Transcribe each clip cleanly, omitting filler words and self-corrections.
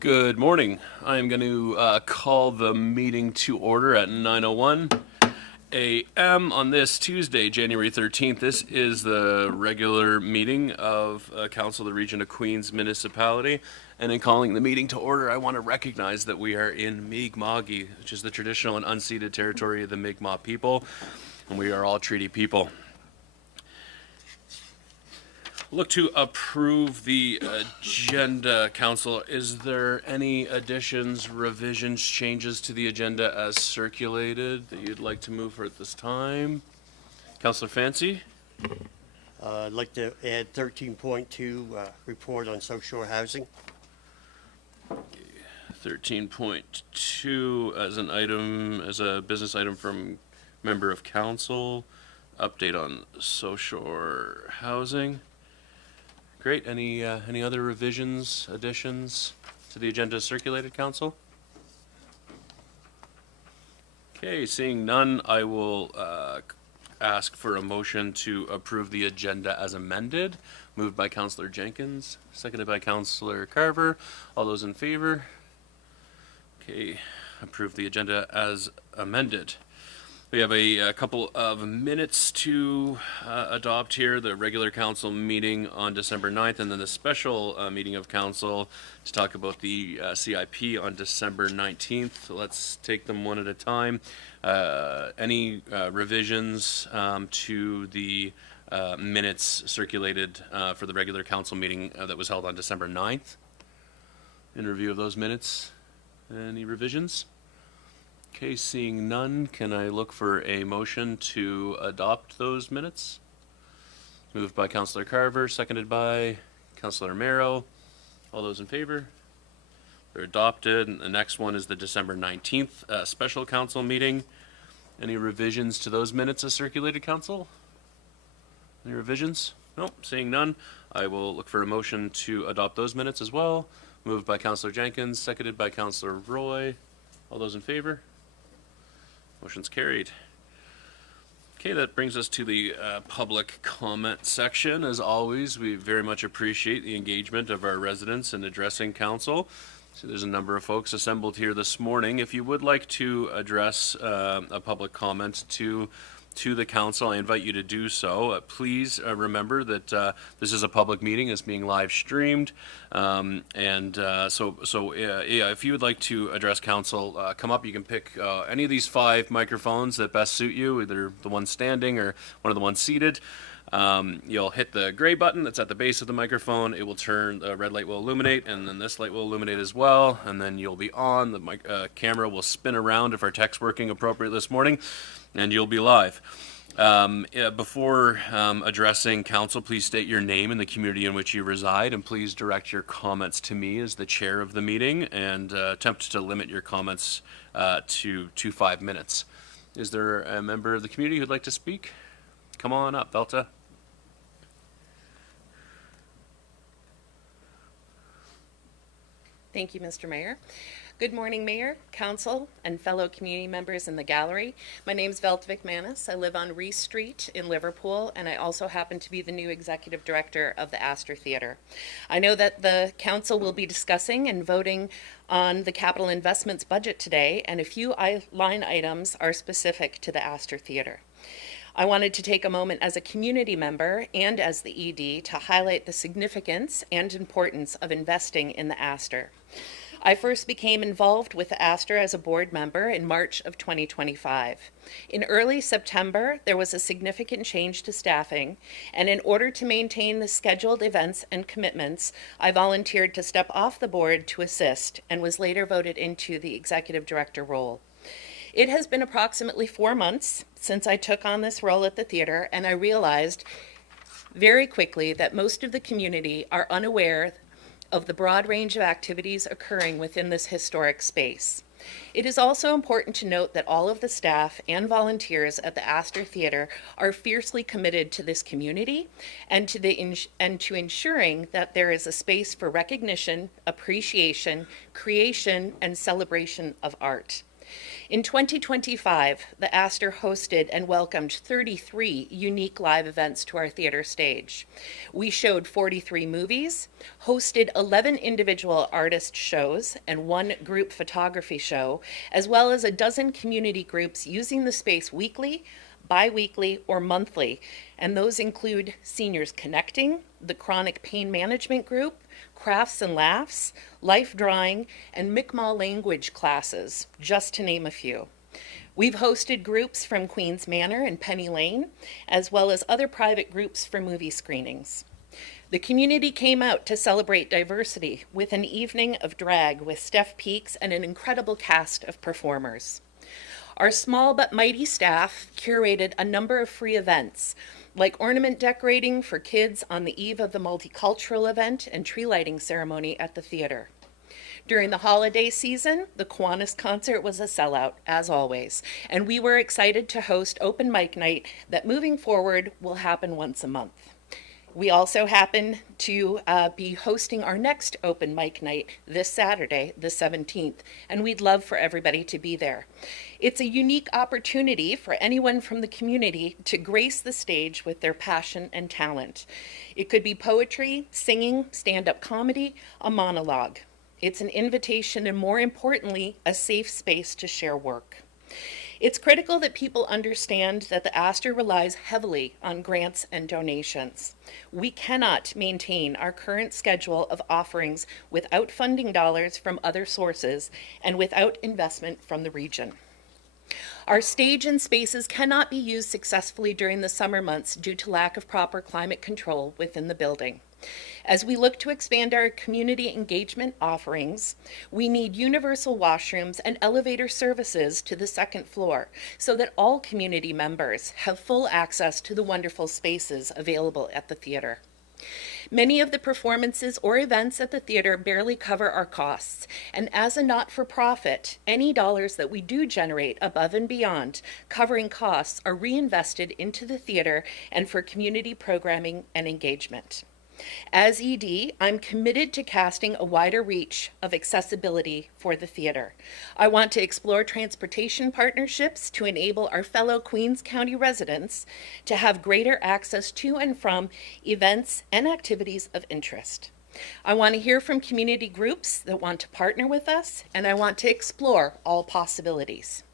Good morning. I'm going to call the meeting to order at 9:01 a.m. on this Tuesday, January 13th. This is the regular meeting of Council of the Region of Queens Municipality. And in calling the meeting to order, I want to recognize that we are in Mi'kma'ki, which is the traditional and unceded territory of the Mi'kmaq people, and we are all treaty people. Look to approve the agenda, Council. Is there any additions, revisions, changes to the agenda as circulated that you'd like to move for at this time? Councilor Fancy? I'd like to add 13.2, report on social shore housing. 13.2 as an item, as a business item from member of council. Update on social housing. Great. Any other revisions, additions to the agenda circulated, Council? Okay, seeing none, I will ask for a motion to approve the agenda as amended. Moved by Councilor Jenkins, seconded by Councilor Carver. All those in favor? Okay, approve the agenda as amended. We have a couple of minutes to adopt here, the regular council meeting on December 9th, and then the special meeting of council to talk about the CIP on December 19th. So let's take them one at a time. Any revisions to the minutes circulated for the regular council meeting that was held on December 9th? In review of those minutes, any revisions? Okay, seeing none, can I look for a motion to adopt those minutes? Moved by Councilor Carver, seconded by Councilor Merrow. All those in favor? They're adopted. And the next one is the December 19th special council meeting. Any revisions to those minutes as circulated, Council? Any revisions? Nope, seeing none. I will look for a motion to adopt those minutes as well. Moved by Councilor Jenkins, seconded by Councilor Roy. All those in favor? Motion's carried. Okay, that brings us to the public comment section. As always, we very much appreciate the engagement of our residents in addressing council. So there's a number of folks assembled here this morning. If you would like to address a public comment to the council, I invite you to do so. Please remember that this is a public meeting. It's being live streamed. So if you would like to address council, come up. You can pick any of these 5 microphones that best suit you, either the one standing or one of the ones seated. You'll hit the gray button that's at the base of the microphone. It will turn, the red light will illuminate, and then this light will illuminate as well. And then you'll be on. The camera will spin around if our tech's working appropriate this morning, and you'll be live. Before addressing council, please state your name and the community in which you reside, and please direct your comments to me as the chair of the meeting, and attempt to limit your comments to 5 minutes. Is there a member of the community who'd like to speak? Come on up, Belta. Thank you, Mr. Mayor. Good morning, Mayor, Council, and fellow community members in the gallery. My name is Velta McManus. I live on Reese Street in Liverpool, and I also happen to be the new Executive Director of the Astor Theatre. I know that the Council will be discussing and voting on the capital investments budget today, and a few line items are specific to the Astor Theatre. I wanted to take a moment as a community member and as the ED to highlight the significance and importance of investing in the Astor. I first became involved with the Astor as a board member in March of 2025. In early September, there was a significant change to staffing, and in order to maintain the scheduled events and commitments, I volunteered to step off the board to assist and was later voted into the executive director role. It has been approximately 4 months since I took on this role at the theater, and I realized very quickly that most of the community are unaware of the broad range of activities occurring within this historic space. It is also important to note that all of the staff and volunteers at the Astor Theatre are fiercely committed to this community and to ensuring that there is a space for recognition, appreciation, creation, and celebration of art. In 2025, the Astor hosted and welcomed 33 unique live events to our theater stage. We showed 43 movies, hosted 11 individual artist shows and 1 group photography show, as well as a dozen community groups using the space weekly, bi-weekly, or monthly, and those include Seniors Connecting, the Chronic Pain Management Group, Crafts and Laughs, Life Drawing, and Mi'kmaq language classes, just to name a few. We've hosted groups from Queens Manor and Penny Lane, as well as other private groups for movie screenings. The community came out to celebrate diversity with an evening of drag with Steph Peaks and an incredible cast of performers. Our small but mighty staff curated a number of free events, like ornament decorating for kids on the eve of the multicultural event and tree lighting ceremony at the theater. During the holiday season, the Kiwanis concert was a sellout, as always, and we were excited to host open mic night that moving forward will happen once a month. We also happen to be hosting our next open mic night this Saturday, the 17th, and we'd love for everybody to be there. It's a unique opportunity for anyone from the community to grace the stage with their passion and talent. It could be poetry, singing, stand-up comedy, a monologue. It's an invitation and, more importantly, a safe space to share work. It's critical that people understand that the Astor relies heavily on grants and donations. We cannot maintain our current schedule of offerings without funding dollars from other sources and without investment from the region. Our stage and spaces cannot be used successfully during the summer months due to lack of proper climate control within the building. As we look to expand our community engagement offerings, we need universal washrooms and elevator services to the second floor so that all community members have full access to the wonderful spaces available at the theater. Many of the performances or events at the theater barely cover our costs, and as a not-for-profit, any dollars that we do generate above and beyond covering costs are reinvested into the theater and for community programming and engagement. As ED, I'm committed to casting a wider reach of accessibility for the theater. I want to explore transportation partnerships to enable our fellow Queens County residents to have greater access to and from events and activities of interest. I want to hear from community groups that want to partner with us, and I want to explore all possibilities.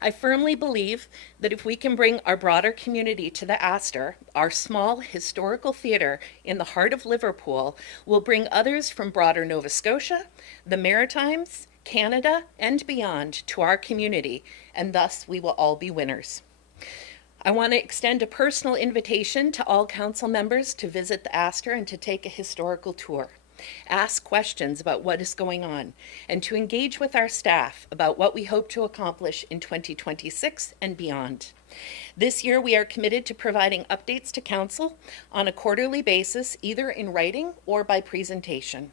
I firmly believe that if we can bring our broader community to the Astor, our small historical theater in the heart of Liverpool will bring others from broader Nova Scotia, the Maritimes, Canada, and beyond to our community, and thus we will all be winners. I want to extend a personal invitation to all council members to visit the Astor and to take a historical tour. Ask questions about what is going on, and to engage with our staff about what we hope to accomplish in 2026 and beyond. This year, we are committed to providing updates to Council on a quarterly basis, either in writing or by presentation.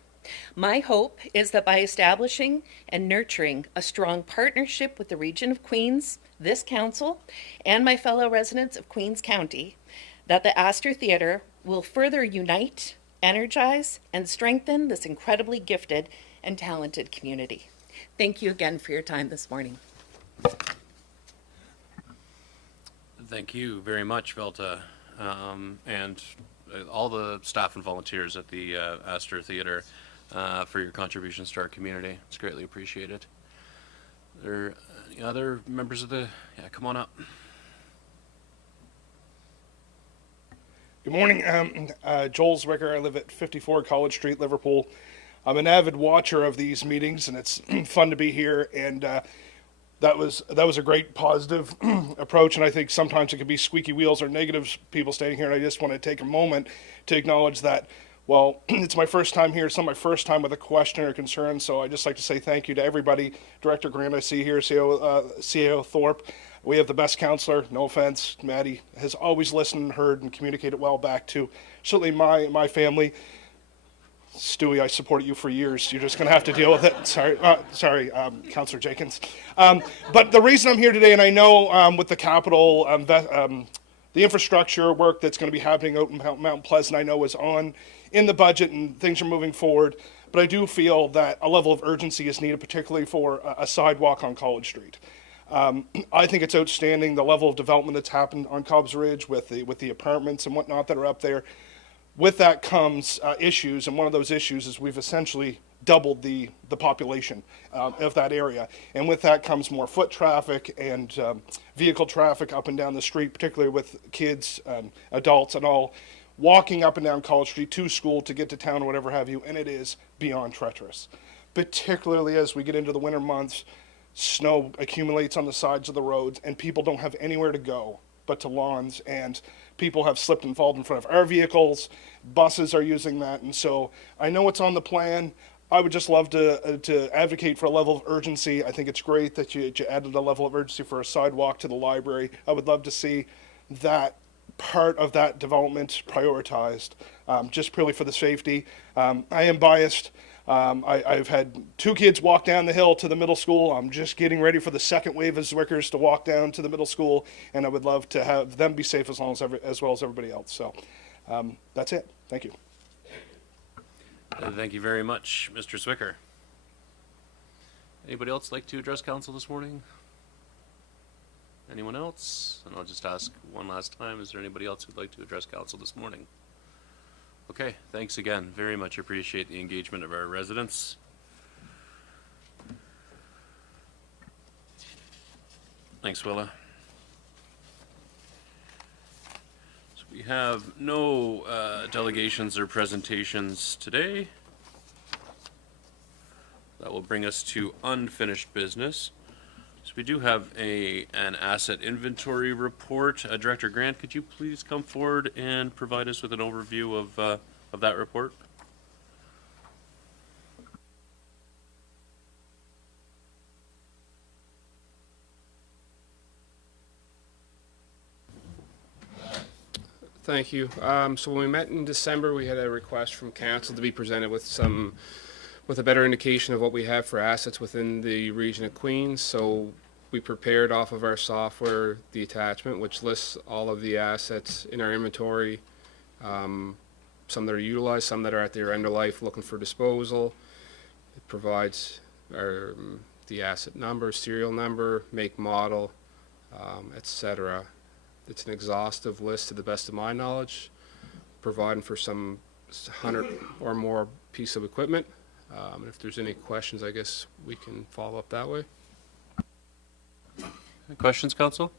My hope is that by establishing and nurturing a strong partnership with the region of Queens, this Council, and my fellow residents of Queens County, that the Astor Theater will further unite, energize, and strengthen this incredibly gifted and talented community. Thank you again for your time this morning. Thank you very much, Velta, and all the staff and volunteers at the Astor Theater for your contributions to our community. It's greatly appreciated. Are there any other members of the... Yeah, come on up. Good morning. Joel Zwicker. I live at 54 College Street, Liverpool. I'm an avid watcher of these meetings, and it's fun to be here. And that was a great positive approach. And I think sometimes it could be squeaky wheels or negative people standing here. And I just want to take a moment to acknowledge that. Well, it's my first time here. It's not my first time with a question or concern. So I just like to say thank you to everybody. Director Grant, I see here, CEO Thorpe. We have the best counselor, no offense. Maddie has always listened and heard and communicated well back to certainly my family. Stewie, I supported you for years. You're just going to have to deal with it. Sorry, Counselor Jenkins. But the reason I'm here today, and I know with the capital, the infrastructure work that's going to be happening out in Mount Pleasant, I know is on in the budget and things are moving forward. but I do feel that a level of urgency is needed, particularly for a sidewalk on College Street. I think it's outstanding the level of development that's happened on Cobbs Ridge with the apartments and whatnot that are up there. With that comes issues, and one of those issues is we've essentially doubled the population of that area. And with that comes more foot traffic and vehicle traffic up and down the street, particularly with kids, adults, and all walking up and down College Street to school, to get to town, or whatever have you, and it is beyond treacherous. Particularly as we get into the winter months, snow accumulates on the sides of the roads, and people don't have anywhere to go but to lawns, and people have slipped and fallen in front of our vehicles. Buses are using that, and so I know it's on the plan. I would just love to advocate for a level of urgency. I think it's great that you added a level of urgency for a sidewalk to the library. I would love to see that part of that development prioritized, just purely for the safety. I am biased. I've had 2 kids walk down the hill to the middle school. I'm just getting ready for the second wave of Zwickers to walk down to the middle school, and I would love to have them be safe as well as everybody else. So that's it. Thank you. Thank you very much, Mr. Zwicker. Anybody else like to address council this morning? Anyone else? And I'll just ask one last time, is there anybody else who'd like to address council this morning? Okay, thanks again. Very much appreciate the engagement of our residents. Thanks, Willa. So we have no delegations or presentations today. That will bring us to unfinished business. So we do have an asset inventory report. Director Grant, could you please come forward and provide us with an overview of that report? Thank you. So when we met in December, we had a request from council to be presented with a better indication of what we have for assets within the region of Queens. So we prepared off of our software the attachment, which lists all of the assets in our inventory, some that are utilized, some that are at their end of life looking for disposal. It provides the asset number, serial number, make, model, etc. It's an exhaustive list to the best of my knowledge, providing for some 100 or more piece of equipment. If there's any questions, I guess we can follow up that way. Questions, Council?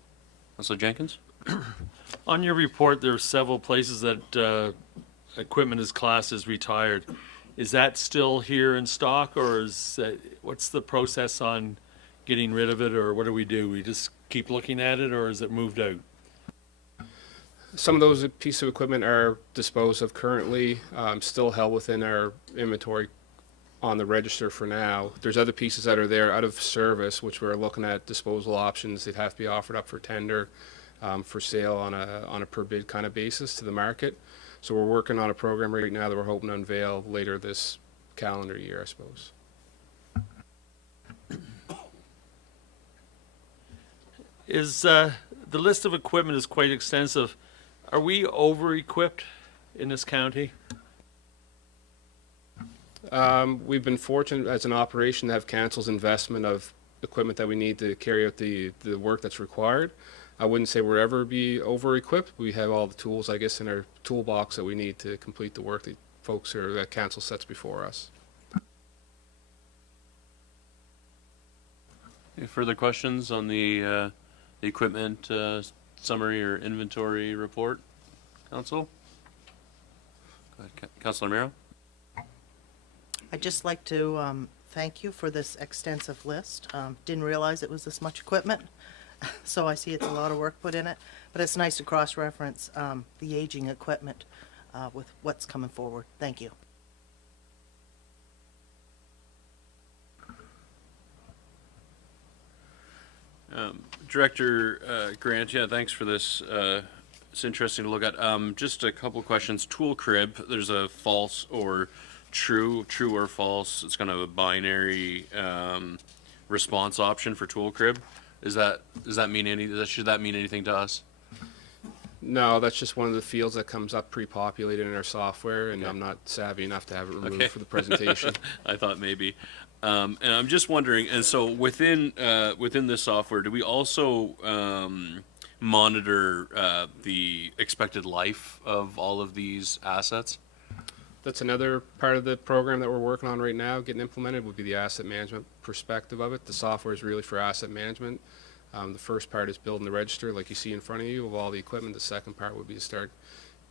Councilor Jenkins? On your report, there are several places that equipment is classed as retired. Is that still here in stock, or what's the process on getting rid of it, or what do? We just keep looking at it, or is it moved out? Some of those pieces of equipment are disposed of currently, still held within our inventory on the register for now. There's other pieces that are there out of service, which we're looking at disposal options. They'd have to be offered up for tender, for sale on a per bid kind of basis to the market. So we're working on a program right now that we're hoping to unveil later this calendar year, I suppose. Is the list of equipment is quite extensive. Are we over-equipped in this county? We've been fortunate as an operation to have council's investment of equipment that we need to carry out the work that's required. I wouldn't say we'll ever be over-equipped. We have all the tools, I guess, in our toolbox that we need to complete the work that folks or that council sets before us. Any further questions on the equipment summary or inventory report, Council? Go ahead, Councilor Miro. I'd just like to thank you for this extensive list. Didn't realize it was this much equipment, so I see it's a lot of work put in it. But it's nice to cross-reference the aging equipment with what's coming forward. Thank you. Director Grant, yeah, thanks for this. It's interesting to look at. Just a couple questions. Tool crib, there's a false or true or false. It's kind of a binary response option for tool crib. Does that mean should that mean anything to us? No, that's just one of the fields that comes up pre-populated in our software, and Okay. I'm not savvy enough to have it removed Okay. for the presentation. I thought maybe. And I'm just wondering, and so within this software, do we also monitor the expected life of all of these assets? That's another part of the program that we're working on right now, getting implemented, would be the asset management perspective of it. The software is really for asset management. The first part is building the register, like you see in front of you, of all the equipment. The second part would be to start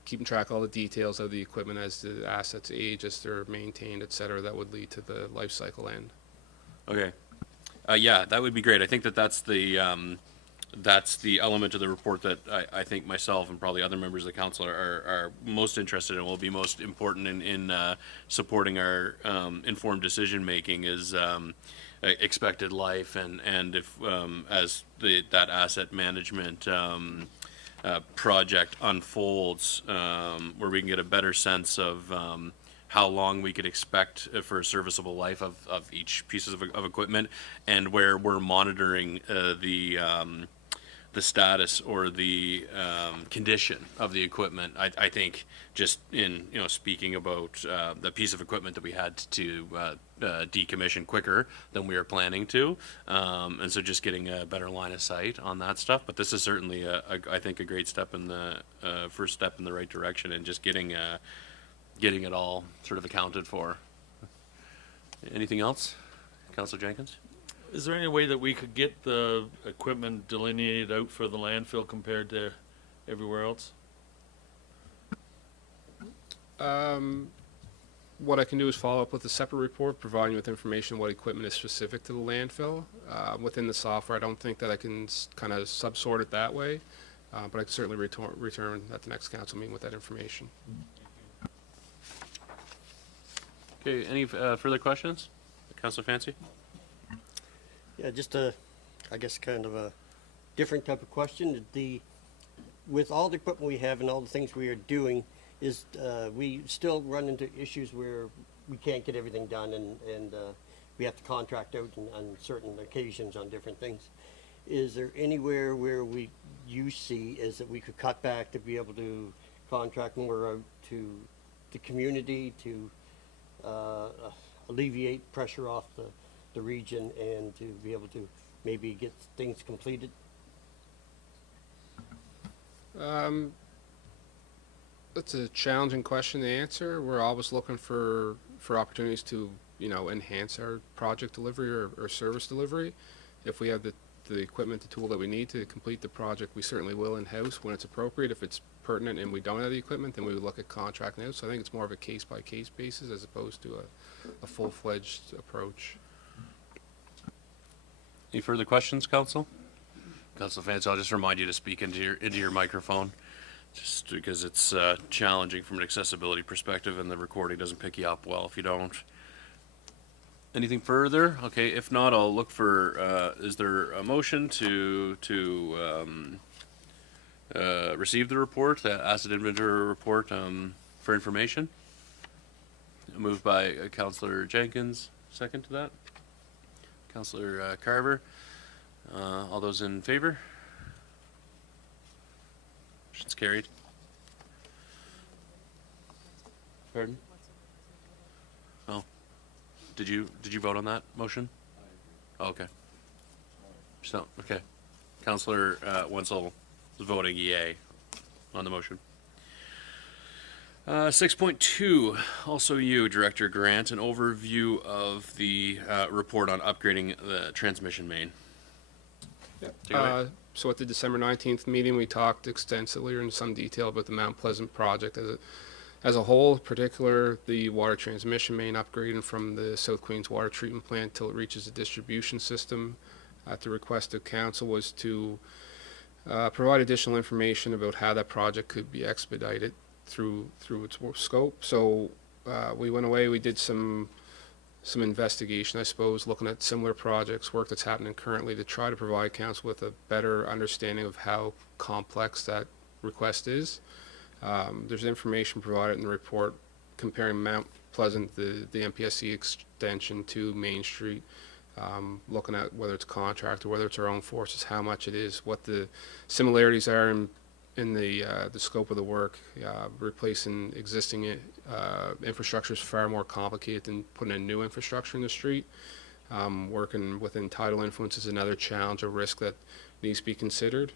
keeping track of all the details of the equipment as the assets age, as they're maintained, et cetera. That would lead to the life cycle end. Okay. Yeah, that would be great. I think that's the element of the report that I think myself and probably other members of the council are most interested in, will be most important in supporting our informed decision making is expected life and if as that asset management project unfolds, where we can get a better sense of how long we could expect for a serviceable life of each piece of equipment, and where we're monitoring the status or the condition of the equipment. I think just in speaking about the piece of equipment that we had to decommission quicker than we were planning to, and so just getting a better line of sight on that stuff. But this is certainly I think a great step in the first step in the right direction, and just getting it all sort of accounted for. Anything else, Councillor Jenkins? Is there any way that we could get the equipment delineated out for the landfill compared to everywhere else? What I can do is follow up with a separate report providing you with information what equipment is specific to the landfill. Within the software, I don't think that I can kind of subsort it that way, but I can certainly return at the next council meeting with that information. Okay, any further questions? Councillor Fancy? Yeah, just I guess kind of a different type of question. With all the equipment we have and all the things we are doing, is we still run into issues where we can't get everything done, and we have to contract out on certain occasions on different things. Is there anywhere where you see is that we could cut back to be able to contract more out to the community to alleviate pressure off the region and to be able to maybe get things completed? That's a challenging question to answer. We're always looking for opportunities to enhance our project delivery or service delivery. If we have the equipment, the tool that we need to complete the project, we certainly will in-house when it's appropriate. If it's pertinent and we don't have the equipment, then we would look at contracting out. So I think it's more of a case-by-case basis as opposed to a full-fledged approach. Any further questions, Council? Council Fancy, I'll just remind you to speak into your microphone, just because it's challenging from an accessibility perspective, and the recording doesn't pick you up well if you don't. Anything further? Okay, if not, I'll look for. Is there a motion to receive the report, the asset inventory report, for information? Moved by Councillor Jenkins. Second to that? Councillor Carver. All those in favor? Motion's carried. Pardon? Oh, did you vote on that motion? Oh, okay. So okay, Councillor Wenzel is voting yay on the motion. 6.2, also you, Director Grant, an overview of the report on upgrading the transmission main. Yep. Take it away. So at the December 19th meeting, we talked extensively or in some detail about the Mount Pleasant project as a whole, particular the water transmission main upgrading from the South Queens water treatment plant till it reaches the distribution system. At the request of council was to provide additional information about how that project could be expedited through its scope. So we went away, we did some investigation, I suppose, looking at similar projects, work that's happening currently to try to provide council with a better understanding of how complex that request is. There's information provided in the report comparing Mount Pleasant, the MPSC extension, to Main Street, looking at whether it's contract or whether it's our own forces, how much it is, what the similarities are the scope of the work. Replacing existing infrastructure is far more complicated than putting in new infrastructure in the street. Working within tidal influence is another challenge or risk that needs to be considered.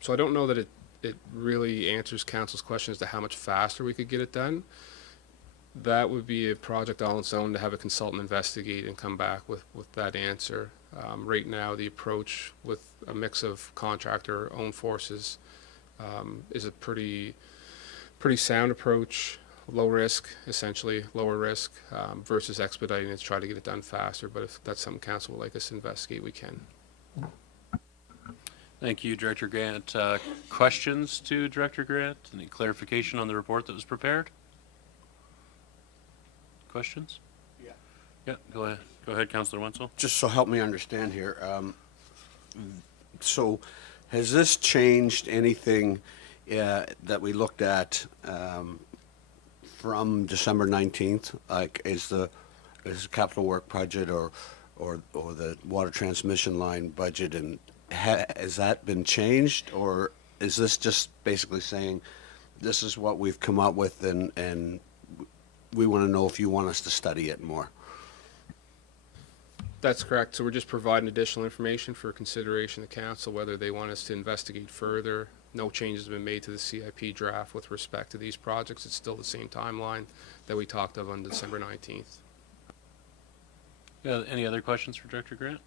So I don't know that it really answers council's question as to how much faster we could get it done. That would be a project all on its own to have a consultant investigate and come back with that answer. Right now, the approach with a mix of contractor owned forces is a pretty sound approach. Low risk, essentially lower risk, versus expediting it to try to get it done faster. But if that's something council would like us to investigate, we can. Thank you, Director Grant. Questions to Director Grant? Any clarification on the report that was prepared? Questions? Yeah. Yeah, go ahead. Go ahead, Councillor Wenzel. Just so help me understand here. So has this changed anything that we looked at from December 19th? Like, is the capital work budget or the water transmission line budget, and has that been changed, or is this just basically saying this is what we've come up with and we want to know if you want us to study it more? That's correct. So we're just providing additional information for consideration to council, whether they want us to investigate further. No changes have been made to the CIP draft with respect to these projects. It's still the same timeline that we talked of on December 19th. Yeah, any other questions for Director Grant?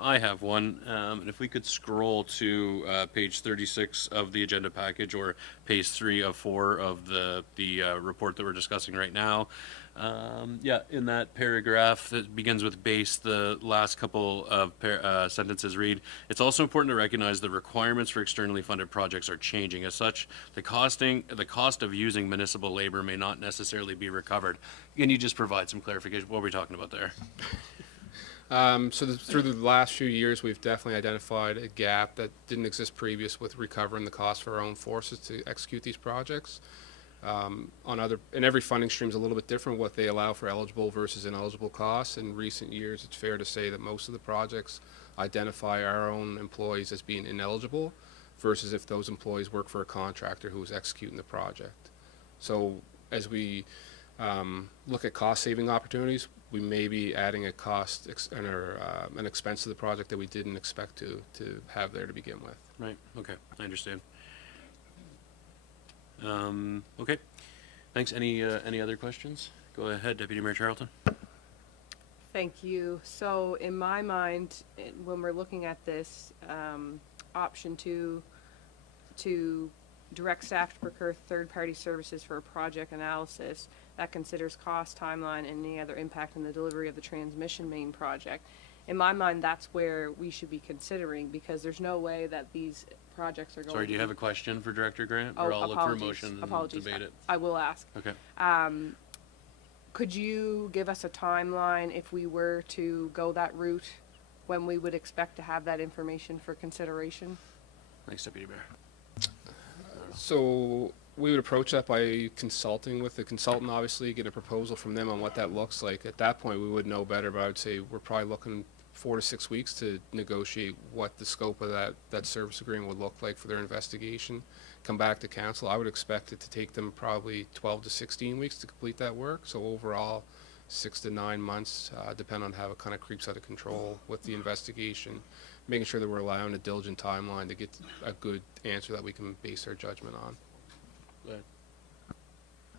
I have one. And if we could scroll to page 36 of the agenda package, or page 3 of 4 of the report that we're discussing right now. Yeah, in that paragraph that begins with base, the last couple of sentences read, "It's also important to recognize the requirements for externally funded projects are changing. As such, the cost of using municipal labor may not necessarily be recovered." Can you just provide some clarification? What are we talking about there? Through the last few years, we've definitely identified a gap that didn't exist previous with recovering the cost for our own forces to execute these projects. And every funding stream is a little bit different, what they allow for eligible versus ineligible costs. In recent years, it's fair to say that most of the projects identify our own employees as being ineligible versus if those employees work for a contractor who is executing the project. So as we look at cost saving opportunities, we may be adding a an expense to the project that we didn't expect to have there to begin with. Right, okay, I understand. Okay, thanks. Any other questions? Go ahead, Deputy Mayor Charlton. Thank you. So in my mind, when we're looking at this, option 2, to direct staff to procure third-party services for a project analysis that considers cost, timeline, and any other impact on the delivery of the transmission main project. In my mind, that's where we should be considering, because there's no way that these projects are going to... Sorry, do you have a question for Director Grant? Or I'll look for a motion and debate it. I will ask. Okay. Could you give us a timeline if we were to go that route, when we would expect to have that information for consideration? Thanks, Deputy Mayor. So we would approach that by consulting with the consultant, obviously, get a proposal from them on what that looks like. At that point, we would know better, but I would say we're probably looking 4 to 6 weeks to negotiate what the scope of that service agreement would look like for their investigation. Come back to council. I would expect it to take them probably 12 to 16 weeks to complete that work. So overall, 6 to 9 months, depending on how it kind of creeps out of control with the investigation, making sure that we're allowing a diligent timeline to get a good answer that we can base our judgment on. Go ahead.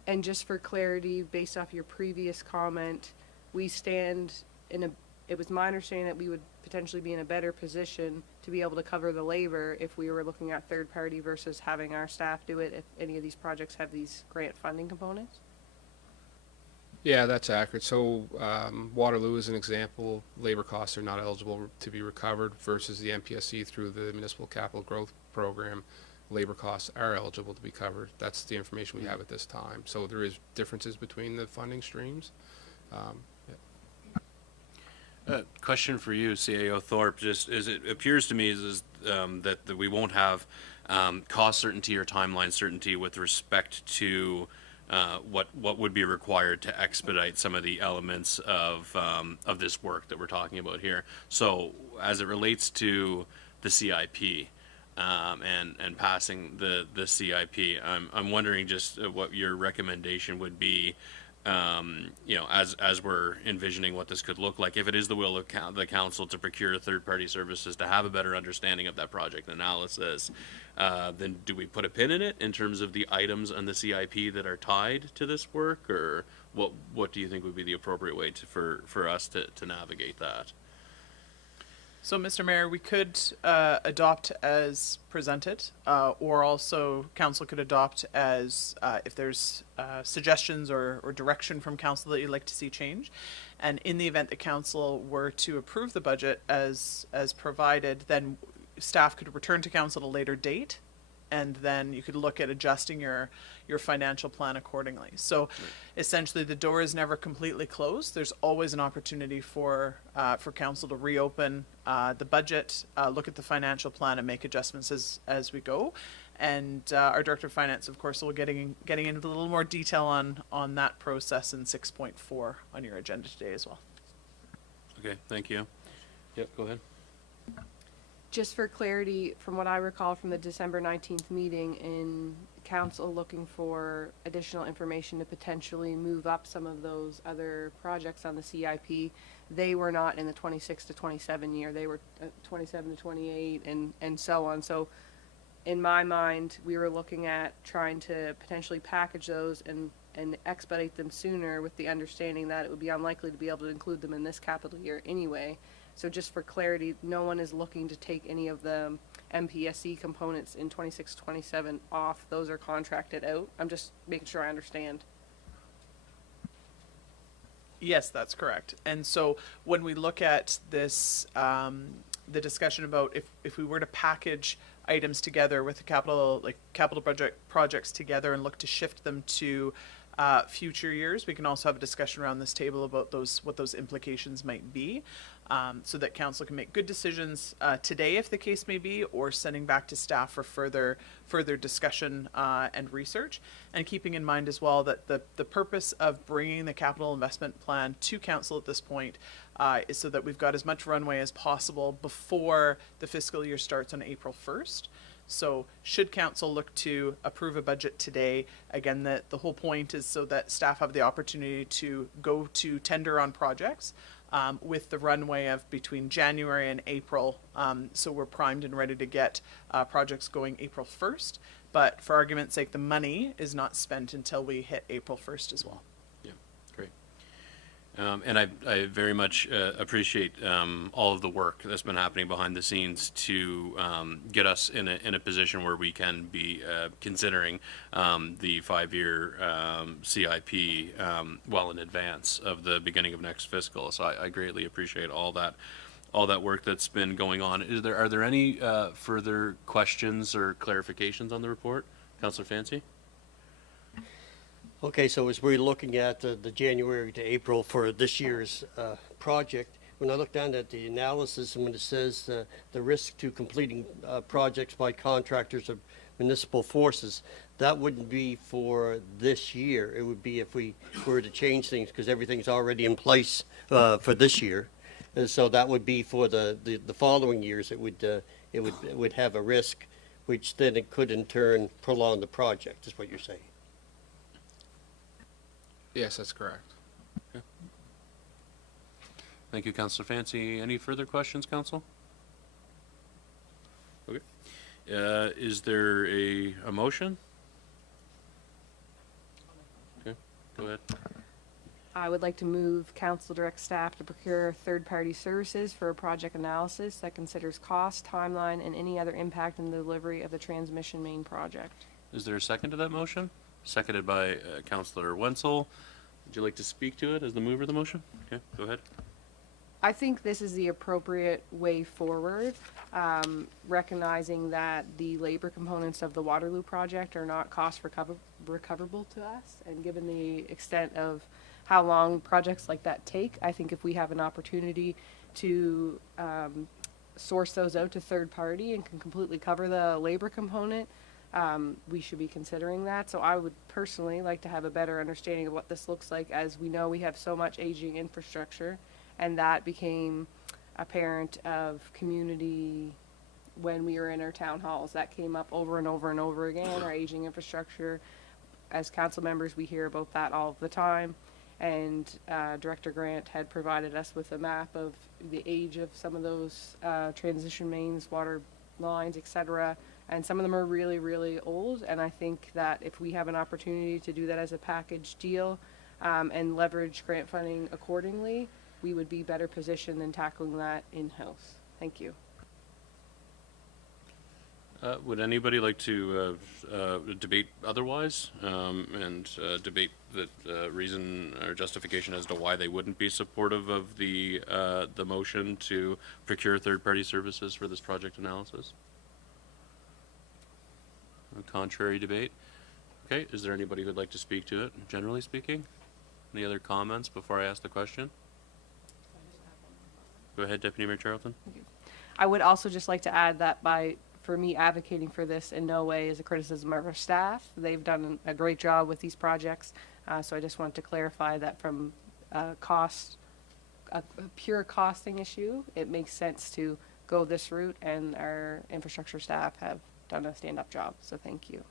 And just for clarity, based off your previous comment, we stand in a, it was my understanding that we would potentially be in a better position to be able to cover the labor if we were looking at third party versus having our staff do it if any of these projects have these grant funding components? Yeah, that's accurate. So Waterloo is an example. Labor costs are not eligible to be recovered versus the MPSC through the Municipal Capital Growth Program. Labor costs are eligible to be covered. That's the information we have at this time. So there is differences between the funding streams. Question for you, CAO Thorpe. Just as it appears to me that we won't have cost certainty or timeline certainty with respect to what would be required to expedite some of the elements of this work that we're talking about here. So as it relates to the CIP, and passing the CIP. I'm wondering just what your recommendation would be, as we're envisioning what this could look like. If it is the will of the council to procure third-party services to have a better understanding of that project analysis, then do we put a pin in it in terms of the items on the CIP that are tied to this work, or what do you think would be the appropriate way for us to navigate that? So, Mr. Mayor, we could adopt as presented, or also council could adopt as if there's suggestions or direction from council that you'd like to see change. And in the event that council were to approve the budget as provided, then staff could return to council at a later date, and then you could look at adjusting your financial plan accordingly. So essentially the door is never completely closed. There's always an opportunity for council to reopen the budget, look at the financial plan and make adjustments as we go. And our Director of Finance, of course, will getting into a little more detail on that process in 6.4 on your agenda today as well. Okay, thank you. Yep, go ahead. Just for clarity, from what I recall from the December 19th meeting, in council looking for additional information to potentially move up some of those other projects on the CIP, they were not in the 26 to 27 year. They were 27 to 28 and so on. So in my mind, we were looking at trying to potentially package those and expedite them sooner, with the understanding that it would be unlikely to be able to include them in this capital year anyway. So just for clarity, no one is looking to take any of the MPSC components in 26-27 off. Those are contracted out. I'm just making sure I understand. Yes, that's correct. And so when we look at this, the discussion about if we were to package items together with the capital projects together and look to shift them to future years, we can also have a discussion around this table about what those implications might be, so that council can make good decisions today, if the case may be, or sending back to staff for further discussion and research. And keeping in mind as well that the purpose of bringing the capital investment plan to council at this point is so that we've got as much runway as possible before the fiscal year starts on April 1st. So should council look to approve a budget today, again, the whole point is so that staff have the opportunity to go to tender on projects with the runway of between January and April. So we're primed and ready to get projects going April 1st. But for argument's sake, the money is not spent until we hit April 1st as well. Yeah, great. And I very much appreciate all of the work that's been happening behind the scenes to get us in a position where we can be considering the 5-year CIP well in advance of the beginning of next fiscal. So I greatly appreciate all that work that's been going on. Are there any further questions or clarifications on the report, Councillor Fancy? Okay, so as we're looking at the January to April for this year's project, when I look down at the analysis and when it says the risk to completing projects by contractors of municipal forces, that wouldn't be for this year. It would be if we were to change things, because everything's already in place for this year. And so that would be for the following years. It would have a risk, which then it could in turn prolong the project, is what you're saying. Yes, that's correct. Okay. Thank you, Councillor Fancy. Any further questions, Council? Okay. Is there a motion? Okay, go ahead. I would like to move council direct staff to procure third-party services for a project analysis that considers cost, timeline, and any other impact in the delivery of the transmission main project. Is there a second to that motion? Seconded by Councillor Wenzel. Would you like to speak to it as the mover of the motion? Okay, go ahead. I think this is the appropriate way forward, recognizing that the labor components of the Waterloo project are not cost recoverable to us, and given the extent of how long projects like that take, I think if we have an opportunity to source those out to third party and can completely cover the labor component, we should be considering that. So I would personally like to have a better understanding of what this looks like, as we know we have so much aging infrastructure, and that became apparent of community when we were in our town halls. That came up over and over and over again, our aging infrastructure. As council members, we hear about that all the time. And Director Grant had provided us with a map of the age of some of those transition mains, water lines, etc. And some of them are really, really old. And I think that if we have an opportunity to do that as a package deal and leverage grant funding accordingly, we would be better positioned than tackling that in-house. Thank you. Would anybody like to debate otherwise and debate the reason or justification as to why they wouldn't be supportive of the motion to procure third-party services for this project analysis? A contrary debate? Okay, is there anybody who'd like to speak to it, generally speaking? Any other comments before I ask the question? Go ahead, Deputy Mayor Charlton. I would also just like to add that for me advocating for this in no way is a criticism of our staff. They've done a great job with these projects. So I just want to clarify that from a pure costing issue, it makes sense to go this route, and our infrastructure staff have done a stand-up job. So thank you.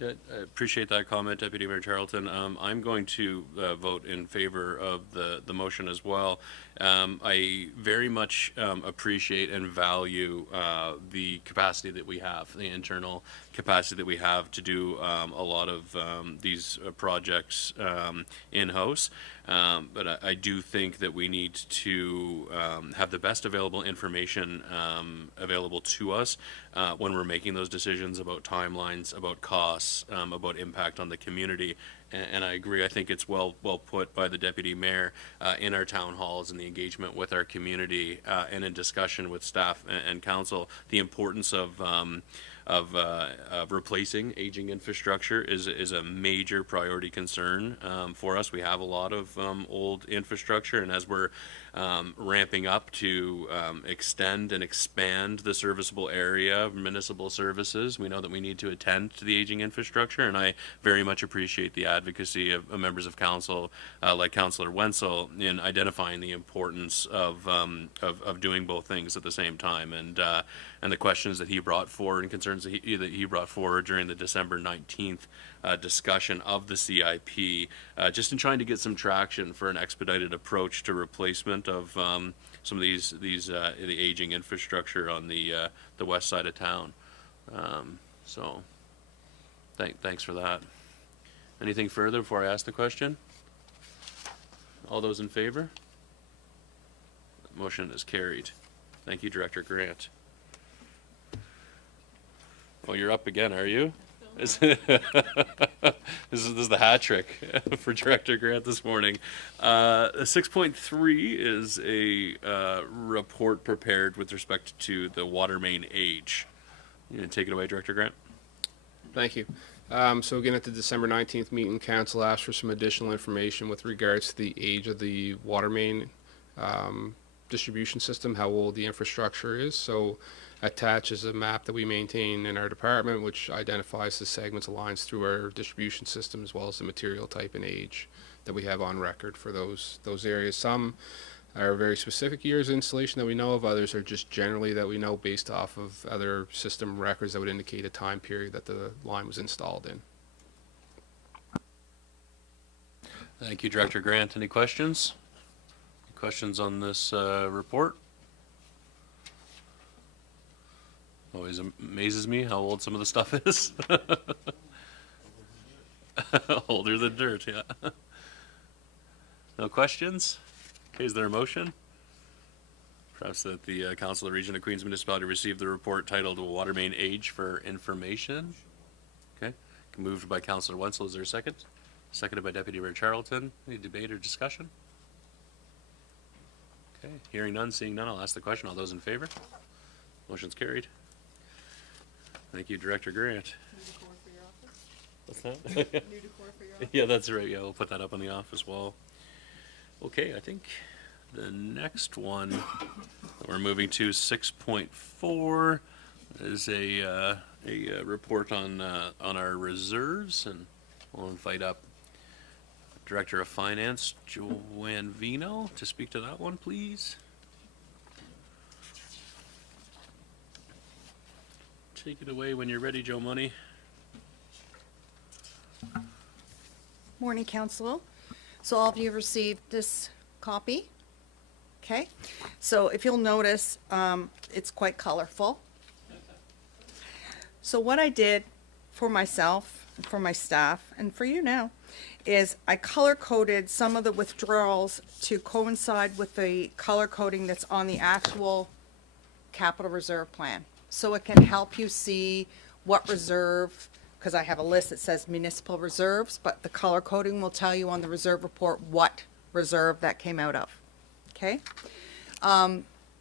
I appreciate that comment, Deputy Mayor Charlton. I'm going to vote in favor of the motion as well. I very much appreciate and value the capacity that we have, the internal capacity that we have to do a lot of these projects in-house. But I do think that we need to have the best available information available to us when we're making those decisions about timelines, about costs, about impact on the community. And I agree. I think it's well put by the Deputy Mayor in our town halls and the engagement with our community and in discussion with staff and council. The importance of replacing aging infrastructure is a major priority concern for us. We have a lot of old infrastructure, and as we're ramping up to extend and expand the serviceable area of municipal services, we know that we need to attend to the aging infrastructure, and I very much appreciate the advocacy of members of council like Councillor Wenzel in identifying the importance of doing both things at the same time, and the questions that he brought forward and concerns that he brought forward during the December 19th discussion of the CIP, just in trying to get some traction for an expedited approach to replacement of some of the aging infrastructure on the west side of town. So thanks for that. Anything further before I ask the question? All those in favor? Motion is carried. Thank you, Director Grant. Oh, you're up again, are you? This is the hat trick for Director Grant this morning. 6.3 is a report prepared with respect to the water main age. You gonna take it away, Director Grant? Thank you. So again, at the December 19th meeting, Council asked for some additional information with regards to the age of the water main distribution system, how old the infrastructure is. So attached is a map that we maintain in our department, which identifies the segments of lines through our distribution system, as well as the material type and age that we have on record for those areas. Some are very specific years of installation that we know of. Others are just generally that we know based off of other system records that would indicate a time period that the line was installed in. Thank you, Director Grant. Any questions? Questions on this report? Always amazes me how old some of the stuff is. Older than dirt, yeah. No questions? Okay, is there a motion? Perhaps that the Council of the Region of Queens Municipality receive the report titled Water Main Age for Information. Okay, moved by Councillor Wenzel. Is there a second? Seconded by Deputy Mayor Charlton. Any debate or discussion? Okay, hearing none, seeing none, I'll ask the question. All those in favor? Motion's carried. Thank you, Director Grant. What's that? Yeah, that's right. Yeah, we'll put that up on the office wall. Okay, I think the next one that we're moving to, 6.4, is a report on our reserves, and we'll invite up Director of Finance, Joanne Vino, to speak to that one, please. Take it away when you're ready, Joe Money. Morning, Council. So all of you have received this copy. Okay, so if you'll notice, it's quite colorful. So what I did for myself, for my staff, and for you now, is I color-coded some of the withdrawals to coincide with the color coding that's on the actual capital reserve plan. So it can help you see what reserve, because I have a list that says municipal reserves, but the color coding will tell you on the reserve report what reserve that came out of. Okay?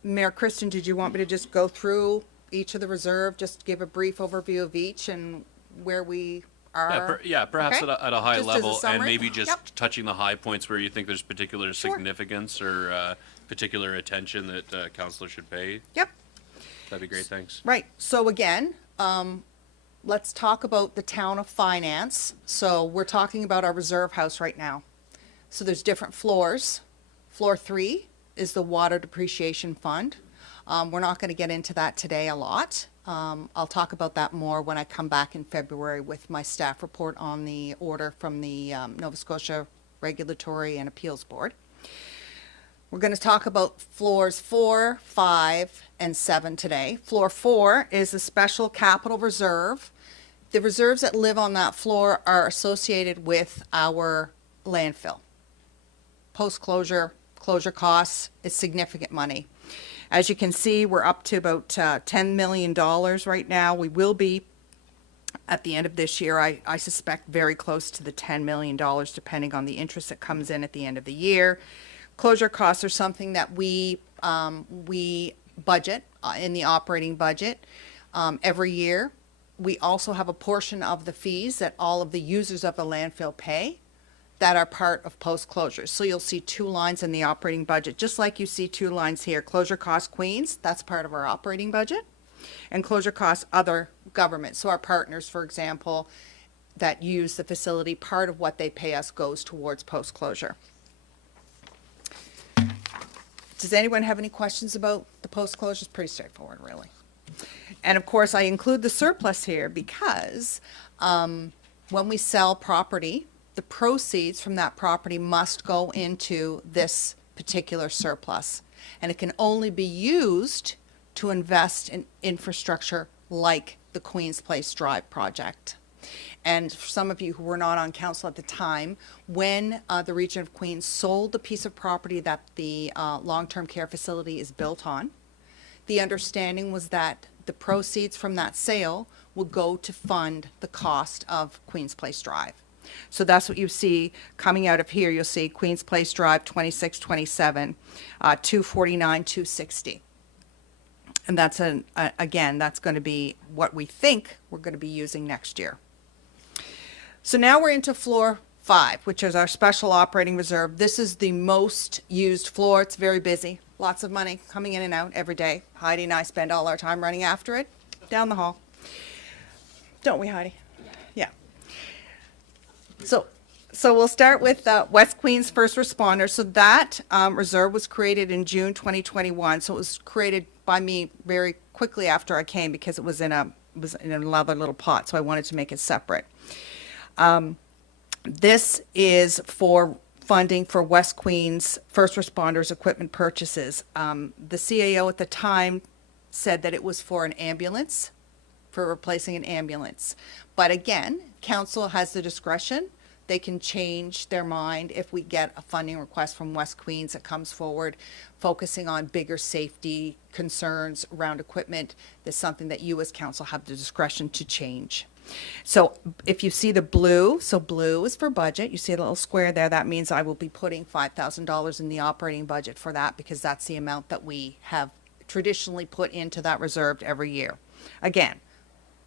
Mayor Christian, did you want me to just go through each of the reserve, just give a brief overview of each and where we are? Perhaps Okay. at a high Just as a level, and summary? maybe just Yep. touching the high points where you think there's particular Sure. significance or particular attention that council should pay. Yep. That'd be great, thanks. Right, so again, let's talk about the town of finance. So we're talking about our reserve house right now. So there's different floors. Floor 3 is the water depreciation fund. We're not going to get into that today a lot. I'll talk about that more when I come back in February with my staff report on the order from the Nova Scotia Regulatory and Appeals Board. We're going to talk about floors 4, 5, and 7 today. Floor 4 is a special capital reserve. The reserves that live on that floor are associated with our landfill. Post-closure, closure costs, it's significant money. As you can see, we're up to about $10 million right now. We will be, at the end of this year, I suspect very close to the $10 million, depending on the interest that comes in at the end of the year. Closure costs are something that we budget in the operating budget every year. We also have a portion of the fees that all of the users of the landfill pay that are part of post-closure. So you'll see 2 lines in the operating budget, just like you see 2 lines here. Closure cost Queens, that's part of our operating budget. And closure costs other governments. So our partners, for example, that use the facility, part of what they pay us goes towards post-closure. Does anyone have any questions about the post-closure? It's pretty straightforward, really. And of course, I include the surplus here because when we sell property, the proceeds from that property must go into this particular surplus. And it can only be used to invest in infrastructure like the Queen's Place Drive project. And for some of you who were not on council at the time, when the Region of Queens sold the piece of property that the long-term care facility is built on, the understanding was that the proceeds from that sale will go to fund the cost of Queen's Place Drive. So that's what you see coming out of here. You'll see Queen's Place Drive 2627, 249, 260. And that's again, that's going to be what we think we're going to be using next year. So now we're into floor 5, which is our special operating reserve. This is the most used floor. It's very busy. Lots of money coming in and out every day. Heidi and I spend all our time running after it down the hall. Don't we, Heidi? Yeah. So we'll start with West Queens First Responders. So that reserve was created in June 2021. So it was created by me very quickly after I came because it was in another little pot. So I wanted to make it separate. This is for funding for West Queens First Responders equipment purchases. The CAO at the time said that it was for an ambulance, for replacing an ambulance. But again, council has the discretion. They can change their mind if we get a funding request from West Queens that comes forward focusing on bigger safety concerns around equipment. That's something that you as council have the discretion to change. So if you see the blue, so blue is for budget. You see a little square there. That means I will be putting $5,000 in the operating budget for that because that's the amount that we have traditionally put into that reserve every year. Again,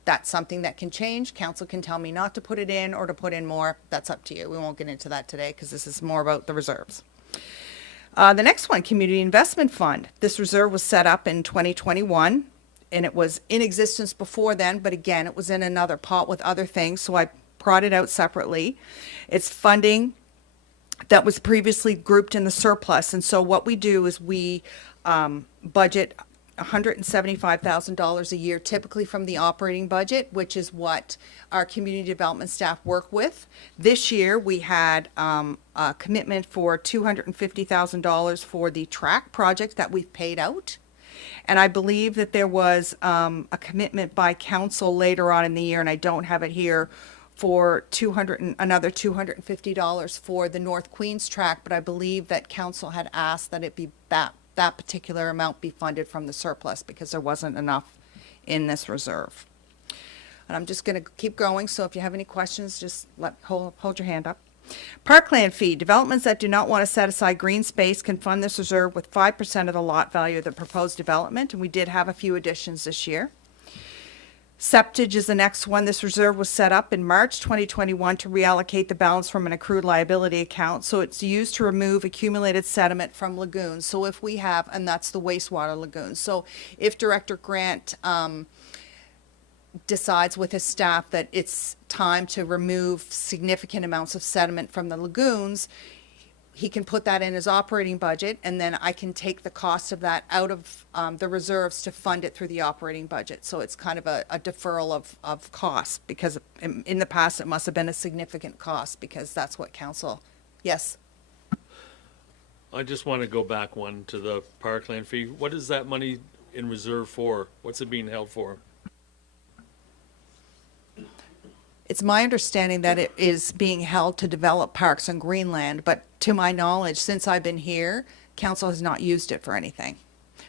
that's something that can change. Council can tell me not to put it in or to put in more. That's up to you. We won't get into that today because this is more about the reserves. The next one, Community Investment Fund. This reserve was set up in 2021 and it was in existence before then, but again, it was in another pot with other things, so I brought it out separately. It's funding that was previously grouped in the surplus, and so what we do is we budget $175,000 a year, typically from the operating budget, which is what our community development staff work with. This year, we had a commitment for $250,000 for the track project that we've paid out. And I believe that there was a commitment by council later on in the year, and I don't have it here, for another $250 for the North Queens track, but I believe that council had asked that it be that particular amount be funded from the surplus because there wasn't enough in this reserve. And I'm just going to keep going, so if you have any questions, just hold your hand up. Parkland fee. Developments that do not want to set aside green space can fund this reserve with 5% of the lot value of the proposed development, and we did have a few additions this year. Septage is the next one. This reserve was set up in March 2021 to reallocate the balance from an accrued liability account. So it's used to remove accumulated sediment from lagoons. So if we have, and that's the wastewater lagoons. So if Director Grant decides with his staff that it's time to remove significant amounts of sediment from the lagoons, he can put that in his operating budget, and then I can take the cost of that out of the reserves to fund it through the operating budget. So it's kind of a deferral of costs, because in the past it must have been a significant cost, because that's what council, yes? I just want to go back one to the parkland fee. What is that money in reserve for? What's it being held for? It's my understanding that it is being held to develop parks and Greenland, but to my knowledge, since I've been here, council has not used it for anything.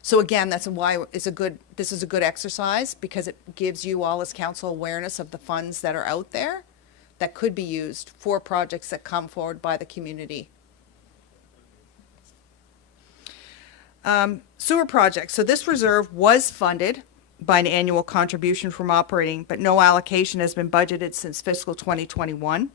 So again, that's why this is a good exercise, because it gives you all as council awareness of the funds that are out there that could be used for projects that come forward by the community. Sewer projects. So this reserve was funded by an annual contribution from operating, but no allocation has been budgeted since fiscal 2021.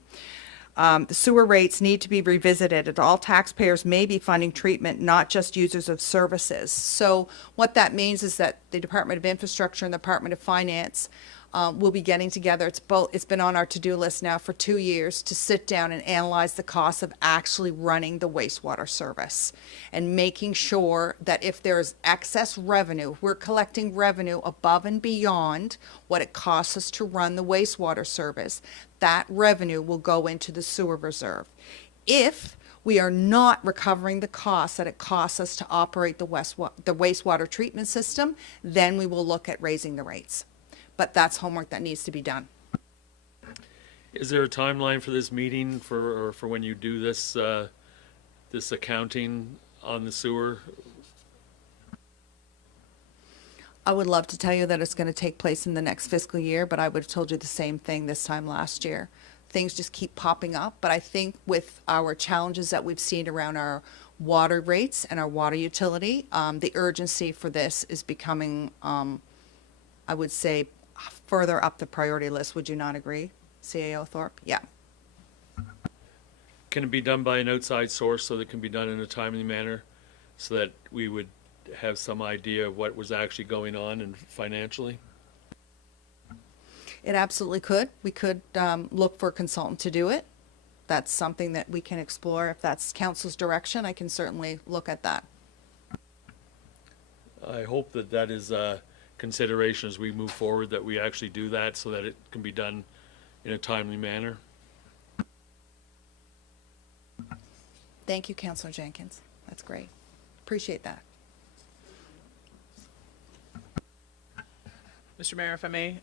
The sewer rates need to be revisited, and all taxpayers may be funding treatment, not just users of services. So what that means is that the Department of Infrastructure and the Department of Finance will be getting together. It's been on our to-do list now for 2 years to sit down and analyze the cost of actually running the wastewater service and making sure that if there's excess revenue, we're collecting revenue above and beyond what it costs us to run the wastewater service, that revenue will go into the sewer reserve. If we are not recovering the costs that it costs us to operate the wastewater treatment system, then we will look at raising the rates. But that's homework that needs to be done. Is there a timeline for this meeting for when you do this this accounting on the sewer? I would love to tell you that it's going to take place in the next fiscal year, but I would have told you the same thing this time last year. Things just keep popping up, but I think with our challenges that we've seen around our water rates and our water utility, the urgency for this is becoming, I would say, further up the priority list. Would you not agree, CAO Thorpe? Yeah. Can it be done by an outside source so that it can be done in a timely manner so that we would have some idea of what was actually going on and financially? It absolutely could. We could look for a consultant to do it. That's something that we can explore. If that's council's direction, I can certainly look at that. I hope that that is consideration as we move forward, that we actually do that so that it can be done in a timely manner. Thank you, Councillor Jenkins. That's great. Appreciate that. Mr. Mayor, if I may,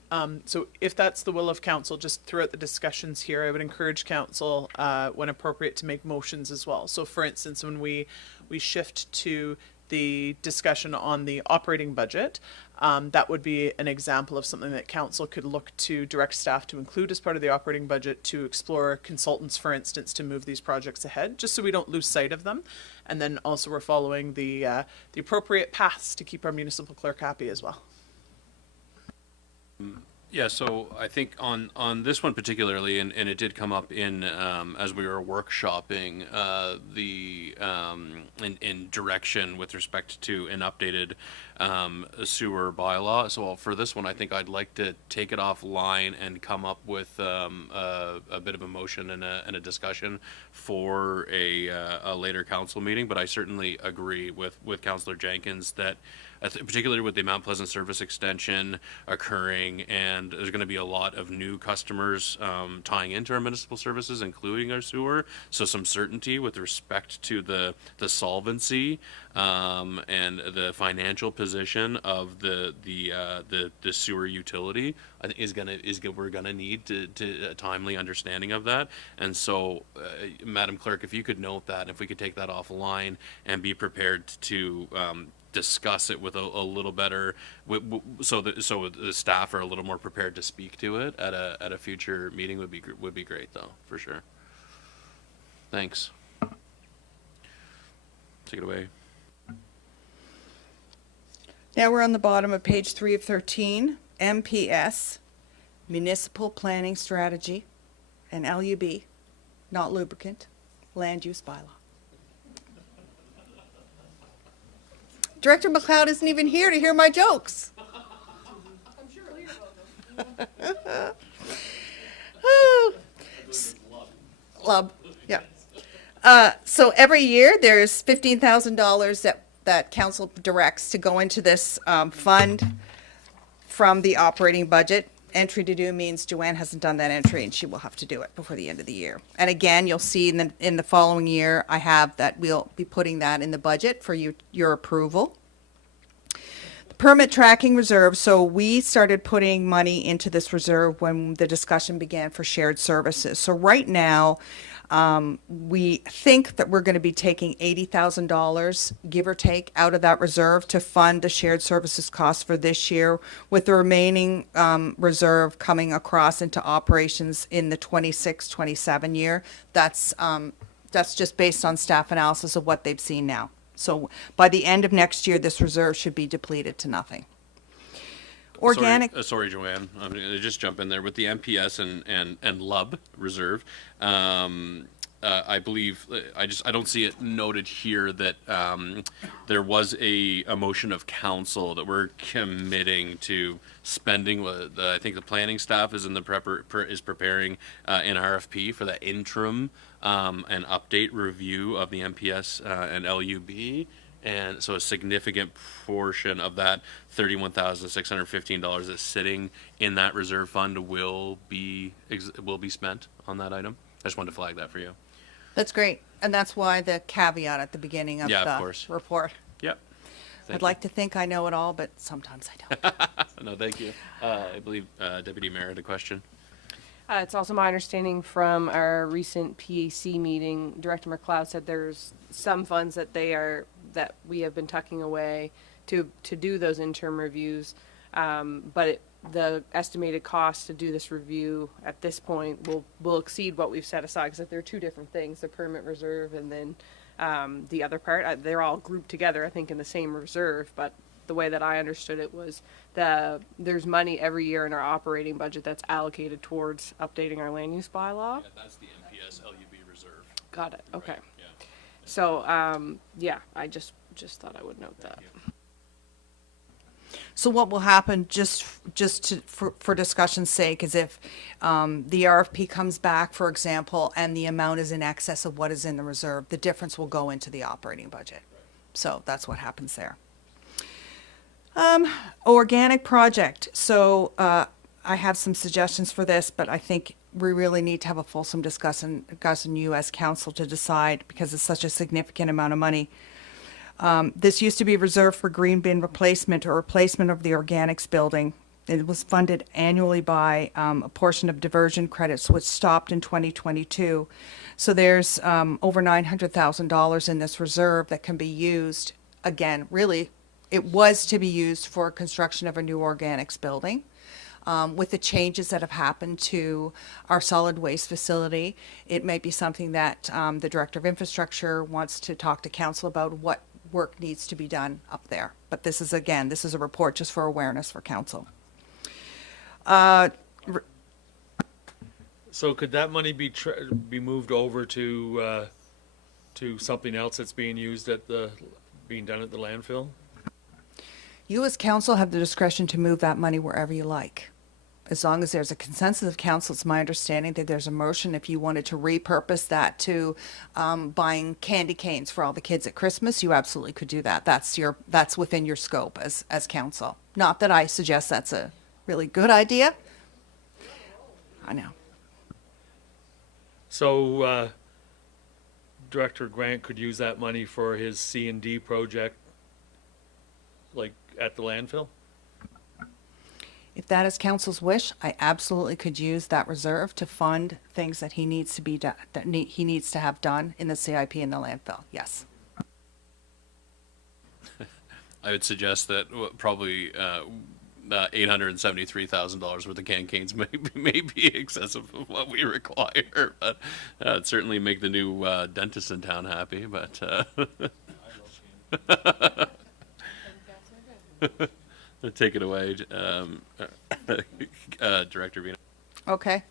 so if that's the will of council, just throughout the discussions here, I would encourage council, when appropriate, to make motions as well. So for instance, when we shift to the discussion on the operating budget, that would be an example of something that council could look to direct staff to include as part of the operating budget, to explore consultants, for instance, to move these projects ahead, just so we don't lose sight of them. And then also we're following the appropriate paths to keep our municipal clerk happy as well. Yeah, so I think on this one particularly, and it did come up in as we were workshopping in direction with respect to an updated sewer bylaw. So for this one, I think I'd like to take it offline and come up with a bit of a motion and a discussion for a later council meeting. But I certainly agree with Councillor Jenkins that particularly with the Mount Pleasant service extension occurring, and there's going to be a lot of new customers tying into our municipal services, including our sewer. So some certainty with respect to the solvency and the financial position of the sewer utility, I think we're gonna need to a timely understanding of that. And so, Madam Clerk, if you could note that, if we could take that offline and be prepared to discuss it with a little better, so the staff are a little more prepared to speak to it at a future meeting would be great, though, for sure. Thanks. Take it away. Now we're on the bottom of page 3 of 13, MPS, Municipal Planning Strategy, and LUB, not lubricant, Land Use Bylaw. Director McLeod isn't even here to hear my jokes. I'm sure he'll hear about them. Lub, yeah. So every year there's $15,000 that council directs to go into this fund from the operating budget. Entry to do means Joanne hasn't done that entry, and she will have to do it before the end of the year. And again, you'll see in the following year, I have that we'll be putting that in the budget for your approval. The permit tracking reserve. So we started putting money into this reserve when the discussion began for shared services. So right now, we think that we're going to be taking $80,000, give or take, out of that reserve to fund the shared services costs for this year, with the remaining reserve coming across into operations in the 26-27 year. That's just based on staff analysis of what they've seen now. So by the end of next year, this reserve should be depleted to nothing. Organic. Sorry, Joanne. I'm going to just jump in there with the MPS and LUB reserve. I believe I don't see it noted here that there was a motion of council that we're committing to spending. I think the planning staff is is preparing an RFP for the interim and update review of the MPS and LUB. And so a significant portion of that $31,615 that's sitting in that reserve fund will be spent on that item. I just wanted to flag that for you. That's great. And that's why the caveat at the beginning of the report. Yep. I'd like to think I know it all, but sometimes I don't. No, thank you. I believe Deputy Mayor had a question. It's also my understanding from our recent PAC meeting, Director McLeod said there's some funds that we have been tucking away to do those interim reviews, but the estimated cost to do this review at this point will exceed what we've set aside, because they're two different things: the permit reserve and then the other part. They're all grouped together, I think, in the same reserve, but the way that I understood it was there's money every year in our operating budget that's allocated towards updating our land use bylaw. Yeah, that's the MPS LUB reserve. Got it. Okay. Right. Yeah. So, I just thought I would note that. So what will happen, for discussion's sake, is if the RFP comes back, for example, and the amount is in excess of what is in the reserve, the difference will go into the operating budget. So that's what happens there. Organic project. So I have some suggestions for this, but I think we really need to have a fulsome discussion you as council to decide, because it's such a significant amount of money. This used to be reserved for green bin replacement or replacement of the organics building. It was funded annually by a portion of diversion credits, which stopped in 2022. So there's over $900,000 in this reserve that can be used. Again, really, it was to be used for construction of a new organics building. With the changes that have happened to our solid waste facility, it may be something that the Director of Infrastructure wants to talk to council about, what work needs to be done up there. But this is a report just for awareness for council. So could that money be moved over to something else that's being used being done at the landfill? You as council have the discretion to move that money wherever you like. as long as there's a consensus of council, it's my understanding that there's a motion if you wanted to repurpose that to buying candy canes for all the kids at Christmas, you absolutely could do that. That's within your scope as council. Not that I suggest that's a really good idea. I know. So, Director Grant could use that money for his C&D project, like at the landfill? If that is council's wish, I absolutely could use that reserve to fund things that he needs to be done, he needs to have done in the CIP in the landfill. Yes. I would suggest that probably $873,000 worth of canned canes may be excessive of what we require, but it'd certainly make the new dentist in town happy. But take it away, Director Vina. Okay.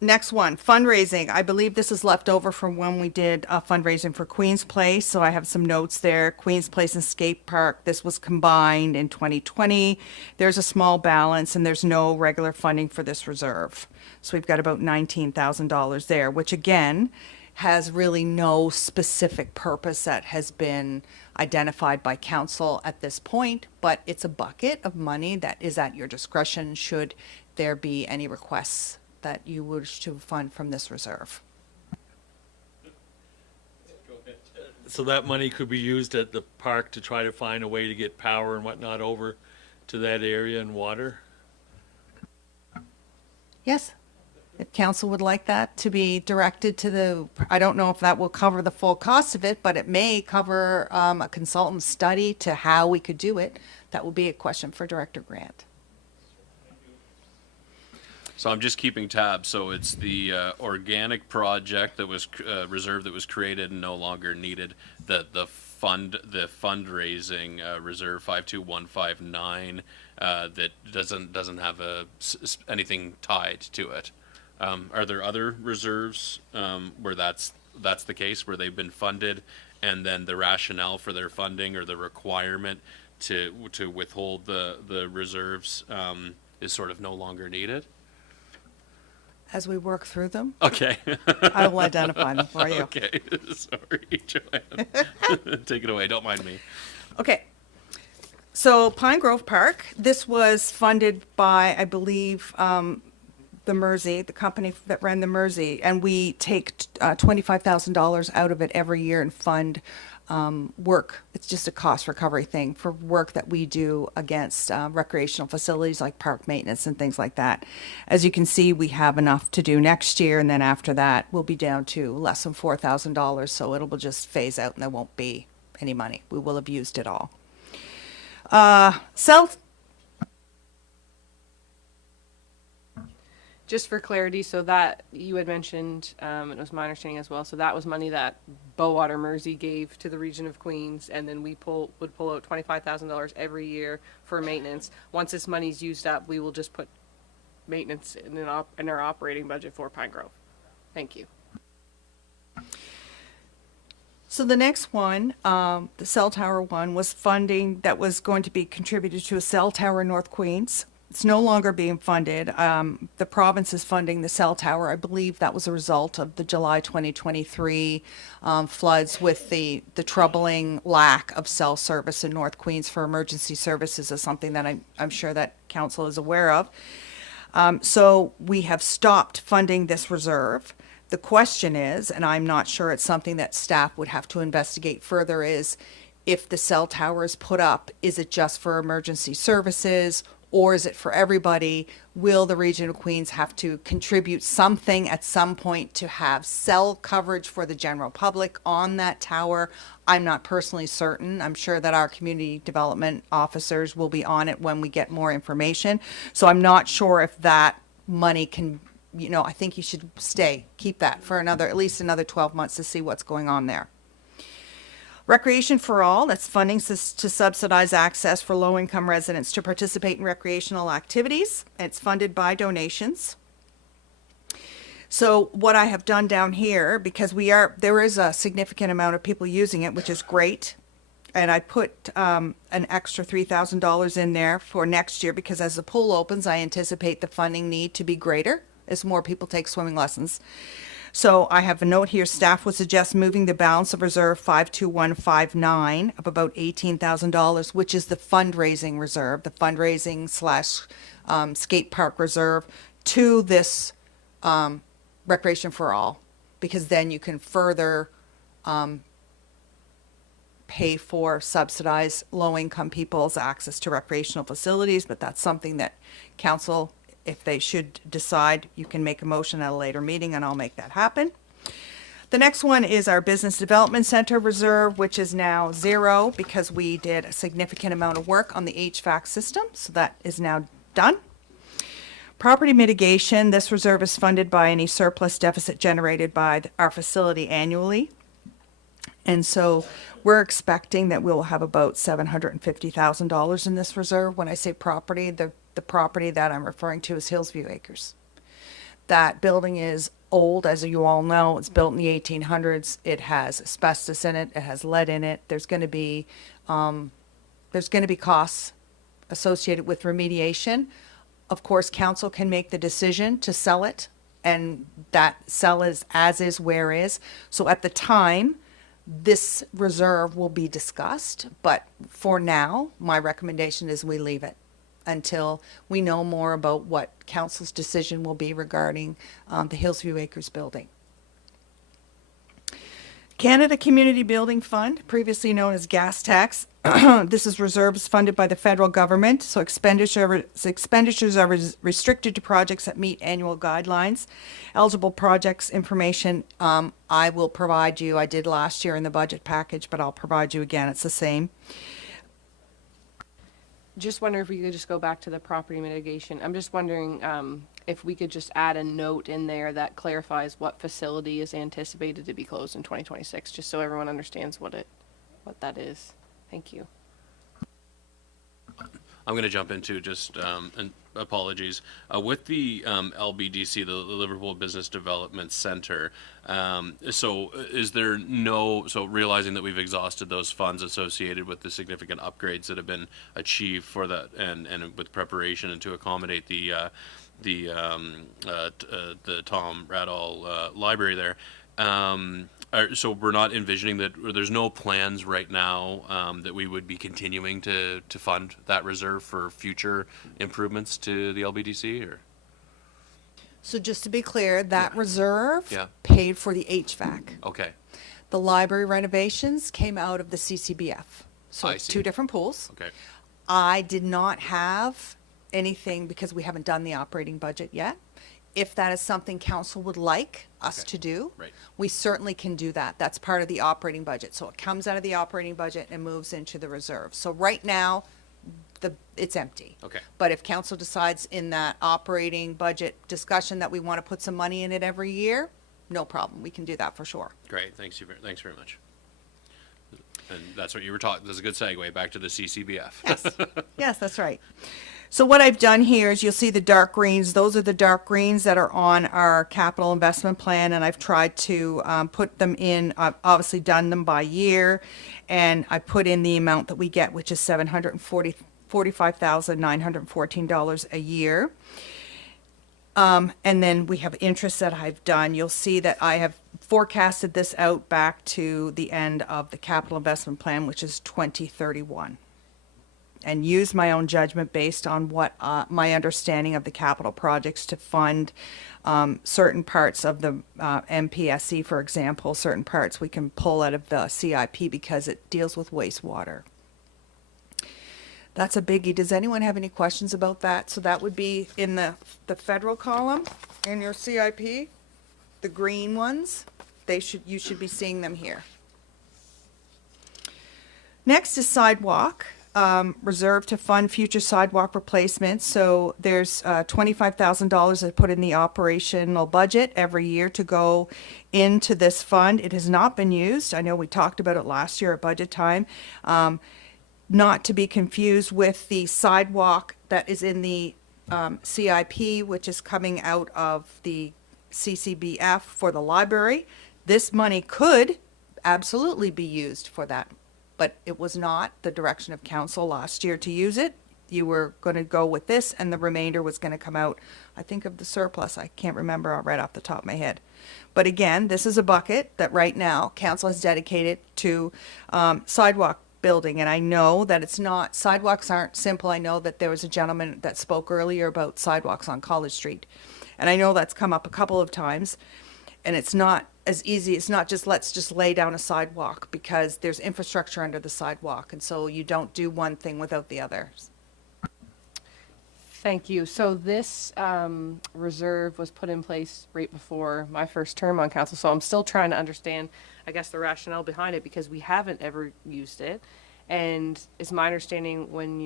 Next one, fundraising. I believe this is left over from when we did fundraising for Queen's Place, so I have some notes there. Queen's Place and Skate Park, this was combined in 2020. There's a small balance, and there's no regular funding for this reserve. So we've got about $19,000 there, which again has really no specific purpose that has been identified by council at this point, but it's a bucket of money that is at your discretion should there be any requests that you wish to fund from this reserve. So that money could be used at the park to try to find a way to get power and whatnot over to that area and water? Yes, if council would like that to be directed to the, I don't know if that will cover the full cost of it, but it may cover a consultant study to how we could do it. That will be a question for Director Grant. So I'm just keeping tabs. So it's the organic project that was reserve that was created and no longer needed. The fundraising reserve 52159 that doesn't have anything tied to it. Are there other reserves where that's the case, where they've been funded, and then the rationale for their funding or the requirement to withhold the reserves is sort of no longer needed? As we work through them, Okay. I will identify them for you. Okay. Sorry, Joanne. Take it away. Don't mind me. Okay. So Pine Grove Park, this was funded by, I believe, the Mersey, the company that ran the Mersey, and we take $25,000 out of it every year and fund work. It's just a cost recovery thing for work that we do against recreational facilities like park maintenance and things like that. As you can see, we have enough to do next year, and then after that, we'll be down to less than $4,000, so it'll just phase out and there won't be any money. We will have used it all. Just for clarity, so that you had mentioned, it was my understanding as well, so that was money that Bowater Mersey gave to the region of Queens, and then we would pull out $25,000 every year for maintenance. Once this money's used up, we will just put maintenance in our operating budget for Pine Grove. Thank you. So the next one, the cell tower one, was funding that was going to be contributed to a cell tower in North Queens. It's no longer being funded. The province is funding the cell tower. I believe that was a result of the July 2023 floods with the troubling lack of cell service in North Queens for emergency services is something that I'm sure that council is aware of. So we have stopped funding this reserve. The question is, and I'm not sure it's something that staff would have to investigate further, is if the cell tower is put up, is it just for emergency services or is it for everybody? Will the region of Queens have to contribute something at some point to have cell coverage for the general public on that tower? I'm not personally certain. I'm sure that our community development officers will be on it when we get more information. So I'm not sure if that money can, I think you should keep that for at least another 12 months to see what's going on there. Recreation for All, that's funding to subsidize access for low-income residents to participate in recreational activities. It's funded by donations. So what I have done down here, because there is a significant amount of people using it, which is great, And I put an extra $3,000 in there for next year because as the pool opens, I anticipate the funding need to be greater as more people take swimming lessons. So I have a note here, staff would suggest moving the balance of reserve 52159 of about $18,000, which is the fundraising reserve, the fundraising slash skate park reserve, to this Recreation for All, because then you can further pay for subsidize low-income people's access to recreational facilities, but that's something that council, if they should decide, you can make a motion at a later meeting and I'll make that happen. The next one is our Business Development Center reserve, which is now zero because we did a significant amount of work on the HVAC system, so that is now done. Property mitigation, this reserve is funded by any surplus deficit generated by our facility annually. And so we're expecting that we'll have about $750,000 in this reserve. When I say property, the property that I'm referring to is Hillsview Acres. That building is old, as you all know. It's built in the 1800s. It has asbestos in it. It has lead in it. There's going to be costs associated with remediation. Of course, council can make the decision to sell it, and that sell is as is, where is. So at the time, this reserve will be discussed, but for now, my recommendation is we leave it until we know more about what council's decision will be regarding the Hillsview Acres building. Canada Community Building Fund, previously known as gas tax. This is reserves funded by the federal government, so expenditures are restricted to projects that meet annual guidelines. Eligible projects information I will provide you. I did last year in the budget package, but I'll provide you again. It's the same. Just wondering if we could just go back to the property mitigation. I'm just wondering if we could just add a note in there that clarifies what facility is anticipated to be closed in 2026, just so everyone understands what that is. Thank you. I'm going to jump into just, and apologies, with the LBDC, the Liverpool Business Development Center. So is there so realizing that we've exhausted those funds associated with the significant upgrades that have been achieved for that, and with preparation and to accommodate the Tom Radall library there. So we're not envisioning that, or there's no plans right now that we would be continuing to fund that reserve for future improvements to the LBDC, or? So just to be clear, that reserve Yeah. paid for the HVAC. Okay, The library renovations came out of the CCBF. So I it's see. two different pools. okay, I did not have anything because we haven't done the operating budget yet. If that is something council would like us Okay. to do, Right. we certainly can do that. That's part of the operating budget. So it comes out of the operating budget and moves into the reserve. So right now, it's empty. okay. But if council decides in that operating budget discussion that we want to put some money in it every year, no problem. We can do that for sure. Great, thanks very much. And that's what you were talking, that's a good segue, back to the CCBF. Yes, yes, that's right. So what I've done here is you'll see the dark greens. Those are the dark greens that are on our capital investment plan, and I've tried to put them in. I've obviously done them by year, and I put in the amount that we get, which is $745,914 a year. And then we have interest that I've done. You'll see that I have forecasted this out back to the end of the capital investment plan, which is 2031. And use my own judgment based on what my understanding of the capital projects to fund certain parts of the MPSC, for example. Certain parts we can pull out of the CIP because it deals with wastewater. That's a biggie. Does anyone have any questions about that? So that would be in the federal column in your CIP, the green ones. You should be seeing them here. Next is sidewalk. Reserved to fund future sidewalk replacements. So there's $25,000 that put in the operational budget every year to go into this fund. It has not been used. I know we talked about it last year at budget time. Not to be confused with the sidewalk that is in the CIP, which is coming out of the CCBF for the library. This money could absolutely be used for that but it was not the direction of council last year to use it. You were going to go with this, and the remainder was going to come out, I think, of the surplus. I can't remember right off the top of my head. But again, this is a bucket that right now council has dedicated to sidewalk building. And I know that it's not, sidewalks aren't simple. I know that there was a gentleman that spoke earlier about sidewalks on College Street. And I know that's come up a couple of times. And it's not as easy. It's not just let's just lay down a sidewalk, because there's infrastructure under the sidewalk. And so you don't do one thing without the other. Thank you. So this reserve was put in place right before my first term on council. So I'm still trying to understand, I guess, the rationale behind it, because we haven't ever used it. And it's my understanding when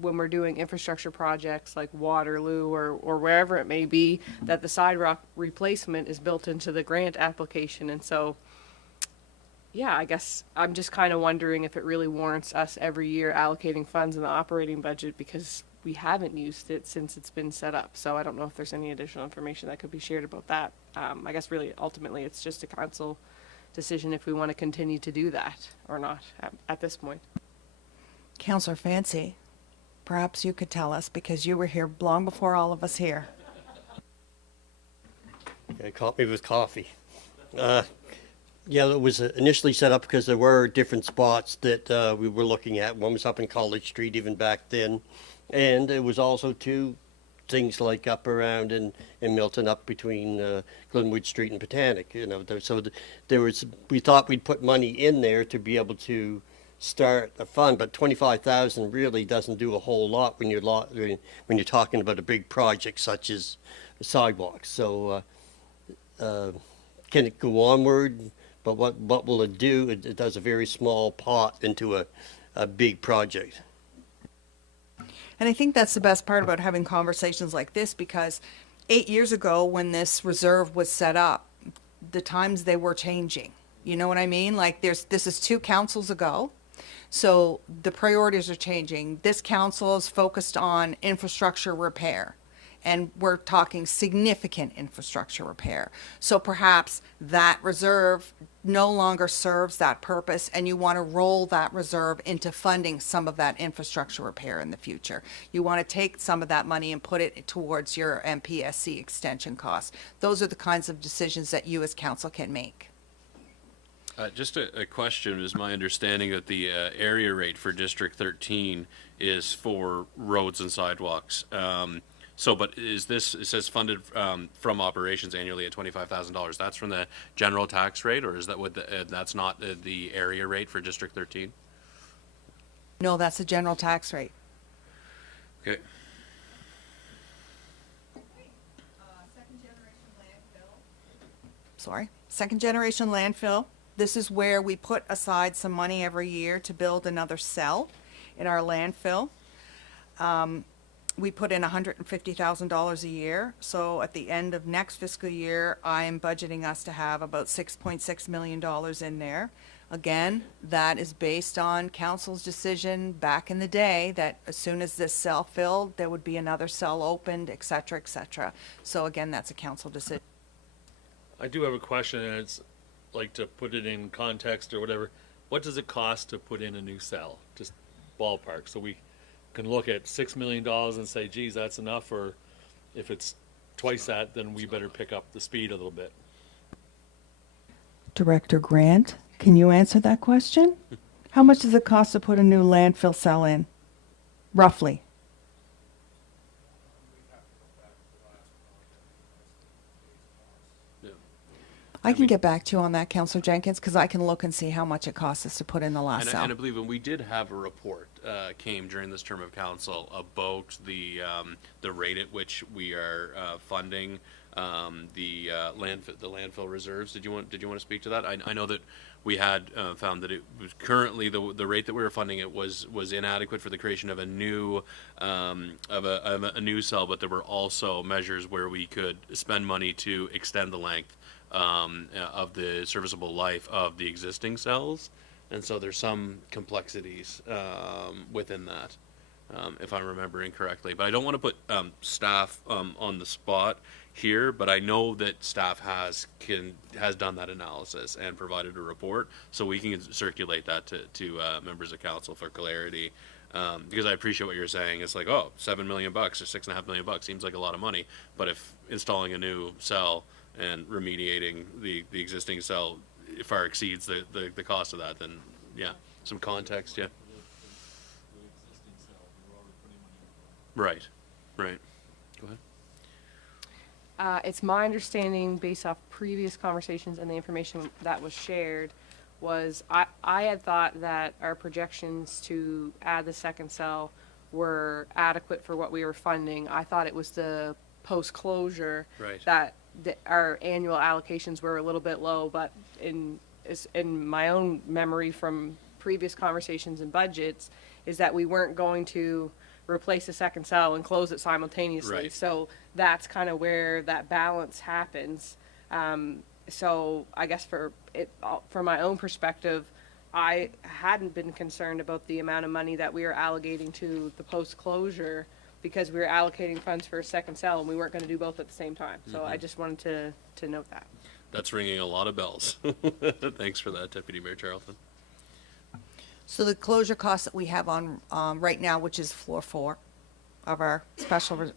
we're doing infrastructure projects like Waterloo or wherever it may be, that the sidewalk replacement is built into the grant application. And so, yeah, I guess I'm just kind of wondering if it really warrants us every year allocating funds in the operating budget, because we haven't used it since it's been set up. So I don't know if there's any additional information that could be shared about that. I guess really ultimately it's just a council decision if we want to continue to do that or not at this point. Councillor Fancy, perhaps you could tell us, because you were here long before all of us here. Yeah, caught me with coffee. Yeah, it was initially set up because there were different spots that we were looking at. One was up in College Street even back then. And it was also two things like up around in Milton, up between Glenwood Street and Botanic. You know, there was, we thought we'd put money in there to be able to start a fund, but 25,000 really doesn't do a whole lot when you're talking about a big project such as sidewalks. So can it go onward? But what will it do? It does a very small pot into a big project. And I think that's the best part about having conversations like this, because 8 years ago when this reserve was set up, the times they were changing. You know what I mean? Like this is 2 councils ago. So the priorities are changing. This council is focused on infrastructure repair, and we're talking significant infrastructure repair. So perhaps that reserve no longer serves that purpose, and you want to roll that reserve into funding some of that infrastructure repair in the future. You want to take some of that money and put it towards your MPSC extension costs. Those are the kinds of decisions that you as council can make. Just a question. Is my understanding that the area rate for District 13 is for roads and sidewalks? But is this, it says funded from operations annually at $25,000. That's from the general tax rate, or is that what that's not the area rate for District 13? No, that's the general tax rate. Okay. Second generation landfill. This is where we put aside some money every year to build another cell in our landfill. We put in $150,000 a year. So at the end of next fiscal year, I am budgeting us to have about $6.6 million in there. Again, that is based on council's decision back in the day that as soon as this cell filled, there would be another cell opened, et cetera, et cetera. So again, that's a council decision. I do have a question, and it's like to put it in context or whatever. What does it cost to put in a new cell? Just ballpark, so we can look at $6 million and say, geez, that's enough, or if it's twice that, then we better pick up the speed a little bit. Director Grant, can you answer that question? How much does it cost to put a new landfill cell in, roughly? I can get back to you on that, Councillor Jenkins, because I can look and see how much it cost us to put in the last cell. And I believe when we did have a report came during this term of council about the rate at which we are funding the landfill reserves. Did you want to speak to that? I know that we had found that it was currently the rate that we were funding it was inadequate for the creation of a new a new cell, but there were also measures where we could spend money to extend the length of the serviceable life of the existing cells, and so there's some complexities within that, if I'm remembering correctly. But I don't want to put staff on the spot here, but I know that staff has done that analysis and provided a report, so we can circulate that to members of council for clarity. Because I appreciate what you're saying. It's like, oh, $7 million or $6.5 million seems like a lot of money, but if installing a new cell and remediating the existing cell far exceeds the cost of that, then yeah, some context, yeah. Right, right. Go ahead. It's my understanding, based off previous conversations and the information that was shared, was I had thought that our projections to add the second cell were adequate for what we were funding. I thought it was the post-closure Right. that our annual allocations were a little bit low, but in my own memory from previous conversations and budgets, is that we weren't going to replace the second cell and close it simultaneously. Right. So that's kind of where that balance happens. So I guess from my own perspective, I hadn't been concerned about the amount of money that we were allocating to the post-closure, because we were allocating funds for a second cell and we weren't going to do both at the same time. So I just wanted to note that. That's ringing a lot of bells. Thanks for that, Deputy Mayor Charlton. So the closure costs that we have on, right now, which is floor 4 of our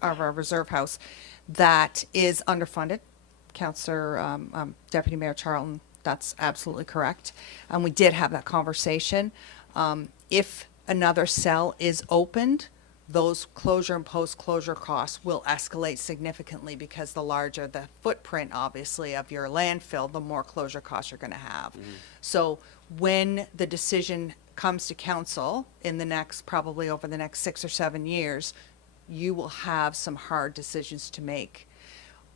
of our reserve house, that is underfunded. Councillor, Deputy Mayor Charlton, that's absolutely correct. And we did have that conversation. If another cell is opened, those closure and post-closure costs will escalate significantly, because the larger the footprint, obviously, of your landfill, the more closure costs you're going to have. So when the decision comes to council in the next, probably over the next 6 or 7 years, you will have some hard decisions to make,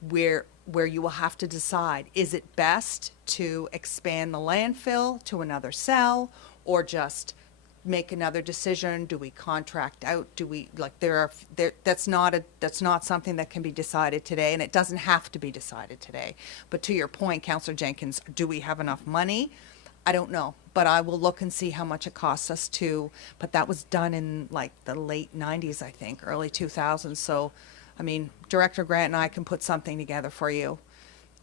where you will have to decide, is it best to expand the landfill to another cell, or just make another decision? Do we contract out? Do we, like, that's not something that can be decided today, and it doesn't have to be decided today. But to your point, Councillor Jenkins, do we have enough money? I don't know, but I will look and see how much it costs us to, but that was done in like the late 90s, I think, early 2000s. So, I mean, Director Grant and I can put something together for you.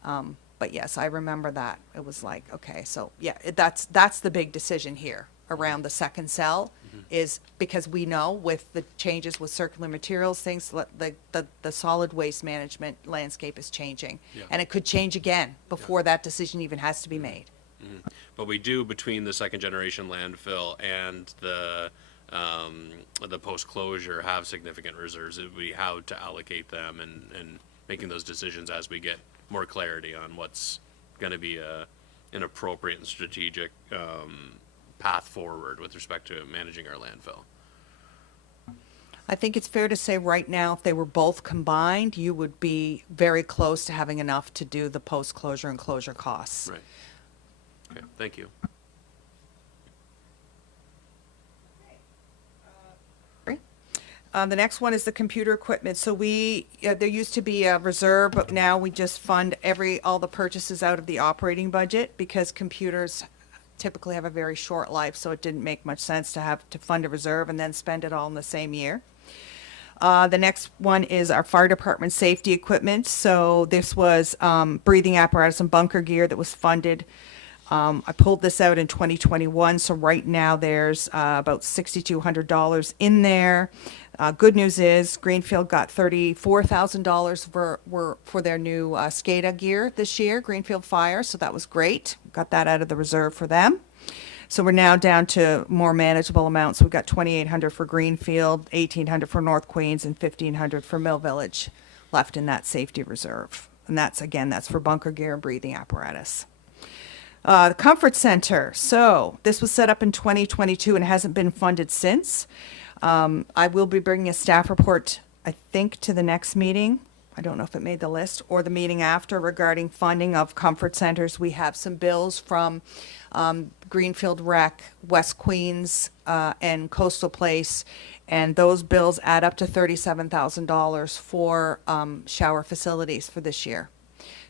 But yes, I remember that. It was like, okay, so yeah, that's the big decision here around the second cell, is because we know with the changes with circular materials, things, the solid waste management landscape is changing. Yeah. And it could change again before that decision even has to be made. But we do, between the second generation landfill and the post-closure, have significant reserves. We how to allocate them and making those decisions as we get more clarity on what's going to be an appropriate and strategic path forward with respect to managing our landfill. I think it's fair to say right now, if they were both combined, you would be very close to having enough to do the post-closure and closure costs. Right. Okay, thank you. The next one is the computer equipment. So there used to be a reserve, but now we just fund all the purchases out of the operating budget, because computers typically have a very short life, so it didn't make much sense to have to fund a reserve and then spend it all in the same year. The next one is our fire department safety equipment. So this was breathing apparatus and bunker gear that was funded. I pulled this out in 2021, so right now there's about $6,200 in there. Good news is Greenfield got $34,000 for their new SCADA gear this year, Greenfield Fire, so that was great. Got that out of the reserve for them. So we're now down to more manageable amounts. We've got $2,800 for Greenfield, $1,800 for North Queens, and $1,500 for Mill Village left in that safety reserve. And that's for bunker gear and breathing apparatus. The Comfort Center. So this was set up in 2022 and hasn't been funded since. I will be bringing a staff report, I think, to the next meeting. I don't know if it made the list, or the meeting after, regarding funding of comfort centers. We have some bills from Greenfield Rec, West Queens, and Coastal Place, and those bills add up to $37,000 for shower facilities for this year.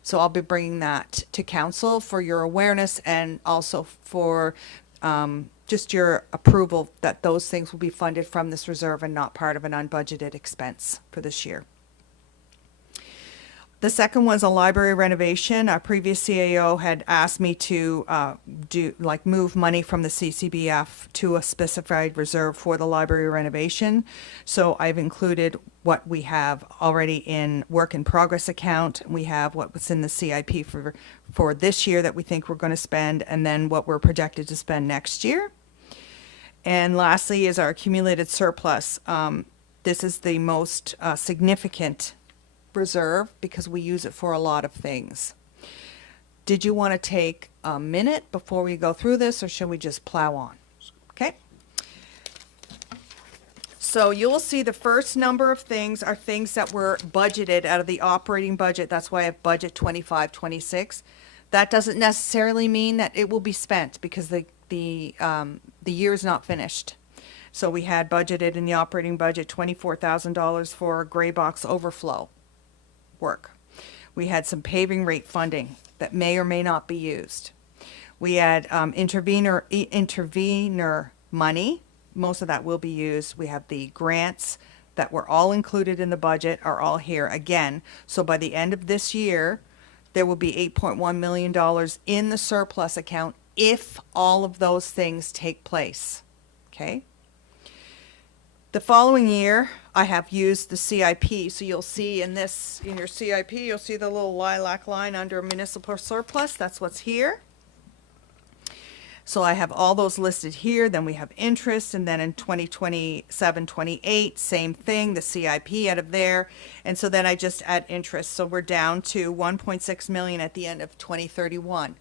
So I'll be bringing that to council for your awareness, and also for just your approval that those things will be funded from this reserve and not part of an unbudgeted expense for this year. The second was a library renovation. Our previous CAO had asked me to move money from the CCBF to a specified reserve for the library renovation. So I've included what we have already in work in progress account. We have what was in the CIP for this year that we think we're going to spend, and then what we're projected to spend next year. And lastly is our accumulated surplus. This is the most significant reserve because we use it for a lot of things. Did you want to take a minute before we go through this, or should we just plow on? Okay. So you'll see the first number of things are things that were budgeted out of the operating budget. That's why I have budget 25-26. That doesn't necessarily mean that it will be spent because the year is not finished. So we had budgeted in the operating budget $24,000 for gray box overflow work. We had some paving rate funding that may or may not be used. We had intervener money. Most of that will be used. We have the grants that were all included in the budget are all here again. So by the end of this year, there will be $8.1 million in the surplus account if all of those things take place. Okay? The following year, I have used the CIP. So you'll see in your CIP, you'll see the little lilac line under municipal surplus. That's what's here. So I have all those listed here. Then we have interest. And then in 2027-28, same thing, the CIP out of there. And so then I just add interest. So we're down to 1.6 million at the end of 2031.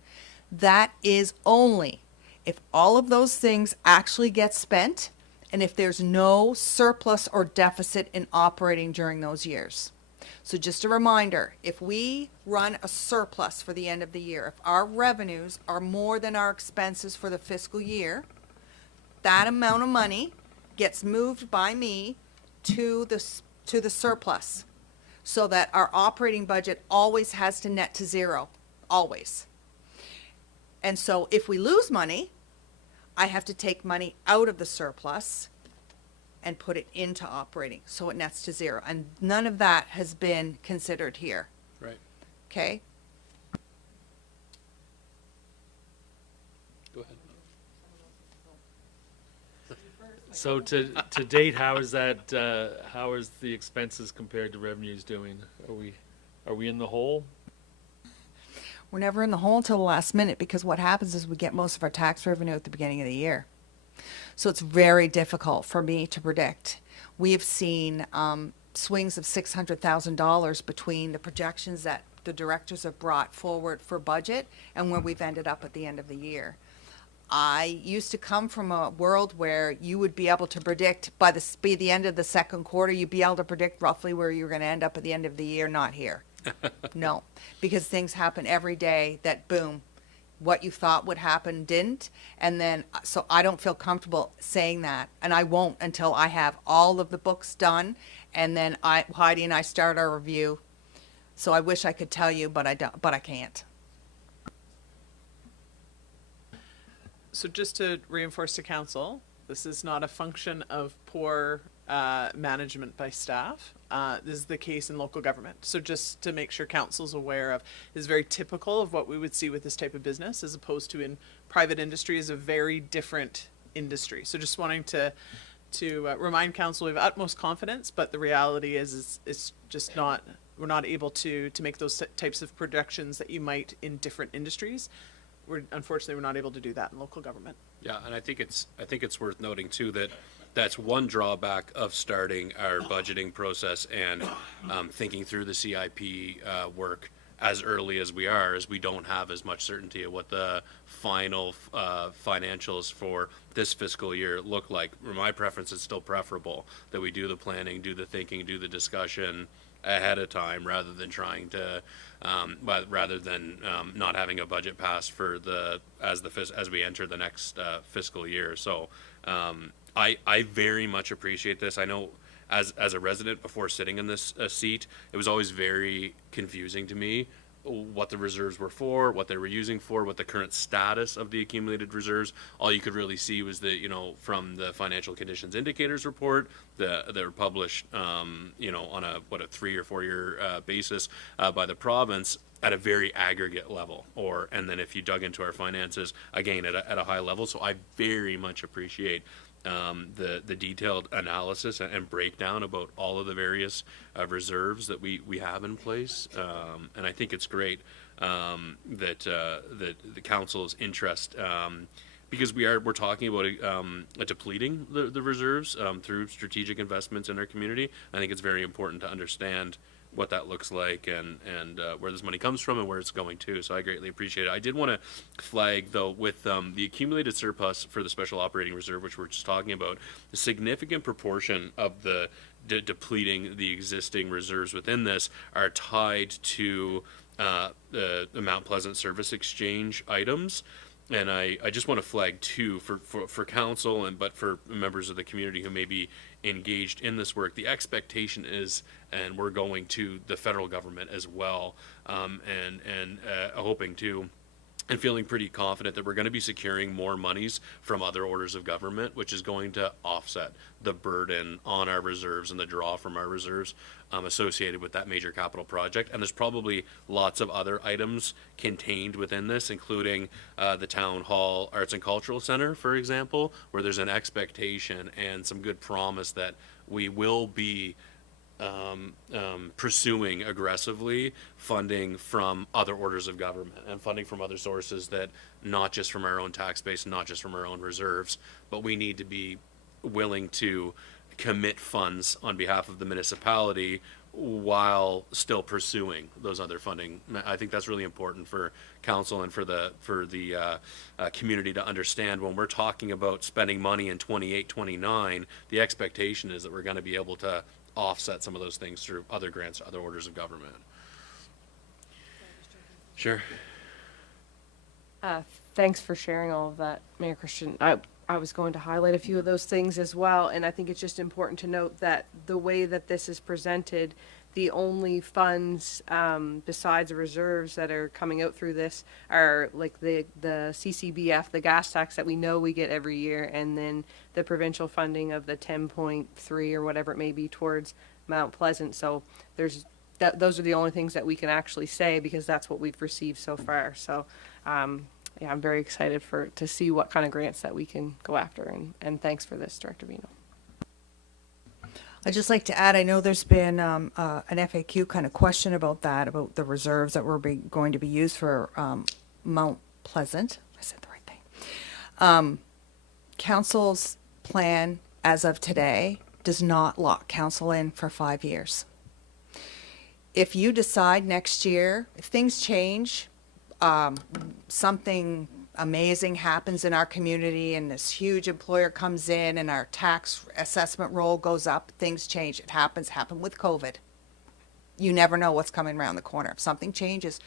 That is only if all of those things actually get spent and if there's no surplus or deficit in operating during those years. So just a reminder, if we run a surplus for the end of the year, if our revenues are more than our expenses for the fiscal year, that amount of money gets moved by me to the surplus so that our operating budget always has to net to zero, always. And so if we lose money, I have to take money out of the surplus and put it into operating, so it nets to zero. And none of that has been considered here. Right. Okay? Go ahead. So to date, how is that, how is the expenses compared to revenues doing? Are we in the hole? We're never in the hole until the last minute because what happens is we get most of our tax revenue at the beginning of the year. So it's very difficult for me to predict. We have seen swings of $600,000 between the projections that the directors have brought forward for budget and where we've ended up at the end of the year. I used to come from a world where you would be able to predict by the end of the second quarter, you'd be able to predict roughly where you're going to end up at the end of the year, not here. No, because things happen every day that boom, what you thought would happen didn't. And then, so I don't feel comfortable saying that. And I won't until I have all of the books done. And then Heidi and I start our review. So I wish I could tell you, but I can't. So just to reinforce to council, this is not a function of poor management by staff. This is the case in local government. So just to make sure council's aware of, is very typical of what we would see with this type of business, as opposed to in private industry is a very different industry. So just wanting to remind council we have utmost confidence, but the reality is it's just not, we're not able to make those types of projections that you might in different industries. Unfortunately, we're not able to do that in local government. Yeah, and I think it's worth noting too that that's one drawback of starting our budgeting process and thinking through the CIP work as early as we are, is we don't have as much certainty of what the final financials for this fiscal year look like. For my preference, it's still preferable that we do the planning, do the thinking, do the discussion ahead of time rather than trying to not having a budget passed for as we enter the next fiscal year. So I very much appreciate this. I know as a resident before sitting in this seat, it was always very confusing to me what the reserves were for, what they were using for, what the current status of the accumulated reserves. All you could really see was that, from the financial conditions indicators report that were published, on a 3 or 4 year basis by the province at a very aggregate level, and then if you dug into our finances again at a high level. So I very much appreciate the detailed analysis and breakdown about all of the various reserves that we have in place, and I think it's great that the council's interest, because we're talking about depleting the reserves through strategic investments in our community. I think it's very important to understand what that looks like and where this money comes from and where it's going to. So I greatly appreciate it. I did want to flag, though, with the accumulated surplus for the special operating reserve, which we're just talking about, a significant proportion of the depleting the existing reserves within this are tied to the Mount Pleasant Service Exchange items. And I just want to flag too for council but for members of the community who may be engaged in this work, the expectation is, and we're going to the federal government as well, and hoping to, and feeling pretty confident that we're going to be securing more monies from other orders of government, which is going to offset the burden on our reserves and the draw from our reserves associated with that major capital project. And there's probably lots of other items contained within this, including the Town Hall Arts and Cultural Center, for example, where there's an expectation and some good promise that we will be pursuing aggressively funding from other orders of government and funding from other sources, that not just from our own tax base, not just from our own reserves, but we need to be willing to commit funds on behalf of the municipality while still pursuing those other funding. I think that's really important for council and for the community to understand. When we're talking about spending money in 28, 29, the expectation is that we're going to be able to offset some of those things through other grants, other orders of government. Sure. Thanks for sharing all of that, Mayor Christian. I was going to highlight a few of those things as well, and I think it's just important to note that the way that this is presented, the only funds besides the reserves that are coming out through this are like the CCBF, the gas tax that we know we get every year, and then the provincial funding of the 10.3 or whatever it may be towards Mount Pleasant. So those are the only things that we can actually say, because that's what we've received so far. So yeah, I'm very excited to see what kind of grants that we can go after, and thanks for this, Director Vino. I'd just like to add, I know there's been an FAQ kind of question about that, about the reserves that were going to be used for Mount Pleasant. I said the right thing. Council's plan as of today does not lock council in for 5 years. If you decide next year, if things change, something amazing happens in our community and this huge employer comes in and our tax assessment roll goes up, things change. It happened with COVID. You never know what's coming around the corner. If something changes,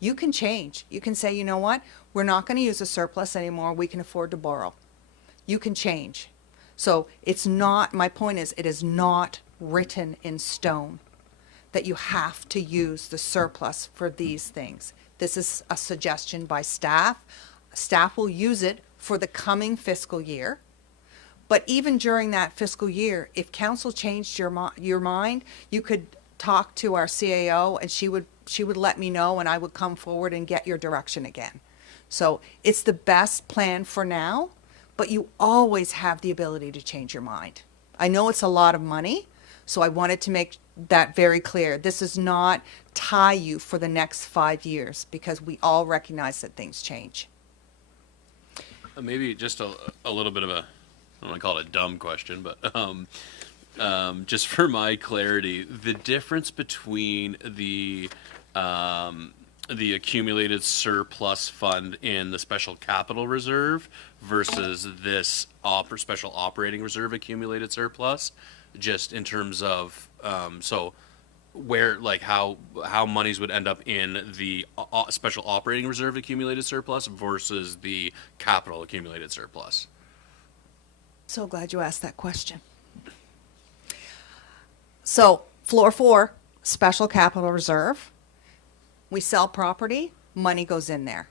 you can change. You can say, you know what, we're not going to use a surplus anymore. We can afford to borrow. You can change. So it's not, my point is, it is not written in stone that you have to use the surplus for these things. This is a suggestion by staff. Staff will use it for the coming fiscal year. But even during that fiscal year, if council changed your mind, you could talk to our CAO and she would let me know, and I would come forward and get your direction again. So it's the best plan for now, but you always have the ability to change your mind. I know it's a lot of money, so I wanted to make that very clear. This does not tie you for the next 5 years, because we all recognize that things change. Maybe just a little bit of I don't want to call it a dumb question, but just for my clarity, the difference between the accumulated surplus fund in the special capital reserve versus this special operating reserve accumulated surplus, just in terms of so where, like, how monies would end up in the special operating reserve accumulated surplus versus the capital accumulated surplus. So glad you asked that question. So floor 4, special capital reserve. We sell property, money goes in there.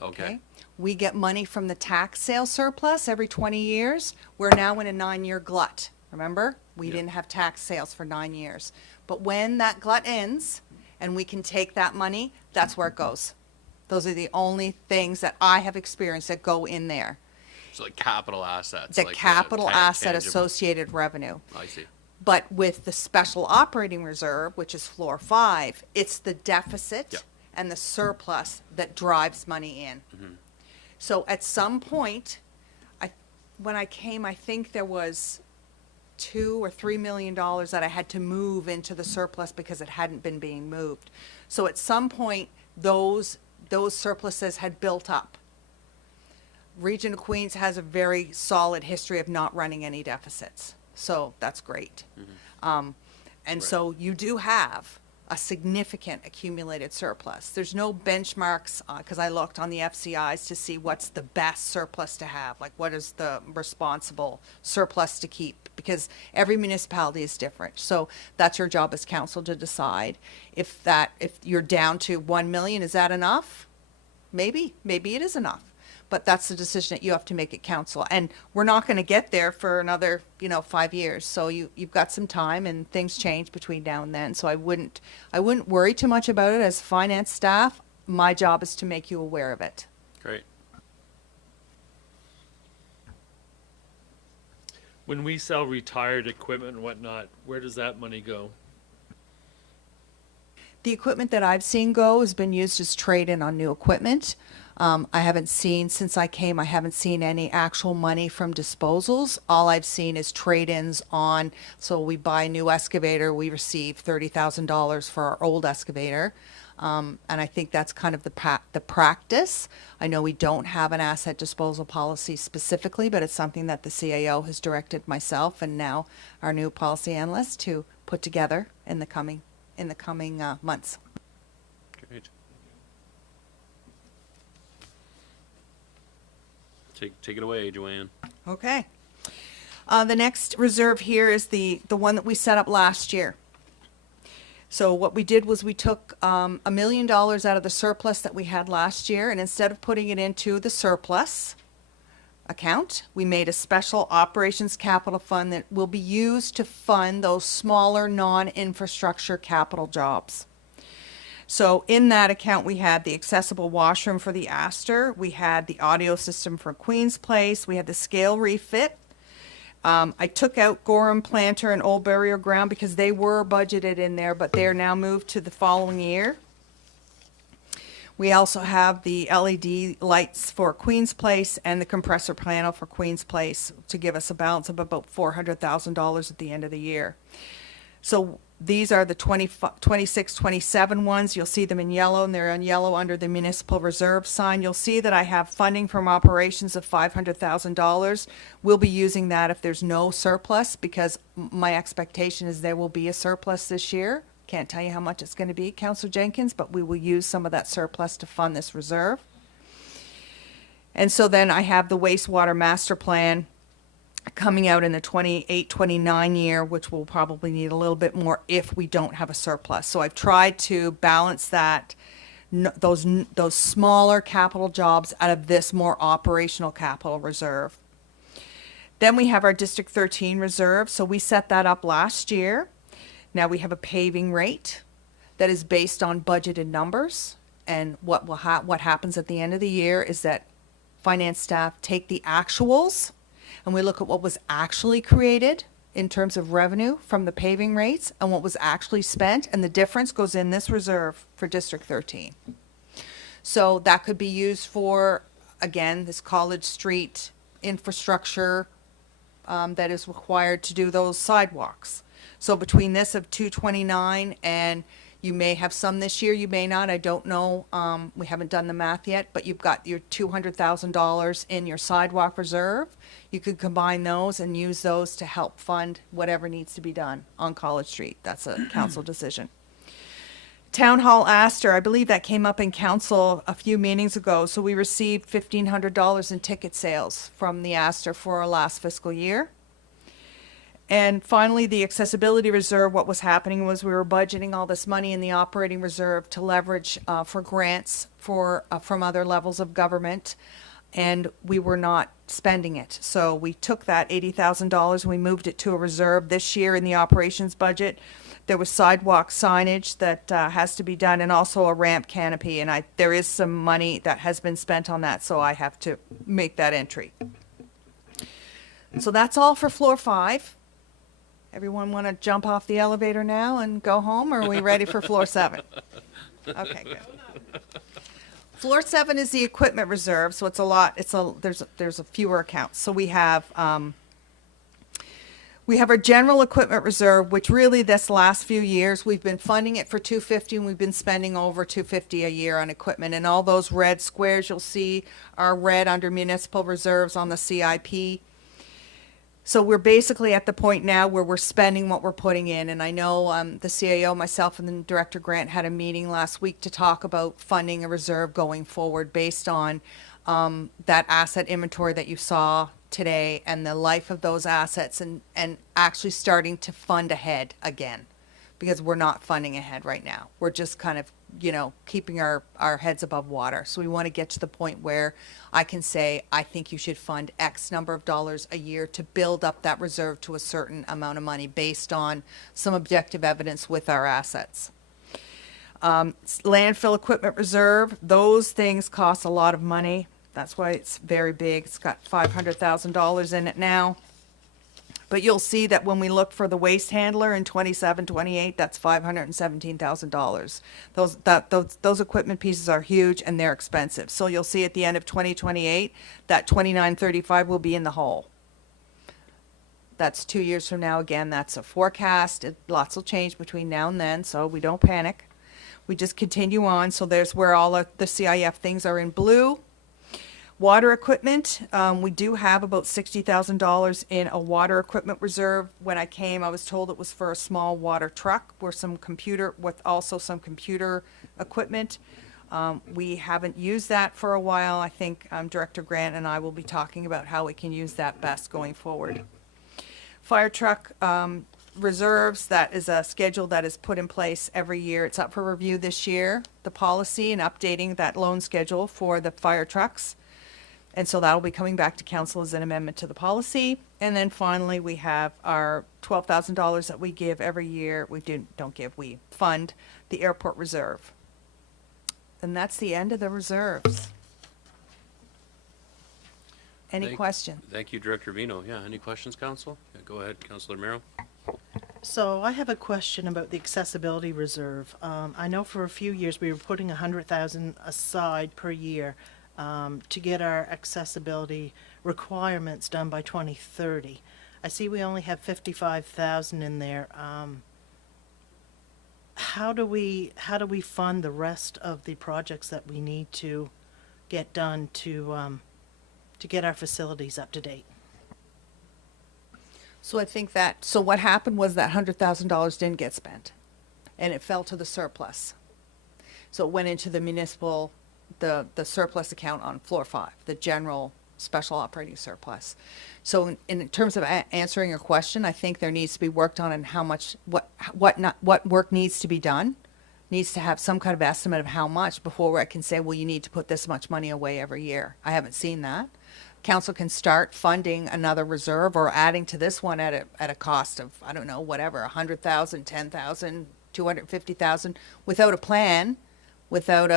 Okay. We get money from the tax sale surplus every 20 years. We're now in a 9-year glut. Remember? We Yep. didn't have tax sales for 9 years. But when that glut ends and we can take that money, that's where it goes. Those are the only things that I have experienced that go in there. So like capital assets. The like capital asset tangible- associated revenue. I see. But with the special operating reserve, which is floor 5, it's the deficit Yep. and the surplus that drives money in. So at some point, when I came, I think there was $2 or $3 million that I had to move into the surplus because it hadn't been being moved. So at some point, those surpluses had built up. Region of Queens has a very solid history of not running any deficits. So that's great. And so you do have a significant accumulated surplus. There's no benchmarks, because I looked on the FCIs to see what's the best surplus to have, like what is the responsible surplus to keep, because every municipality is different. So that's your job as council to decide if you're down to 1 million, is that enough? Maybe it is enough. But that's the decision that you have to make at council. And we're not going to get there for another, 5 years. So you've got some time, and things change between now and then. So I wouldn't worry too much about it as finance staff. My job is to make you aware of it. Great. When we sell retired equipment and whatnot, where does that money go? The equipment that I've seen go has been used as trade-in on new equipment. I haven't seen, since I came, I haven't seen any actual money from disposals. All I've seen is trade-ins on, so we buy a new excavator, we receive $30,000 for our old excavator. And I think that's kind of the practice. I know we don't have an asset disposal policy specifically, but it's something that the CAO has directed myself and now our new policy analyst to put together in the coming months. Great. Take it away, Joanne. Okay. The next reserve here is the one that we set up last year. So what we did was we took $1 million out of the surplus that we had last year, and instead of putting it into the surplus account, we made a special operations capital fund that will be used to fund those smaller non-infrastructure capital jobs. So in that account, we had the accessible washroom for the Astor, we had the audio system for Queen's Place, we had the scale refit. I took out Gorham Planter and Old Burial Ground because they were budgeted in there, but they are now moved to the following year. We also have the LED lights for Queen's Place and the compressor panel for Queen's Place to give us a balance of about $400,000 at the end of the year. So these are the 26, 27 ones. You'll see them in yellow, and they're in yellow under the municipal reserve sign. You'll see that I have funding from operations of $500,000. We'll be using that if there's no surplus, because my expectation is there will be a surplus this year. Can't tell you how much it's going to be, Councillor Jenkins, but we will use some of that surplus to fund this reserve. And so then I have the wastewater master plan coming out in the 28-29 year, which will probably need a little bit more if we don't have a surplus. So I've tried to balance that, those smaller capital jobs out of this more operational capital reserve. Then we have our District 13 reserve. So we set that up last year. Now we have a paving rate that is based on budgeted numbers. And what happens at the end of the year is that finance staff take the actuals and we look at what was actually created in terms of revenue from the paving rates and what was actually spent, and the difference goes in this reserve for District 13. So that could be used for, again, this College Street infrastructure that is required to do those sidewalks. So between this of 229, and you may have some this year, you may not, I don't know. We haven't done the math yet, but you've got your $200,000 in your sidewalk reserve. You could combine those and use those to help fund whatever needs to be done on College Street. That's a council decision. Town Hall Astor, I believe that came up in council a few meetings ago. So we received $1,500 in ticket sales from the Astor for our last fiscal year. And finally, the accessibility reserve, what was happening was we were budgeting all this money in the operating reserve to leverage for grants from other levels of government, and we were not spending it. So we took that $80,000 and we moved it to a reserve. This year in the operations budget, there was sidewalk signage that has to be done, and also a ramp canopy, and there is some money that has been spent on that, so I have to make that entry. So that's all for floor 5. Everyone want to jump off the elevator now and go home, or are we ready for floor 7? Okay, good. Floor 7 is the equipment reserve, so it's a lot. There's a fewer accounts. So we have our general equipment reserve, which really this last few years we've been funding it for $250, and we've been spending over $250 a year on equipment. And all those red squares you'll see are red under municipal reserves on the CIP. So we're basically at the point now where we're spending what we're putting in. And I know the CAO, myself, and then Director Grant had a meeting last week to talk about funding a reserve going forward based on that asset inventory that you saw today and the life of those assets, and actually starting to fund ahead again, because we're not funding ahead right now. We're just kind of, keeping our heads above water. So we want to get to the point where I can say, I think you should fund X number of dollars a year to build up that reserve to a certain amount of money based on some objective evidence with our assets. Landfill equipment reserve, those things cost a lot of money. That's why it's very big. It's got $500,000 in it now. But you'll see that when we look for the waste handler in 27, 28, that's $517,000. Those equipment pieces are huge and they're expensive. So you'll see at the end of 2028, that 2935 will be in the hole. That's 2 years from now. Again, that's a forecast. Lots will change between now and then, so we don't panic. We just continue on. So there's where all of the CIF things are in blue. Water equipment, we do have about $60,000 in a water equipment reserve. When I came, I was told it was for a small water truck with also some computer equipment. We haven't used that for a while. I think Director Grant and I will be talking about how we can use that best going forward. Fire truck reserves, that is a schedule that is put in place every year. It's up for review this year, the policy and updating that loan schedule for the fire trucks. And so that'll be coming back to council as an amendment to the policy. And then finally, we have our $12,000 that we give every year. We fund the airport reserve. And that's the end of the reserves. Any questions? Thank you, Director Vino. Yeah, any questions, Council? Yeah, go ahead, Councillor Merrill. So I have a question about the accessibility reserve. I know for a few years we were putting $100,000 aside per year to get our accessibility requirements done by 2030. I see we only have 55,000 in there. How do we fund the rest of the projects that we need to get done to get our facilities up to date? So I think so what happened was that $100,000 didn't get spent, and it fell to the surplus. So it went into the municipal, the surplus account on floor 5, the general special operating surplus. So in terms of answering your question, I think there needs to be worked on and how much, what work needs to be done, needs to have some kind of estimate of how much before I can say, well, you need to put this much money away every year. I haven't seen that. Council can start funding another reserve or adding to this one at a cost of, I don't know, whatever, 100,000, 10,000, 250,000, without a plan, without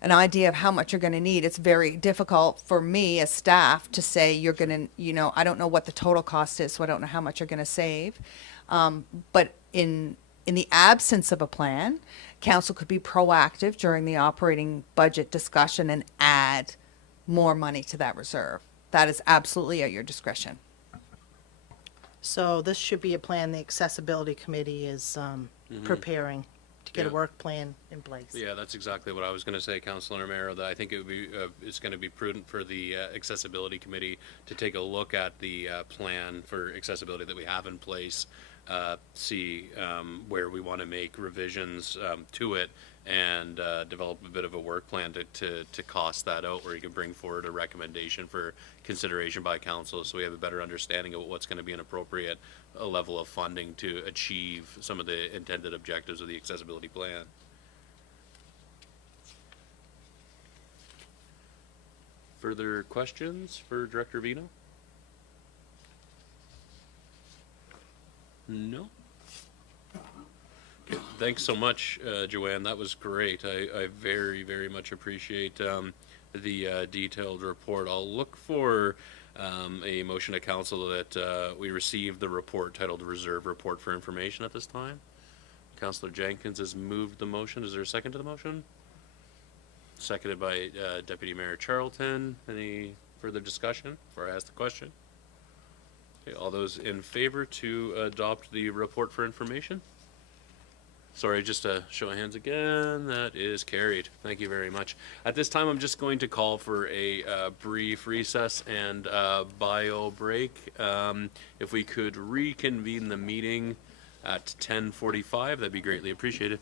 an idea of how much you're going to need. It's very difficult for me as staff to say you're going to, I don't know what the total cost is, so I don't know how much you're going to save. But in the absence of a plan, council could be proactive during the operating budget discussion and add more money to that reserve. That is absolutely at your discretion. So this should be a plan the accessibility committee is preparing to get a work plan in place. Yeah, that's exactly what I was going to say, Councilor Romero, that I think it would be, it's going to be prudent for the accessibility committee to take a look at the plan for accessibility that we have in place see where we want to make revisions to it and develop a bit of a work plan to cost that out, where you can bring forward a recommendation for consideration by council, so we have a better understanding of what's going to be an appropriate level of funding to achieve some of the intended objectives of the accessibility plan. Further questions for Director Vino? No? Okay, thanks so much, Joanne. That was great. I very, very much appreciate the detailed report. I'll look for a motion to council that we receive the report titled Reserve Report for Information at this time. Councillor Jenkins has moved the motion. Is there a second to the motion? Seconded by Deputy Mayor Charlton. Any further discussion before I ask the question? Okay, all those in favor to adopt the report for information? Sorry, just a show of hands again. That is carried. Thank you very much. At this time, I'm just going to call for a brief recess and bio break. If we could reconvene the meeting at 10:45, that'd be greatly appreciated.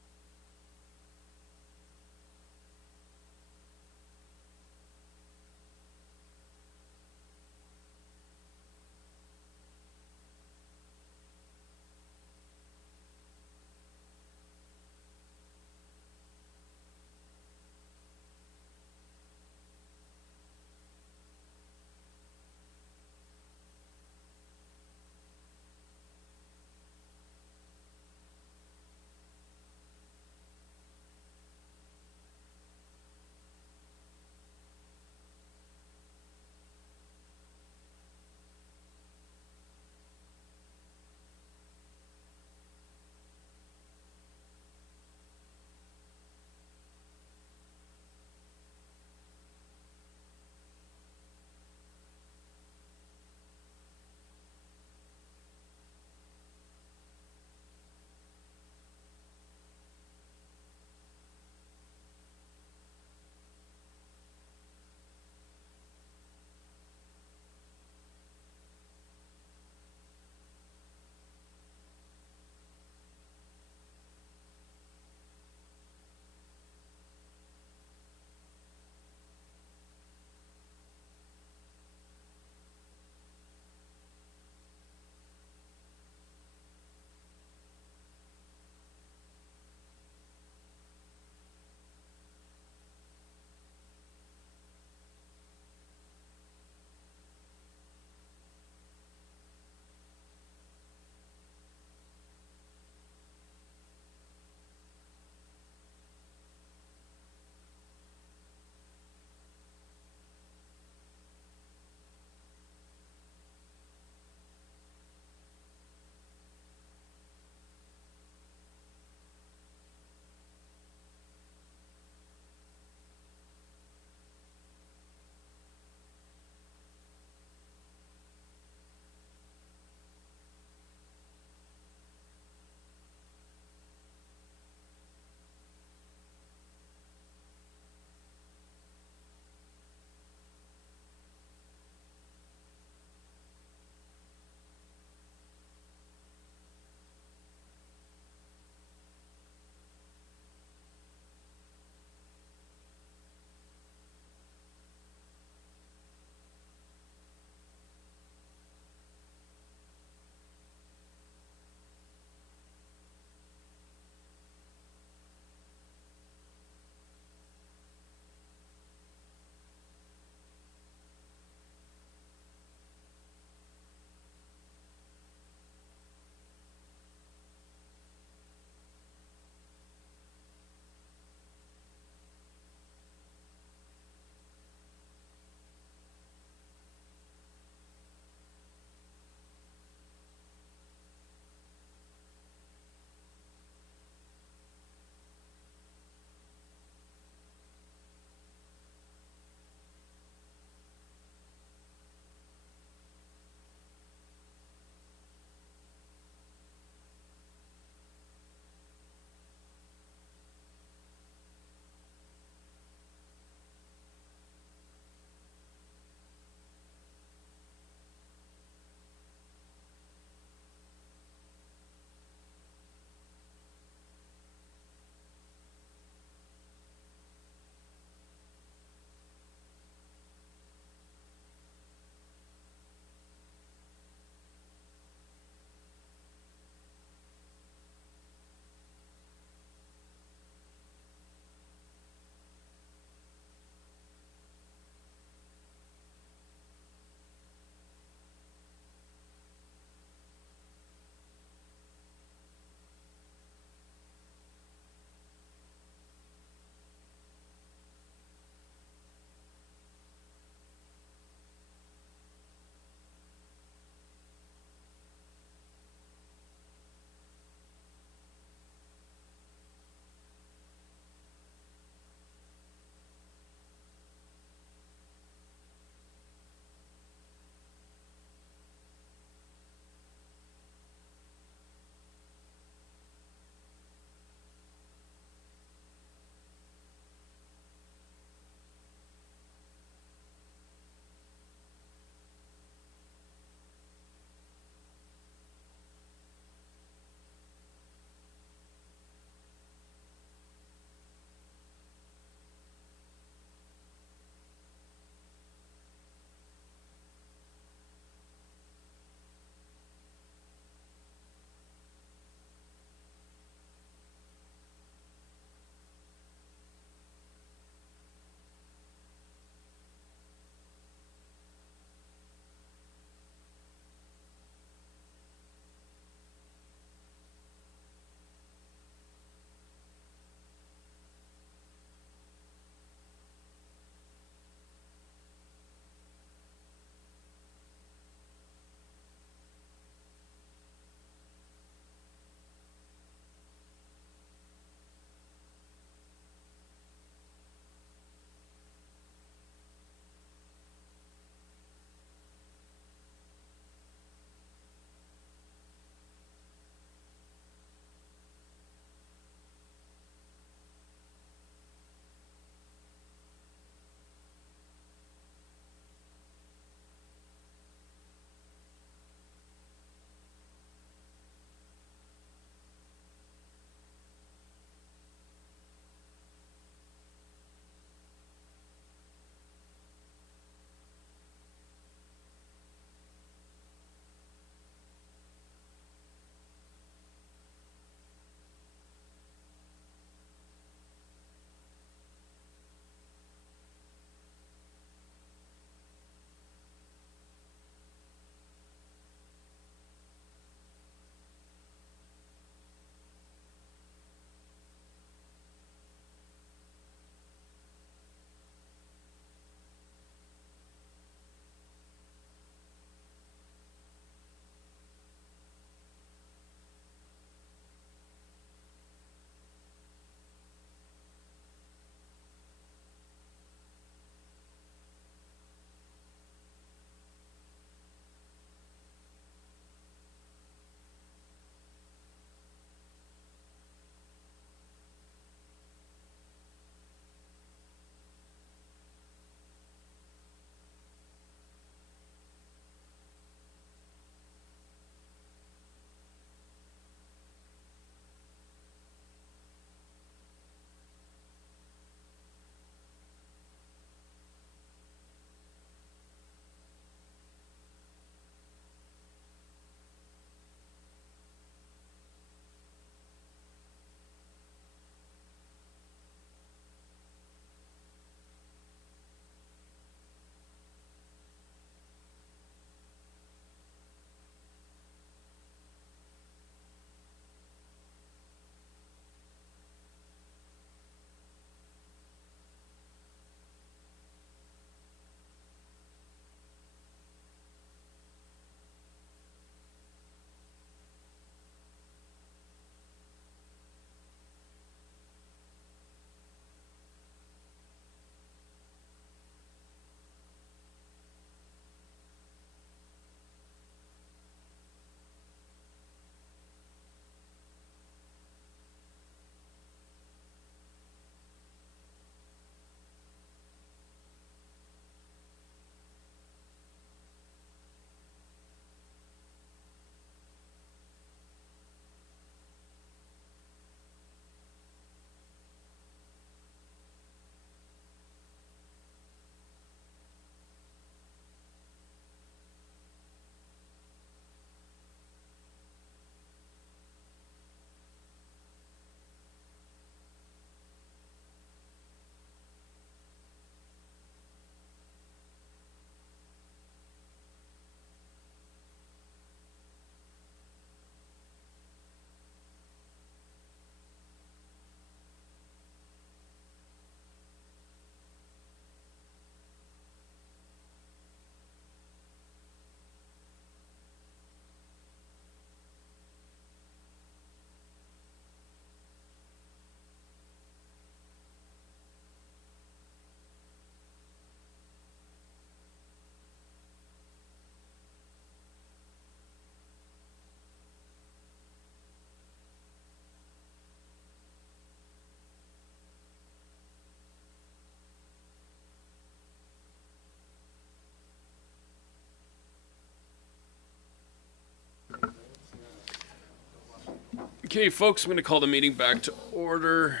Okay, folks, I'm going to call the meeting back to order.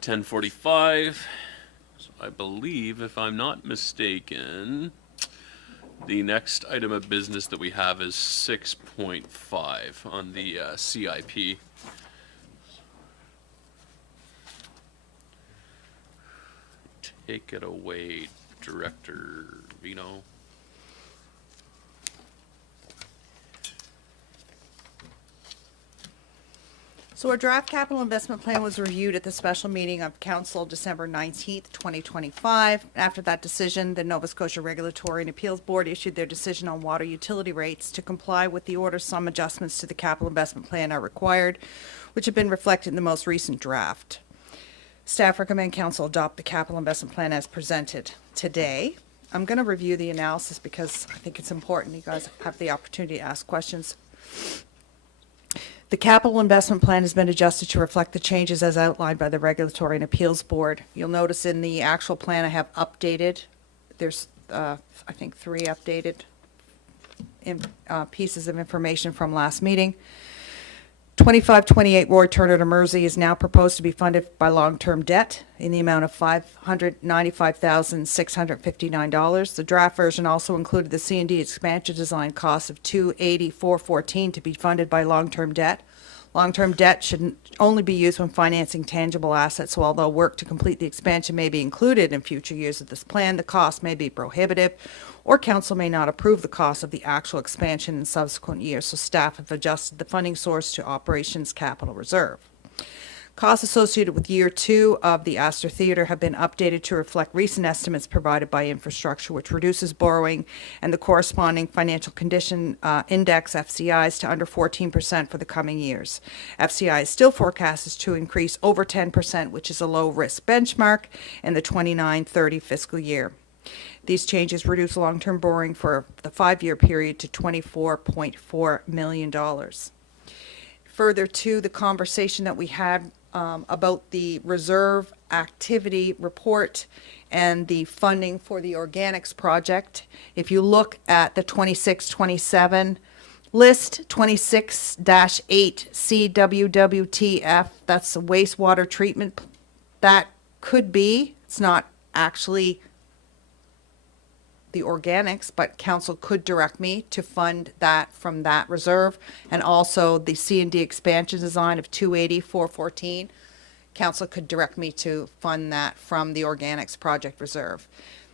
10:45. So I believe, if I'm not mistaken, the next item of business that we have is 6.5 on the CIP. Take it away, Director Vino. So our draft capital investment plan was reviewed at the special meeting of council December 19th, 2025. After that decision, the Nova Scotia Regulatory and Appeals Board issued their decision on water utility rates. To comply with the order, some adjustments to the capital investment plan are required, which have been reflected in the most recent draft. Staff recommend council adopt the capital investment plan as presented today. I'm going to review the analysis because I think it's important you guys have the opportunity to ask questions. The capital investment plan has been adjusted to reflect the changes as outlined by the Regulatory and Appeals Board. You'll notice in the actual plan I have updated. There's, I think, 3 updated pieces of information from last meeting. 2528 Roy Turner to Mersey is now proposed to be funded by long-term debt in the amount of $595,659. The draft version also included the C&D expansion design cost of $280,414 to be funded by long-term debt. Long-term debt should only be used when financing tangible assets, so although work to complete the expansion may be included in future years of this plan, the cost may be prohibitive, or council may not approve the cost of the actual expansion in subsequent years, so staff have adjusted the funding source to Operations Capital Reserve. Costs associated with year 2 of the Astor Theatre have been updated to reflect recent estimates provided by infrastructure, which reduces borrowing and the corresponding financial condition index, FCIs, to under 14% for the coming years. FCI is still forecasted to increase over 10%, which is a low-risk benchmark in the 29-30 fiscal year. These changes reduce long-term borrowing for the 5-year period to $24.4 million. Further to the conversation that we had about the reserve activity report and the funding for the organics project, if you look at the 26-27 list, 26-8 CWWTF, that's the wastewater treatment. That could be, it's not actually the organics, but council could direct me to fund that from that reserve, and also the C&D expansion design of $280,414. Council could direct me to fund that from the organics project reserve.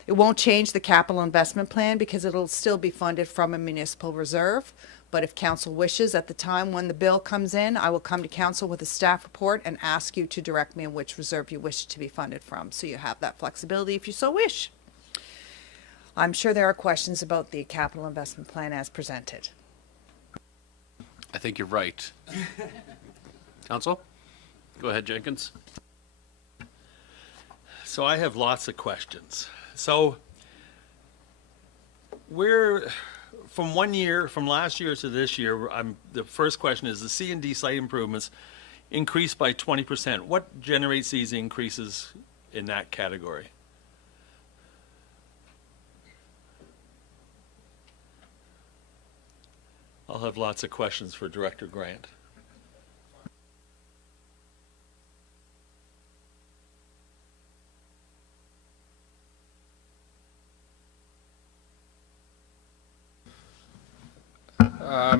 It won't change the capital investment plan because it'll still be funded from a municipal reserve. But if council wishes, at the time when the bill comes in, I will come to council with a staff report and ask you to direct me in which reserve you wish to be funded from, so you have that flexibility if you so wish. I'm sure there are questions about the capital investment plan as presented. I think you're right. Council? Go ahead, Jenkins. So I have lots of questions. So we're from last year to this year. The first question is the C&D site improvements increased by 20%. What generates these increases in that category? I'll have lots of questions for Director Grant.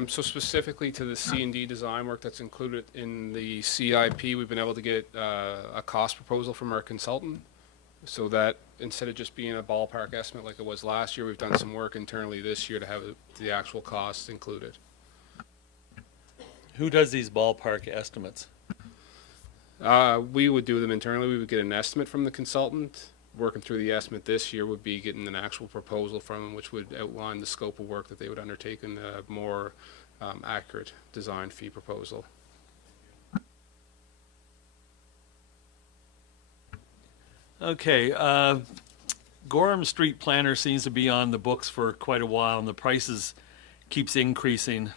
So specifically to the C&D design work that's included in the CIP, we've been able to get a cost proposal from our consultant, so that instead of just being a ballpark estimate like it was last year, we've done some work internally this year to have the actual costs included. Who does these ballpark estimates? We would do them internally. We would get an estimate from the consultant. Working through the estimate this year would be getting an actual proposal from them, which would outline the scope of work that they would undertake in a more accurate design fee proposal. Okay, Gorham Street Planner seems to be on the books for quite a while, and the prices keeps increasing.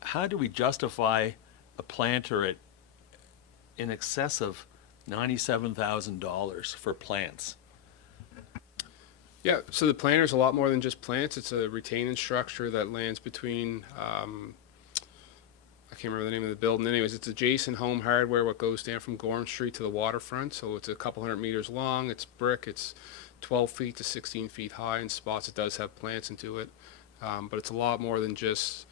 How do we justify a planter in excess of $97,000 for plants? Yeah, so the planter is a lot more than just plants. It's a retaining structure that lands between can't remember the name of the building. Anyways, it's adjacent Home Hardware, what goes down from Gorham Street to the waterfront. So it's a couple hundred meters long. It's brick. It's 12 feet to 16 feet high in spots. It does have plants into it, but it's a lot more than just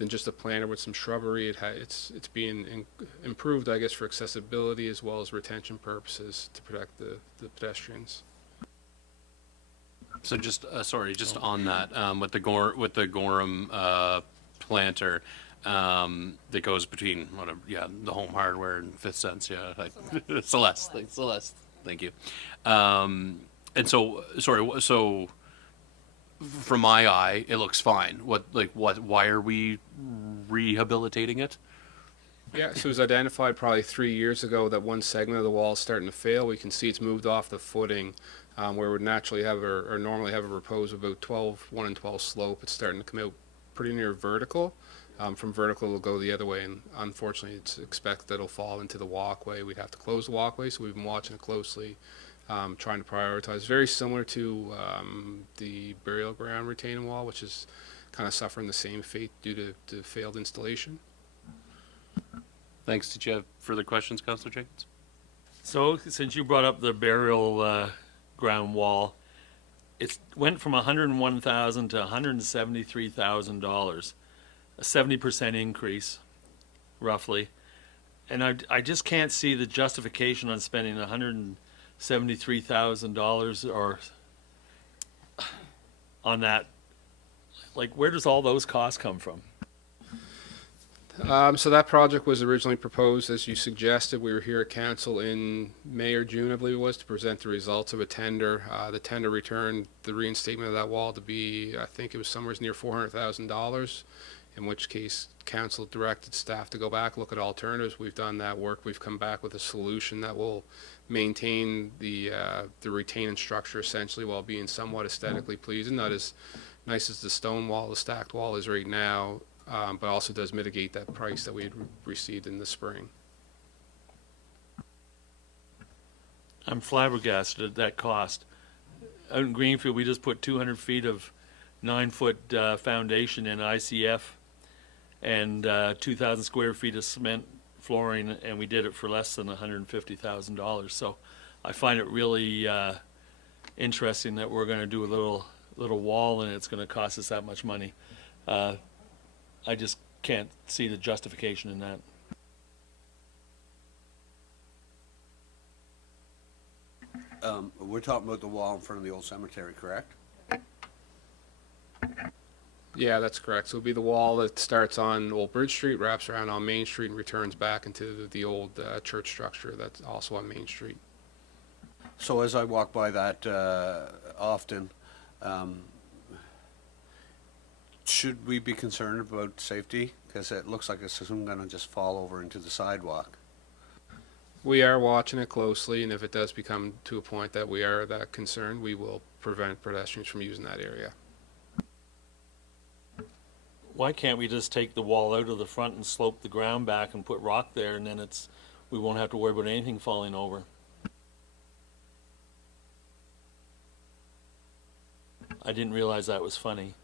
a planter with some shrubbery. It's being improved, I guess, for accessibility as well as retention purposes to protect the pedestrians. So just, sorry, just on that, with the Gorham planter, that goes between, whatever, yeah, the Home Hardware and Fifth Sense, yeah, Celeste, thank you. And so, sorry, so from my eye, it looks fine. Why are we rehabilitating it? Yeah, so it was identified probably 3 years ago that one segment of the wall is starting to fail. We can see it's moved off the footing where it would naturally have or normally have a repose of about 1 and 12 slope. It's starting to come out pretty near vertical. From vertical, it'll go the other way, and unfortunately, it's expected that it'll fall into the walkway. We'd have to close the walkway, so we've been watching it closely, trying to prioritize. Very similar to the burial ground retaining wall, which is kind of suffering the same fate due to failed installation. Thanks. Did you have further questions, Councillor Jenkins? So, since you brought up the burial ground wall, it went from $101,000 to $173,000, a 70% increase, roughly. And I just can't see the justification on spending $173,000 or on that. Like, where does all those costs come from? So that project was originally proposed, as you suggested. We were here at council in May or June, I believe it was, to present the results of a tender. The tender returned the reinstatement of that wall to be, I think it was somewhere near $400,000, in which case council directed staff to go back, look at alternatives. We've done that work. We've come back with a solution that will maintain the retaining structure essentially while being somewhat aesthetically pleasing. Not as nice as the stone wall, the stacked wall is right now, but also does mitigate that price that we had received in the spring. I'm flabbergasted at that cost. Out in Greenfield, we just put 200 feet of 9-foot foundation in ICF and 2,000 square feet of cement flooring, and we did it for less than $150,000. So I find it really interesting that we're going to do a little wall and it's going to cost us that much money. I just can't see the justification in that. We're talking about the wall in front of the old cemetery, correct? Yeah, that's correct. So it'll be the wall that starts on Old Bridge Street, wraps around on Main Street, and returns back into the old church structure that's also on Main Street. So as I walk by that often, should we be concerned about safety? Because it looks like it's soon going to just fall over into the sidewalk. We are watching it closely, and if it does become to a point that we are that concerned, we will prevent pedestrians from using that area. Why can't we just take the wall out of the front and slope the ground back and put rock there, and then we won't have to worry about anything falling over? I didn't realize that was funny.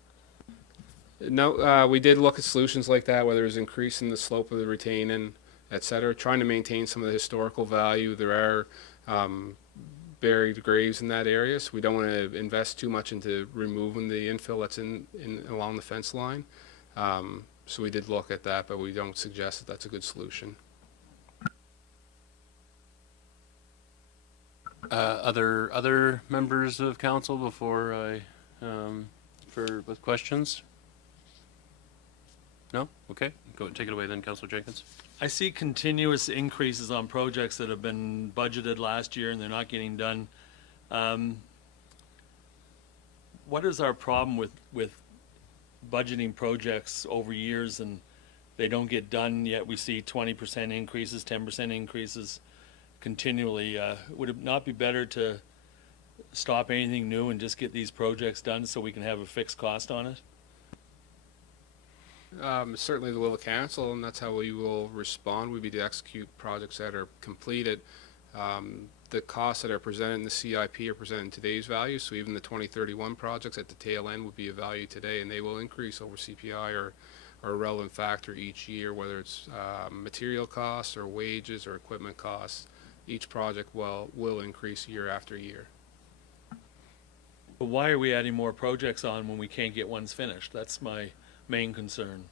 No, we did look at solutions like that, whether it was increasing the slope of the retaining, et cetera, trying to maintain some of the historical value. There are buried graves in that area, so we don't want to invest too much into removing the infill that's in along the fence line. So we did look at that, but we don't suggest that that's a good solution. Other members of council before I with questions? No? Okay. Go take it away then, Councillor Jenkins. I see continuous increases on projects that have been budgeted last year and they're not getting done. What is our problem with budgeting projects over years and they don't get done, yet we see 20% increases, 10% increases continually? Would it not be better to stop anything new and just get these projects done so we can have a fixed cost on it? Certainly the will of council, and that's how we will respond, would be to execute projects that are completed. The costs that are presented in the CIP are presented in today's value, so even the 2031 projects at the tail end would be a value today, and they will increase over CPI are a relevant factor each year, whether it's material costs or wages or equipment costs. Each project will increase year after year. But why are we adding more projects on when we can't get ones finished? That's my main concern.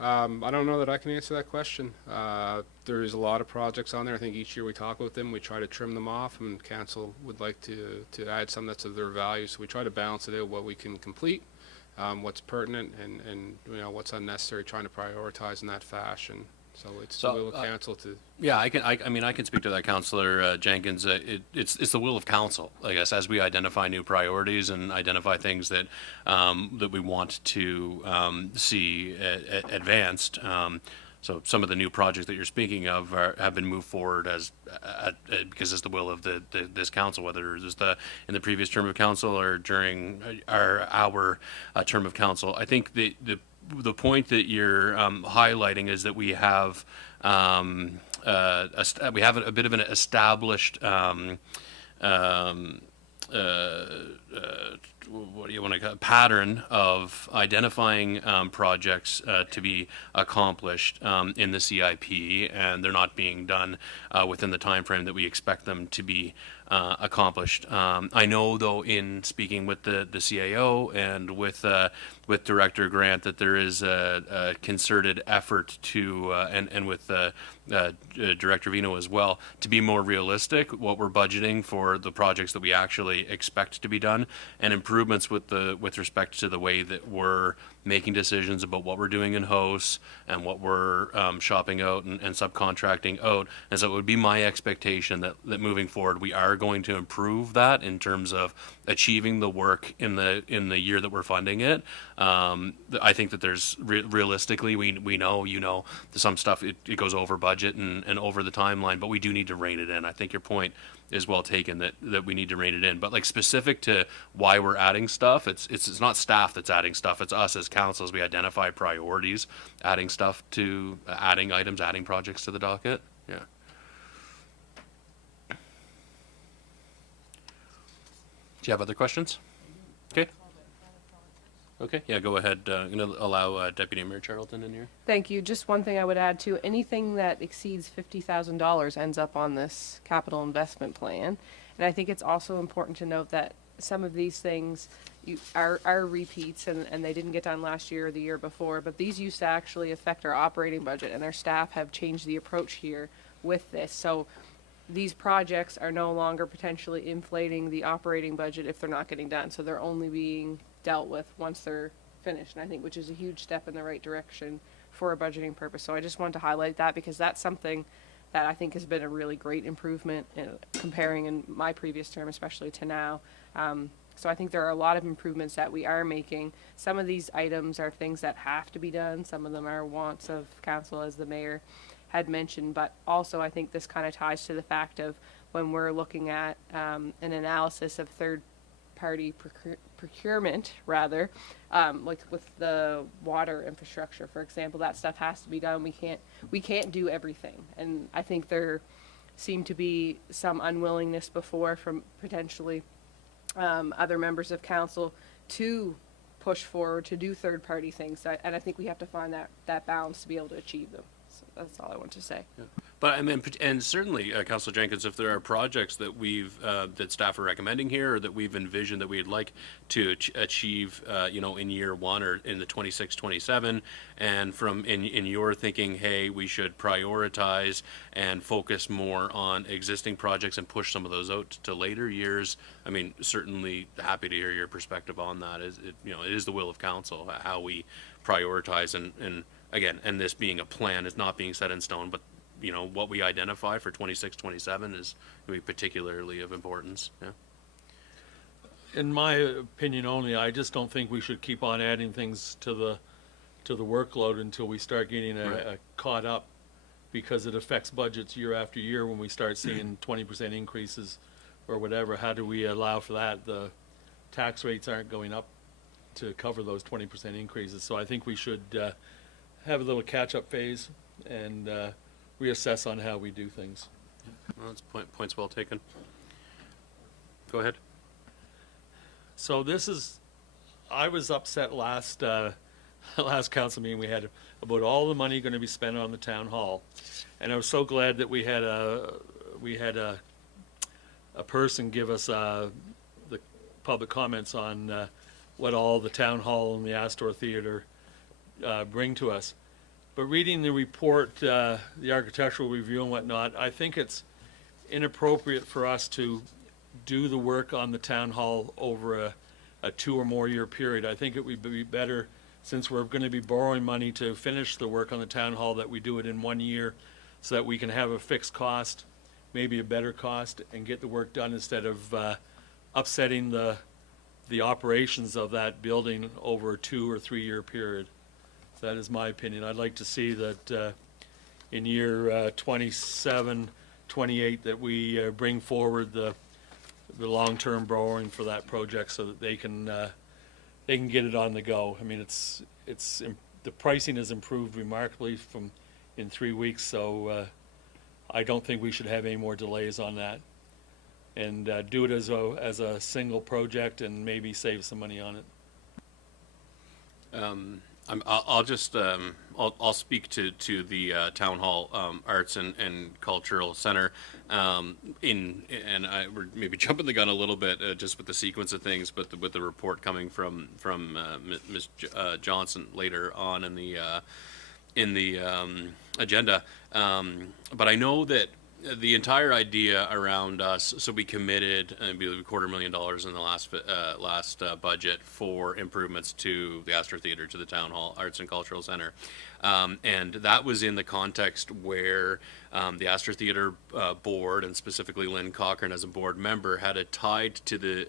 I don't know that I can answer that question. There is a lot of projects on there. I think each year we talk about them, we try to trim them off, and council would like to add some that's of their value. So we try to balance it out, what we can complete, what's pertinent, and you know, what's unnecessary, trying to prioritize in that fashion. So it's the will of council to. Yeah, I mean, I can speak to that, Councillor Jenkins. It's the will of council, I guess, as we identify new priorities and identify things that that we want to see advanced. So some of the new projects that you're speaking of have been moved forward because it's the will of this council, whether it was in the previous term of council or during our term of council. I think the point that you're highlighting is that we have a bit of an established what do you want to call it, pattern of identifying projects to be accomplished in the CIP, and they're not being done within the time frame that we expect them to be accomplished. I know, though, in speaking with the CAO and with Director Grant, that there is a concerted effort to, and with Director Vino as well, to be more realistic what we're budgeting for the projects that we actually expect to be done, and improvements with respect to the way that we're making decisions about what we're doing in house and what we're shopping out and subcontracting out. And so it would be my expectation that moving forward we are going to improve that in terms of achieving the work in the year that we're funding it. I think that there's realistically we know, you know, some stuff it goes over budget and over the timeline, but we do need to rein it in. I think your point is well taken that we need to rein it in. But like specific to why we're adding stuff, it's not staff that's adding stuff. It's us as council as we identify priorities, adding stuff to adding items, adding projects to the docket. Yeah. Do you have other questions? Okay. Okay, yeah, go ahead. I'm going to allow Deputy Mayor Charlton in here. Thank you. Just one thing I would add to anything that exceeds $50,000 ends up on this capital investment plan. And I think it's also important to note that some of these things are repeats and they didn't get done last year or the year before, but these used to actually affect our operating budget, and our staff have changed the approach here with this. So these projects are no longer potentially inflating the operating budget if they're not getting done. So they're only being dealt with once they're finished, and I think which is a huge step in the right direction for a budgeting purpose. So I just wanted to highlight that because that's something that I think has been a really great improvement comparing in my previous term, especially to now. So I think there are a lot of improvements that we are making. Some of these items are things that have to be done. Some of them are wants of council, as the mayor had mentioned, but also I think this kind of ties to the fact of when we're looking at an analysis of third-party procurement, rather, like with the water infrastructure, for example, that stuff has to be done. We can't do everything, and I think there seemed to be some unwillingness before from potentially other members of council to push forward to do third-party things, and I think we have to find that balance to be able to achieve them. So that's all I want to say. Yeah. But I mean, and certainly, Councillor Jenkins, if there are projects that that staff are recommending here, or that we've envisioned that we'd like to achieve, you know, in year one or in the 26-27, and from in your thinking, hey, we should prioritize and focus more on existing projects and push some of those out to later years. I mean, certainly happy to hear your perspective on that. You know, it is the will of council how we prioritize and again, and this being a plan is not being set in stone, but you know, what we identify for 26-27 is going to be particularly of importance. Yeah. In my opinion only, I just don't think we should keep on adding things to the workload until we start getting caught up, because it affects budgets year after year when we start seeing 20% increases or whatever. How do we allow for that? The tax rates aren't going up to cover those 20% increases. So I think we should have a little catch-up phase and reassess on how we do things. Well, that's points well taken. Go ahead. So this is, I was upset last last council meeting we had about all the money going to be spent on the town hall, and I was so glad that we had a person give us the public comments on what all the town hall and the Astor Theater bring to us. But reading the report, the architectural review and whatnot, I think it's inappropriate for us to do the work on the town hall over a 2 or more year period. I think it would be better, since we're going to be borrowing money to finish the work on the town hall, that we do it in 1 year so that we can have a fixed cost, maybe a better cost, and get the work done instead of upsetting the operations of that building over a 2 or 3 year period. So that is my opinion. I'd like to see that in year 27, 28, that we bring forward the long-term borrowing for that project so that they can get it on the go. I mean, the pricing has improved remarkably in 3 weeks, so I don't think we should have any more delays on that. And do it as a single project and maybe save some money on it. I'll speak to the town hall arts and cultural center. We're maybe jumping the gun a little bit just with the sequence of things, but with the report coming from Ms. Johnson later on in the agenda. But I know that the entire idea around us, so we committed, I believe, $250,000 in the last budget for improvements to the Astor Theater, to the Town Hall Arts and Cultural Center. And that was in the context where the Astor Theater board, and specifically Lynn Cochran as a board member, had applied to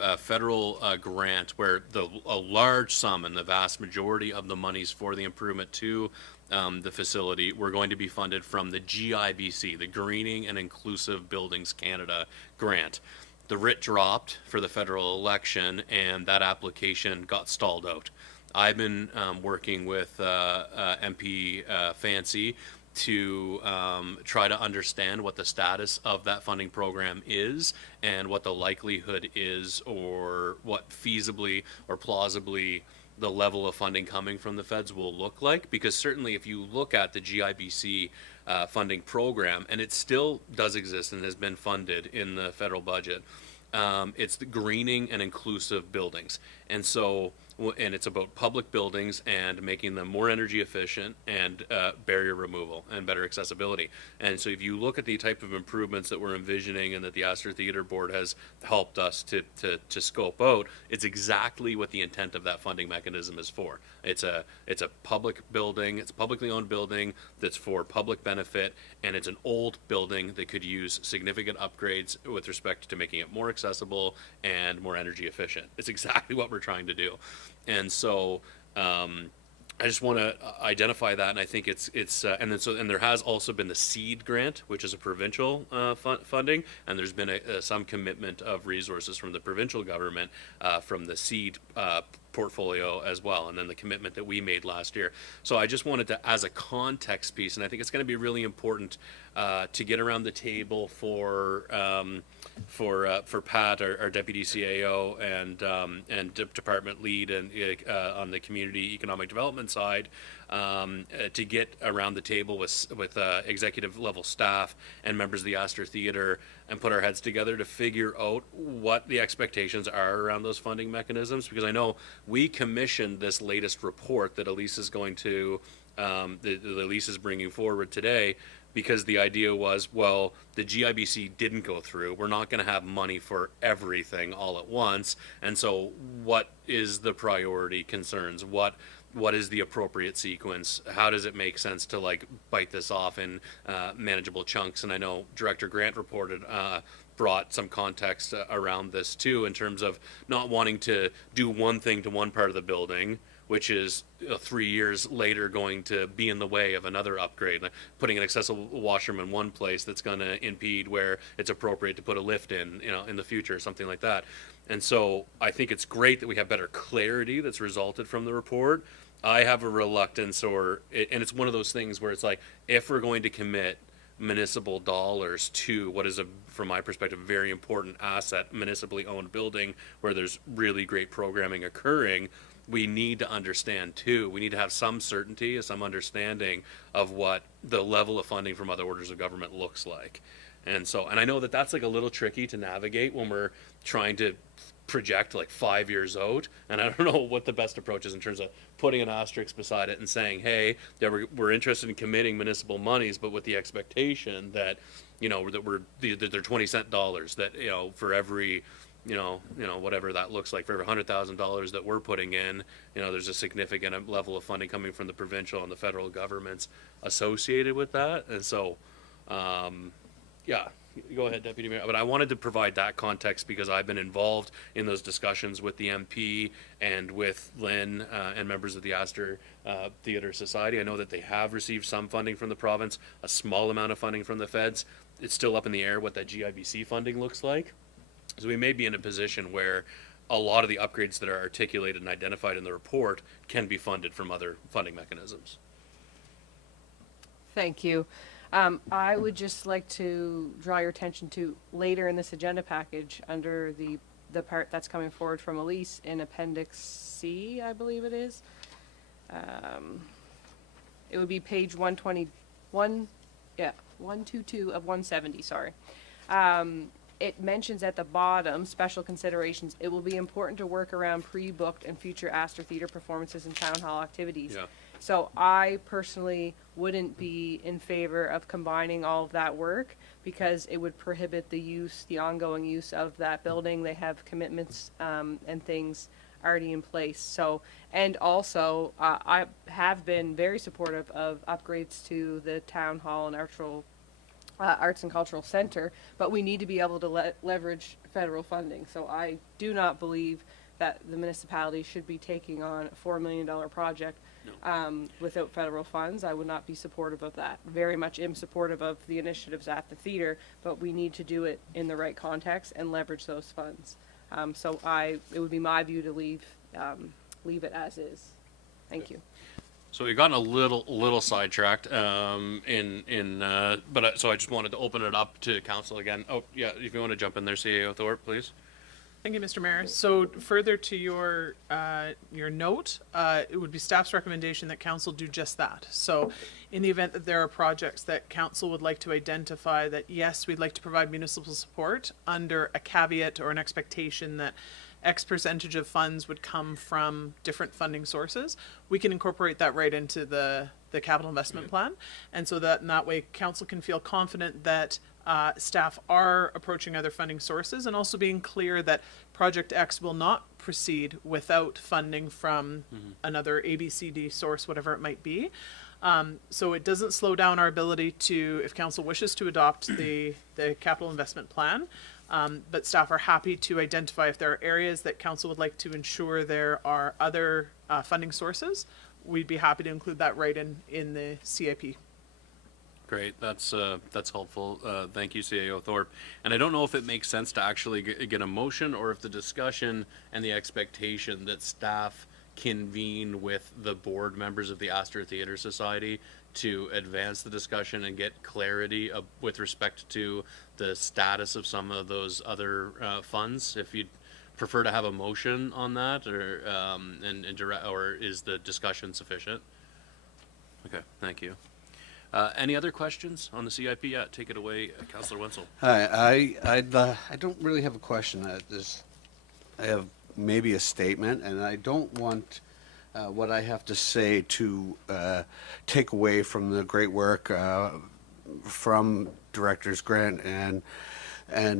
a federal grant where a large sum and the vast majority of the monies for the improvement to the facility were going to be funded from the GIBC, the Greening and Inclusive Buildings Canada grant. The writ dropped for the federal election, and that application got stalled out. I've been working with MP Fancy to try to understand what the status of that funding program is and what the likelihood is, or what feasibly or plausibly the level of funding coming from the feds will look like. Because certainly if you look at the GIBC funding program, and it still does exist and has been funded in the federal budget, it's the greening and inclusive buildings. And so, and it's about public buildings and making them more energy efficient and barrier removal and better accessibility. And so if you look at the type of improvements that we're envisioning and that the Astor Theater Board has helped us to scope out, it's exactly what the intent of that funding mechanism is for. It's a public building, it's a publicly owned building that's for public benefit, and it's an old building that could use significant upgrades with respect to making it more accessible and more energy efficient. It's exactly what we're trying to do. And so I just want to identify that, and I think it's and there has also been the SEED grant, which is a provincial funding, and there's been some commitment of resources from the provincial government from the SEED portfolio as well, and then the commitment that we made last year. So I just wanted to, as a context piece, and I think it's going to be really important to get around the table for Pat, our deputy CAO, and department lead, and on the community economic development side, to get around the table with executive level staff and members of the Astor Theater and put our heads together to figure out what the expectations are around those funding mechanisms. Because I know we commissioned this latest report that Elise is going to, Elise is bringing forward today, because the idea was, well, the GIBC didn't go through. We're not going to have money for everything all at once. And so what is the priority concerns? What is the appropriate sequence? How does it make sense to bite this off in manageable chunks? And I know Director Grant brought some context around this too, in terms of not wanting to do one thing to one part of the building, which is 3 years later going to be in the way of another upgrade, like putting an accessible washroom in one place that's going to impede where it's appropriate to put a lift in the future, or something like that. And so I think it's great that we have better clarity that's resulted from the report. I have a reluctance, and it's one of those things where it's like, if we're going to commit municipal dollars to what is, from my perspective, very important asset, municipally owned building where there's really great programming occurring, we need to understand too, we need to have some certainty, some understanding of what the level of funding from other orders of government looks like. And so, and I know that that's like a little tricky to navigate when we're trying to project like 5 years out, and I don't know what the best approach is in terms of putting an asterisk beside it and saying, hey, yeah, we're interested in committing municipal monies, but with the expectation that, you know, that they're 20-cent dollars, that, you know, for every, you know, whatever that looks like, for every $100,000 that we're putting in, you know, there's a significant level of funding coming from the provincial and the federal governments associated with that. And so, yeah, go ahead, Deputy Mayor. But I wanted to provide that context because I've been involved in those discussions with the MP and with Lynn and members of the Astor Theatre Society. I know that they have received some funding from the province, a small amount of funding from the feds. It's still up in the air what that GIBC funding looks like. So we may be in a position where a lot of the upgrades that are articulated and identified in the report can be funded from other funding mechanisms. Thank you. I would just like to draw your attention to later in this agenda package under the part that's coming forward from Elise in Appendix C, I believe it is. It would be page 121, yeah, 122 of 170, sorry. It mentions at the bottom, special considerations. It will be important to work around pre-booked and future Astor Theatre performances and town hall activities. Yeah. So I personally wouldn't be in favor of combining all of that work because it would prohibit the ongoing use of that building. They have commitments and things already in place. So, and also I have been very supportive of upgrades to the town hall and Arts and Cultural Center, but we need to be able to leverage federal funding. So I do not believe that the municipality should be taking on a $4 million project without federal funds. I would not be supportive of that. Very much am supportive of the initiatives at the theater, but we need to do it in the right context and leverage those funds. So it would be my view to leave it as is. Thank you. So we've gotten a little sidetracked but so I just wanted to open it up to council again. Oh yeah, if you want to jump in there, CAO Thorpe, please. Thank you, Mr. Mayor. So further to your note, it would be staff's recommendation that council do just that. So in the event that there are projects that council would like to identify that, yes, we'd like to provide municipal support under a caveat or an expectation that X percentage of funds would come from different funding sources, we can incorporate that right into the capital investment plan. And so that in that way, council can feel confident that staff are approaching other funding sources and also being clear that Project X will not proceed without funding from another ABCD source, whatever it might be. So it doesn't slow down our ability to, if council wishes to adopt the capital investment plan, but staff are happy to identify if there are areas that council would like to ensure there are other funding sources. We'd be happy to include that right in the CIP. Great, that's helpful. Thank you, CAO Thorpe. And I don't know if it makes sense to actually get a motion or if the discussion and the expectation that staff convene with the board members of the Astor Theatre Society to advance the discussion and get clarity with respect to the status of some of those other funds. If you'd prefer to have a motion on that, or or is the discussion sufficient? Okay, thank you. Any other questions on the CIP? Yeah, take it away, Councillor Wenzel. Hi, I don't really have a question. I have maybe a statement, and I don't want what I have to say to take away from the great work from Directors Grant and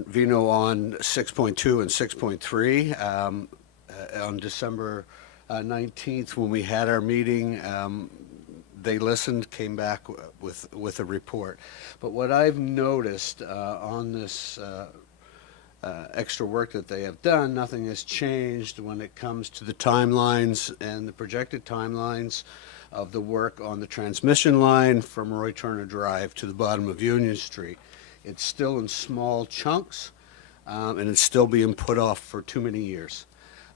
Vino on 6.2 and 6.3 on December 19th when we had our meeting. They listened, came back with a report. But what I've noticed on this extra work that they have done, nothing has changed when it comes to the timelines and the projected timelines of the work on the transmission line from Roy Turner Drive to the bottom of Union Street. It's still in small chunks, and it's still being put off for too many years.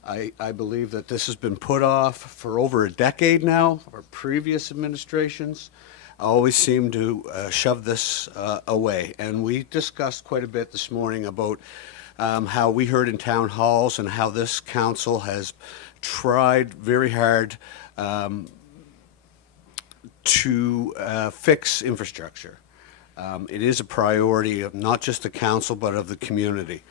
I believe that this has been put off for over a decade now, or previous administrations. always seem to shove this away. And we discussed quite a bit this morning about how we heard in town halls and how this council has tried very hard to fix infrastructure. It is a priority of not just the council, but of the community.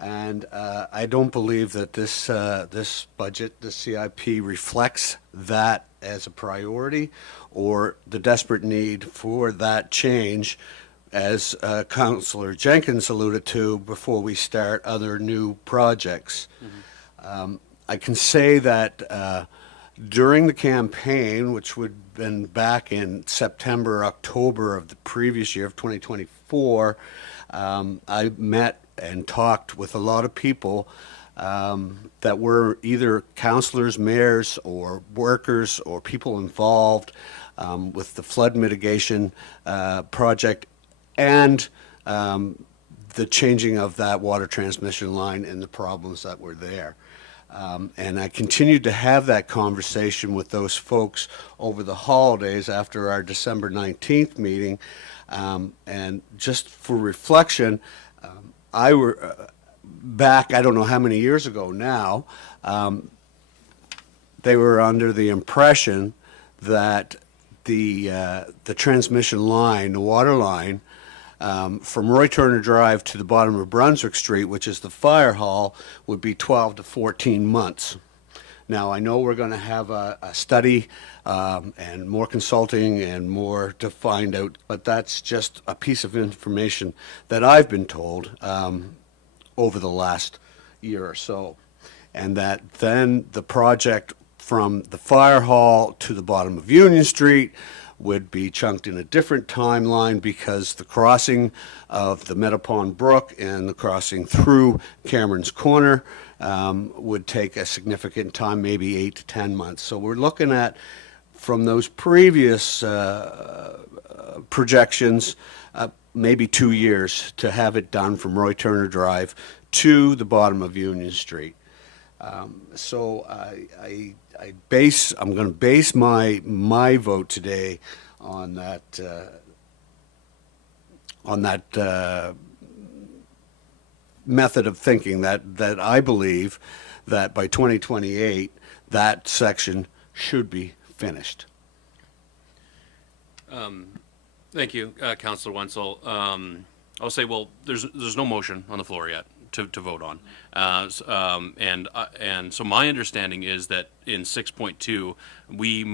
And I don't believe that this budget, the CIP, reflects that as a priority or the desperate need for that change, as Councillor Jenkins alluded to, before we start other new projects. I can say that during the campaign, which would have been back in September, October of the previous year of 2024, I met and talked with a lot of people that were either councillors, mayors, or workers, or people involved with the flood mitigation project and the changing of that water transmission line and the problems that were there. And I continued to have that conversation with those folks over the holidays after our December 19th meeting. And just for reflection, I were back, I don't know how many years ago now, they were under the impression that the transmission line, the water line, from Roy Turner Drive to the bottom of Brunswick Street, which is the fire hall, would be 12 to 14 months. Now, I know we're going to have a study and more consulting and more to find out, but that's just a piece of information that I've been told over the last year or so. And that then the project from the fire hall to the bottom of Union Street would be chunked in a different timeline because the crossing of the Meadowpond Brook and the crossing through Cameron's Corner would take a significant time, maybe 8 to 10 months. So we're looking at, from those previous projections, maybe 2 years to have it done from Roy Turner Drive to the bottom of Union Street. So I'm going to base my vote today on that method of thinking, that I believe that by 2028 that section should be finished. Thank you, Councillor Wenzel. I'll say, well, there's no motion on the floor yet to vote on. And so my understanding is that in 6.2, we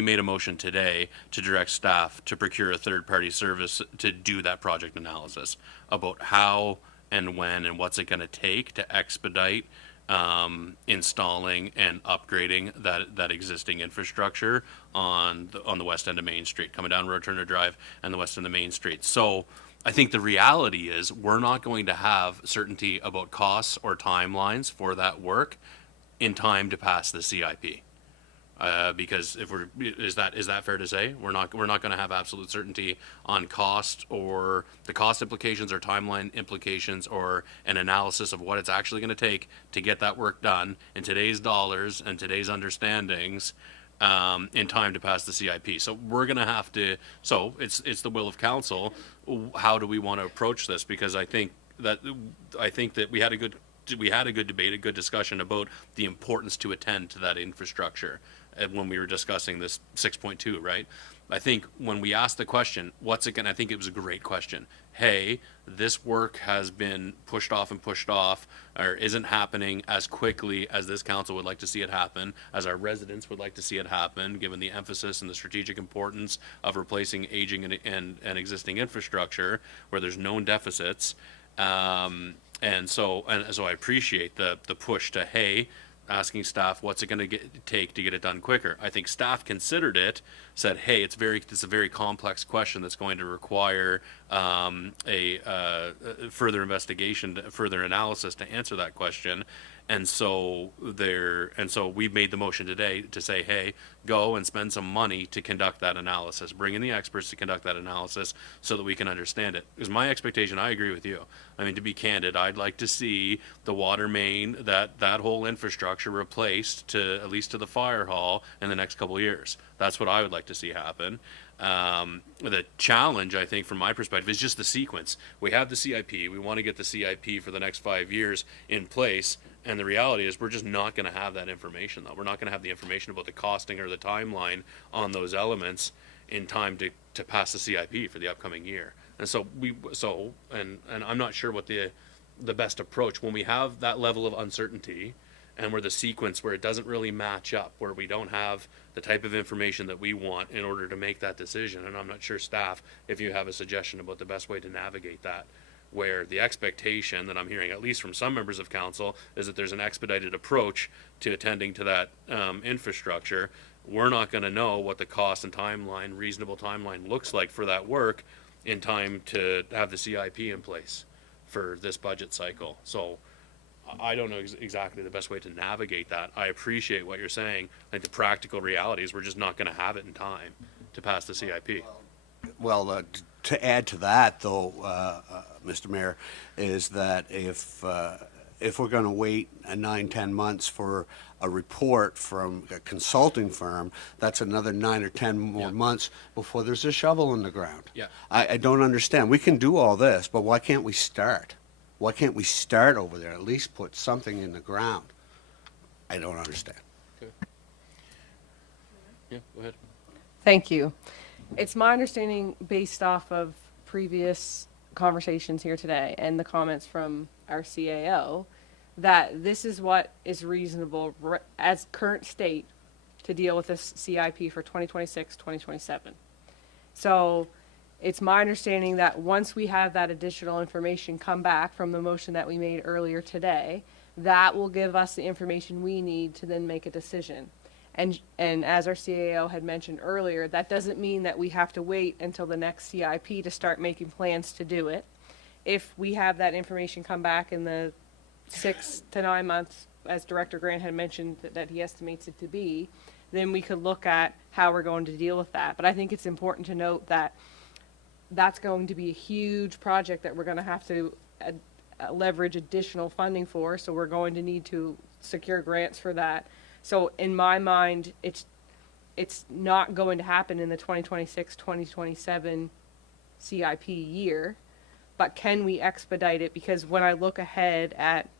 made a motion today to direct staff to procure a third-party service to do that project analysis about how and when and what's it going to take to expedite installing and upgrading that existing infrastructure on the west end of Main Street, coming down Road Turner Drive and the west end of Main Street. So I think the reality is we're not going to have certainty about costs or timelines for that work in time to pass the CIP. Because is that fair to say? We're not going to have absolute certainty on cost or the cost implications or timeline implications or an analysis of what it's actually going to take to get that work done in today's dollars and today's understandings in time to pass the CIP. So we're going to have to. So it's the will of council. How do we want to approach this? Because I think that we had a good debate, a good discussion about the importance to attend to that infrastructure when we were discussing this 6.2, right? I think when we asked the question, what's it going to, I think it was a great question. Hey, this work has been pushed off, or isn't happening as quickly as this council would like to see it happen, as our residents would like to see it happen, given the emphasis and the strategic importance of replacing aging and existing infrastructure where there's known deficits. And so I appreciate the push to, hey, asking staff what's it going to take to get it done quicker. I think staff considered it, said, hey, it's a very complex question that's going to require a further investigation, further analysis to answer that question. And so we've made the motion today to say, hey, go and spend some money to conduct that analysis. Bring in the experts to conduct that analysis so that we can understand it. Because my expectation, I agree with you. I mean, to be candid, I'd like to see the water main, that whole infrastructure replaced to at least to the fire hall in the next couple of years. That's what I would like to see happen. The challenge, I think, from my perspective, is just the sequence. We have the CIP. We want to get the CIP for the next 5 years in place. And the reality is we're just not going to have that information, though. We're not going to have the information about the costing or the timeline on those elements in time to pass the CIP for the upcoming year. And so and I'm not sure what the best approach when we have that level of uncertainty and where the sequence where it doesn't really match up, where we don't have the type of information that we want in order to make that decision. And I'm not sure, staff, if you have a suggestion about the best way to navigate that, where the expectation that I'm hearing, at least from some members of council, is that there's an expedited approach to attending to that infrastructure. We're not going to know what the cost and timeline, reasonable timeline, looks like for that work in time to have the CIP in place for this budget cycle. So I don't know exactly the best way to navigate that. I appreciate what you're saying. I think the practical reality is we're just not going to have it in time to pass the CIP. Well, to add to that, though, Mr. Mayor, is that if we're going to wait 9-10 months for a report from a consulting firm, that's another 9 or 10 more months before there's a shovel in the ground. Yeah. I don't understand. We can do all this, but why can't we start? Why can't we start over there, at least put something in the ground? I don't understand. Okay. Yeah, go ahead. Thank you. It's my understanding, based off of previous conversations here today and the comments from our CAO, that this is what is reasonable as current state to deal with this CIP for 2026, 2027. So it's my understanding that once we have that additional information come back from the motion that we made earlier today, that will give us the information we need to then make a decision. And as our CAO had mentioned earlier, that doesn't mean that we have to wait until the next CIP to start making plans to do it. If we have that information come back in the 6 to 9 months, as Director Grant had mentioned that he estimates it to be, then we could look at how we're going to deal with that. But I think it's important to note that that's going to be a huge project that we're going to have to leverage additional funding for, so we're going to need to secure grants for that. So in my mind, it's not going to happen in the 2026-2027 CIP year, but can we expedite it? Because when I look ahead at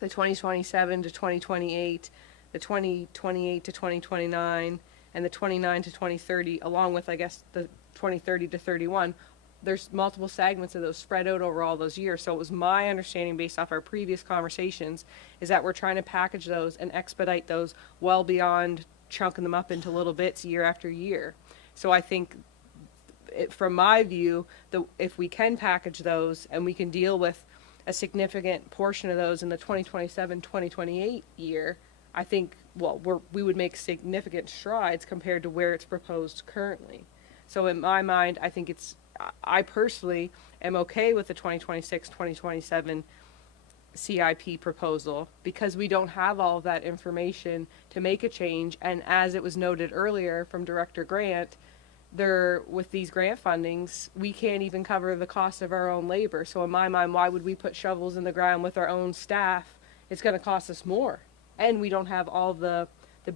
the 2027 to 2028, the 2028 to 2029, and the 29 to 2030, along with, I guess, the 2030 to 31, there's multiple segments of those spread out over all those years. So it was my understanding, based off our previous conversations, is that we're trying to package those and expedite those well beyond chunking them up into little bits year after year. So I think, from my view, if we can package those and we can deal with a significant portion of those in the 2027-2028 year, I think, we would make significant strides compared to where it's proposed currently. So in my mind, I personally am okay with the 2026-2027 CIP proposal because we don't have all of that information to make a change. And as it was noted earlier from Director Grant, with these grant fundings, we can't even cover the cost of our own labor. So in my mind, why would we put shovels in the ground with our own staff? It's going to cost us more. And we don't have all the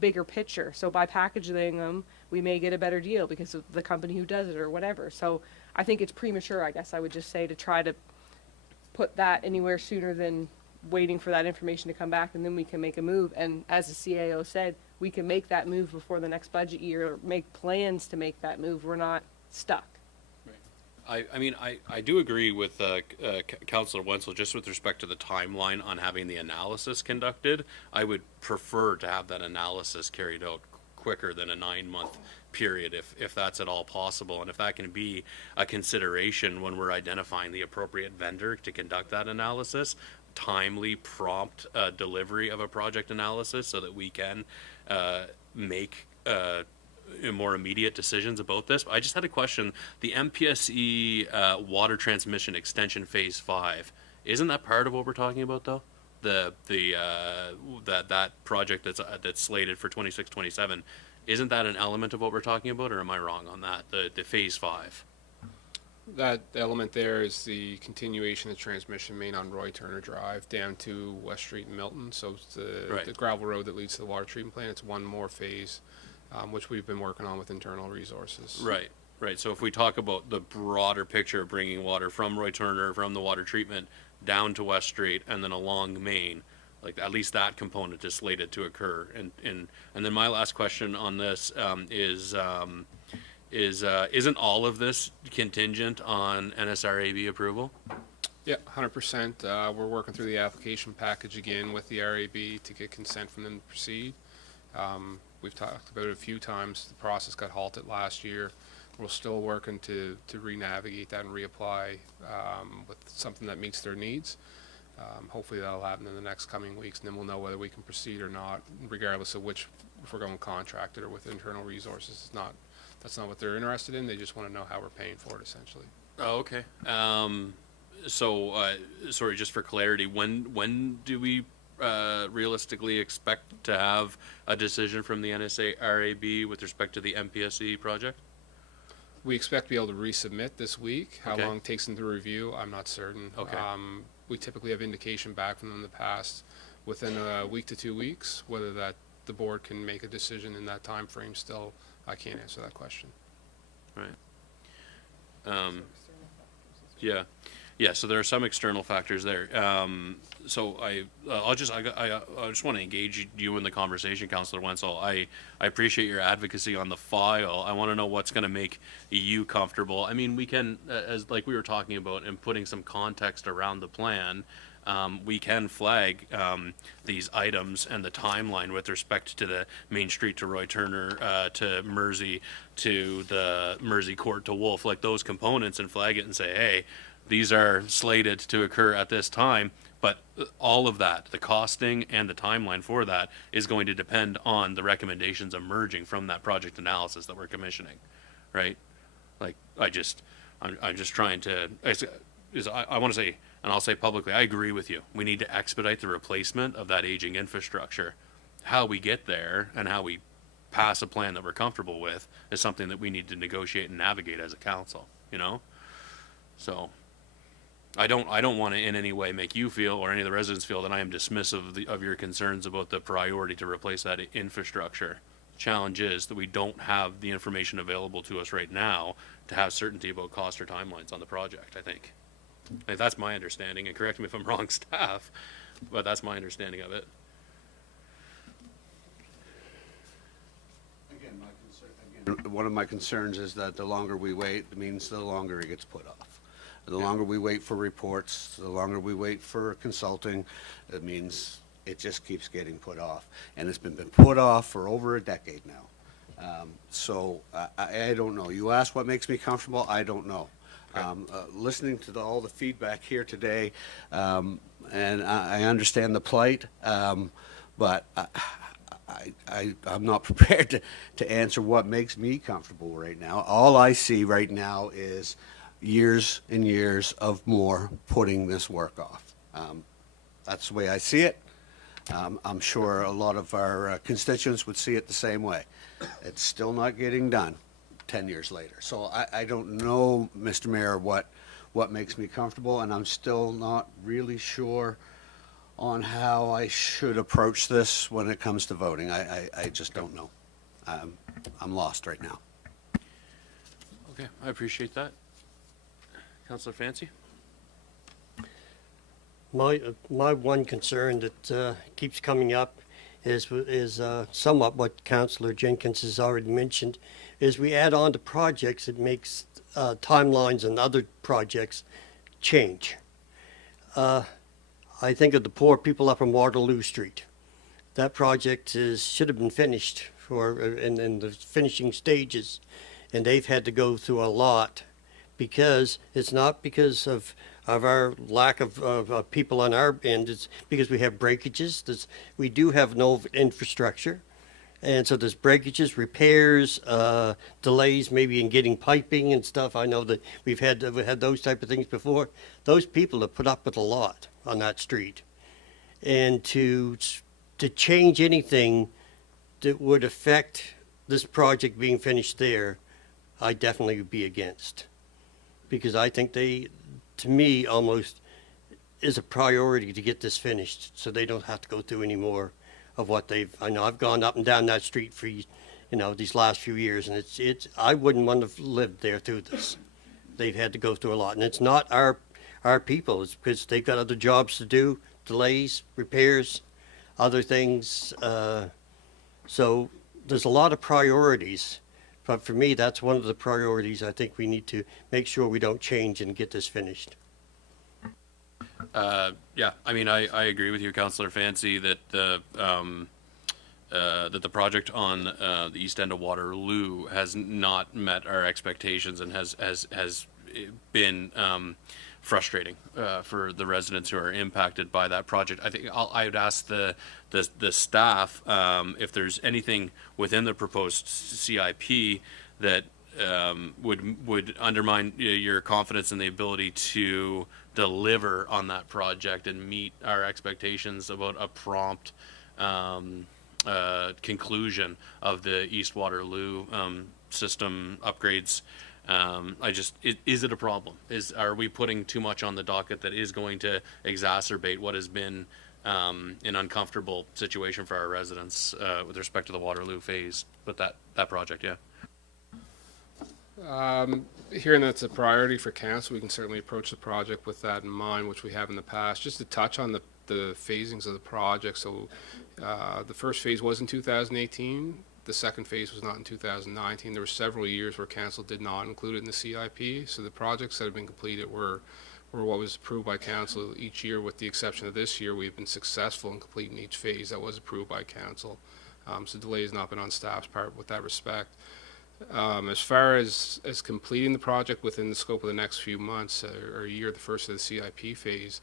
bigger picture. So by packaging them, we may get a better deal because of the company who does it or whatever. So I think it's premature, I guess I would just say, to try to put that anywhere sooner than waiting for that information to come back, and then we can make a move. And as the CAO said, we can make that move before the next budget year, or make plans to make that move. We're not stuck. I mean, I do agree with Councillor Wenzel just with respect to the timeline on having the analysis conducted. I would prefer to have that analysis carried out quicker than a 9-month period if that's at all possible, and if that can be a consideration when we're identifying the appropriate vendor to conduct that analysis, timely, prompt delivery of a project analysis so that we can make more immediate decisions about this. I just had a question. The MPSE water transmission extension phase 5, isn't that part of what we're talking about though? that project that's slated for 26-27, isn't that an element of what we're talking about, or am I wrong on that? The phase 5. That element there is the continuation of the transmission main on Roy Turner Drive down to West Street and Milton. So it's Right. the gravel road that leads to the water treatment plant. It's one more phase, which we've been working on with internal resources. Right, right. So if we talk about the broader picture of bringing water from Roy Turner, from the water treatment down to West Street and then along Main, like at least that component is slated to occur. And then my last question on this isn't all of this contingent on NSRAB approval? Yeah, 100%. We're working through the application package again with the RAB to get consent from them to proceed. We've talked about it a few times. The process got halted last year. We're still working to re-navigate that and reapply with something that meets their needs. Hopefully that'll happen in the next coming weeks, and then we'll know whether we can proceed or not, regardless of if we're going contracted or with internal resources. That's not what they're interested in. They just want to know how we're paying for it, essentially. Oh, okay. Sorry, just for clarity, when do we realistically expect to have a decision from the NSRAB with respect to the MPSE project? We expect to be able to resubmit this week. How Okay. long it takes them to review, I'm not certain. Okay. We typically have indication back from them in the past within a week to 2 weeks. Whether that the board can make a decision in that time frame, still, I can't answer that question. Right. Yeah. So there are some external factors there. So I just want to engage you in the conversation, Councillor Wenzel. I appreciate your advocacy on the file. I want to know what's going to make you comfortable. I mean, we can, as like we were talking about, and putting some context around the plan. We can flag these items and the timeline with respect to the Main Street to Roy Turner to Mersey to the Mersey Court to Wolf, like those components, and flag it and say, hey, these are slated to occur at this time. But all of that, the costing and the timeline for that, is going to depend on the recommendations emerging from that project analysis that we're commissioning, right? Like I'm just trying to. I want to say, and I'll say publicly, I agree with you. We need to expedite the replacement of that aging infrastructure. How we get there and how we pass a plan that we're comfortable with is something that we need to negotiate and navigate as a council, you know? So I don't want to in any way make you feel or any of the residents feel that I am dismissive of your concerns about the priority to replace that infrastructure. The challenge is that we don't have the information available to us right now to have certainty about cost or timelines on the project, I think. Like, that's my understanding, and correct me if I'm wrong, staff, but that's my understanding of it. One of my concerns is that the longer we wait, it means the longer it gets put off. The longer we wait for reports, the longer we wait for consulting, it means it just keeps getting put off. And it's been put off for over a decade now. So I don't know. You asked what makes me comfortable, I don't know. Listening to all the feedback here today, and I understand the plight, but I'm not prepared to answer what makes me comfortable right now. All I see right now is years and years of more putting this work off. That's the way I see it. I'm sure a lot of our constituents would see it the same way. It's still not getting done 10 years later. So I don't know, Mr. Mayor, what makes me comfortable, and I'm still not really sure on how I should approach this when it comes to voting. I just don't know. I'm lost right now. Okay, I appreciate that. Councillor Fancy? My one concern that keeps coming up is somewhat what Councillor Jenkins has already mentioned, is we add on to projects, it makes timelines and other projects change. I think of the poor people up on Waterloo Street. That project should have been finished in the finishing stages, and they've had to go through a lot because it's not because of our lack of people on our end. It's because we have breakages. We do have no infrastructure. And so there's breakages, repairs, delays maybe in getting piping and stuff. I know that we've had those type of things before. Those people have put up with a lot on that street. And to change anything that would affect this project being finished there, I definitely would be against. Because I think they, to me, almost is a priority to get this finished so they don't have to go through any more of what I know I've gone up and down that street for, these last few years, and I wouldn't want to have lived there through this. They've had to go through a lot, and it's not our people. It's because they've got other jobs to do, delays, repairs, other things. So there's a lot of priorities, but for me, that's one of the priorities. I think we need to make sure we don't change and get this finished. Yeah, I mean, I agree with you, Councillor Fancy, that the project on the east end of Waterloo has not met our expectations and has been frustrating for the residents who are impacted by that project. I think I would ask the staff if there's anything within the proposed CIP that would undermine your confidence in the ability to deliver on that project and meet our expectations about a prompt conclusion of the East Waterloo system upgrades. Is it a problem? Are we putting too much on the docket that is going to exacerbate what has been an uncomfortable situation for our residents with respect to the Waterloo phase with that project? Yeah. Hearing that's a priority for council, we can certainly approach the project with that in mind, which we have in the past. Just to touch on the phasings of the project. So the first phase was in 2018. The second phase was not in 2019. There were several years where council did not include it in the CIP. So the projects that have been completed were what was approved by council each year, with the exception of this year. We've been successful in completing each phase that was approved by council. So delay has not been on staff's part with that respect. As far as completing the project within the scope of the next few months or a year, the first of the CIP phase,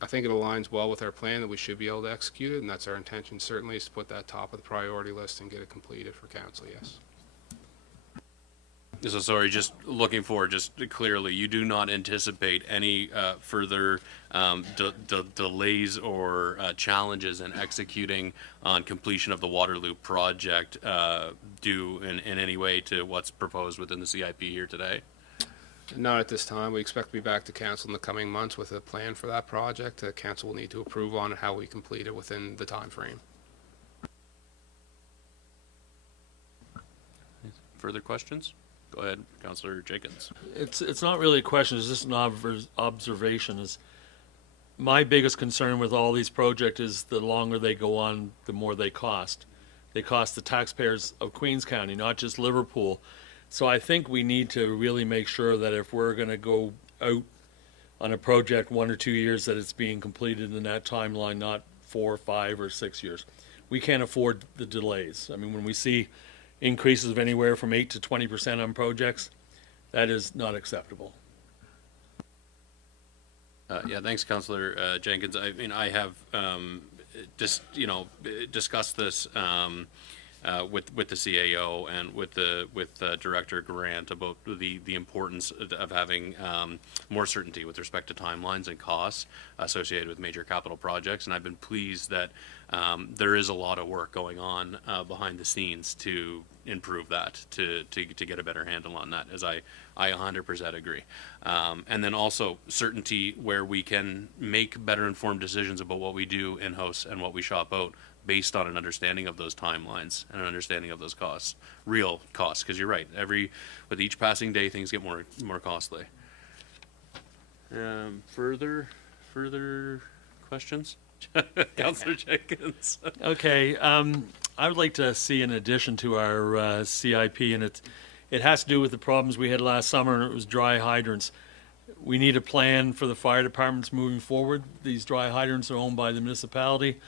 I think it aligns well with our plan that we should be able to execute it, and that's our intention certainly, is to put that top of the priority list and get it completed for council, yes. So sorry, just looking forward, just clearly, you do not anticipate any further delays or challenges in executing on completion of the Waterloo project due in any way to what's proposed within the CIP here today? Not at this time. We expect to be back to council in the coming months with a plan for that project that council will need to approve on and how we complete it within the time frame. Further questions? Go ahead, Councillor Jenkins. It's not really a question, it's just an observation. Is my biggest concern with all these projects is the longer they go on, the more they cost. They cost the taxpayers of Queens County, not just Liverpool. So I think we need to really make sure that if we're going to go out on a project 1 or 2 years, that it's being completed in that timeline, not 4, 5, or 6 years. We can't afford the delays. I mean, when we see increases of anywhere from 8 to 20% on projects, that is not acceptable. Yeah, thanks, Councillor Jenkins. I mean, I have discussed this with the CAO and with Director Grant about the importance of having more certainty with respect to timelines and costs associated with major capital projects. And I've been pleased that there is a lot of work going on behind the scenes to improve that, to get a better handle on that, as I 100% agree. And then also certainty where we can make better informed decisions about what we do in-house and what we shop out, based on an understanding of those timelines and an understanding of those costs, real costs. Because you're right, with each passing day, things get more costly. Further questions, Councillor Jenkins? Okay, I would like to see an addition to our CIP, and it has to do with the problems we had last summer, and it was dry hydrants. We need a plan for the fire departments moving forward. These dry hydrants are owned by the municipality.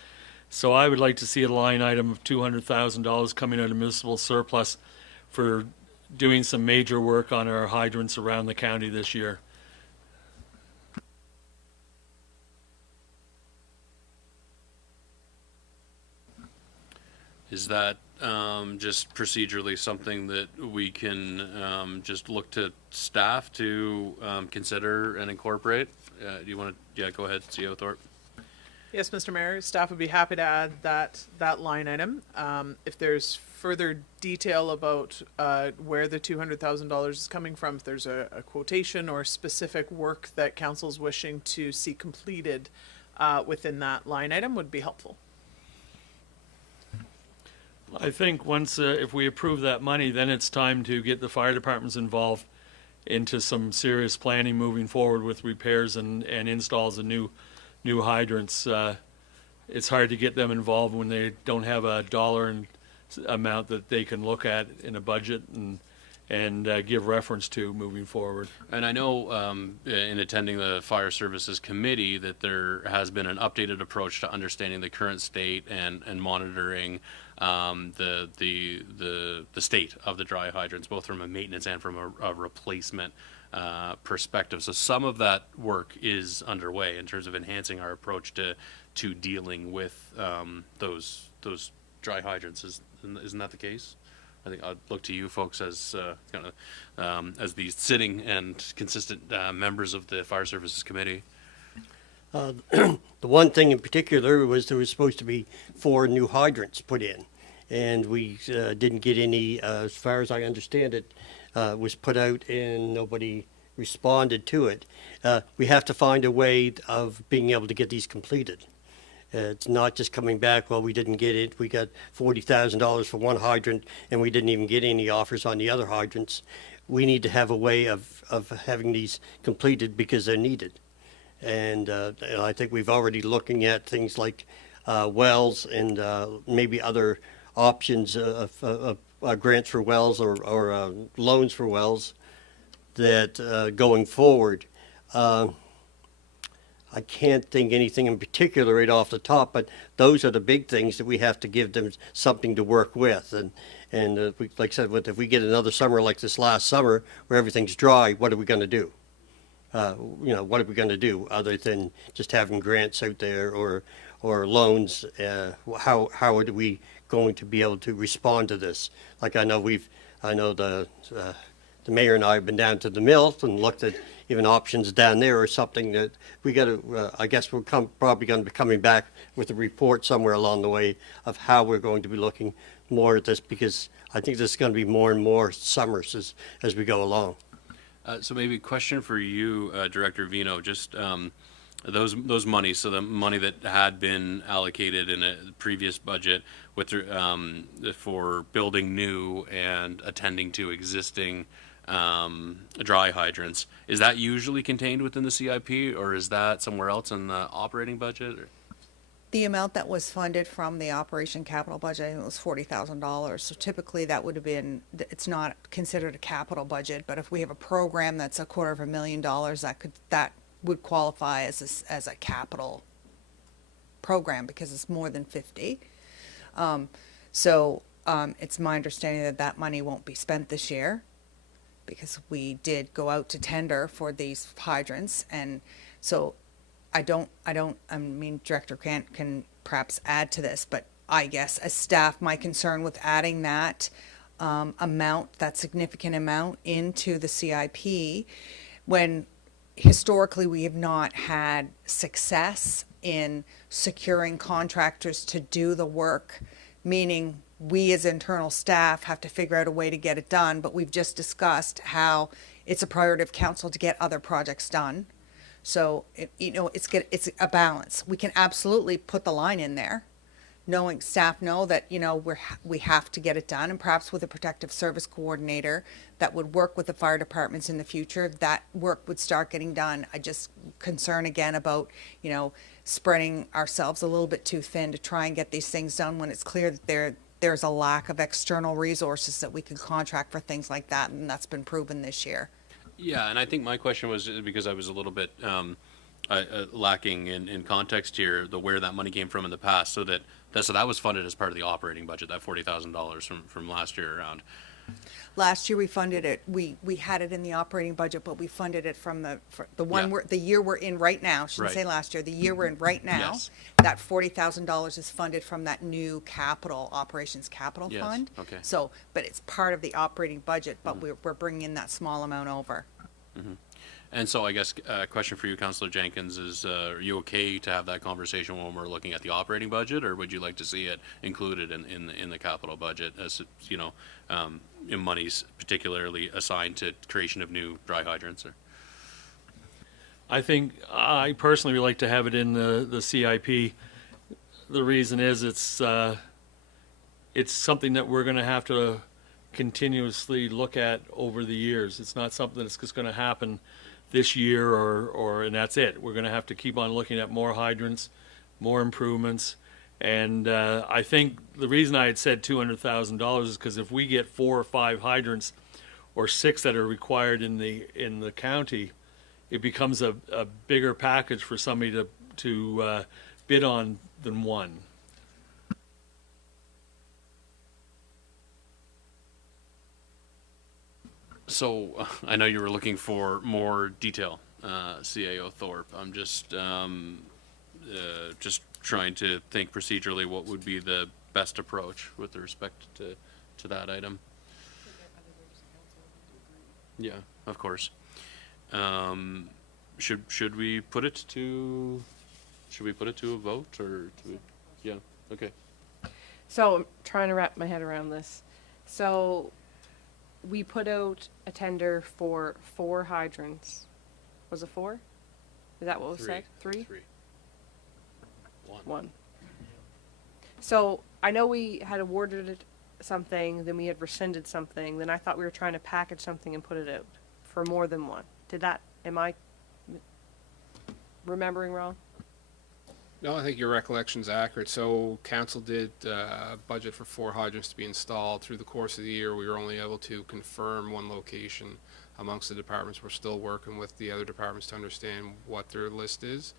So I would like to see a line item of $200,000 coming out of municipal surplus for doing some major work on our hydrants around the county this year. Is that just procedurally something that we can just look to staff to consider and incorporate? Do you want to? Yeah, go ahead, CO Thorpe. Yes, Mr. Mayor, staff would be happy to add that line item. If there's further detail about where the $200,000 is coming from, if there's a quotation or specific work that council's wishing to see completed within that line item would be helpful. I think once, if we approve that money, then it's time to get the fire departments involved into some serious planning moving forward with repairs and installs of new hydrants. It's hard to get them involved when they don't have a dollar amount that they can look at in a budget and give reference to moving forward. And I know in attending the Fire Services Committee that there has been an updated approach to understanding the current state and monitoring the state of the dry hydrants, both from a maintenance and from a replacement perspective. So some of that work is underway in terms of enhancing our approach to dealing with those dry hydrants. Isn't that the case? I think I'd look to you folks as kind of as the sitting and consistent members of the Fire Services Committee. The one thing in particular was there was supposed to be 4 new hydrants put in, and we didn't get any, as far as I understand it, was put out and nobody responded to it. We have to find a way of being able to get these completed. It's not just coming back, well, we didn't get it. We got $40,000 for one hydrant, and we didn't even get any offers on the other hydrants. We need to have a way of having these completed because they're needed. And I think we've already looking at things like wells and maybe other options of grants for wells or loans for wells that going forward. I can't think anything in particular right off the top, but those are the big things that we have to give them something to work with. And like I said, if we get another summer like this last summer where everything's dry, what are we going to do? What are we going to do other than just having grants out there or loans? How are we going to be able to respond to this? Like I know the mayor and I have been down to the mill and looked at even options down there or something that we got to, I guess we're probably going to be coming back with a report somewhere along the way of how we're going to be looking more at this, because I think there's going to be more and more summers as we go along. So maybe a question for you, Director Vino, just those monies, so the money that had been allocated in a previous budget with for building new and attending to existing dry hydrants, is that usually contained within the CIP, or is that somewhere else in the operating budget? Or? The amount that was funded from the operation capital budget, I think it was $40,000. So typically that would have been, it's not considered a capital budget, but if we have a program that's $250,000, that would qualify as a capital program because it's more than 50. It's my understanding that money won't be spent this year, because we did go out to tender for these hydrants. And so I mean, Director Grant can perhaps add to this, but I guess as staff, my concern with adding that that significant amount into the CIP, when historically we have not had success in securing contractors to do the work, meaning we as internal staff have to figure out a way to get it done, but we've just discussed how it's a priority of council to get other projects done. So, it's a balance. We can absolutely put the line in there, knowing staff know that, we have to get it done, and perhaps with a protective service coordinator that would work with the fire departments in the future, that work would start getting done. I just concern again about, spreading ourselves a little bit too thin to try and get these things done when it's clear that there's a lack of external resources that we can contract for things like that, and that's been proven this year. Yeah, and I think my question was because I was a little bit lacking in context here, where that money came from in the past, so that was funded as part of the operating budget, that $40,000 from last year around. Last year we funded it. We had it in the operating budget, but we funded it from the year we're in right now. Shouldn't say last year. The year we're in right now. Yes. That $40,000 is funded from that new operations capital Yes. fund. Okay. So, but it's part of the operating budget. But we're bringing in that small amount over. And so I guess a question for you, Councillor Jenkins, is are you okay to have that conversation when we're looking at the operating budget, or would you like to see it included in the capital budget as, you know, in monies particularly assigned to creation of new dry hydrants? Or? I think I personally would like to have it in the CIP. The reason is it's something that we're going to have to continuously look at over the years. It's not something that's just going to happen this year and that's it. We're going to have to keep on looking at more hydrants, more improvements. And I think the reason I had said $200,000 is because if we get 4 or 5 hydrants or 6 that are required in the county, it becomes a bigger package for somebody to bid on than one. So I know you were looking for more detail, CAO Thorpe. I'm just trying to think procedurally what would be the best approach with respect to that item. Yeah, of course. Should we put it to a vote, or yeah, okay. So I'm trying to wrap my head around this. So we put out a tender for 4 hydrants. Was it 4? Is that what was said? 3? 1. So I know we had awarded it something, then we had rescinded something, then I thought we were trying to package something and put it out for more than one. Am I remembering wrong? No, I think your recollection's accurate. So council did budget for 4 hydrants to be installed. Through the course of the year, we were only able to confirm 1 location amongst the departments. We're still working with the other departments to understand what their list is.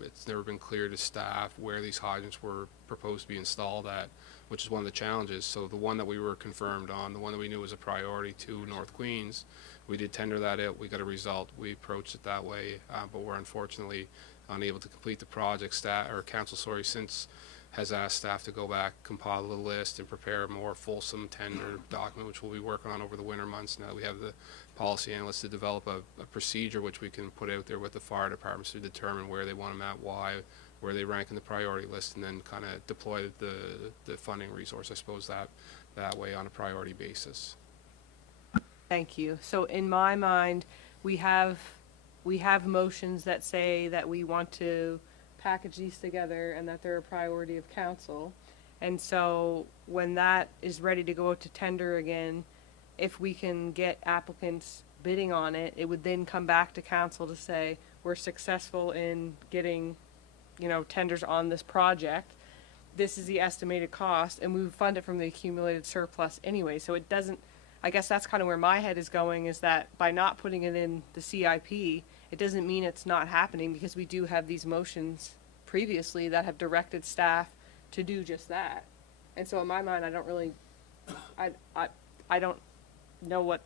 It's never been clear to staff where these hydrants were proposed to be installed at, which is one of the challenges. So the one that we were confirmed on, the one that we knew was a priority to North Queens, we did tender that out. We got a result. We approached it that way, but we're unfortunately unable to complete the project. Council, since has asked staff to go back, compile the list, and prepare a more fulsome tender document, which we'll be working on over the winter months. Now that we have the policy analysts to develop a procedure which we can put out there with the fire departments to determine where they want them at, why, where they rank in the priority list, and then kind of deploy the funding resource, I suppose, that way on a priority basis. Thank you. So in my mind, we have motions that say that we want to package these together and that they're a priority of council. And so when that is ready to go out to tender again, if we can get applicants bidding on it, it would then come back to council to say, we're successful in getting, tenders on this project. This is the estimated cost, and we would fund it from the accumulated surplus anyway. So it doesn't, I guess that's kind of where my head is going, is that by not putting it in the CIP, it doesn't mean it's not happening, because we do have these motions previously that have directed staff to do just that. And so in my mind, I don't know what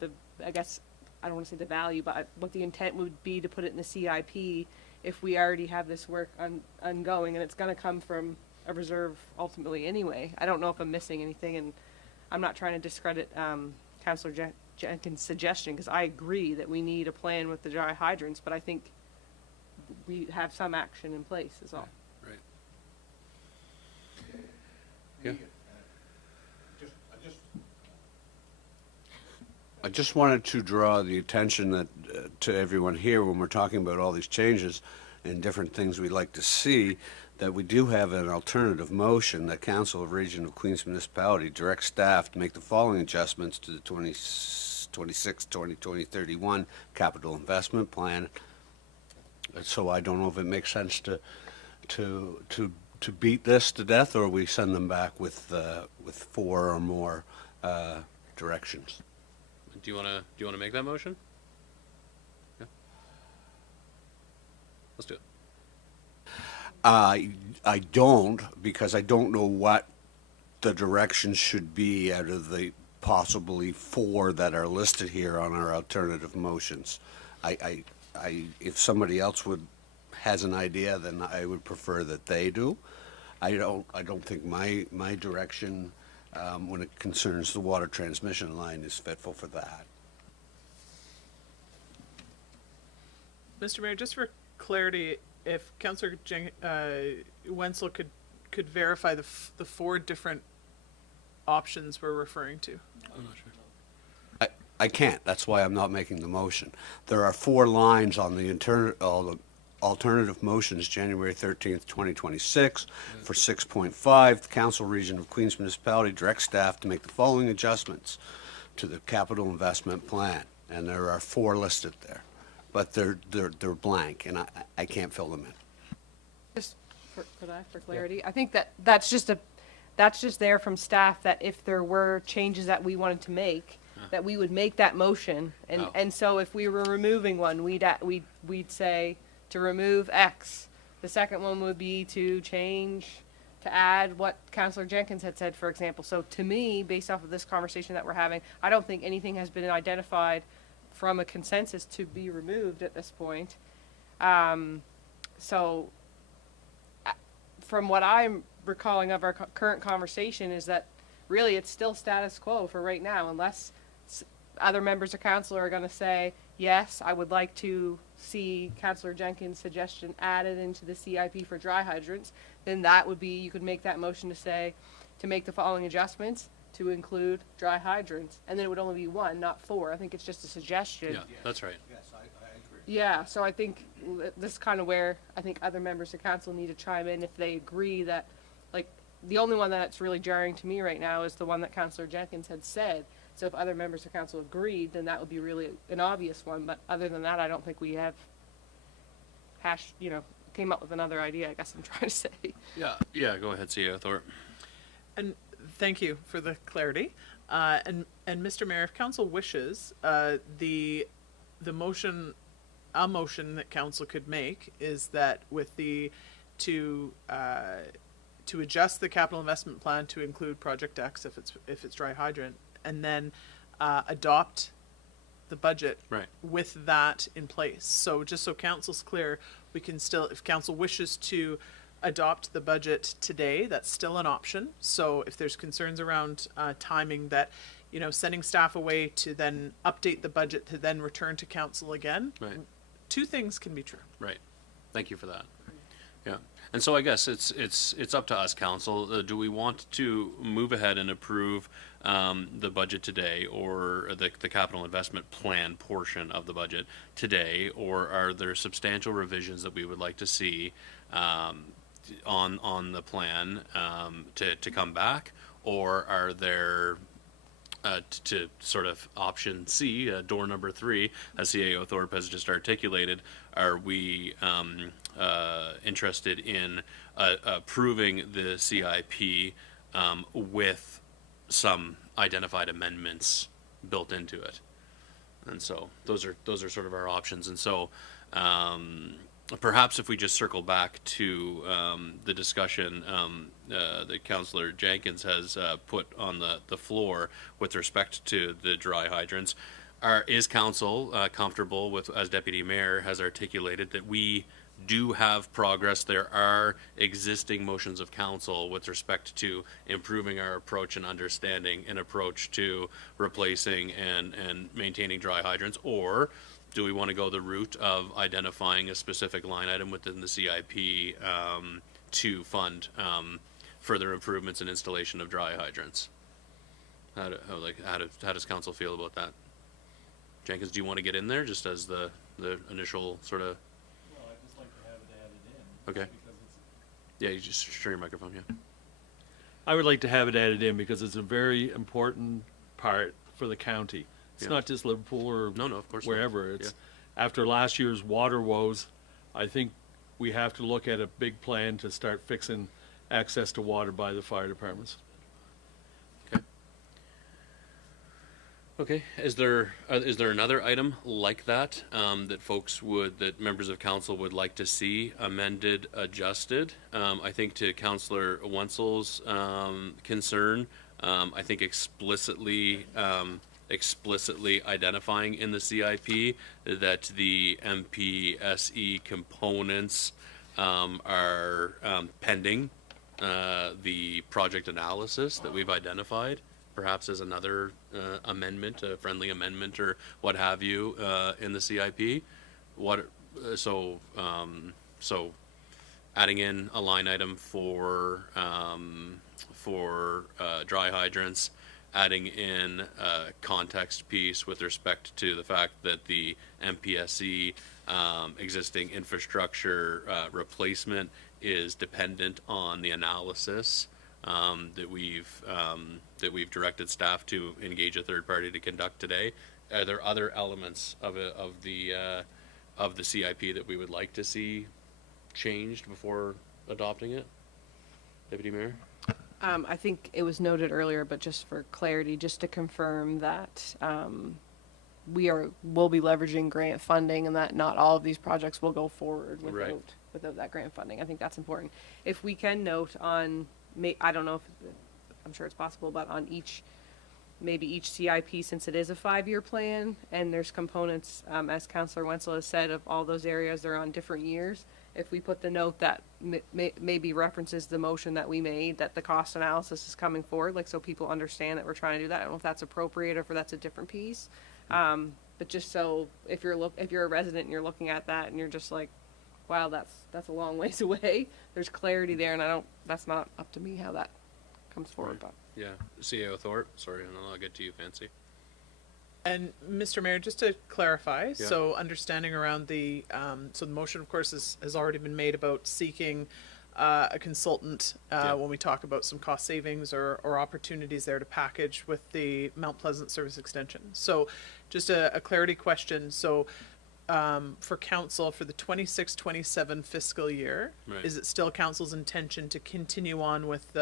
I don't want to say the value, but what the intent would be to put it in the CIP if we already have this work ongoing, and it's going to come from a reserve ultimately anyway. I don't know if I'm missing anything, and I'm not trying to discredit Councillor Jenkins' suggestion, because I agree that we need a plan with the dry hydrants, but I think we have some action in place is all. Right. Yeah. I just wanted to draw the attention that to everyone here when we're talking about all these changes and different things we'd like to see, that we do have an alternative motion that Council of Region of Queens Municipality directs staff to make the following adjustments to the 2031 capital investment plan. So I don't know if it makes sense to beat this to death, or we send them back with 4 or more directions. Do you want to make that motion? Yeah. Let's do it. I don't, because I don't know what the directions should be out of the possibly 4 that are listed here on our alternative motions. If somebody else has an idea, then I would prefer that they do. I don't think my direction when it concerns the water transmission line is fitful for that. Mr. Mayor, just for clarity, if Councillor Wenzel could verify the four different options we're referring to. I'm not sure. I can't. That's why I'm not making the motion. There are 4 lines on the alternative motions, January 13th, 2026, for 6.5. The Council Region of Queens Municipality directs staff to make the following adjustments to the capital investment plan. And there are 4 listed there, but they're blank, and I can't fill them in. Just for clarity, I think that's just there from staff, that if there were changes that we wanted to make, that we would make that motion, and so if we were removing one, we'd say to remove X. The second one would be to add what Councillor Jenkins had said, for example. So to me, based off of this conversation that we're having, I don't think anything has been identified from a consensus to be removed at this point. So from what I'm recalling of our current conversation is that really it's still status quo for right now, unless other members of council are going to say, yes, I would like to see Councillor Jenkins' suggestion added into the CIP for dry hydrants. Then that would be, you could make that motion to say, to make the following adjustments to include dry hydrants. And then it would only be 1, not 4. I think it's just a suggestion. Yeah, that's right. Yes, I agree. Yeah, so I think this is kind of where I think other members of council need to chime in if they agree that, like, the only one that's really jarring to me right now is the one that Councillor Jenkins had said. So if other members of council agreed, then that would be really an obvious one. But other than that, I don't think we have came up with another idea, I guess I'm trying to say. Yeah, go ahead, CEO Thorpe. And thank you for the clarity. And Mr. Mayor, if council wishes, the motion, a motion that council could make is that with to adjust the capital investment plan to include Project X if it's dry hydrant, and then adopt the budget with that in place. So just so council's clear, we can still, if council wishes to adopt the budget today, that's still an option. So if there's concerns around timing, that, sending staff away to then update the budget to then return to council again, two things can be true. Right. Thank you for that. Yeah. And so I guess it's up to us, council. Do we want to move ahead and approve the budget today, or the capital investment plan portion of the budget today, or are there substantial revisions that we would like to see on the plan to come back, or are there to sort of option C, door number 3, as CAO Thorpe has just articulated, are we interested in approving the CIP with some identified amendments built into it? And so those are sort of our options. And so perhaps if we just circle back to the discussion that Councillor Jenkins has put on the floor with respect to the dry hydrants, is council comfortable with, as Deputy Mayor has articulated, that we do have progress? There are existing motions of council with respect to improving our approach and understanding an approach to replacing and maintaining dry hydrants, or do we want to go the route of identifying a specific line item within the CIP to fund further improvements and installation of dry hydrants? How does council feel about that? Jenkins, do you want to get in there just as the initial sort of? Well, I'd just like to have it added in. Okay. Yeah, you just share your microphone, yeah. I would like to have it added in because it's a very important part for the county. It's not just Liverpool or No, of course not. wherever. It's after last year's water woes, I think we have to look at a big plan to start fixing access to water by the fire departments. Okay, is there another item like that that members of council would like to see amended, adjusted? I think to Councillor Wenzel's concern, I think explicitly identifying in the CIP that the MPSE components are pending the project analysis that we've identified, perhaps as another amendment, a friendly amendment or what have you, in the CIP. so adding in a line item for dry hydrants, adding in a context piece with respect to the fact that the MPSC existing infrastructure replacement is dependent on the analysis that we've directed staff to engage a third party to conduct today. Are there other elements of the CIP that we would like to see changed before adopting it, Deputy Mayor? I think it was noted earlier, but just for clarity, just to confirm that we'll be leveraging grant funding, and that not all of these projects will go forward without that grant funding. I think that's important. If we can note on, I don't know if, I'm sure it's possible, but on maybe each CIP, since it is a 5-year plan, and there's components, as Councillor Wenzel has said, of all those areas, they're on different years. If we put the note that maybe references the motion that we made, that the cost analysis is coming forward, like, so people understand that we're trying to do that. I don't know if that's appropriate or if that's a different piece. But just so if you're a resident and you're looking at that and you're just like, wow, that's a long ways away, there's clarity there, and that's not up to me how that comes forward. But Yeah, CAO Thorpe, sorry, and then I'll get to you, Fancy. And Mr. Mayor, just to clarify, so understanding around the motion, of course, has already been made about seeking a consultant when we talk about some cost savings or opportunities there to package with the Mount Pleasant Service Extension. So just a clarity question. So for council for the 26-27 fiscal year, is it still council's intention to continue on with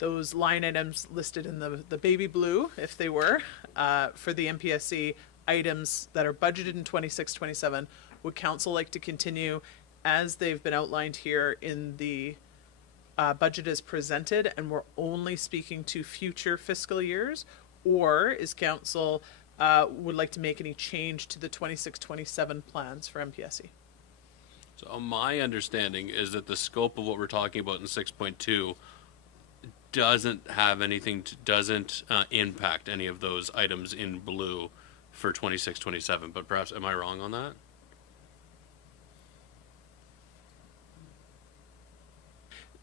those line items listed in the baby blue, if they were, for the MPSC items that are budgeted in 26-27? Would council like to continue as they've been outlined here in the budget as presented, and we're only speaking to future fiscal years? Or is council would like to make any change to the 26-27 plans for MPSC? So my understanding is that the scope of what we're talking about in 6.2 doesn't have anything doesn't impact any of those items in blue for 26-27, but perhaps am I wrong on that?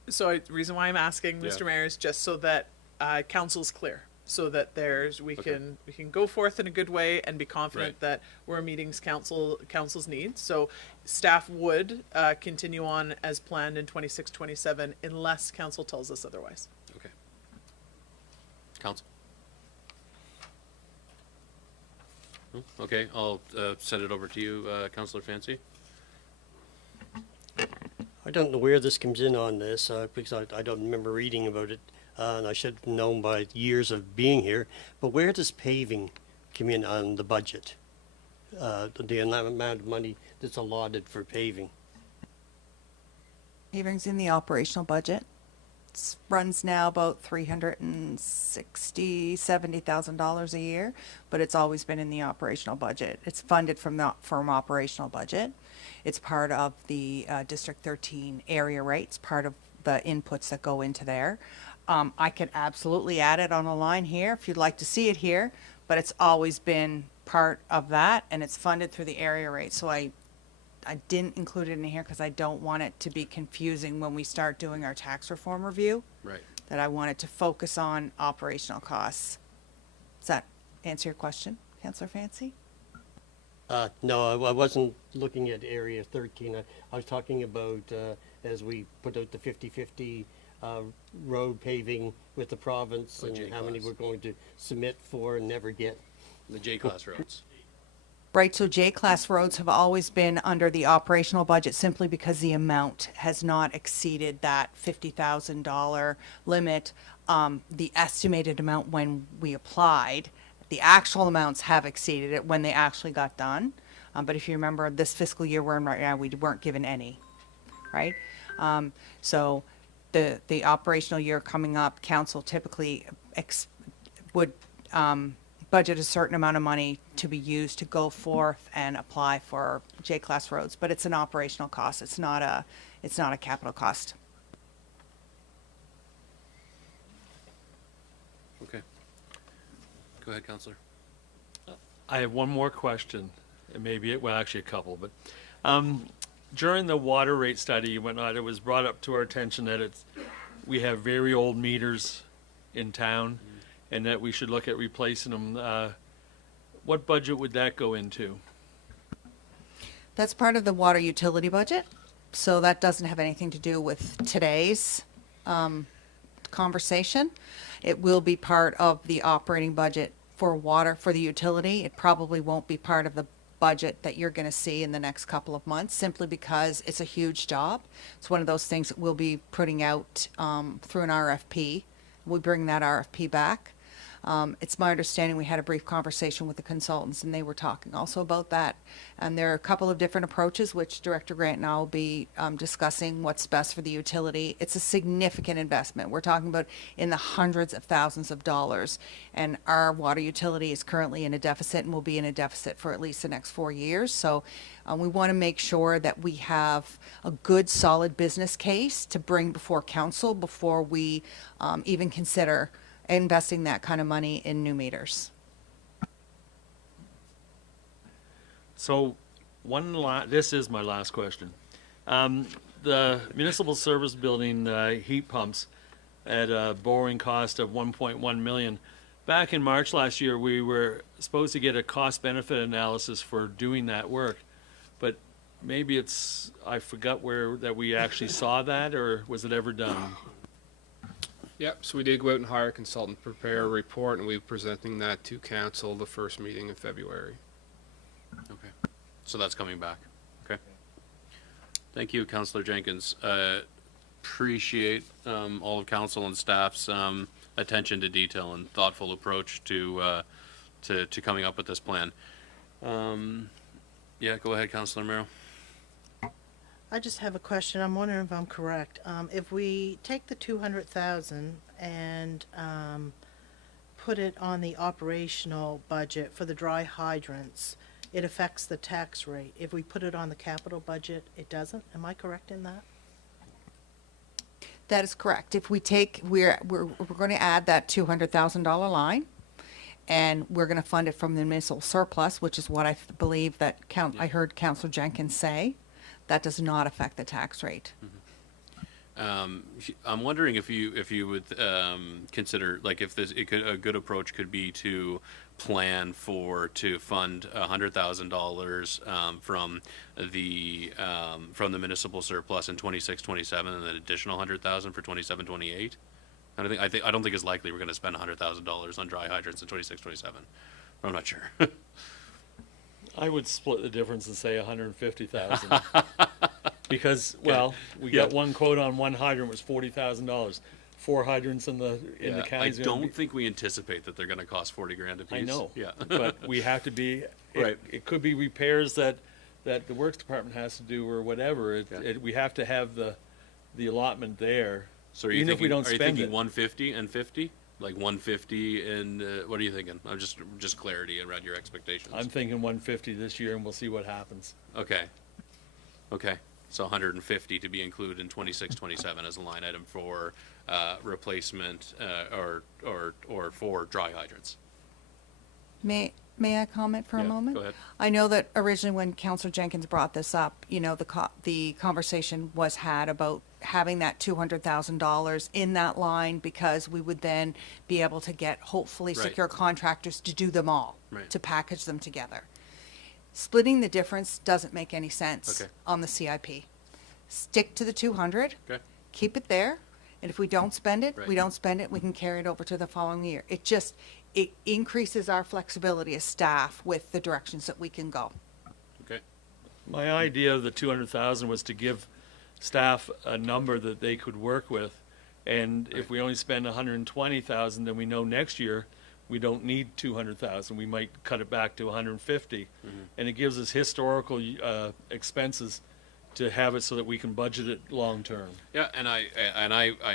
So the reason why I'm asking, Mr. Mayor, is just so that council's clear, so that we can go forth in a good way and be confident that we're meeting council's needs. So staff would continue on as planned in 26-27 unless council tells us otherwise. Okay. Council. Okay, I'll send it over to you, Councillor Fancy. I don't know where this comes in on this, because I don't remember reading about it, and I should have known by years of being here. But where does paving come in on the budget? The amount of money that's allotted for paving? Paving's in the operational budget. It runs now about $370,000 a year, but it's always been in the operational budget. It's funded from operational budget. It's part of the District 13 area rates, part of the inputs that go into there. I could absolutely add it on a line here if you'd like to see it here, but it's always been part of that, and it's funded through the area rate. So I didn't include it in here because I don't want it to be confusing when we start doing our tax reform review. Right. That I wanted to focus on operational costs. Does that answer your question, Councillor Fancy? No, I wasn't looking at Area 13. I was talking about as we put out the 50-50 road paving with the province and how many we're going to submit for and never get. The J-class roads. Right, so J-class roads have always been under the operational budget simply because the amount has not exceeded that $50,000 limit. The estimated amount when we applied, the actual amounts have exceeded it when they actually got done. But if you remember, this fiscal year we're in right now, we weren't given any, right? So the operational year coming up, council typically would budget a certain amount of money to be used to go forth and apply for J-class roads, but it's an operational cost. It's not a capital cost. Okay. Go ahead, Councillor. I have one more question, and maybe, well, actually a couple, but During the water rate study and whatnot, it was brought up to our attention that we have very old meters in town, and that we should look at replacing them. What budget would that go into? That's part of the water utility budget, so that doesn't have anything to do with today's conversation. It will be part of the operating budget for water, for the utility. It probably won't be part of the budget that you're going to see in the next couple of months, simply because it's a huge job. It's one of those things that we'll be putting out through an RFP. We'll bring that RFP back. It's my understanding we had a brief conversation with the consultants, and they were talking also about that. And there are a couple of different approaches, which Director Grant and I will be discussing what's best for the utility. It's a significant investment. We're talking about in the hundreds of thousands of dollars. And our water utility is currently in a deficit and will be in a deficit for at least the next 4 years. So we want to make sure that we have a good, solid business case to bring before council before we even consider investing that kind of money in new meters. So, this is my last question. The municipal service building heat pumps at a borrowing cost of 1.1 million. Back in March last year, we were supposed to get a cost-benefit analysis for doing that work, but maybe I forgot that we actually saw that, or was it ever done? Yep, so we did go out and hire a consultant, prepare a report, and we'll be presenting that to council the first meeting in February. Okay, so that's coming back. Okay. Thank you, Councillor Jenkins. Appreciate all of council and staff's attention to detail and thoughtful approach to coming up with this plan. Yeah, go ahead, Councillor Merrill. I just have a question. I'm wondering if I'm correct. If we take the 200,000 and put it on the operational budget for the dry hydrants, it affects the tax rate. If we put it on the capital budget, it doesn't. Am I correct in that? That is correct. If we take, we're going to add that $200,000 line, and we're going to fund it from the municipal surplus, which is what I believe that I heard Councillor Jenkins say. That does not affect the tax rate. I'm wondering if you would consider, like, if a good approach could be to plan to fund $100,000 from the municipal surplus in 26-27, and an additional 100,000 for 27-28. I don't think it's likely we're going to spend $100,000 on dry hydrants in 26-27. I'm not sure. I would split the difference and say 150,000. Because, well, we got one quote on one hydrant was $40,000. 4 hydrants in the county. I don't think we anticipate that they're going to cost 40 grand a piece. I know. Yeah. But we have to be Right. It could be repairs that the works department has to do or whatever. We have to have the allotment there. So even if we don't spend it. Are you thinking 150 and 50? Like 150 and what are you thinking? I'm just clarity around your expectations. I'm thinking 150 this year, and we'll see what happens. Okay. So 150 to be included in 26-27 as a line item for replacement or for dry hydrants. May I comment for a moment? Go ahead. I know that originally when Councillor Jenkins brought this up, the conversation was had about having that $200,000 in that line, because we would then be able to get hopefully Right. secure contractors to do them all, Right. to package them together. Splitting the difference doesn't make any sense Okay. on the CIP. Stick to the 200. Okay. Keep it there, and if we don't spend it, Right. we don't spend it. We can carry it over to the following year. It increases our flexibility as staff with the directions that we can go. Okay. My idea of the 200,000 was to give staff a number that they could work with, and if we only spend 120,000, then we know next year we don't need 200,000. We might cut it back to 150, and it gives us historical expenses to have it so that we can budget it long term. Yeah, and I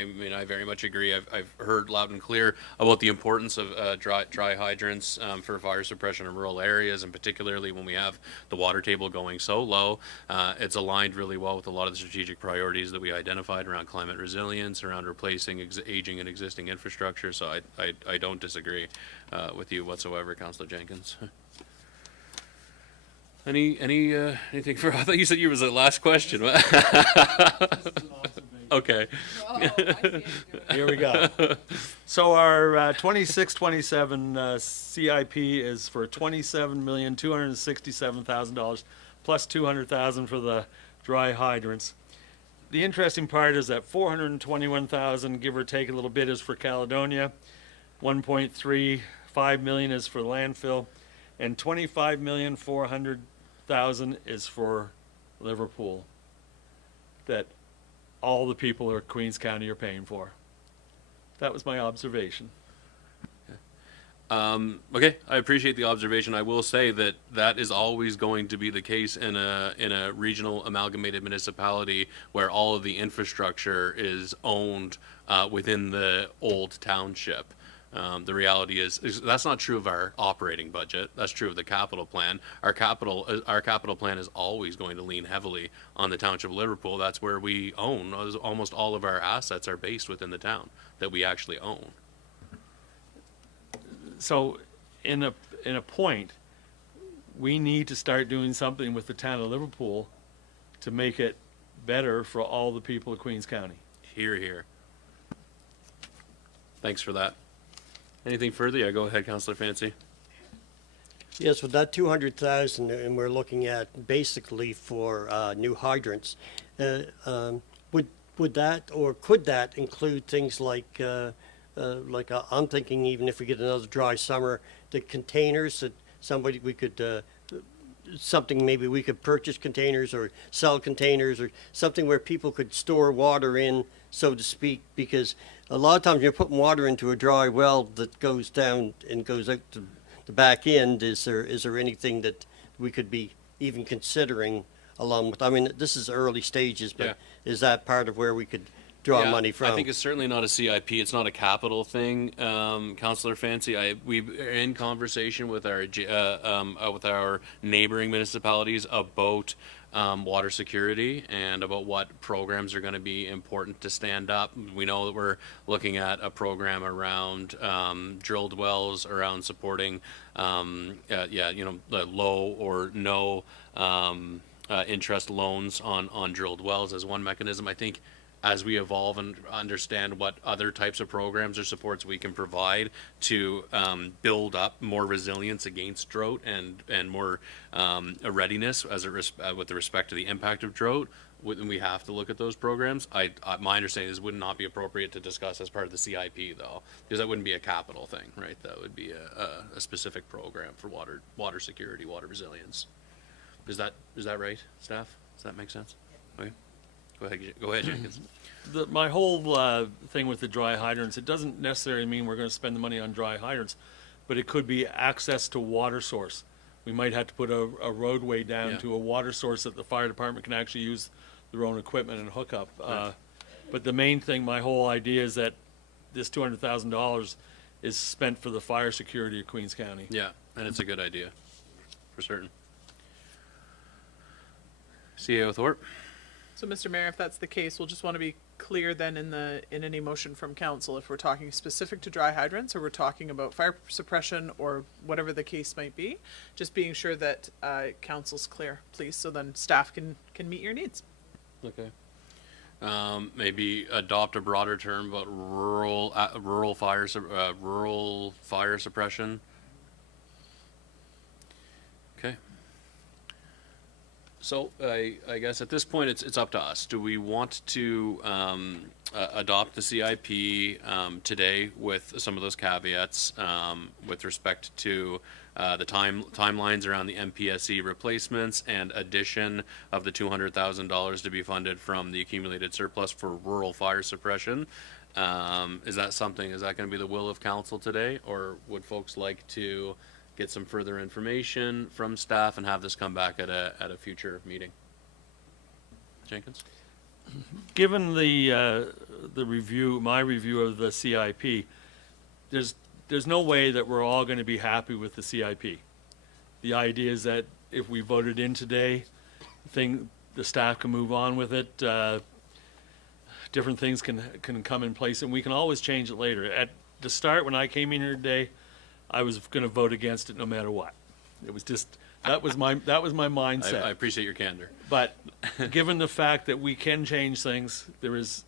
mean, I very much agree. I've heard loud and clear about the importance of dry hydrants for fire suppression in rural areas, and particularly when we have the water table going so low. It's aligned really well with a lot of the strategic priorities that we identified around climate resilience, around replacing aging and existing infrastructure. So I don't disagree with you whatsoever, Councillor Jenkins. Anything for? I thought you said you was the last question. Okay. Here we go. So our 26-27 CIP is for $27,267,000 plus $200,000 for the dry hydrants. The interesting part is that $421,000, give or take a little bit, is for Caledonia, $1.35 million is for landfill, and $25,400,000 is for Liverpool. That all the people of Queens County are paying for. That was my observation. Okay, I appreciate the observation. I will say that that is always going to be the case in a regional amalgamated municipality where all of the infrastructure is owned within the old township. The reality is that's not true of our operating budget. That's true of the capital plan. Our capital plan is always going to lean heavily on the township of Liverpool. That's where we own almost all of our assets are based within the town that we actually own. So, in a point, we need to start doing something with the town of Liverpool to make it better for all the people of Queens County. Hear, hear. Thanks for that. Anything further? Yeah, go ahead, Councillor Fancy. Yes, with that 200,000, and we're looking at basically for new hydrants, would that or could that include things like I'm thinking even if we get another dry summer, the containers that we could something maybe we could purchase containers or sell containers or something where people could store water in, so to speak, because a lot of times you're putting water into a dry well that goes down and goes out to the back end. Is there anything that we could be even considering along with? I mean, this is early stages, but is that part of where we could draw money from? I think it's certainly not a CIP. It's not a capital thing, Councillor Fancy. We're in conversation with our neighboring municipalities about water security and about what programs are going to be important to stand up. We know that we're looking at a program around drilled wells, around supporting, the low or no interest loans on drilled wells as one mechanism. I think as we evolve and understand what other types of programs or supports we can provide to build up more resilience against drought and more readiness with respect to the impact of drought, we have to look at those programs. My understanding is would not be appropriate to discuss as part of the CIP though, because that wouldn't be a capital thing, right? That would be a specific program for water security, water resilience. Is that right, staff? Does that make sense? Okay. Go ahead, Jenkins. My whole thing with the dry hydrants, it doesn't necessarily mean we're going to spend the money on dry hydrants, but it could be access to water source. We might have to put a roadway down to a water source that the fire department can actually use their own equipment and hook up. Right. But the main thing, my whole idea is that this $200,000 is spent for the fire security of Queens County. Yeah, and it's a good idea, for certain. CAO Thorpe. So, Mr. Mayor, if that's the case, we'll just want to be clear then in any motion from council if we're talking specific to dry hydrants or we're talking about fire suppression or whatever the case might be. Just being sure that council's clear, please, so then staff can meet your needs. Okay. Maybe adopt a broader term about rural fire suppression. Okay. So I guess at this point it's up to us. Do we want to adopt the CIP today with some of those caveats with respect to the timelines around the MPSE replacements and addition of the $200,000 to be funded from the accumulated surplus for rural fire suppression? Is that going to be the will of council today, or would folks like to get some further information from staff and have this come back at a future meeting? Jenkins? Given the review, my review of the CIP, there's no way that we're all going to be happy with the CIP. The idea is that if we voted in today, the staff can move on with it. Different things can come in place, and we can always change it later. At the start, when I came in here today, I was going to vote against it no matter what. It was just, that was my mindset. I appreciate your candor. But given the fact that we can change things, there is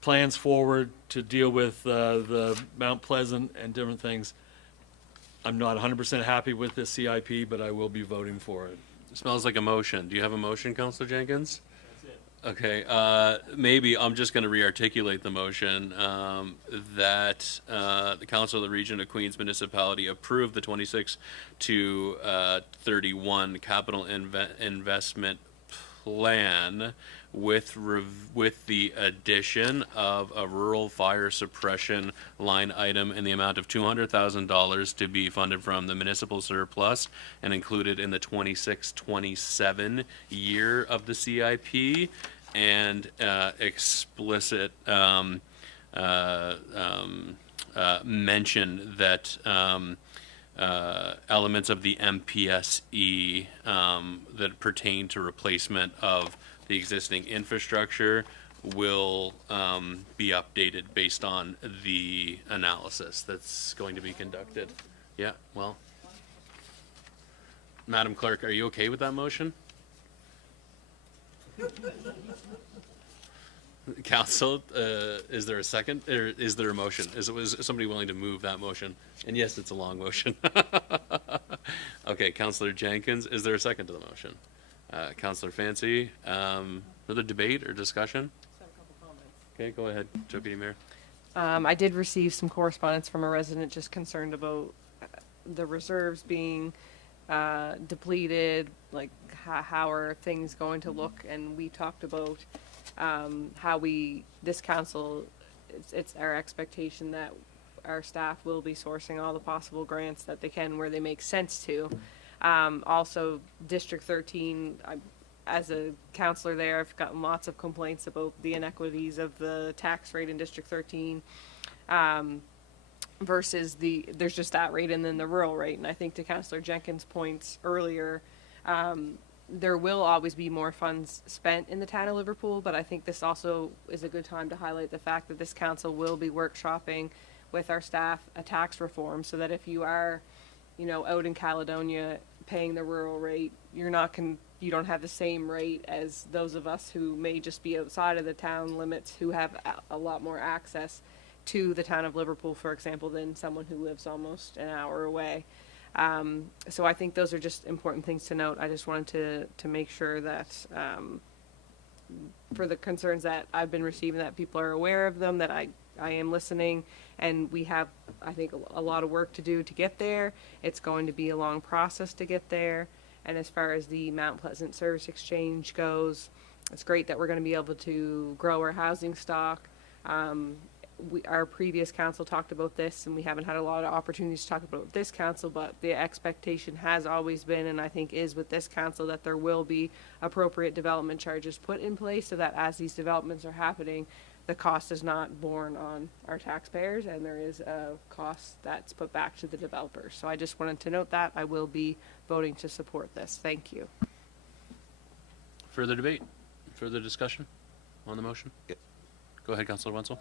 plans forward to deal with the Mount Pleasant and different things. I'm not 100% happy with this CIP, but I will be voting for it. Smells like a motion. Do you have a motion, Councillor Jenkins? Okay, maybe I'm just going to re-articulate the motion that the Council of the Region of Queens Municipality approve the 26 to 31 capital investment plan with the addition of a rural fire suppression line item in the amount of $200,000 to be funded from the municipal surplus and included in the 26-27 year of the CIP, and explicit mention that elements of the MPSE that pertain to replacement of the existing infrastructure will be updated based on the analysis that's going to be conducted. Yeah, well, Madam Clerk, are you okay with that motion? Council, is there a second, or is there a motion? Is somebody willing to move that motion? And yes, it's a long motion. Okay, Councillor Jenkins, is there a second to the motion? Councillor Fancy, further debate or discussion? Okay, go ahead, Deputy Mayor. I did receive some correspondence from a resident just concerned about the reserves being depleted, like how are things going to look, and we talked about how this council, it's our expectation that our staff will be sourcing all the possible grants that they can where they make sense to. Also, District 13, as a counselor there, I've gotten lots of complaints about the inequities of the tax rate in District 13 versus there's just that rate and then the rural rate. And I think to Councillor Jenkins' points earlier, there will always be more funds spent in the town of Liverpool, but I think this also is a good time to highlight the fact that this council will be workshopping with our staff a tax reform, so that if you are, out in Caledonia paying the rural rate, you don't have the same rate as those of us who may just be outside of the town limits, who have a lot more access to the town of Liverpool, for example, than someone who lives almost an hour away. So I think those are just important things to note. I just wanted to make sure that for the concerns that I've been receiving, that people are aware of them, that I am listening, and we have, I think, a lot of work to do to get there. It's going to be a long process to get there. And as far as the Mount Pleasant Service Exchange goes, it's great that we're going to be able to grow our housing stock. Our previous council talked about this, and we haven't had a lot of opportunities to talk about this council, but the expectation has always been, and I think is with this council, that there will be appropriate development charges put in place so that as these developments are happening, the cost is not borne on our taxpayers, and there is a cost that's put back to the developers. So I just wanted to note that. I will be voting to support this. Thank you. Further debate? Further discussion on the motion? Yeah. Go ahead, Councillor Wenzel.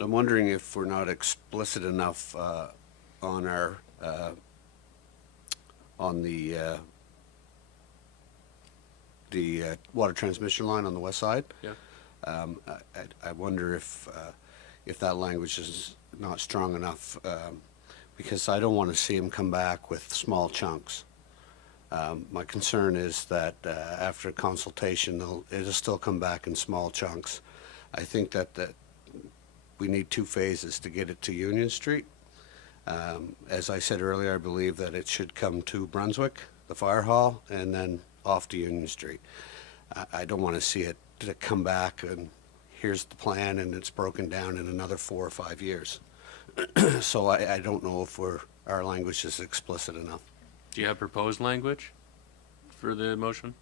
I'm wondering if we're not explicit enough on our on the water transmission line on the west side. Yeah. I wonder if that language is not strong enough, because I don't want to see them come back with small chunks. My concern is that after consultation, it'll still come back in small chunks. I think that we need 2 phases to get it to Union Street. As I said earlier, I believe that it should come to Brunswick, the fire hall, and then off to Union Street. I don't want to see it to come back and here's the plan and it's broken down in another 4 or 5 years. So I don't know if our language is explicit enough. Do you have proposed language for the motion?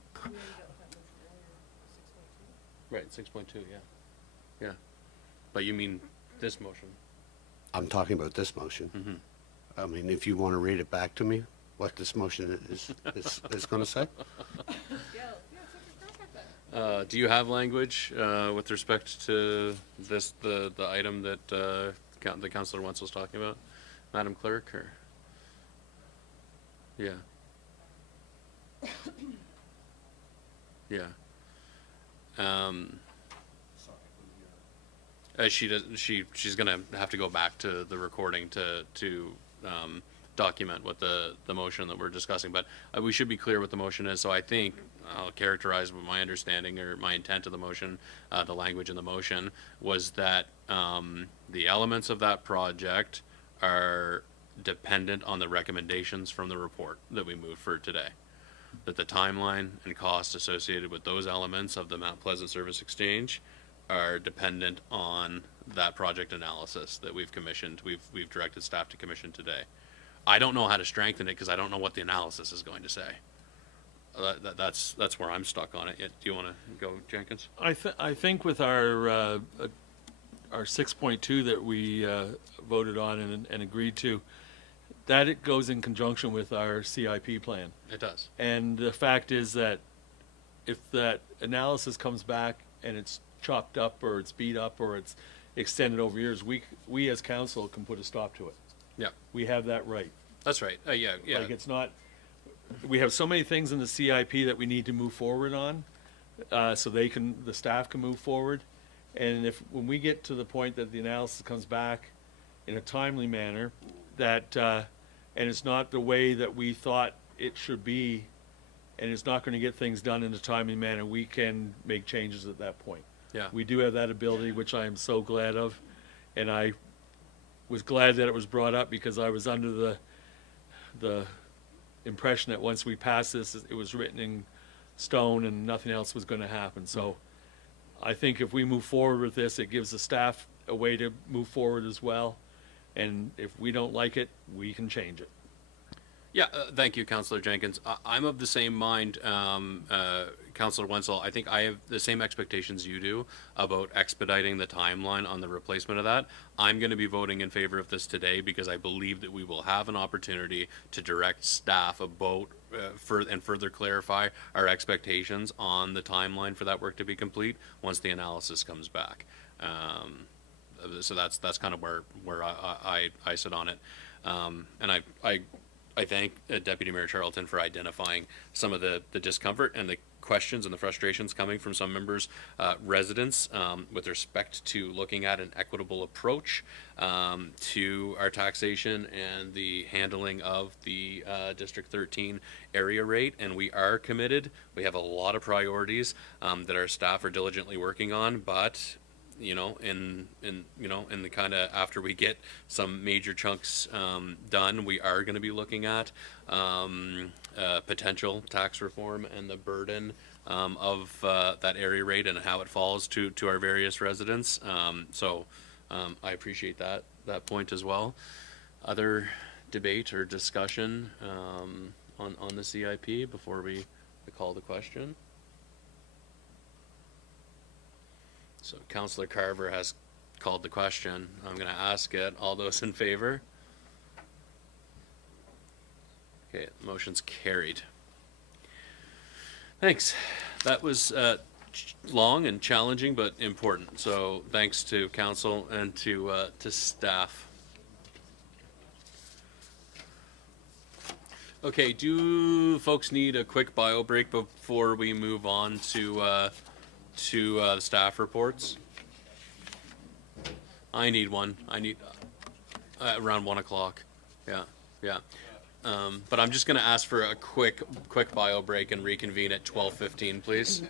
Right, 6.2, yeah. Yeah. But you mean this motion? I'm talking about this motion. Mm-hmm. I mean, if you want to read it back to me, what this motion is going to say? Do you have language with respect to the item that the Councillor Wenzel's talking about, Madam Clerk? Or? Yeah. Yeah. She does. She's gonna have to go back to the recording to document what the motion that we're discussing. But we should be clear what the motion is. So I think I'll characterize what my understanding or my intent of the motion, the language in the motion was that the elements of that project are dependent on the recommendations from the report that we moved for today. That the timeline and cost associated with those elements of the Mount Pleasant Service Exchange are dependent on that project analysis that we've commissioned. We've directed staff to commission today. I don't know how to strengthen it because I don't know what the analysis is going to say. That's where I'm stuck on it. Do you want to go, Jenkins? I think with our 6.2 that we voted on and agreed to, that it goes in conjunction with our CIP plan. It does. And the fact is that if that analysis comes back and it's chopped up or it's beat up or it's extended over years, we as council can put a stop to it. Yeah. We have that right. That's right. Yeah. Like it's not, we have so many things in the CIP that we need to move forward on, so the staff can move forward. And when we get to the point that the analysis comes back in a timely manner, that, and it's not the way that we thought it should be, and it's not going to get things done in a timely manner, we can make changes at that point. Yeah. We do have that ability, which I am so glad of, and I was glad that it was brought up because I was under the impression that once we passed this, it was written in stone and nothing else was going to happen. So I think if we move forward with this, it gives the staff a way to move forward as well. And if we don't like it, we can change it. Yeah, thank you, Councillor Jenkins. I'm of the same mind, Councillor Wenzel. I think I have the same expectations you do about expediting the timeline on the replacement of that. I'm going to be voting in favor of this today because I believe that we will have an opportunity to direct staff about and further clarify our expectations on the timeline for that work to be complete once the analysis comes back. So that's kind of where I sit on it, and I thank Deputy Mayor Charlton for identifying some of the discomfort and the questions and the frustrations coming from some members, residents, with respect to looking at an equitable approach to our taxation and the handling of the District 13 area rate. And we are committed. We have a lot of priorities that our staff are diligently working on, but in the kind of after we get some major chunks done, we are going to be looking at potential tax reform and the burden of that area rate and how it falls to our various residents. So I appreciate that point as well. Other debate or discussion on the CIP before we call the question? So Councillor Carver has called the question. I'm going to ask it. All those in favor? Okay, the motion's carried. Thanks. That was long and challenging, but important. So thanks to council and to staff. Okay, do folks need a quick bio break before we move on to the staff reports? I need one. I need around 1 o'clock. Yeah. But I'm just going to ask for a quick bio break and reconvene at 12:15, please.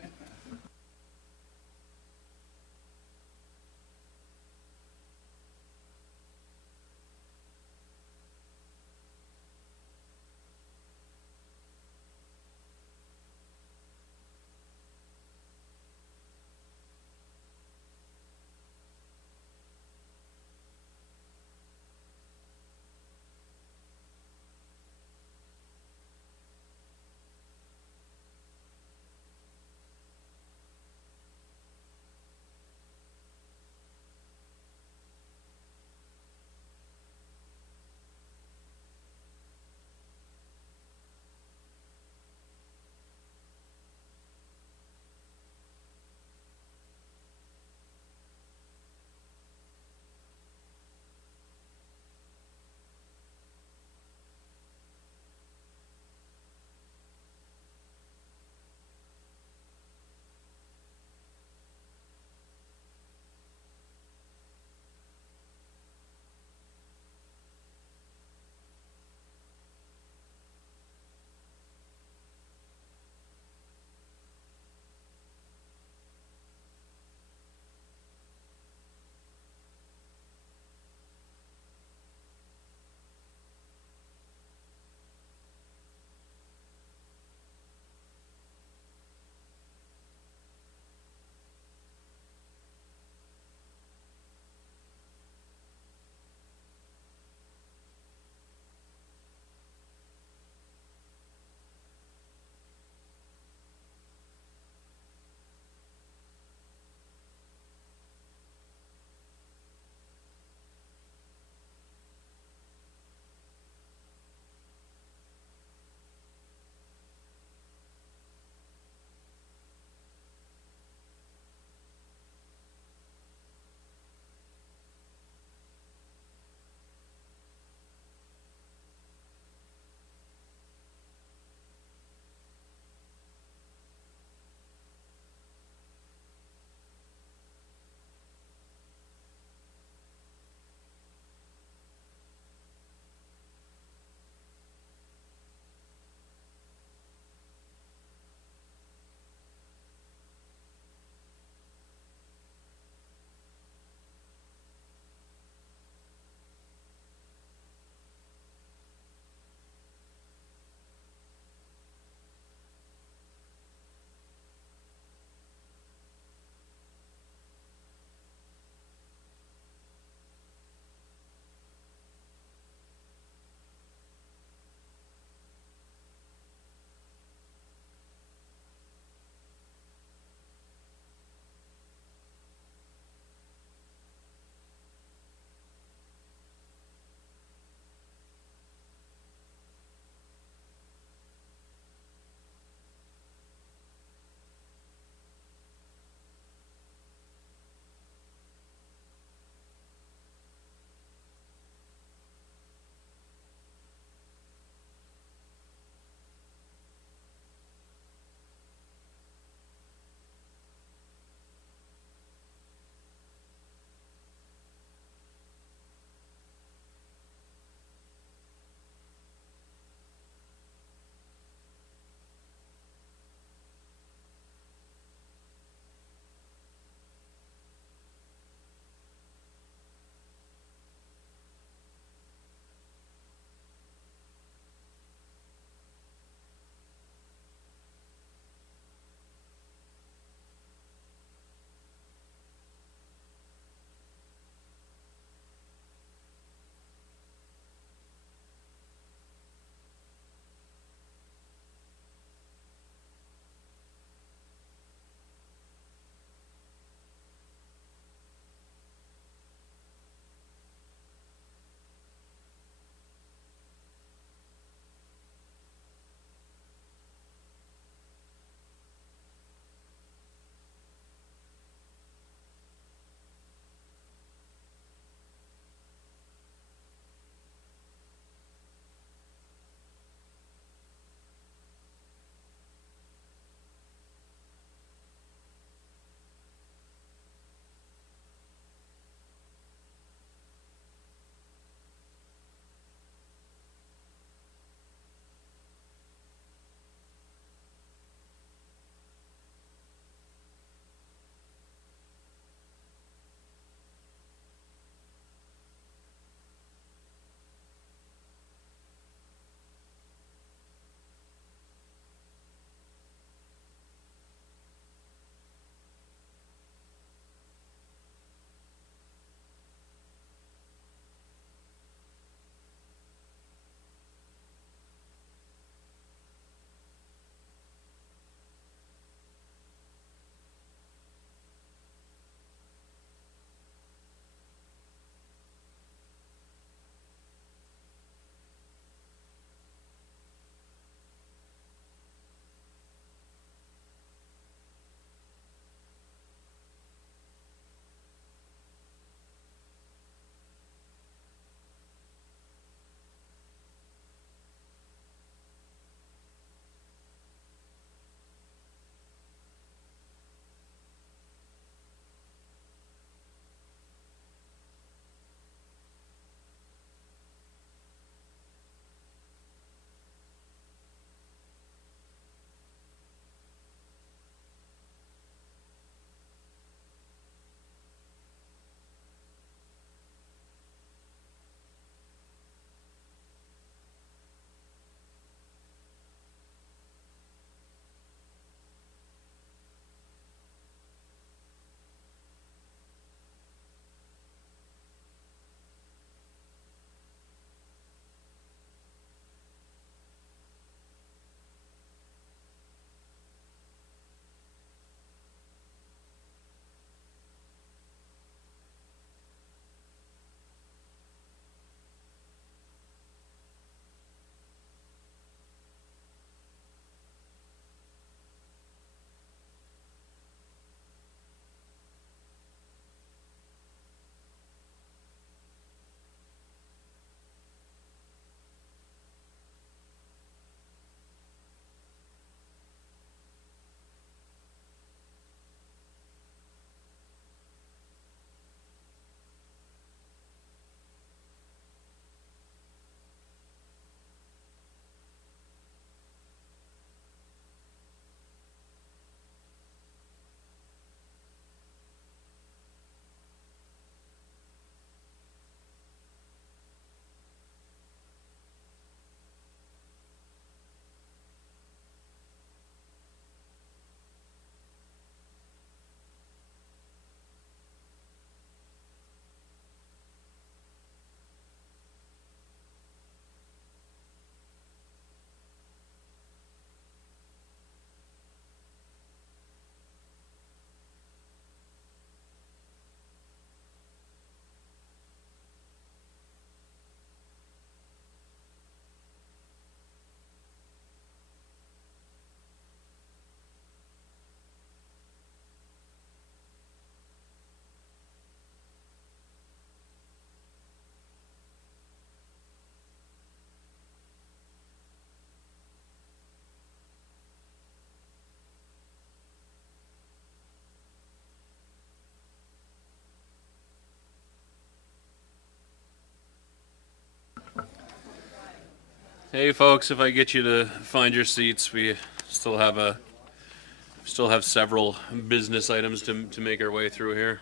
Hey, folks, if I get you to find your seats, we still have several business items to make our way through here.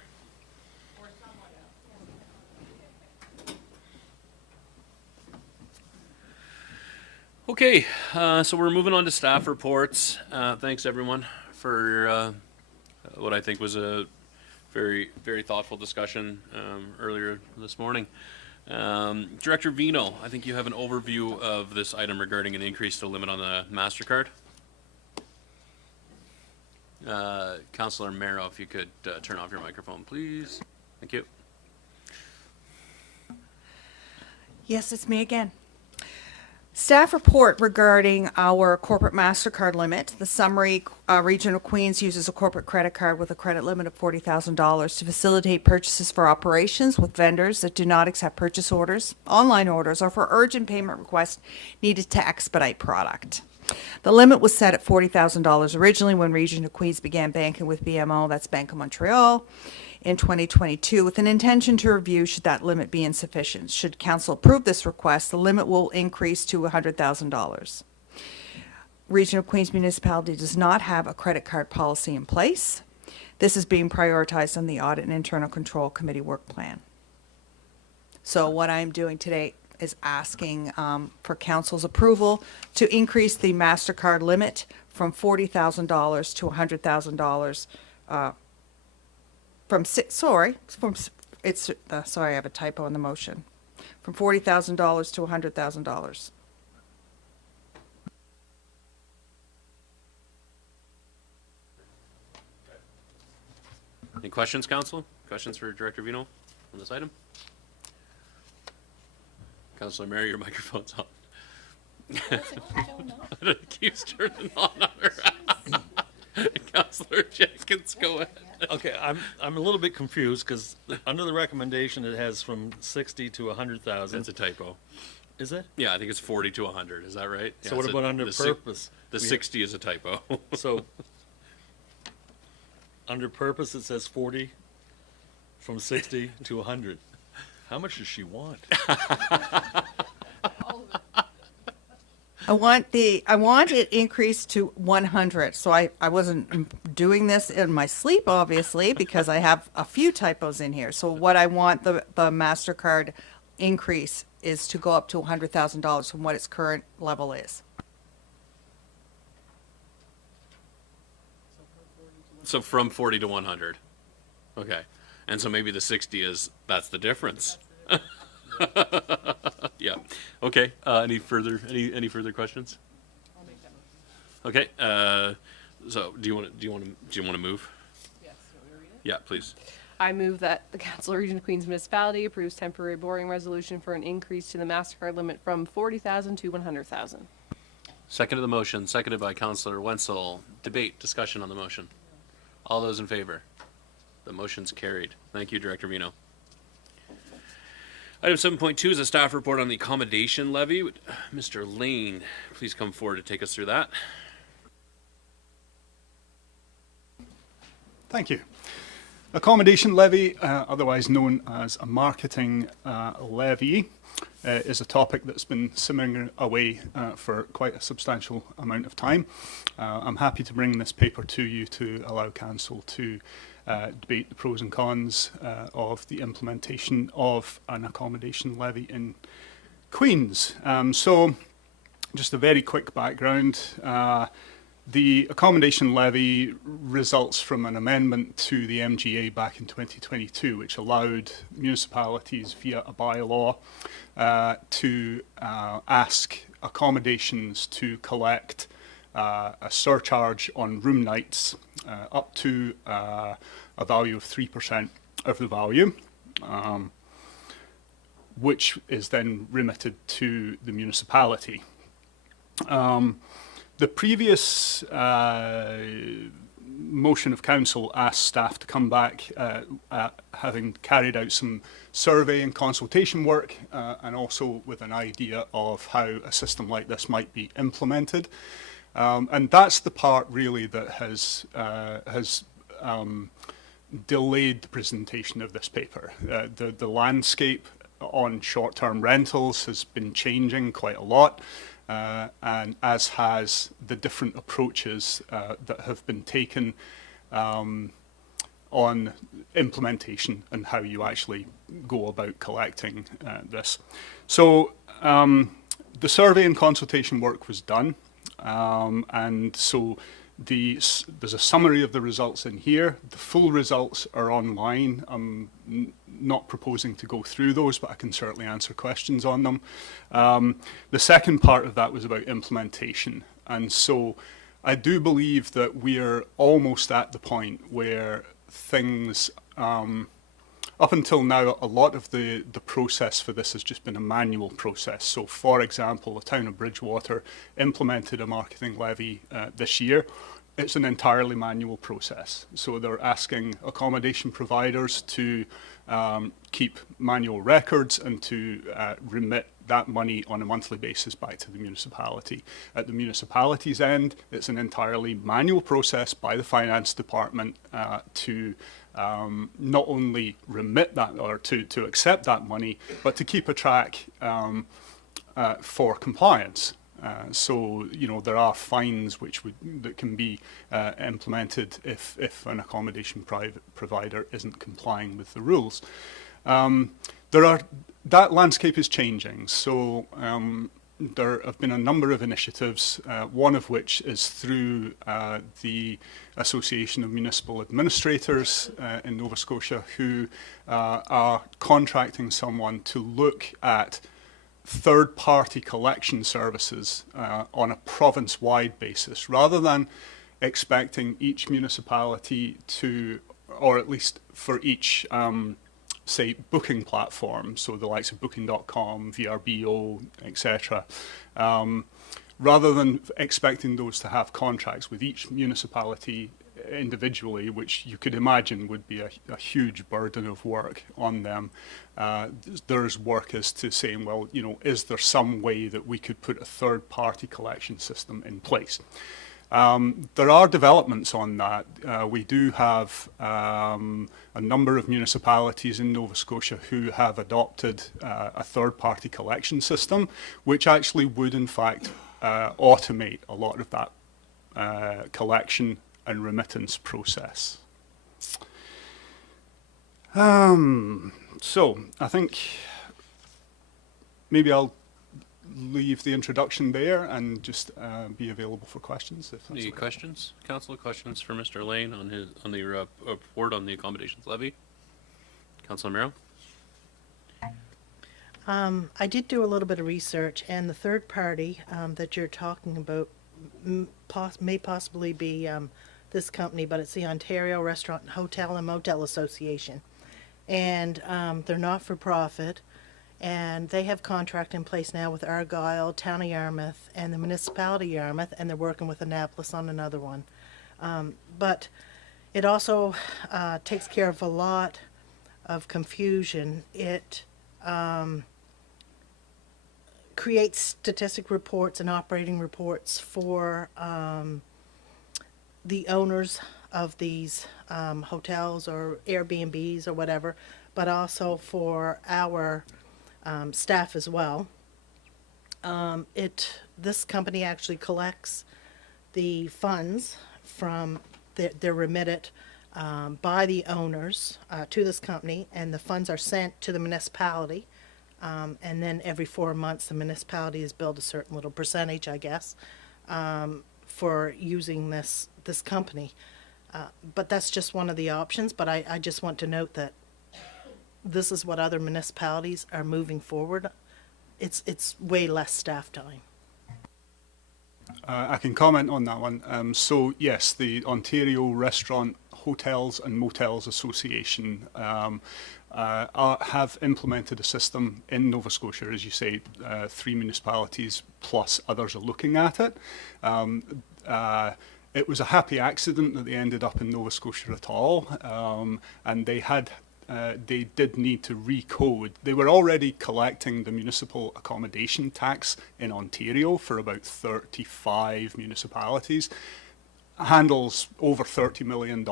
Okay, so we're moving on to staff reports. Thanks everyone for what I think was a very, very thoughtful discussion earlier this morning. Director Vino, I think you have an overview of this item regarding an increase to limit on the MasterCard. Councillor Merrow, if you could turn off your microphone, please. Thank you. Yes, it's me again. Staff report regarding our corporate MasterCard limit. The summary, Region of Queens uses a corporate credit card with a credit limit of $40,000 to facilitate purchases for operations with vendors that do not accept purchase orders, online orders, or for urgent payment requests needed to expedite product. The limit was set at $40,000 originally when Region of Queens began banking with BMO, that's Bank of Montreal, in 2022, with an intention to review should that limit be insufficient. Should Council approve this request, the limit will increase to $100,000. Region of Queens Municipality does not have a credit card policy in place. This is being prioritized on the Audit and Internal Control Committee work plan. So what I'm doing today is asking for Council's approval to increase the MasterCard limit from $40,000 to $100,000. Sorry, I have a typo in the motion. From $40,000 to $100,000. Any questions, Council? Questions for Director Vino on this item? Councillor Mary, your microphone's on. It keeps turning on her. Councillor Jenkins, go ahead. Okay, I'm a little bit confused because under the recommendation it has from 60 to 100,000. That's a typo. Is it? Yeah, I think it's 40 to 100. Is that right? So what about under purpose? The 60 is a typo. So under purpose it says 40 from 60 to 100. How much does she want? I want it increased to 100. So I wasn't doing this in my sleep, obviously, because I have a few typos in here. So what I want the MasterCard increase is to go up to $100,000 from what its current level is. So from 40 to 100. Okay. And so maybe the 60 that's the difference. Yeah. Okay. Any further questions? I'll make that motion. Okay. So do you want to move? Yes, so we read it? Yeah, please. I move that the Council of Region of Queens Municipality approves temporary borrowing resolution for an increase to the MasterCard limit from $40,000 to $100,000. Second of the motion, seconded by Councillor Wenzel. Debate, discussion on the motion. All those in favor? The motion's carried. Thank you, Director Vino. Item 7.2 is a staff report on the accommodation levy. Would Mr. Lane please come forward to take us through that? Thank you. Accommodation levy, otherwise known as a marketing levy, is a topic that's been simmering away for quite a substantial amount of time. I'm happy to bring this paper to you to allow Council to debate the pros and cons of the implementation of an accommodation levy in Queens. So, just a very quick background. The accommodation levy results from an amendment to the MGA back in 2022, which allowed municipalities via a bylaw to ask accommodations to collect a surcharge on room nights up to a value of 3% of the value, which is then remitted to the municipality. The previous motion of council asked staff to come back, having carried out some survey and consultation work, and also with an idea of how a system like this might be implemented. And that's the part really that has delayed the presentation of this paper. The landscape on short-term rentals has been changing quite a lot, and as has the different approaches that have been taken on implementation and how you actually go about collecting this. So the survey and consultation work was done, and so there's a summary of the results in here. The full results are online. I'm not proposing to go through those, but I can certainly answer questions on them. The second part of that was about implementation, and so I do believe that we are almost at the point where things, up until now, a lot of the process for this has just been a manual process. So, for example, the town of Bridgewater implemented a marketing levy this year. It's an entirely manual process. So they're asking accommodation providers to keep manual records and to remit that money on a monthly basis back to the municipality. At the municipality's end, it's an entirely manual process by the finance department to not only remit that or to accept that money, but to keep a track for compliance. So, you know, there are fines that can be implemented if an accommodation provider isn't complying with the rules. That landscape is changing. So there have been a number of initiatives, one of which is through the Association of Municipal Administrators in Nova Scotia, who are contracting someone to look at third-party collection services on a province-wide basis, rather than expecting each municipality to, or at least for each, say, booking platform, so the likes of Booking.com, VRBO, etc., rather than expecting those to have contracts with each municipality individually, which you could imagine would be a huge burden of work on them. There's work as to saying, well, you know, is there some way that we could put a third-party collection system in place? There are developments on that. We do have a number of municipalities in Nova Scotia who have adopted a third-party collection system, which actually would, in fact, automate a lot of that collection and remittance process. So I think maybe I'll leave the introduction there and just be available for questions. If that's Any okay. questions, Council? Questions for Mr. Lane on the report on the accommodations levy? Councilor Miro? I did do a little bit of research, and the third party that you're talking about may possibly be this company, but it's the Ontario Restaurant, Hotel and Motel Association. And they're not for profit, and they have contract in place now with Argyle, Town of Yarmouth, and the Municipality of Yarmouth, and they're working with Annapolis on another one. But it also takes care of a lot of confusion. It creates statistic reports and operating reports for the owners of these hotels or Airbnbs or whatever, but also for our staff as well. This company actually collects the funds from they're remitted by the owners to this company, and the funds are sent to the municipality. And then every 4 months, the municipality is billed a certain little percentage, I guess, for using this company. But that's just one of the options. But I just want to note that this is what other municipalities are moving forward. It's way less staff time. I can comment on that one. So yes, the Ontario Restaurant, Hotels and Motels Association have implemented a system in Nova Scotia. As you say, 3 municipalities plus others are looking at it. It was a happy accident that they ended up in Nova Scotia at all, and they did need to recode. They were already collecting the municipal accommodation tax in Ontario for about 35 municipalities. Handles over $30 million.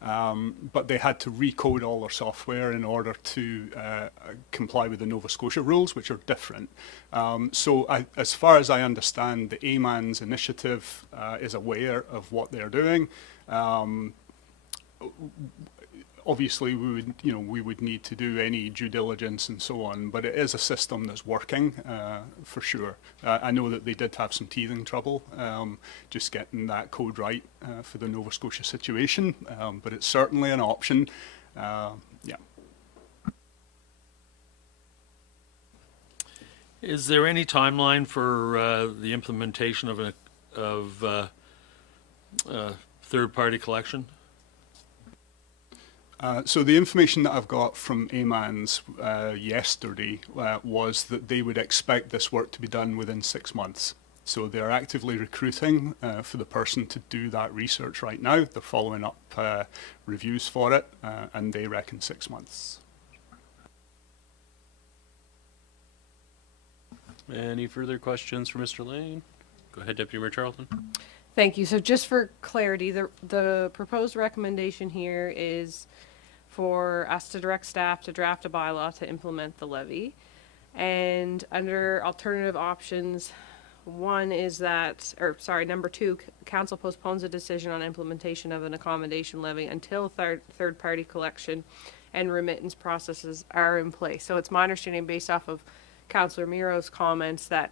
but they had to recode all their software in order to comply with the Nova Scotia rules, which are different. As far as I understand, the AMAN's initiative is aware of what they're doing. Obviously, we would need to do any due diligence and so on, but it is a system that's working for sure. I know that they did have some teething trouble just getting that code right for the Nova Scotia situation, but it's certainly an option. Yeah. Is there any timeline for the implementation of third-party collection? So the information that I've got from AMANS yesterday was that they would expect this work to be done within 6 months. So they're actively recruiting for the person to do that research right now. They're following up reviews for it, and they reckon 6 months. Any further questions for Mr. Lane? Go ahead, Deputy Mayor Charlton. Thank you. So just for clarity, the proposed recommendation here is for us to direct staff to draft a bylaw to implement the levy. And under alternative options, number 2, council postpones a decision on implementation of an accommodation levy until third-party collection and remittance processes are in place. So it's my understanding, based off of Councillor Miro's comments, that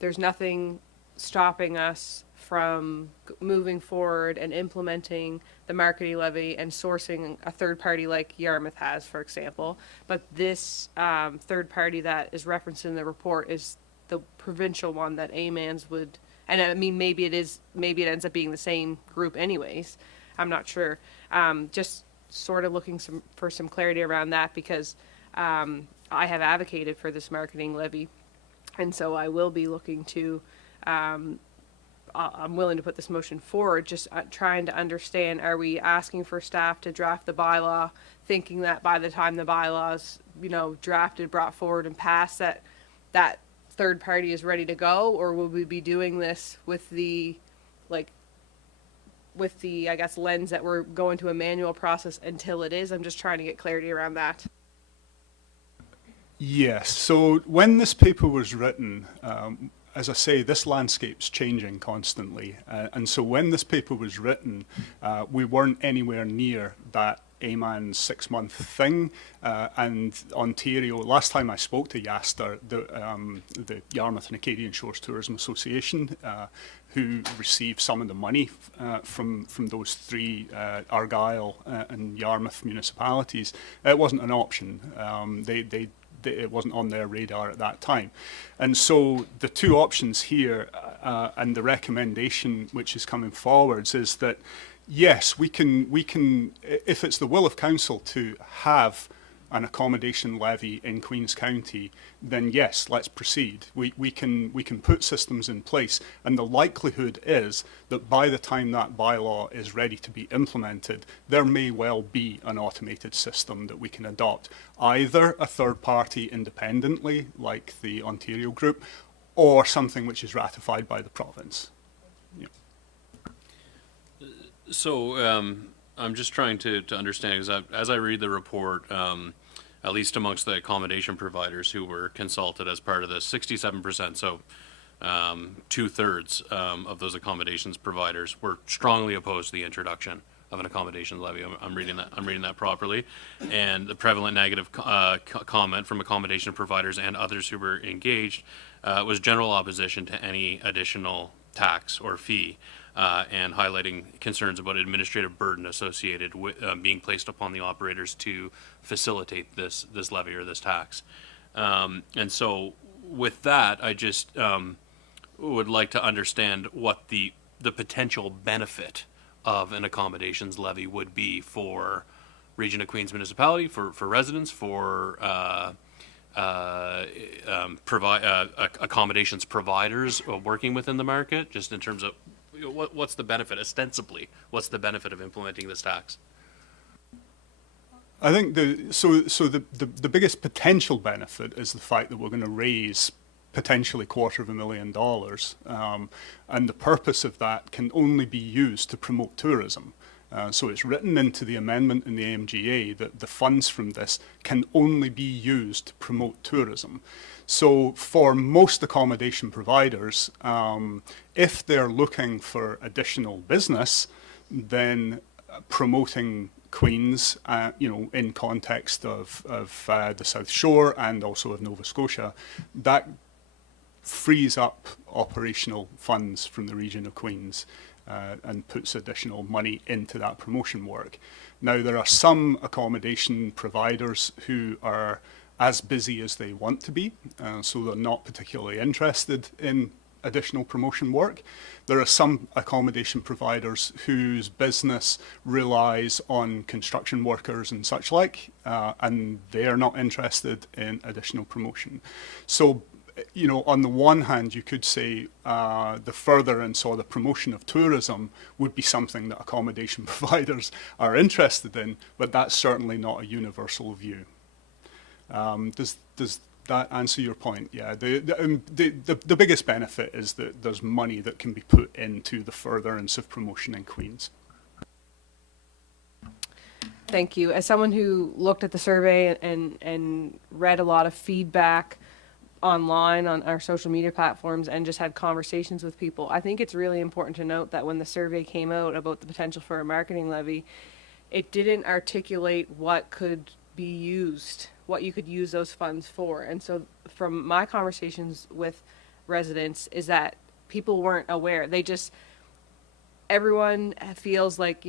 there's nothing stopping us from moving forward and implementing the marketing levy and sourcing a third party like Yarmouth has, for example. But this third party that is referenced in the report is the provincial one that AMANS would, and I mean, maybe it ends up being the same group anyways. I'm not sure. Just sort of looking for some clarity around that, because I have advocated for this marketing levy, and so I will be looking to I'm willing to put this motion forward, just trying to understand, are we asking for staff to draft the bylaw, thinking that by the time the bylaw's, drafted, brought forward, and passed, that third party is ready to go? Or will we be doing this with the, I guess, lens that we're going to a manual process until it is? I'm just trying to get clarity around that. Yes, so when this paper was written, as I say, this landscape's changing constantly. And so when this paper was written, we weren't anywhere near that AMAN 6-month thing. And Ontario, last time I spoke to YASTER, the Yarmouth and Acadian Shores Tourism Association, who received some of the money from those 3 Argyll and Yarmouth municipalities, it wasn't an option. It wasn't on their radar at that time. And so the 2 options here and the recommendation which is coming forwards is that, yes, we can, if it's the will of council to have an accommodation levy in Queen's County, then yes, let's proceed. We can put systems in place, and the likelihood is that by the time that bylaw is ready to be implemented, there may well be an automated system that we can adopt, either a third party independently, like the Ontario group, or something which is ratified by the province. Yeah. So I'm just trying to understand, because as I read the report, at least amongst the accommodation providers who were consulted as part of this, 67%, so 2/3 of those accommodations providers were strongly opposed to the introduction of an accommodation levy. I'm reading that properly, and the prevalent negative comment from accommodation providers and others who were engaged was general opposition to any additional tax or fee. And highlighting concerns about administrative burden associated with being placed upon the operators to facilitate this levy or this tax. And so with that, I just would like to understand what the potential benefit of an accommodations levy would be for Region of Queens Municipality, for residents, for accommodations providers working within the market, just in terms of what's the benefit, ostensibly, what's the benefit of implementing this tax? I think the biggest potential benefit is the fact that we're going to raise potentially $250,000, and the purpose of that can only be used to promote tourism. So it's written into the amendment in the AMGA that the funds from this can only be used to promote tourism. So for most accommodation providers, if they're looking for additional business, then promoting Queens, in context of the South Shore and also of Nova Scotia, that frees up operational funds from the region of Queens and puts additional money into that promotion work. Now, there are some accommodation providers who are as busy as they want to be, so they're not particularly interested in additional promotion work. There are some accommodation providers whose business relies on construction workers and such like, and they are not interested in additional promotion. So, on the one hand, you could say the furtherance or the promotion of tourism would be something that accommodation providers are interested in, but that's certainly not a universal view. Does that answer your point? Yeah, the biggest benefit is that there's money that can be put into the furtherance of promotion in Queens. Thank you. As someone who looked at the survey and read a lot of feedback online on our social media platforms and just had conversations with people, I think it's really important to note that when the survey came out about the potential for a marketing levy, it didn't articulate what could be used, what you could use those funds for. And so from my conversations with residents is that people weren't aware. Everyone feels like,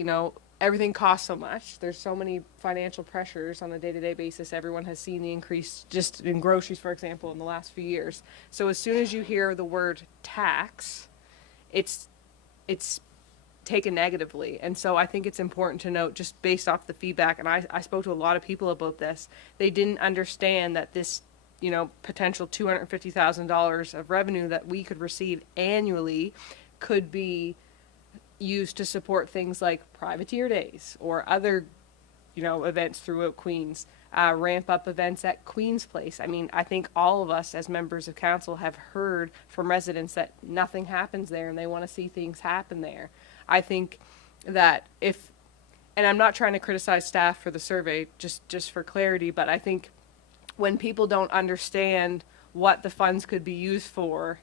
everything costs so much. There's so many financial pressures on a day-to-day basis. Everyone has seen the increase just in groceries, for example, in the last few years. So as soon as you hear the word tax, it's taken negatively. And so I think it's important to note, just based off the feedback, and I spoke to a lot of people about this, they didn't understand that this, potential $250,000 of revenue that we could receive annually could be used to support things like privateer days or other, events throughout Queens, ramp up events at Queen's Place. I mean, I think all of us as members of council have heard from residents that nothing happens there and they want to see things happen there. I think that and I'm not trying to criticize staff for the survey, just for clarity, but I think when people don't understand what the funds could be used for,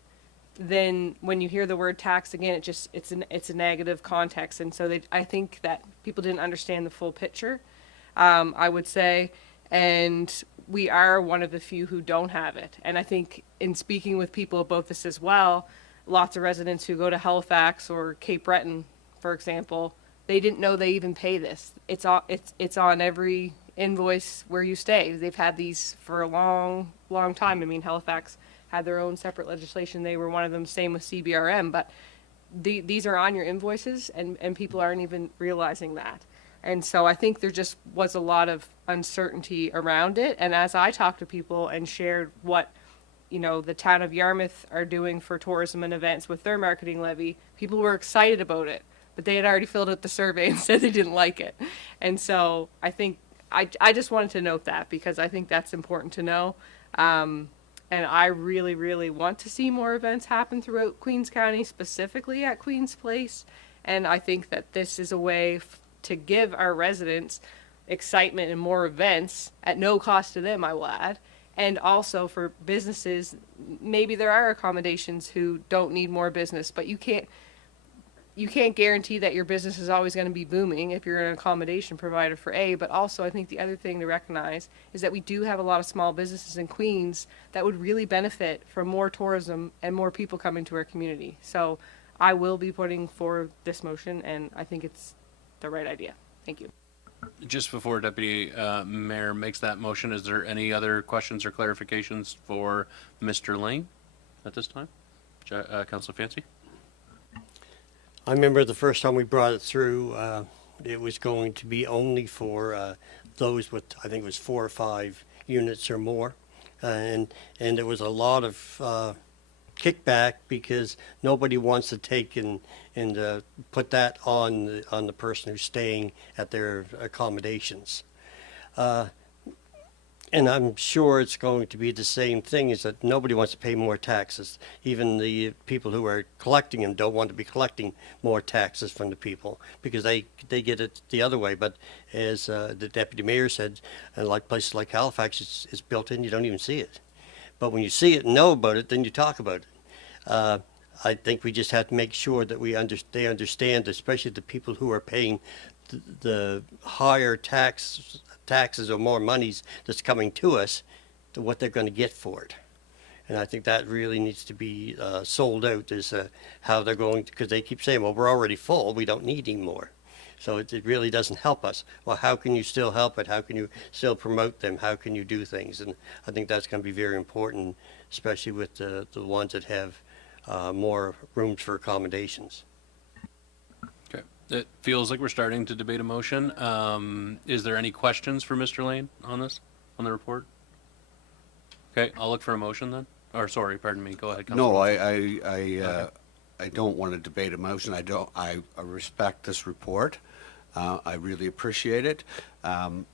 then when you hear the word tax again, it's a negative context. And so I think that people didn't understand the full picture, I would say, and we are one of the few who don't have it. And I think in speaking with people about this as well, lots of residents who go to Halifax or Cape Breton, for example, they didn't know they even pay this. It's on every invoice where you stay. They've had these for a long, long time. I mean, Halifax had their own separate legislation. They were one of them, same with CBRM, but these are on your invoices and people aren't even realizing that. And so I think there just was a lot of uncertainty around it. And as I talked to people and shared what, the town of Yarmouth are doing for tourism and events with their marketing levy, people were excited about it, but they had already filled out the survey and said they didn't like it. And so I think I just wanted to note that because I think that's important to know. And I really, really want to see more events happen throughout Queens County, specifically at Queen's Place. And I think that this is a way to give our residents excitement and more events at no cost to them, I will add. And also for businesses, maybe there are accommodations who don't need more business, but you can't guarantee that your business is always going to be booming if you're an accommodation provider for A, but also I think the other thing to recognize is that we do have a lot of small businesses in Queens that would really benefit from more tourism and more people coming to our community. So I will be putting forward this motion and I think it's the right idea. Thank you. Just before Deputy Mayor makes that motion, is there any other questions or clarifications for Mr. Lane at this time? Councillor Fancy? I remember the first time we brought it through, it was going to be only for those with, I think it was 4 or 5 units or more. And there was a lot of kickback because nobody wants to take and put that on the person who's staying at their accommodations. And I'm sure it's going to be the same thing, is that nobody wants to pay more taxes. Even the people who are collecting them don't want to be collecting more taxes from the people because they get it the other way. But as the deputy mayor said, like places like Halifax, it's built in, you don't even see it. But when you see it and know about it, then you talk about it. I think we just have to make sure that they understand, especially the people who are paying the higher taxes or more monies that's coming to us, to what they're going to get for it. And I think that really needs to be sold out, is how they're going to, because they keep saying, well, we're already full, we don't need any more. So it really doesn't help us. Well, how can you still help it? How can you still promote them? How can you do things? And I think that's going to be very important, especially with the ones that have more rooms for accommodations. Okay. It feels like we're starting to debate a motion. Is there any questions for Mr. Lane on this, on the report? Okay, I'll look for a motion then. Or sorry, pardon me. Go ahead, Councilor. No, I don't want to debate a motion. I respect this report. I really appreciate it. And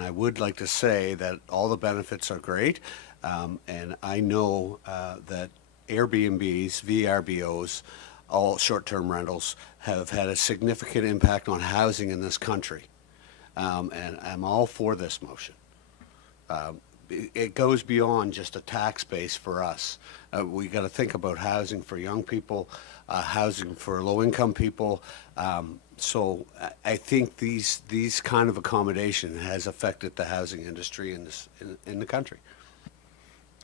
I would like to say that all the benefits are great. And I know that Airbnbs, VRBOs, all short-term rentals have had a significant impact on housing in this country. And I'm all for this motion. It goes beyond just a tax base for us. We got to think about housing for young people, housing for low-income people. So I think these kind of accommodation has affected the housing industry in the country.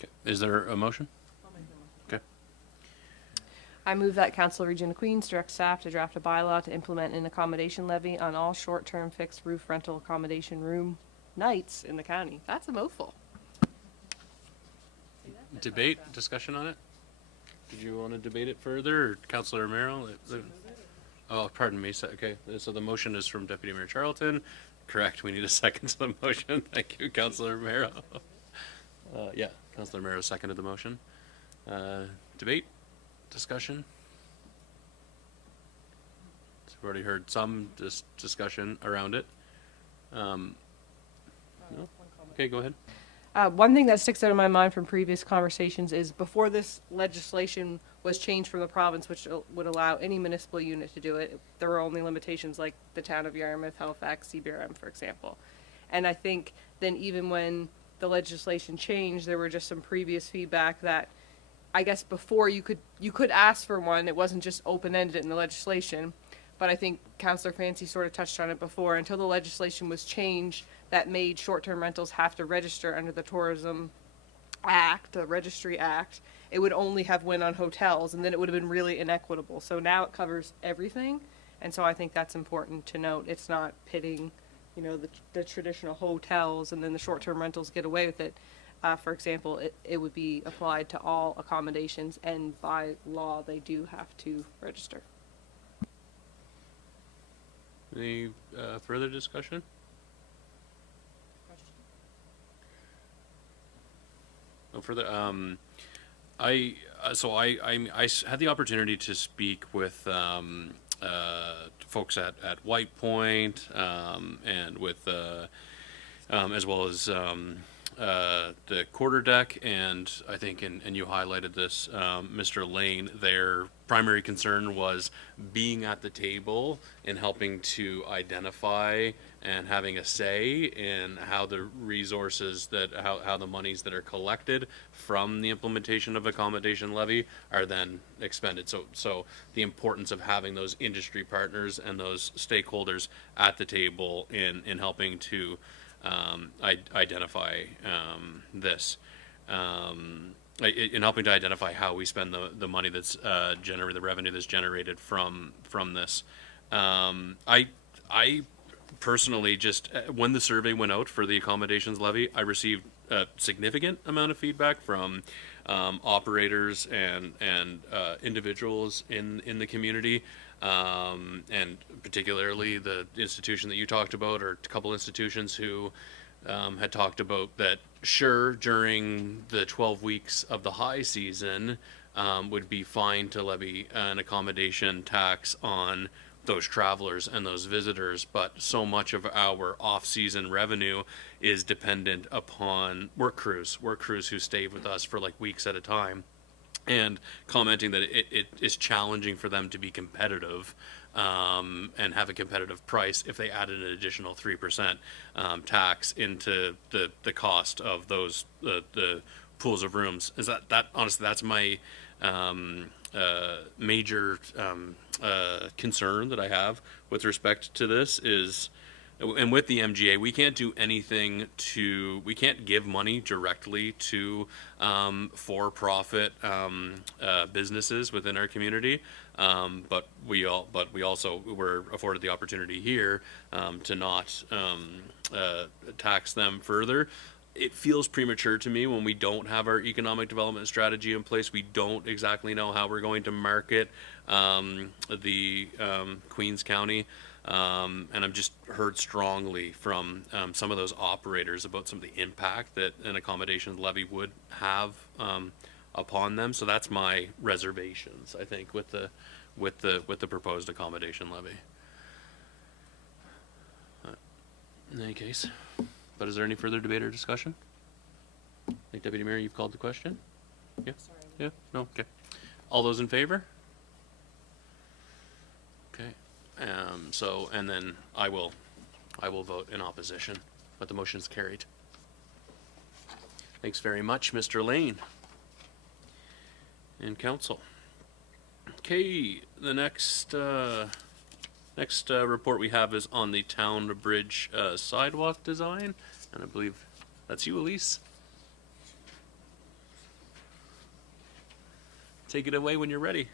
Okay. Is there a motion? Okay. I move that Council Region of Queens direct staff to draft a bylaw to implement an accommodation levy on all short-term fixed roof rental accommodation room nights in the county. That's a mouthful. Debate, discussion on it? Did you want to debate it further, or Councilor Romero? Oh, pardon me. Okay, so the motion is from Deputy Mayor Charlton. Correct. We need a second to the motion. Thank you, Councilor Romero. Yeah, Councilor Romero seconded the motion. Debate, discussion. So we've already heard some discussion around it. No? Okay, go ahead. One thing that sticks out in my mind from previous conversations is before this legislation was changed from the province, which would allow any municipal unit to do it, there were only limitations like the town of Yarmouth, Halifax, CBRM, for example. And I think then even when the legislation changed, there were just some previous feedback that I guess before you could ask for one. It wasn't just open-ended in the legislation. But I think Councillor Fancy sort of touched on it before. Until the legislation was changed that made short-term rentals have to register under the Tourism Act, the Registry Act, it would only have went on hotels, and then it would have been really inequitable. So now it covers everything, and so I think that's important to note. It's not pitting, the traditional hotels, and then the short-term rentals get away with it. For example, it would be applied to all accommodations, and by law, they do have to register. Any further discussion? No further. I had the opportunity to speak with folks at White Point and with as well as the quarter deck, and I think, and you highlighted this, Mr. Lane, their primary concern was being at the table and helping to identify and having a say in how the resources how the monies that are collected from the implementation of accommodation levy are then expended. So the importance of having those industry partners and those stakeholders at the table in helping to identify this, in helping to identify how we spend the money that's generated, the revenue that's generated from this. I personally just, when the survey went out for the accommodations levy, I received a significant amount of feedback from operators and individuals in the community. And particularly the institution that you talked about, or a couple institutions who had talked about that, sure, during the 12 weeks of the high season would be fine to levy an accommodation tax on those travelers and those visitors, but so much of our off-season revenue is dependent upon work crews who stay with us for like weeks at a time, and commenting that it is challenging for them to be competitive and have a competitive price if they added an additional 3% tax into the cost of those the pools of rooms. Is that honestly, that's my major concern that I have with respect to this is, and with the MGA, we can't do anything we can't give money directly to for-profit businesses within our community, but we also were afforded the opportunity here to not tax them further. It feels premature to me when we don't have our economic development strategy in place. We don't exactly know how we're going to market the Queens County. And I've just heard strongly from some of those operators about some of the impact that an accommodation levy would have upon them. So that's my reservations, I think, with the proposed accommodation levy. In any case, but is there any further debate or discussion? I think, Deputy Mayor, you've called the question? Yeah? Yeah? No? Okay. All those in favor? Okay. So, and then I will vote in opposition, but the motion's carried. Thanks very much, Mr. Lane. And council. Okay, the next report we have is on the town bridge sidewalk design, and I believe that's you, Elise. Take it away when you're ready.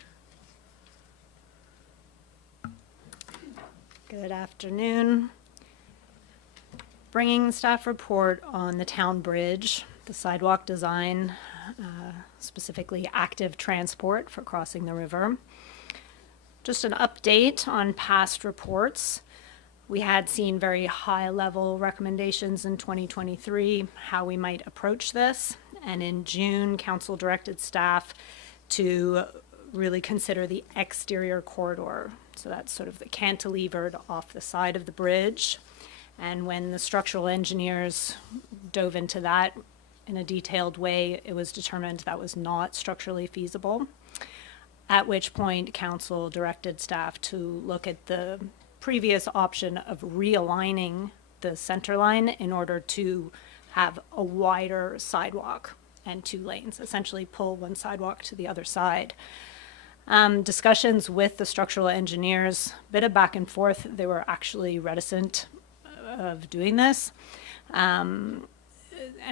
Good afternoon. Bringing staff report on the town bridge, the sidewalk design, specifically active transport for crossing the river. Just an update on past reports. We had seen very high-level recommendations in 2023, how we might approach this. And in June, council directed staff to really consider the exterior corridor. So that's sort of the cantilevered off the side of the bridge. And when the structural engineers dove into that in a detailed way, it was determined that was not structurally feasible. At which point, council directed staff to look at the previous option of realigning the center line in order to have a wider sidewalk and 2 lanes, essentially pull one sidewalk to the other side. Discussions with the structural engineers, a bit of back and forth. They were actually reticent of doing this. And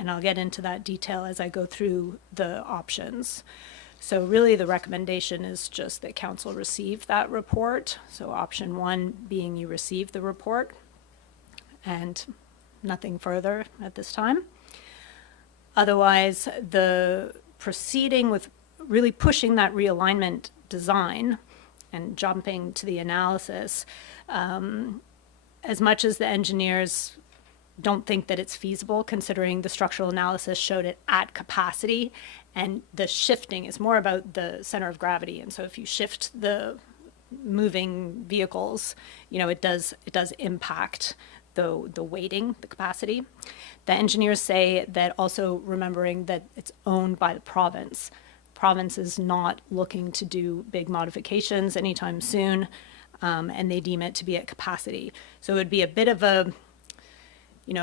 I'll get into that detail as I go through the options. So really the recommendation is just that council receive that report. So option 1 being you receive the report and nothing further at this time. Otherwise, the proceeding with really pushing that realignment design and jumping to the analysis, as much as the engineers don't think that it's feasible, considering the structural analysis showed it at capacity, and the shifting is more about the center of gravity. And so if you shift the moving vehicles, it does impact the weighting, the capacity. The engineers say that also remembering that it's owned by the province. Province is not looking to do big modifications anytime soon, and they deem it to be at capacity. So it would be a bit of a,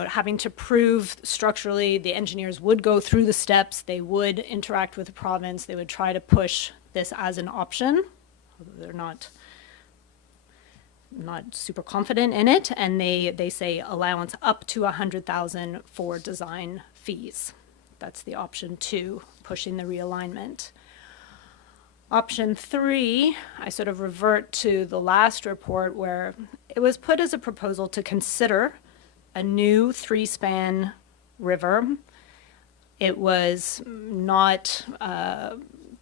having to prove structurally, the engineers would go through the steps, they would interact with the province, they would try to push this as an option, although they're not super confident in it, and they say allowance up to 100,000 for design fees. That's the option 2, pushing the realignment. Option 3, I sort of revert to the last report where it was put as a proposal to consider a new 3-span river. It was not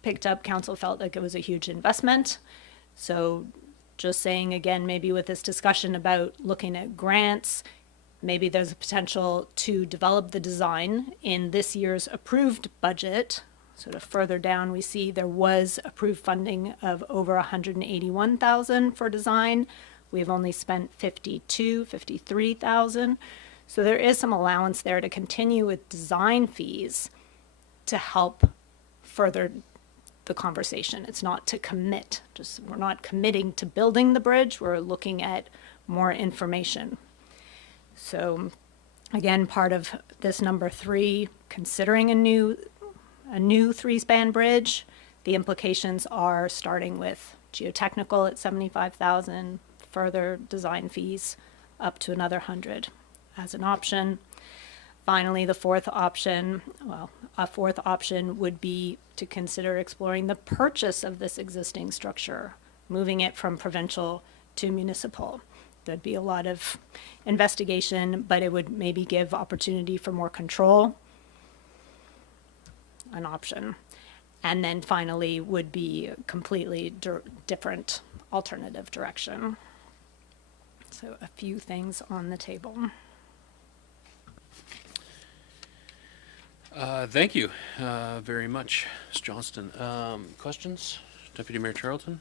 picked up. Council felt like it was a huge investment. So just saying again, maybe with this discussion about looking at grants, maybe there's a potential to develop the design in this year's approved budget, Sort of further down, we see there was approved funding of over 181,000 for design. We've only spent 53,000. So there is some allowance there to continue with design fees to help further the conversation. It's not to commit, we're not committing to building the bridge, we're looking at more information. So again, part of this number 3, considering a new 3-span bridge, the implications are starting with geotechnical at 75,000, further design fees up to another 100 as an option. Finally, a fourth option would be to consider exploring the purchase of this existing structure, moving it from provincial to municipal. There'd be a lot of investigation, but it would maybe give opportunity for more control, an option. And then finally would be a completely different alternative direction. So a few things on the table. Thank you very much, Ms. Johnston. Questions? Deputy Mayor Charlton?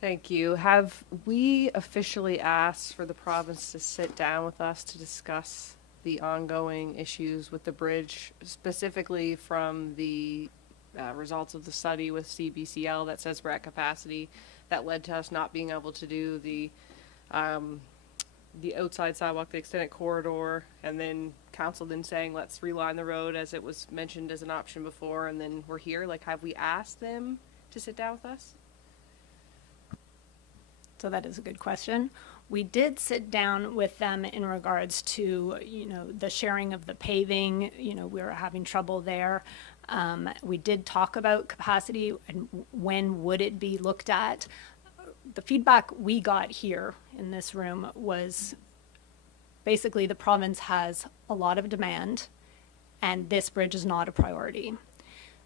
Thank you. Have we officially asked for the province to sit down with us to discuss the ongoing issues with the bridge, specifically from the results of the study with CBCL that says we're at capacity, that led to us not being able to do the outside sidewalk, the extended corridor, and then council then saying let's reline the road as it was mentioned as an option before, and then we're here? Like, have we asked them to sit down with us? So that is a good question. We did sit down with them in regards to, the sharing of the paving. We were having trouble there. We did talk about capacity and when would it be looked at. The feedback we got here in this room was basically the province has a lot of demand and this bridge is not a priority.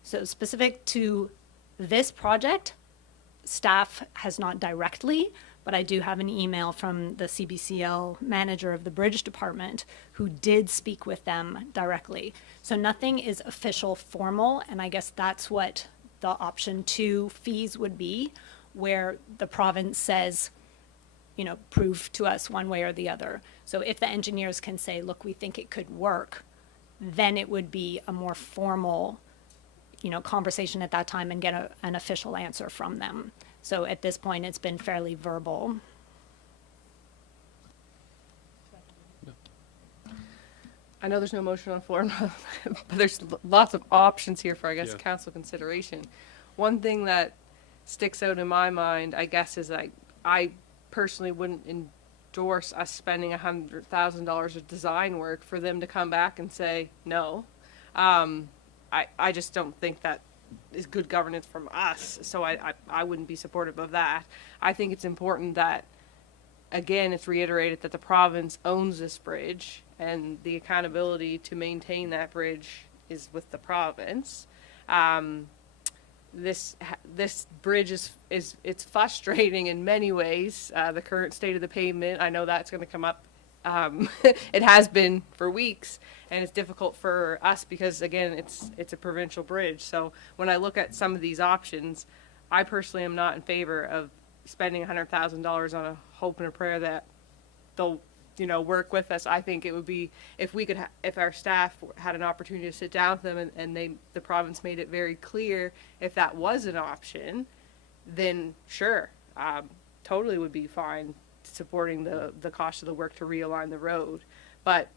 So specific to this project, staff has not directly, but I do have an email from the CBCL manager of the bridge department who did speak with them directly. So nothing is official formal, and I guess that's what the option 2 fees would be, where the province says, prove to us one way or the other. So if the engineers can say, look, we think it could work, then it would be a more formal conversation at that time and get an official answer from them. So at this point, it's been fairly verbal. I know there's no motion on the floor, but there's lots of options here for, I guess, council consideration. One thing that sticks out in my mind, I guess, is I personally wouldn't endorse us spending $100,000 of design work for them to come back and say no. I just don't think that is good governance from us, so I wouldn't be supportive of that. I think it's important that, again, it's reiterated that the province owns this bridge and the accountability to maintain that bridge is with the province. This bridge is it's frustrating in many ways. The current state of the pavement, I know that's going to come up. It has been for weeks, and it's difficult for us because, again, it's a provincial bridge. So when I look at some of these options, I personally am not in favor of spending $100,000 on a hope and a prayer that they'll work with us. I think it would be if we could if our staff had an opportunity to sit down with them and the province made it very clear if that was an option, then sure, totally would be fine supporting the cost of the work to realign the road. But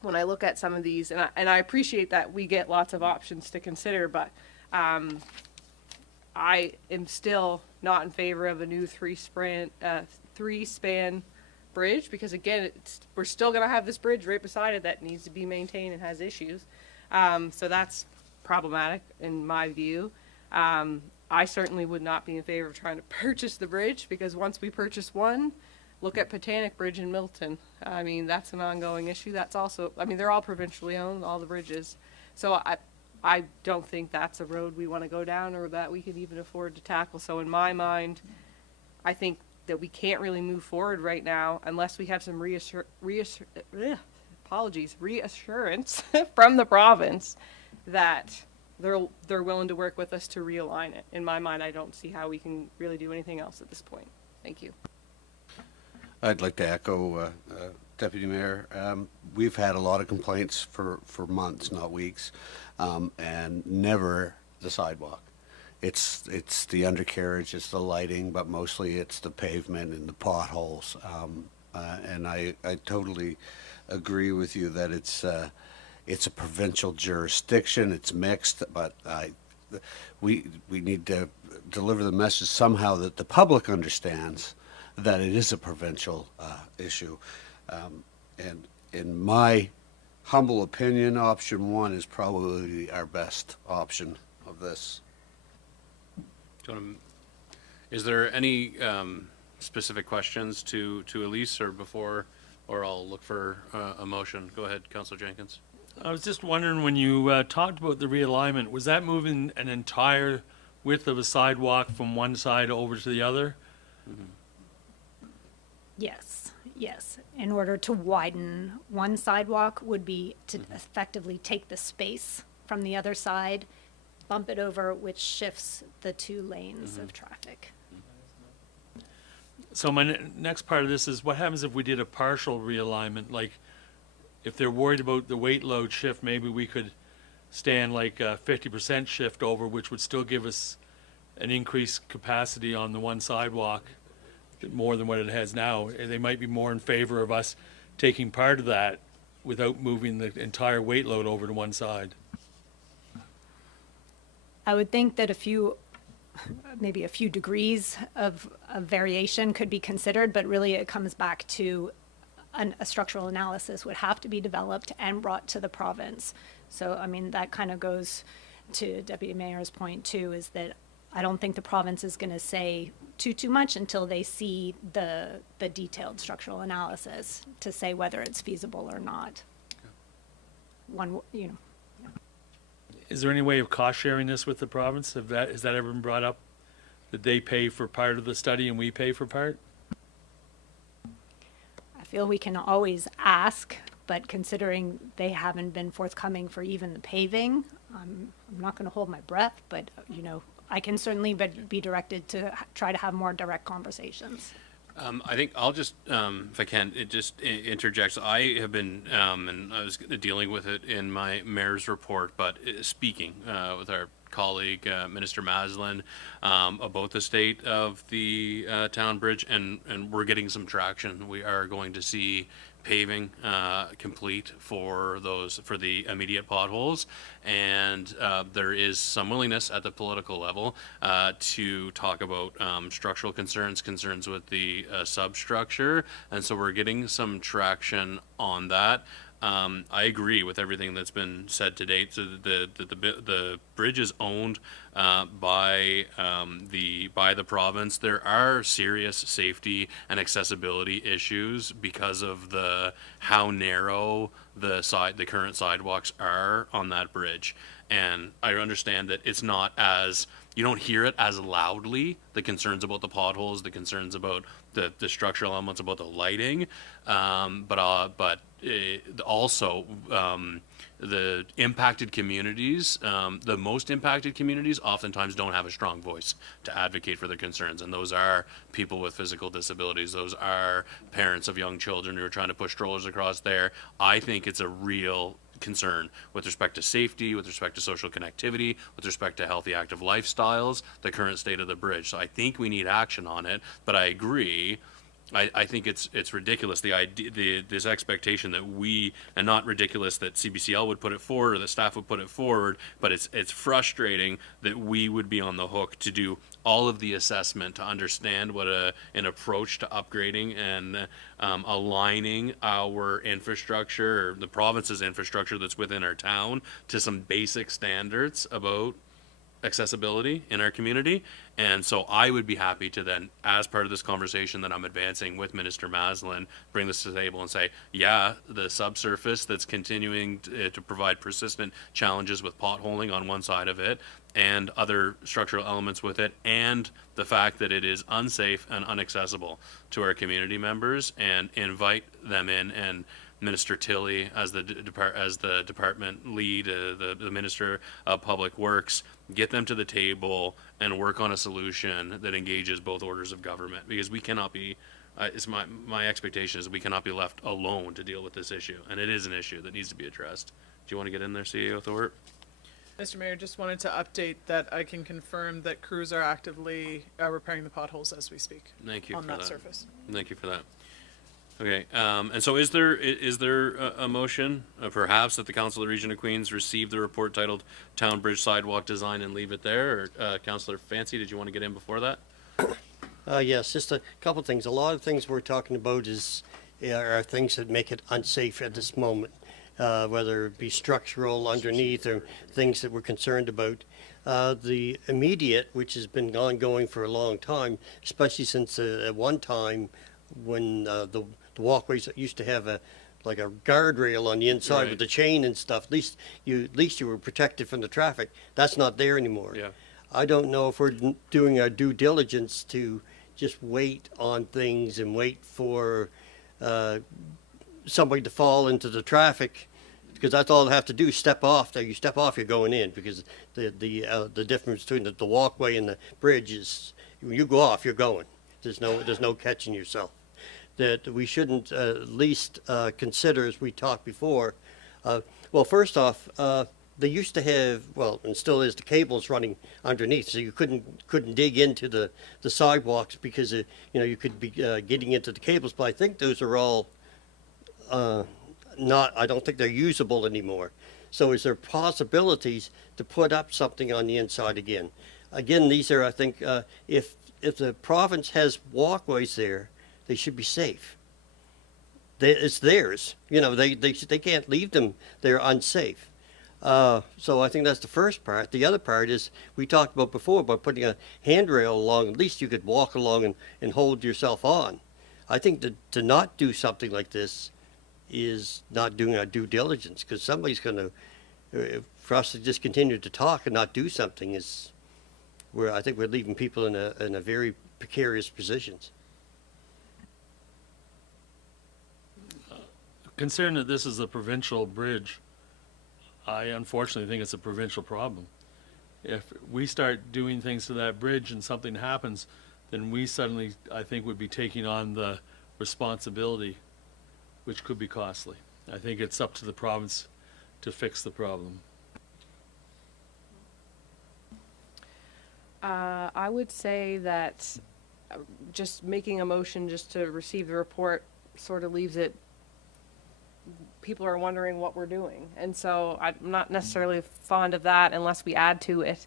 when I look at some of these, and I appreciate that we get lots of options to consider, but I am still not in favor of a new three-span bridge, because again, we're still going to have this bridge right beside it that needs to be maintained and has issues. So that's problematic in my view. I certainly would not be in favor of trying to purchase the bridge, because once we purchase one, look at Botanic Bridge in Milton. I mean, that's an ongoing issue. That's also, I mean, they're all provincially owned, all the bridges. So I don't think that's a road we want to go down or that we can even afford to tackle. So in my mind, I think that we can't really move forward right now unless we have some reassurance from the province that they're willing to work with us to realign it. In my mind, I don't see how we can really do anything else at this point. Thank you. I'd like to echo Deputy Mayor. We've had a lot of complaints for months, not weeks, and never the sidewalk. It's the undercarriage, it's the lighting, but mostly it's the pavement and the potholes. And I totally agree with you that it's a provincial jurisdiction. It's mixed, but we need to deliver the message somehow that the public understands that it is a provincial issue. And in my humble opinion, option one is probably our best option of this. Is there any specific questions to Elise or before, or I'll look for a motion? Go ahead, Councillor Jenkins. I was just wondering, when you talked about the realignment, was that moving an entire width of a sidewalk from one side over to the other? Yes, yes. In order to widen one sidewalk would be to effectively take the space from the other side, bump it over, which shifts the two lanes of traffic. So my next part of this is, what happens if we did a partial realignment? Like, if they're worried about the weight load shift, maybe we could stand like a 50% shift over, which would still give us an increased capacity on the one sidewalk, more than what it has now. They might be more in favor of us taking part of that without moving the entire weight load over to one side. I would think that maybe a few degrees of variation could be considered, but really it comes back to a structural analysis would have to be developed and brought to the province. So, I mean, that kind of goes to Deputy Mayor's point too, is that I don't think the province is going to say too much until they see the detailed structural analysis to say whether it's feasible or not. Is there any way of cost sharing this with the province? Has that ever been brought up? That they pay for part of the study and we pay for part? I feel we can always ask, but considering they haven't been forthcoming for even the paving, I'm not going to hold my breath, but I can certainly be directed to try to have more direct conversations. I think I'll just, if I can, interject. I have been, and I was dealing with it in my mayor's report, but speaking with our colleague, Minister Maslin, about the state of the town bridge, and we're getting some traction. We are going to see paving complete for the immediate potholes, and there is some willingness at the political level to talk about structural concerns with the substructure, and so we're getting some traction on that. I agree with everything that's been said to date. So the bridge is owned by the province. There are serious safety and accessibility issues because of how narrow the current sidewalks are on that bridge. And I understand that it's not as, you don't hear it as loudly, the concerns about the potholes, the concerns about the structural elements, about the lighting, but also the impacted communities, the most impacted communities oftentimes don't have a strong voice to advocate for their concerns, and those are people with physical disabilities. Those are parents of young children who are trying to push strollers across there. I think it's a real concern with respect to safety, with respect to social connectivity, with respect to healthy, active lifestyles, the current state of the bridge. So I think we need action on it, but I agree. I think it's ridiculous, this expectation that and not ridiculous that CBCL would put it forward or the staff would put it forward, but it's frustrating that we would be on the hook to do all of the assessment to understand what an approach to upgrading and aligning our infrastructure, or the province's infrastructure that's within our town, to some basic standards about accessibility in our community. And so I would be happy to then, as part of this conversation that I'm advancing with Minister Maslin, bring this to the table and say, yeah, the subsurface that's continuing to provide persistent challenges with potholing on one side of it and other structural elements with it, and the fact that it is unsafe and inaccessible to our community members, and invite them in and Minister Tilley as the department lead, the Minister of Public Works, get them to the table and work on a solution that engages both orders of government, because we cannot be, it's my expectation is we cannot be left alone to deal with this issue, and it is an issue that needs to be addressed. Do you want to get in there, CEO Thorpe? Mr. Mayor, just wanted to update that I can confirm that crews are actively repairing the potholes as we speak. Thank you on for that that. surface. Thank you for that. Okay, and so is there a motion, perhaps, that the Council of the Region of Queens receive the report titled Town Bridge Sidewalk Design and leave it there? Or Councillor Fancy, did you want to get in before that? Yes, just a couple things. A lot of things we're talking about are things that make it unsafe at this moment, whether it be structural underneath or things that we're concerned about. The immediate, which has been ongoing for a long time, especially since at one time when the walkways used to have like a guardrail on the inside with the chain and stuff. At least you were protected from the traffic. That's not there anymore. Yeah. I don't know if we're doing our due diligence to just wait on things and wait for somebody to fall into the traffic, because that's all they have to do. Step off. You step off, you're going in, because the difference between the walkway and the bridge is when you go off, you're going. There's no catching yourself. That we shouldn't at least consider, as we talked before. Well, first off, they used to have, well, and still is, the cables running underneath, so you couldn't dig into the sidewalks because you could be getting into the cables. But I think those are all not. I don't think they're usable anymore. So is there possibilities to put up something on the inside again? Again, these are, I think, if the province has walkways there, they should be safe. It's theirs. They can't leave them there unsafe. So I think that's the first part. The other part is, we talked about before about putting a handrail along. At least you could walk along and hold yourself on. I think that to not do something like this is not doing our due diligence, because somebody's going to, for us to just continue to talk and not do something is where I think we're leaving people in a very precarious positions. Considering that this is a provincial bridge, I unfortunately think it's a provincial problem. If we start doing things to that bridge and something happens, then we suddenly, I think, would be taking on the responsibility, which could be costly. I think it's up to the province to fix the problem. I would say that just making a motion just to receive the report sort of leaves it, people are wondering what we're doing. And so I'm not necessarily fond of that unless we add to it.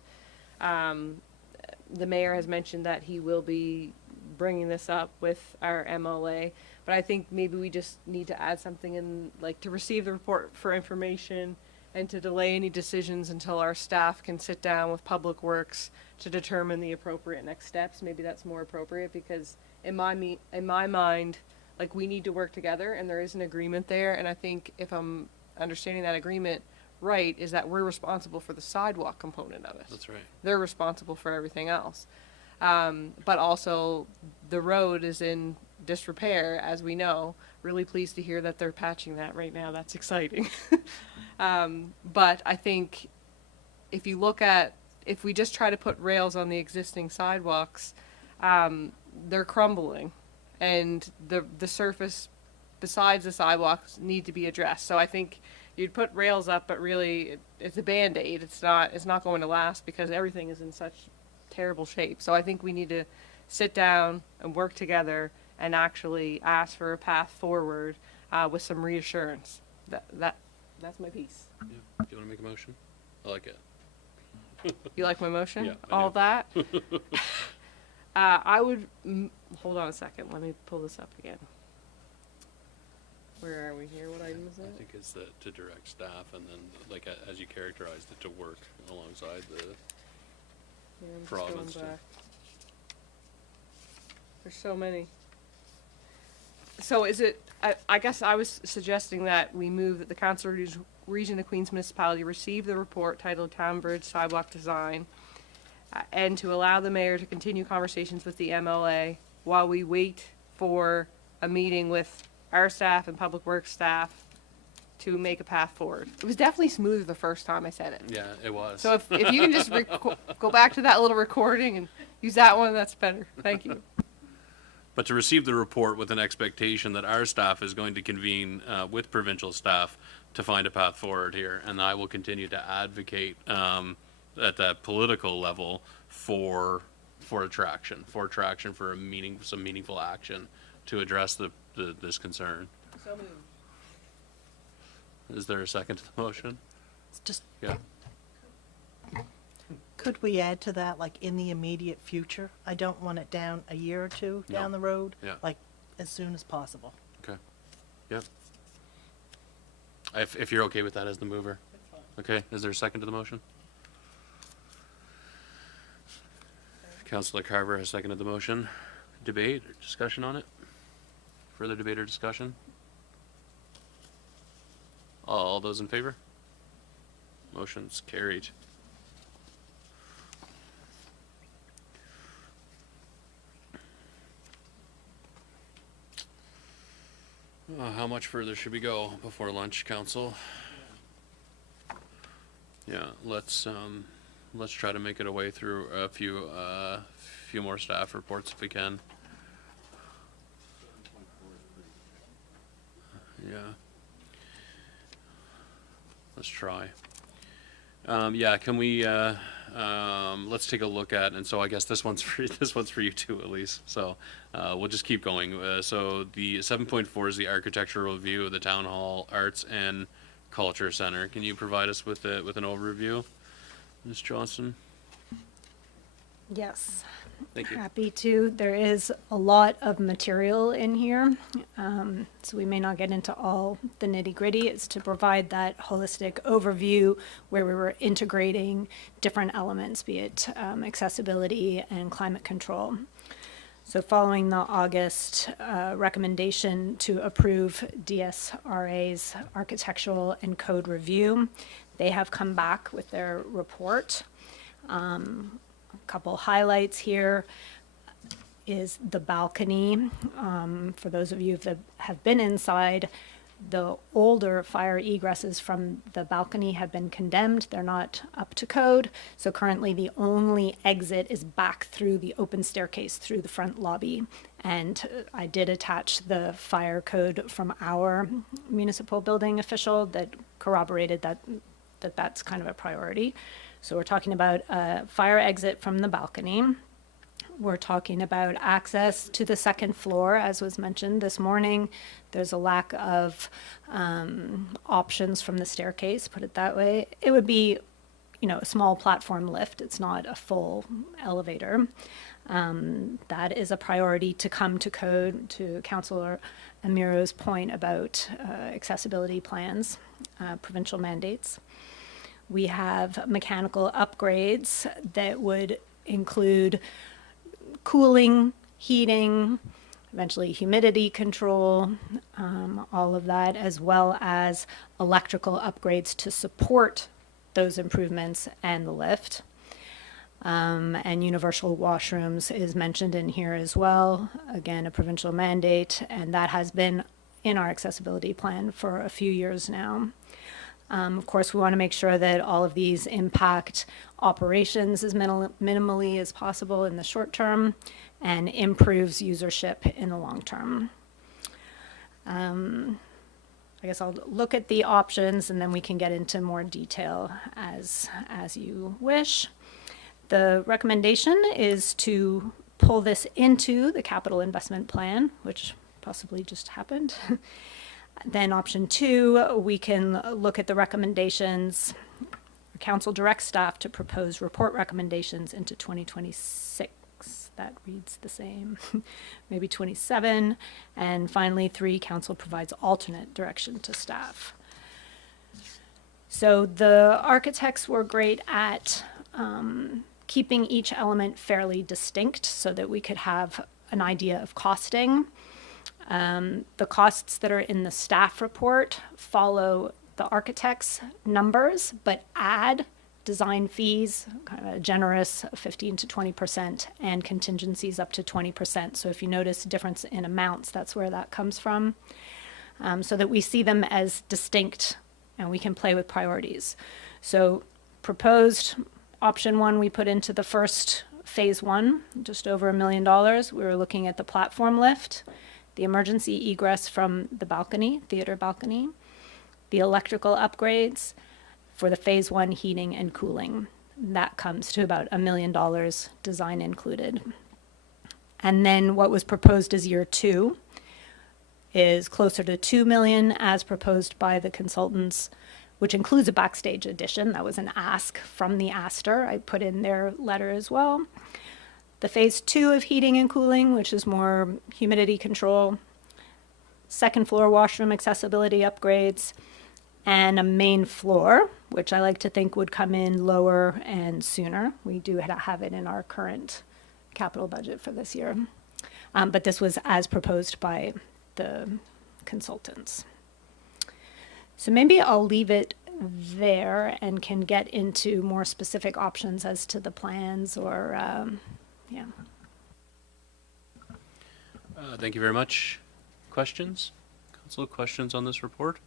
The mayor has mentioned that he will be bringing this up with our MLA, but I think maybe we just need to add something in, like, to receive the report for information and to delay any decisions until our staff can sit down with Public Works to determine the appropriate next steps. Maybe that's more appropriate, because in my mind, like, we need to work together, and there is an agreement there. And I think, if I'm understanding that agreement right, is that we're responsible for the sidewalk component of it. That's right. They're responsible for everything else. But also, the road is in disrepair, as we know. Really pleased to hear that they're patching that right now. That's exciting. But I think if we just try to put rails on the existing sidewalks, they're crumbling. And the surface besides the sidewalks need to be addressed. So I think you'd put rails up, but really it's a Band-Aid. It's not going to last, because everything is in such terrible shape. So I think we need to sit down and work together and actually ask for a path forward with some reassurance. That's my piece. Yeah. Do you want to make a motion? I like it. You like my motion? Yeah, All that? I would, hold on a second, let me pull this up again. Where are we here? What item is that? I think it's to direct staff, and then, like, as you characterized it, to work alongside the Yeah, I'm just province. going back. There's so many. So is it, I guess I was suggesting that we move that the Council of the Region of Queens Municipality receive the report titled Town Bridge Sidewalk Design, and to allow the mayor to continue conversations with the MLA while we wait for a meeting with our staff and Public Works staff to make a path forward. It was definitely smoother the first time I said it. Yeah, it was. So if you can just go back to that little recording and use that one, that's better. Thank you. But to receive the report with an expectation that our staff is going to convene with provincial staff to find a path forward here, and I will continue to advocate at that political level for attraction, for some meaningful action to address this concern. So moved. Is there a second to the motion? Just, Yeah. could we add to that, like, in the immediate future? I don't want it down a year or two No. down the road. Yeah. Like, as soon as possible. Okay. Yeah. If you're okay with that as the mover. Okay. Is there a second to the motion? Councillor Carver has seconded the motion. Debate or discussion on it? Further debate or discussion? All those in favor? Motion's carried. How much further should we go before lunch, council? Yeah, let's try to make it a way through a few more staff reports if we can. Yeah. Let's try. Yeah, can we, let's take a look at, and so I guess this one's for you too, Elise. So, we'll just keep going. So the 7.4 is the architectural review of the Town Hall Arts and Culture Center. Can you provide us with an overview, Ms. Johnson? Yes. Thank you. Happy to. There is a lot of material in here, so we may not get into all the nitty-gritty. It's to provide that holistic overview where we were integrating different elements, be it accessibility and climate control. So following the August recommendation to approve DSRA's architectural and code review, they have come back with their report. Couple highlights here is the balcony. For those of you that have been inside, the older fire egresses from the balcony have been condemned. They're not up to code. So currently the only exit is back through the open staircase through the front lobby. And I did attach the fire code from our municipal building official that corroborated that's kind of a priority. So we're talking about a fire exit from the balcony. We're talking about access to the second floor, as was mentioned this morning. There's a lack of options from the staircase, put it that way. It would be, a small platform lift. It's not a full elevator. That is a priority to come to code, to Councillor Amiro's point about accessibility plans, provincial mandates. We have mechanical upgrades that would include cooling, heating, eventually humidity control, all of that, as well as electrical upgrades to support those improvements and the lift. And universal washrooms is mentioned in here as well. Again, a provincial mandate, and that has been in our accessibility plan for a few years now. Of course, we want to make sure that all of these impact operations as minimally as possible in the short term and improves usership in the long term. I guess I'll look at the options and then we can get into more detail as you wish. The recommendation is to pull this into the capital investment plan, which possibly just happened. Then option 2, we can look at the recommendations. Council directs staff to propose report recommendations into 2026. That reads the same. Maybe 27. And finally, 3, council provides alternate direction to staff. So the architects were great at keeping each element fairly distinct so that we could have an idea of costing. The costs that are in the staff report follow the architect's numbers, but add design fees, kind of generous 15 to 20%, and contingencies up to 20%. So if you notice a difference in amounts, that's where that comes from. so that we see them as distinct and we can play with priorities. So proposed option one, we put into the first phase one, just over $1 million. We were looking at the platform lift, the emergency egress from the balcony, theater balcony, the electrical upgrades for the phase one heating and cooling. That comes to about $1 million, design included. And then what was proposed as year two is closer to $2 million as proposed by the consultants, which includes a backstage addition. That was an ask from the Astor. I put in their letter as well. The phase two of heating and cooling, which is more humidity control, second floor washroom accessibility upgrades, and a main floor, which I like to think would come in lower and sooner. We do have it in our current capital budget for this year. But this was as proposed by the consultants. So maybe I'll leave it there and can get into more specific options as to the plans or, yeah. Thank you very much. Questions? Council, questions on this report?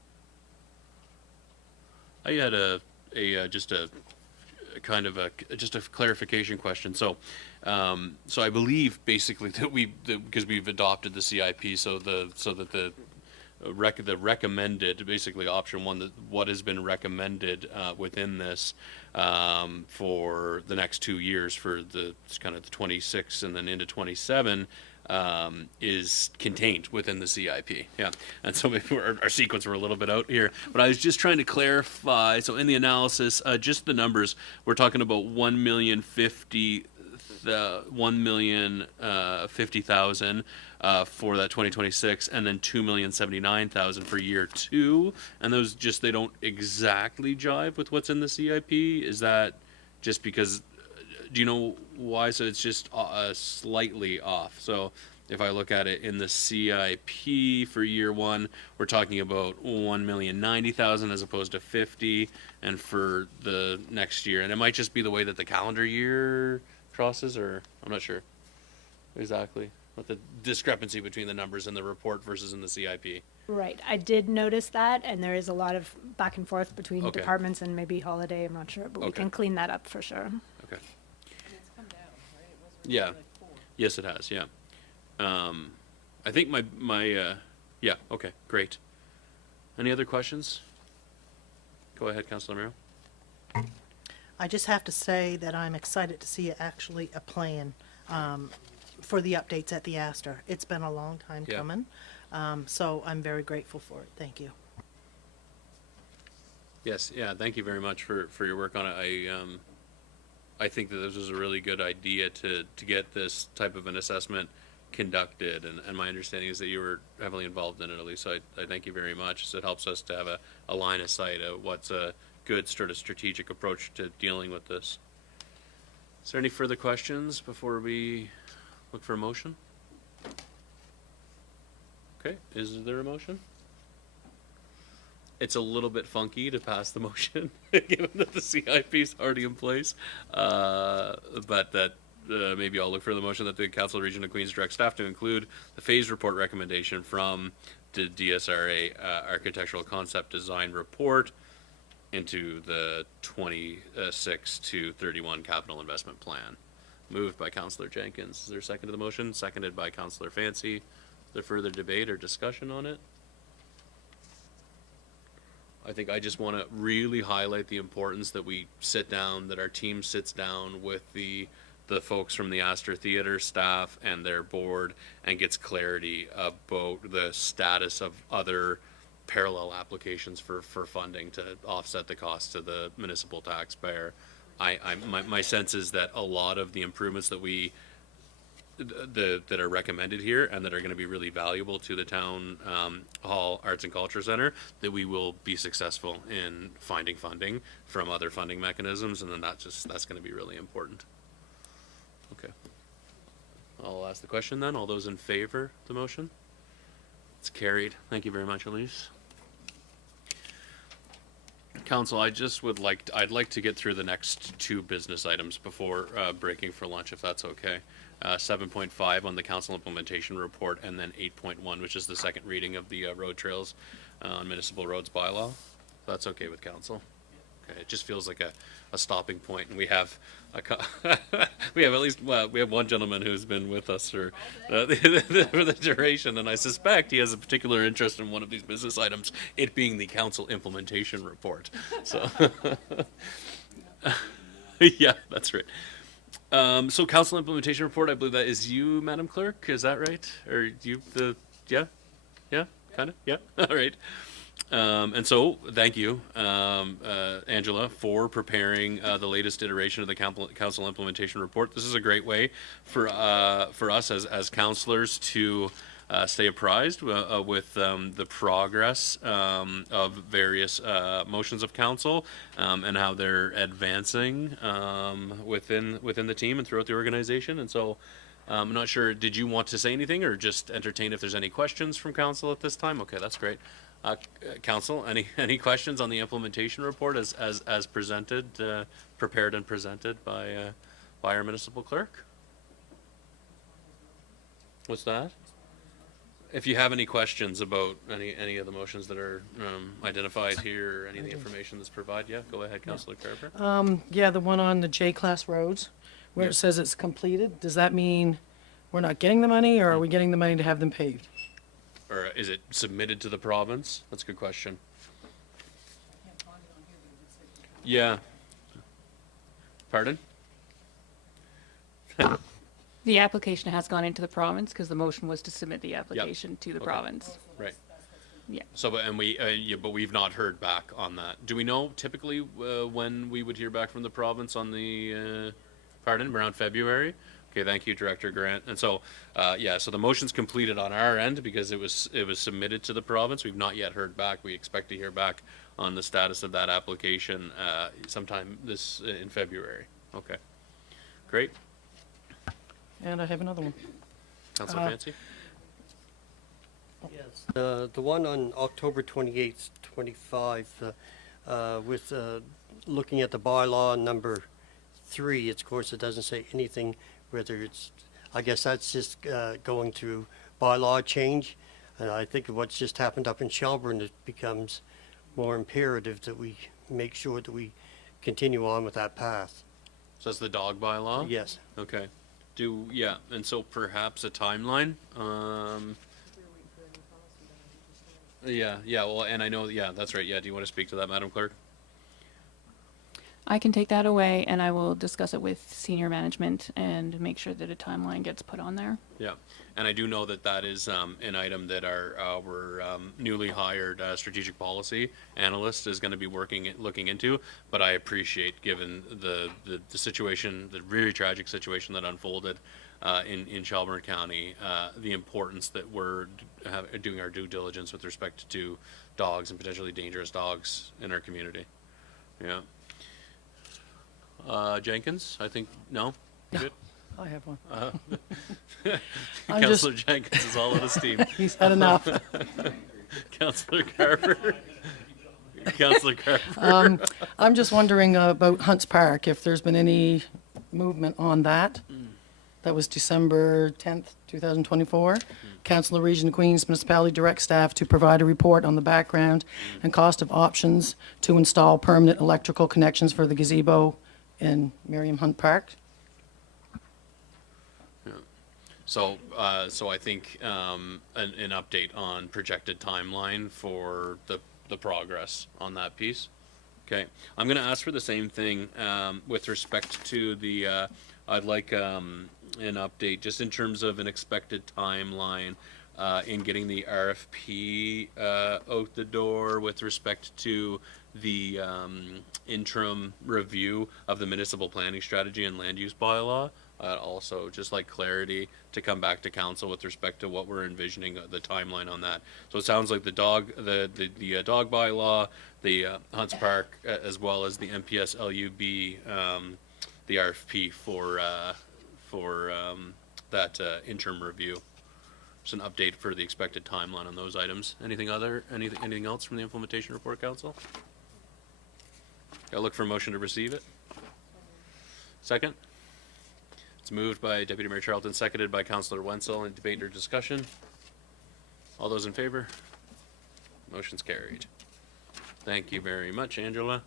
I had just a clarification question. So I believe basically that because we've adopted the CIP, so that the recommended, basically option one, what has been recommended within this for the next 2 years for the kind of the 26 and then into 27 is contained within the CIP. Yeah. And so maybe our sequence were a little bit out here, but I was just trying to clarify. So in the analysis, just the numbers, we're talking about 1,050,000 for that 2026, and then 2,079,000 for year two. And those just, they don't exactly jive with what's in the CIP. Is that just because? Do you know why? So it's just slightly off. So if I look at it in the CIP for year one, we're talking about 1,090,000 as opposed to 50, and for the next year, and it might just be the way that the calendar year crosses, or I'm not sure exactly what the discrepancy between the numbers in the report versus in the CIP. Right, I did notice that, and there is a lot of back and forth between Okay. departments and maybe holiday, I'm not sure, but we Okay. can clean that up for sure. Okay. Yeah. Yes, it has. Yeah. I think yeah. Okay. Great. Any other questions? Go ahead, Councilor Miro. I just have to say that I'm excited to see actually a plan for the updates at the Astor. It's been a long time Yeah. coming, so I'm very grateful for it. Thank you. Yes. Yeah. Thank you very much for your work on it. I think that this was a really good idea to get this type of an assessment conducted, and my understanding is that you were heavily involved in it, at least. So I thank you very much. So it helps us to have a line of sight of what's a good sort of strategic approach to dealing with this. Is there any further questions before we look for a motion? Okay, is there a motion? It's a little bit funky to pass the motion, given that the CIP is already in place. But that maybe I'll look for the motion that the Council of Region of Queens direct staff to include the phase report recommendation from the DSRA Architectural Concept Design Report into the 26 to 31 Capital Investment Plan. Moved by Councillor Jenkins. Is there a second to the motion? Seconded by Councillor Fancy. Is there further debate or discussion on it? I think I just want to really highlight the importance that we sit down, that our team sits down with the folks from the Astor Theatre staff and their board and gets clarity about the status of other parallel applications for funding to offset the cost to the municipal taxpayer. My sense is that a lot of the improvements that that are recommended here and that are going to be really valuable to the town hall arts and culture center, that we will be successful in finding funding from other funding mechanisms, and then that's going to be really important. Okay, I'll ask the question then. All those in favor of the motion? It's carried. Thank you very much, Elise. Council, I'd like to get through the next two business items before breaking for lunch, if that's okay. 7.5 on the council implementation report, and then 8.1, which is the second reading of the road trails on municipal roads bylaw. That's okay with council. Okay, it just feels like a stopping point, and we have we have at least we have one gentleman who's been with us for the duration, and I suspect he has a particular interest in one of these business items, it being the council implementation report. So, yeah, that's right. So council implementation report, I believe that is you, Madam Clerk. Is that right? Or you yeah, kind of, yeah. All right. And so, thank you, Angela, for preparing the latest iteration of the council implementation report. This is a great way for us as councillors to stay apprised with the progress of various motions of council and how they're advancing within the team and throughout the organization. And so, I'm not sure. Did you want to say anything, or just entertain if there's any questions from council at this time? Okay, that's great. Council, any questions on the implementation report as presented, prepared and presented by our municipal clerk? What's that? If you have any questions about any of the motions that are identified here, or any of the information that's provided, yeah, go ahead, Councillor Carver. Yeah, the one on the J-class roads, where it says it's completed. Does that mean we're not getting the money, or are we getting the money to have them paved? Or is it submitted to the province? That's a good question. Yeah. Pardon? The application has gone into the province because the motion was to submit the application to the Okay. province. Right. Yeah. So, but we've not heard back on that. Do we know typically when we would hear back from the province on the, pardon, around February? Okay, thank you, Director Grant. And so, yeah, so the motion's completed on our end because it was submitted to the province. We've not yet heard back. We expect to hear back on the status of that application sometime in February. Okay, great. And I have another one. Councilor Fancy? Yes. The one on October 28th, 25, with looking at the bylaw number 3, of course, it doesn't say anything whether it's, I guess that's just going through bylaw change. And I think what's just happened up in Shelburne, it becomes more imperative that we make sure that we continue on with that path. So that's the dog bylaw? Yes. Okay. Yeah, and so perhaps a timeline? Yeah, well, and I know, yeah, that's right. Yeah, do you want to speak to that, Madam Clerk? I can take that away and I will discuss it with senior management and make sure that a timeline gets put on there. Yeah, and I do know that is an item that our newly hired strategic policy analyst is going to be looking into. But I appreciate, given the situation, the really tragic situation that unfolded in Shelburne County, the importance that we're doing our due diligence with respect to dogs and potentially dangerous dogs in our community. Yeah. Jenkins, I think, no? You good? I have one. Councillor Jenkins is all out of steam. He's had enough. Councillor Carver. Councillor Carver. I'm just wondering about Hunts Park, if there's been any movement on that. That was December 10th, 2024. Council of Region of Queens Municipality directs staff to provide a report on the background and cost of options to install permanent electrical connections for the gazebo in Miriam Hunt Park. Yeah. So I think an update on projected timeline for the progress on that piece. Okay, I'm going to ask for the same thing with respect to the. I'd like an update just in terms of an expected timeline in getting the RFP out the door with respect to the interim review of the municipal planning strategy and land use bylaw. Also, just like clarity to come back to council with respect to what we're envisioning the timeline on that. So it sounds like the dog bylaw, the Hunts Park, as well as the MPS LUB, the RFP for that interim review. Just an update for the expected timeline on those items. Anything else from the implementation report, council? I'll look for a motion to receive it. Second? It's moved by Deputy Mayor Charlton, seconded by Councillor Wenzel. Any debate or discussion? All those in favor? Motion's carried. Thank you very much, Angela.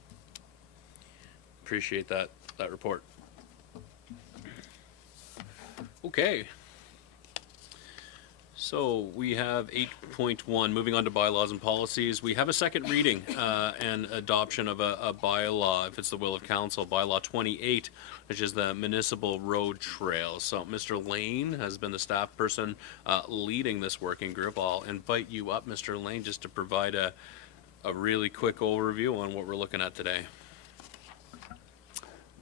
Appreciate that report. Okay. So we have 8.1, moving on to bylaws and policies. We have a second reading and adoption of a bylaw, if it's the will of council, bylaw 28, which is the municipal road trail. So Mr. Lane has been the staff person leading this working group. I'll invite you up, Mr. Lane, just to provide a really quick overview on what we're looking at today.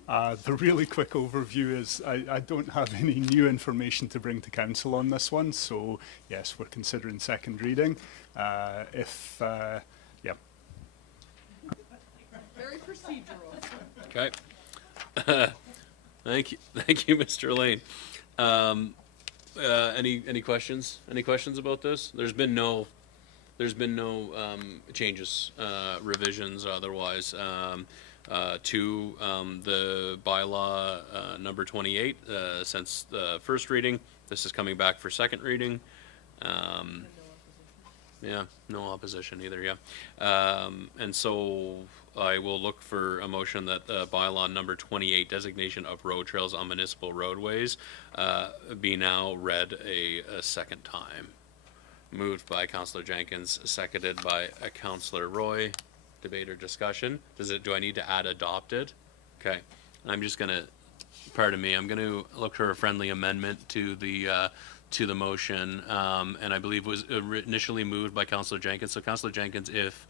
The really quick overview is I don't have any new information to bring to council on this one, so yes, we're considering second reading. Yeah. Very procedural. Okay. Thank you, Mr. Lane. Any questions? Any questions about this? There's been no changes, revisions otherwise. To the bylaw number 28 since the first reading. This is coming back for second reading. Yeah, no opposition either, yeah. And so I will look for a motion that bylaw number 28, designation of road trails on municipal roadways, be now read a second time. Moved by Councillor Jenkins, seconded by Councillor Roy. Debate or discussion? Do I need to add adopted? Okay. I'm just gonna, pardon me, I'm gonna look for a friendly amendment to the motion, and I believe was initially moved by Councillor Jenkins. So Councillor Jenkins, if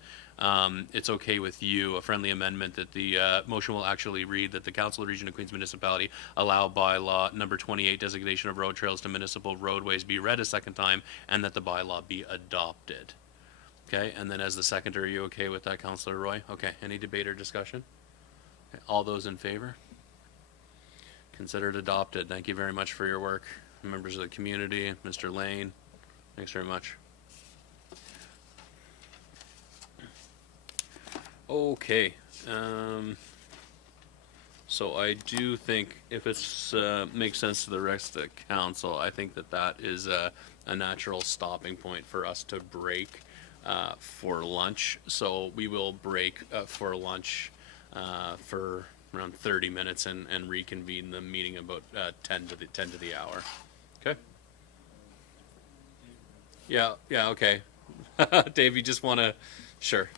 it's okay with you, a friendly amendment that the motion will actually read that the Council of Region of Queens Municipality allow bylaw number 28, designation of road trails to municipal roadways, be read a second time, and that the bylaw be adopted. Okay, and then as the seconder, are you okay with that, Councillor Roy? Okay, any debate or discussion? Okay, all those in favor? Considered adopted. Thank you very much for your work. Members of the community, Mr. Lane, thanks very much. Okay, so I do think if it's makes sense to the rest of the council, I think that is a natural stopping point for us to break for lunch. So we will break for lunch for around 30 minutes and reconvene the meeting about 10 to the hour. Okay. Yeah. Okay. Dave, you just want to? Sure.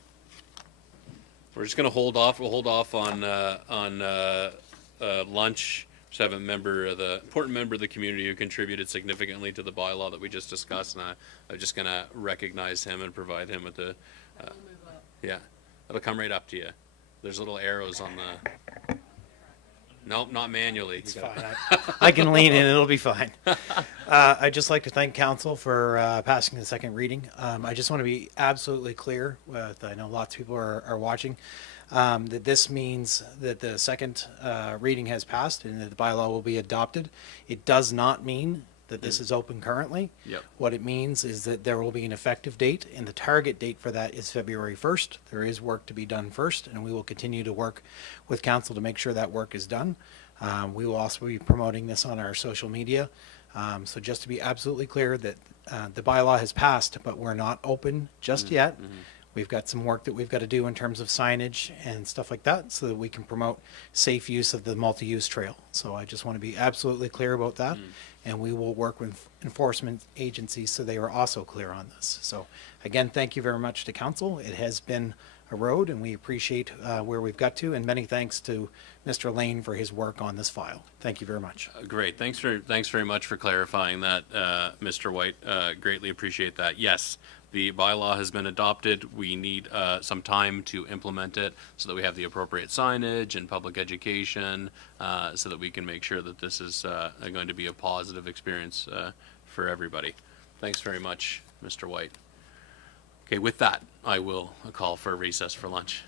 We're just going to hold off. We'll hold off on lunch. Just have a important member of the community who contributed significantly to the bylaw that we just discussed, and I'm just going to recognize him and provide him with the. Yeah, it'll come right up to you. There's little arrows on the. Nope, not manually. It's fine. I can lean in. It'll be fine. I'd just like to thank council for passing the second reading. I just want to be absolutely clear with, I know lots of people are watching, that this means that the second reading has passed and that the bylaw will be adopted. It does not mean that this is open currently. Yep. What it means is that there will be an effective date, and the target date for that is February 1st. There is work to be done first, and we will continue to work with council to make sure that work is done. We will also be promoting this on our social media. So just to be absolutely clear that the bylaw has passed, but we're not open just yet. We've got some work that we've got to do in terms of signage and stuff like that so that we can promote safe use of the multi-use trail. So I just want to be absolutely clear about that. And we will work with enforcement agencies so they are also clear on this. So again, thank you very much to council. It has been a road and we appreciate where we've got to, and many thanks to Mr. Lane for his work on this file. Thank you very much. Great. Thanks very much for clarifying that, Mr. White. Greatly appreciate that. Yes, the bylaw has been adopted. We need some time to implement it so that we have the appropriate signage and public education so that we can make sure that this is going to be a positive experience for everybody. Thanks very much, Mr. White. Okay, with that, I will call for a recess for lunch.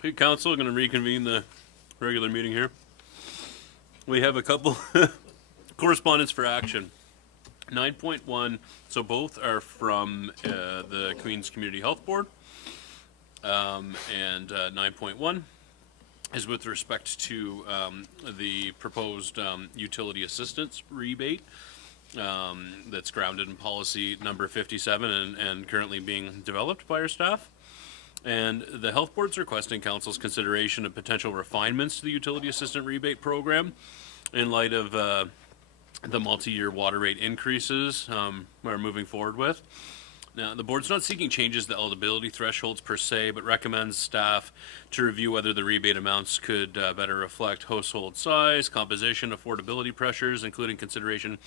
Okay, council, going to reconvene the regular meeting here. We have a couple correspondence for action. 9.1, so both are from the Queen's Community Health Board. And 9.1 is with respect to the proposed utility assistance rebate that's grounded in policy number 57 and currently being developed by our staff. And the Health Board's requesting Council's consideration of potential refinements to the utility assistant rebate program in light of the multi-year water rate increases we're moving forward with. Now, the board's not seeking changes to eligibility thresholds per se, but recommends staff to review whether the rebate amounts could better reflect household size, composition, affordability pressures, including consideration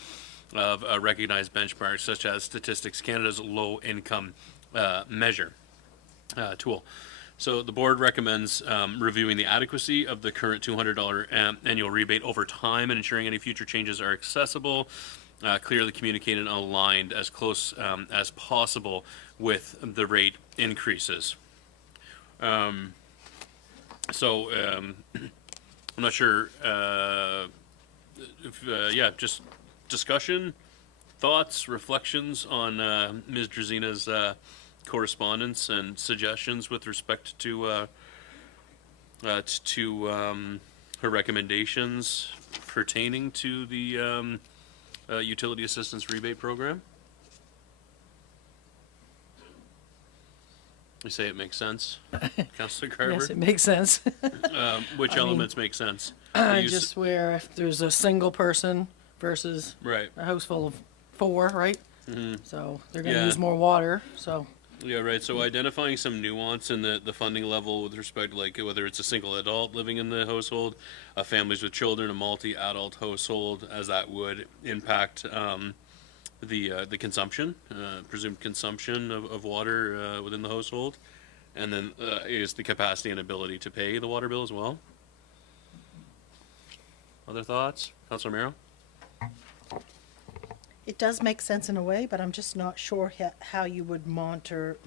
of recognized benchmarks such as Statistics Canada's low-income measure tool. So the board recommends reviewing the adequacy of the current $200 annual rebate over time and ensuring any future changes are accessible, clearly communicated and aligned as close as possible with the rate increases. I'm not sure if, just discussion, thoughts, reflections on Ms. Drazina's correspondence and suggestions with respect to her recommendations pertaining to the utility assistance rebate program. You say it makes sense, Councillor Carver? Yes, it makes sense. Which elements make sense? Just where if there's a single person versus Right. a house full of 4, right? Mm-hmm. So they're going to Yeah. use more water, so. Yeah, right. So identifying some nuance in the funding level with respect to like whether it's a single adult living in the household, families with children, a multi-adult household, as that would impact the consumption, presumed consumption of water within the household, and then is the capacity and ability to pay the water bill as well. Other thoughts, Councilor Merrill? It does make sense in a way, but I'm just not sure how you would monitor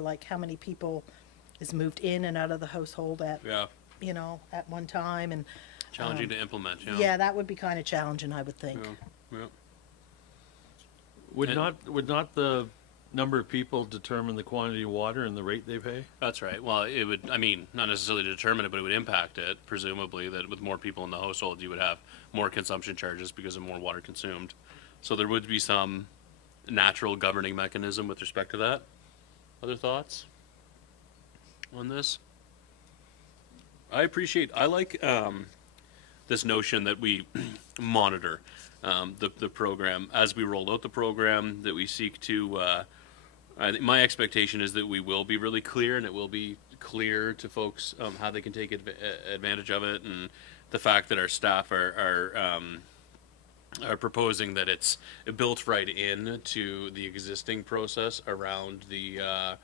like how many people is moved in and out of the household at, Yeah, at one time and. challenging to implement. Yeah, that would be kind of challenging, I would think. Yeah. Would And- not the number of people determine the quantity of water and the rate they pay? That's right. Well, it would, I mean, not necessarily to determine it, but it would impact it, presumably, that with more people in the household, you would have more consumption charges because of more water consumed. So there would be some natural governing mechanism with respect to that. Other thoughts on this? I like this notion that we monitor the program as we roll out the program, that we seek to I think my expectation is that we will be really clear, and it will be clear to folks how they can take advantage of it, and the fact that our staff are proposing that it's built right in to the existing process around the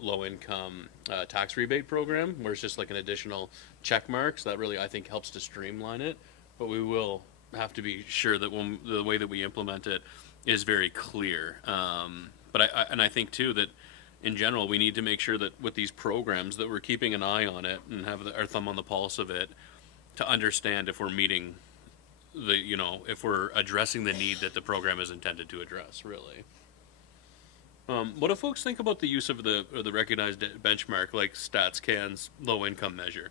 low-income tax rebate program, where it's just like an additional check mark. So that really, I think, helps to streamline it. But we will have to be sure that the way that we implement it is very clear. But I think too that in general we need to make sure that with these programs that we're keeping an eye on it and have our thumb on the pulse of it to understand if we're meeting if we're addressing the need that the program is intended to address, really. What do folks think about the use of the recognized benchmark like StatsCan's low-income measure?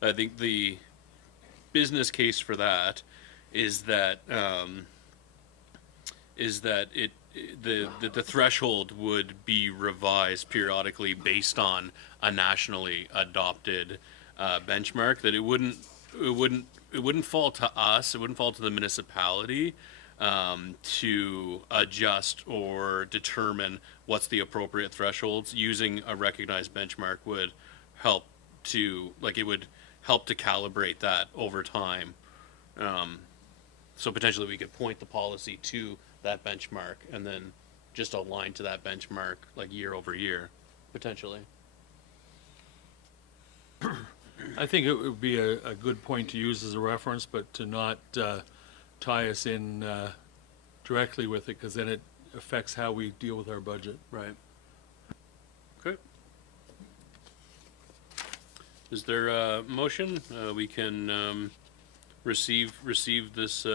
I think the business case for that is that the threshold would be revised periodically based on a nationally adopted benchmark. That it wouldn't fall to us. It wouldn't fall to the municipality to adjust or determine what's the appropriate thresholds. Using a recognized benchmark would help to calibrate that over time. So potentially we could point the policy to that benchmark and then just align to that benchmark like year over year, potentially. I think it would be a good point to use as a reference, but to not tie us in directly with it, because then it affects how we deal with our budget. Right. Okay. Is there a motion? We can receive this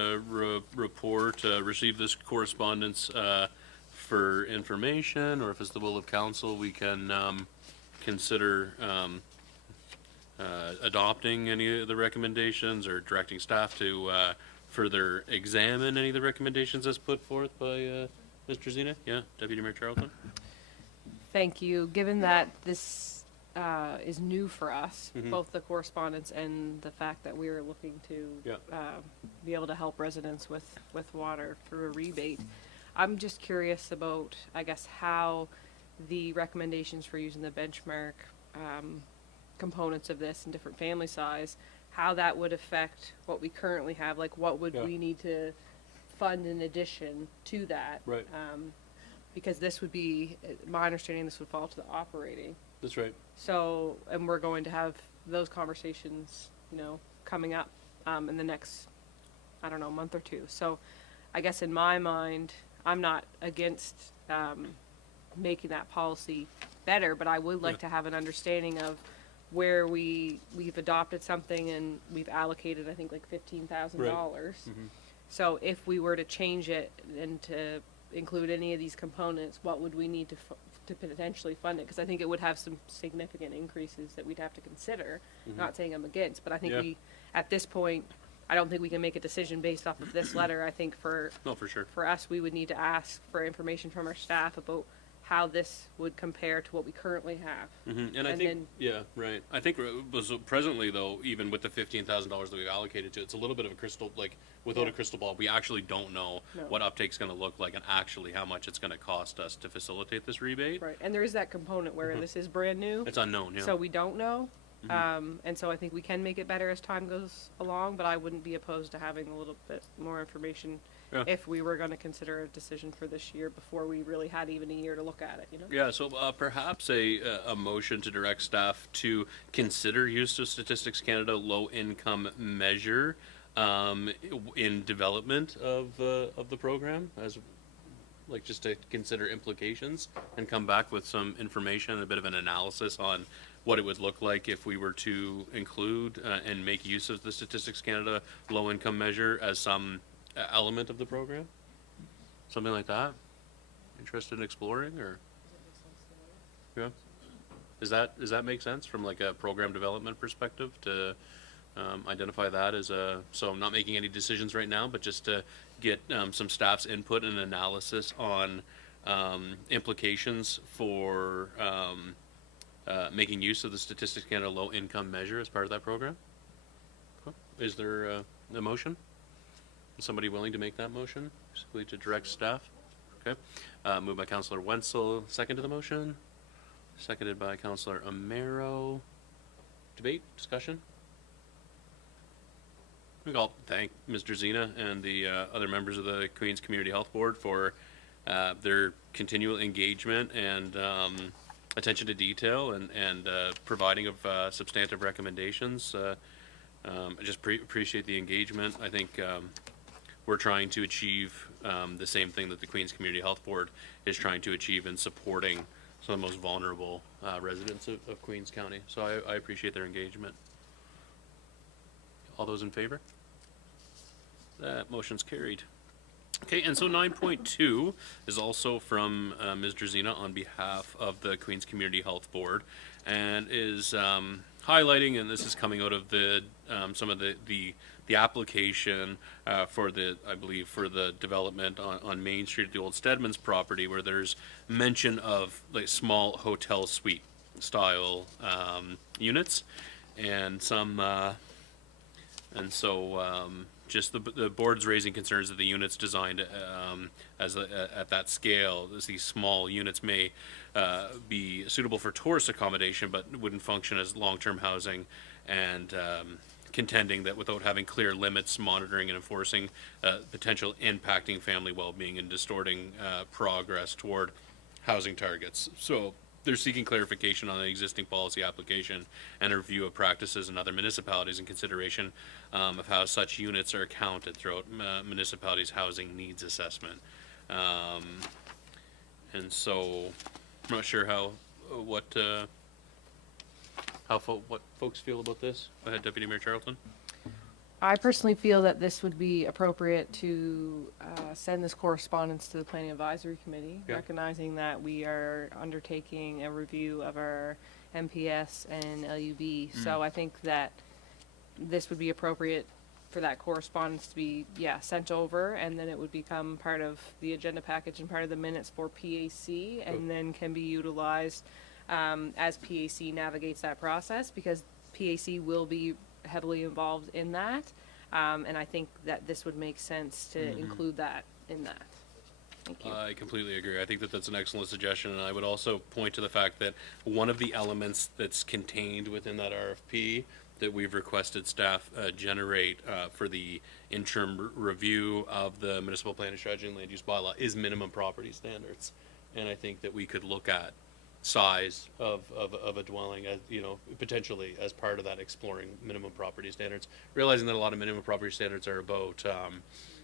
report, receive this correspondence for information, or if it's the will of council, we can consider adopting any of the recommendations or directing staff to further examine any of the recommendations as put forth by Mr. Zena. Yeah, Deputy Mayor Charlton. Thank you. Given that this is new for us, Mhm. both the correspondence and the fact that we are looking to be able to help residents with water through a rebate, I'm just curious about, I guess, how the recommendations for using the benchmark components of this and different family size, how that would affect what we currently have. Like, what would we need to fund in addition to that? Right. Because this would be, my understanding, this would fall to the operating. That's right. So, and we're going to have those conversations, coming up in the next, I don't know, month or two. So I guess in my mind, I'm not against making that policy better, but I would like to have an understanding of where we've adopted something and we've allocated, I think, like $15,000. Mm-hmm. So if we were to change it and to include any of these components, what would we need to potentially fund it? Because I think it would have some significant increases that we'd have to consider. Mm-hmm. Not saying I'm against, but I think at this point, I don't think we can make a decision based off of this letter. I think for sure. For us, we would need to ask for information from our staff about how this would compare to what we currently have. Mm-hmm. And I think, right. I think presently, though, even with the $15,000 that we've allocated to it, it's a little bit of a crystal, without a crystal ball, we actually don't know what uptake's going to look like and actually how much it's going to cost us to facilitate this rebate. Right, and there is that component where this is brand new. It's unknown, yeah. So we don't know. Mm-hmm. And so I think we can make it better as time goes along, but I wouldn't be opposed to having a little bit more information if we were going to consider a decision for this year before we really had even a year to look at it, Yeah, so perhaps a motion to direct staff to consider use of Statistics Canada low-income measure in development of the program, as just to consider implications and come back with some information, a bit of an analysis on what it would look like if we were to include and make use of the Statistics Canada low-income measure as some element of the program, something like that. Interested in exploring, or does that make sense from like a program development perspective to identify that as so I'm not making any decisions right now, but just to get some staff's input and analysis on implications for making use of the Statistics Canada low income measure as part of that program. Cool. Is there a motion? Is somebody willing to make that motion, basically to direct staff? Okay. Moved by Councillor Wenzel. Second to the motion. Seconded by Councillor Amaro. Debate? Discussion? I think I'll thank Mr. Zena and the other members of the Queen's Community Health Board for their continual engagement and attention to detail and providing of substantive recommendations. I just appreciate the engagement. I think we're trying to achieve the same thing that the Queen's Community Health Board is trying to achieve in supporting some of the most vulnerable residents of Queens County. So I appreciate their engagement. All those in favor? That motion's carried. Okay, and so 9.2 is also from Ms. Drazina on behalf of the Queens Community Health Board, and is highlighting, and this is coming out of the some of the application for I believe for the development on Main Street at the old Stedman's property, where there's mention of like small hotel suite style units, and some just the board's raising concerns that the units designed at that scale, as these small units may be suitable for tourist accommodation, but wouldn't function as long-term housing, and contending that without having clear limits, monitoring and enforcing, potential impacting family well-being and distorting progress toward housing targets. So they're seeking clarification on the existing policy application and a review of practices in other municipalities in consideration of how such units are counted throughout municipalities' housing needs assessment. And so I'm not sure what what folks feel about this. Go ahead, Deputy Mayor Charlton. I personally feel that this would be appropriate to send this correspondence to the Planning Advisory Committee, Yeah. recognizing that we are undertaking a review of our MPS and LUB. So I think that this would be appropriate for that correspondence to be, sent over, and then it would become part of the agenda package and part of the minutes for PAC, and then can be utilized as PAC navigates that process, because PAC will be heavily involved in that, and I think that this would make sense to include that in that. Thank you. I completely agree. I think that that's an excellent suggestion, and I would also point to the fact that one of the elements that's contained within that RFP that we've requested staff generate for the interim review of the municipal planning strategy and land use bylaw is minimum property standards, and I think that we could look at size of a dwelling as, potentially as part of that, exploring minimum property standards, realizing that a lot of minimum property standards are about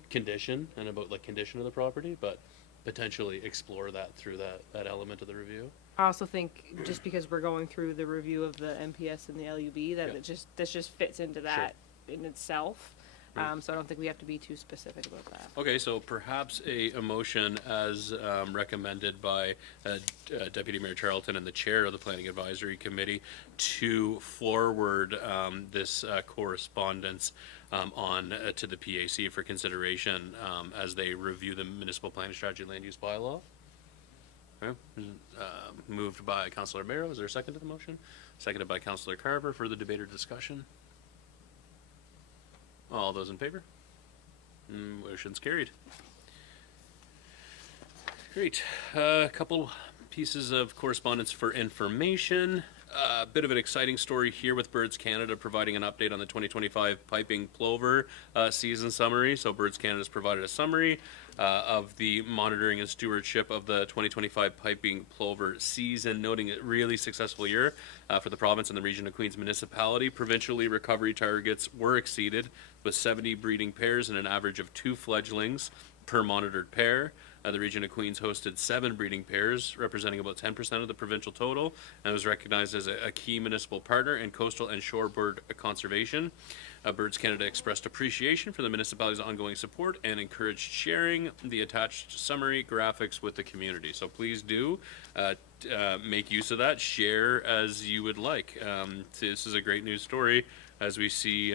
condition and about condition of the property, but potentially explore that through that element of the review. I also think just because we're going through the review of the MPS and the LUB, that this just fits into that in itself. Right. So I don't think we have to be too specific about that. Okay, so perhaps a motion as recommended by Deputy Mayor Charlton and the chair of the Planning Advisory Committee to forward this correspondence on to the PAC for consideration as they review the municipal planning strategy and land use bylaw. Okay. Moved by Councillor Barrow. Is there a second to the motion? Seconded by Councillor Carver. Further debate or discussion? All those in favor? Motion's carried. Great. A couple pieces of correspondence for information. A bit of an exciting story here with Birds Canada providing an update on the 2025 piping plover season summary. So Birds Canada has provided a summary of the monitoring and stewardship of the 2025 piping plover season, noting a really successful year for the province and the region of Queens Municipality. Provincially, recovery targets were exceeded with 70 breeding pairs and an average of 2 fledglings per monitored pair. The region of Queens hosted 7 breeding pairs, representing about 10% of the provincial total, and was recognized as a key municipal partner in coastal and shorebird conservation. Birds Canada expressed appreciation for the municipality's ongoing support and encouraged sharing the attached summary graphics with the community. So please do make use of that, share as you would like. This is a great news story as we see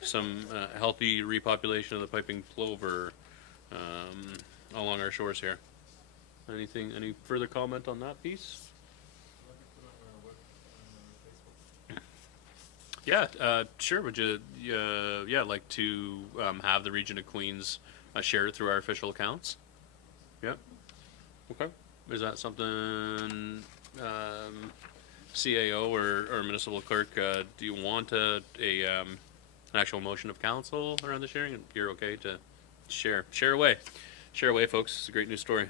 some healthy repopulation of the piping plover along our shores here. Any further comment on that piece? Yeah, sure. Would you, like to have the region of Queens share it through our official accounts? Yeah. Okay. Is that something, CAO or municipal clerk, do you want an actual motion of council around the sharing? You're okay to share away. Share away, folks. It's a great news story.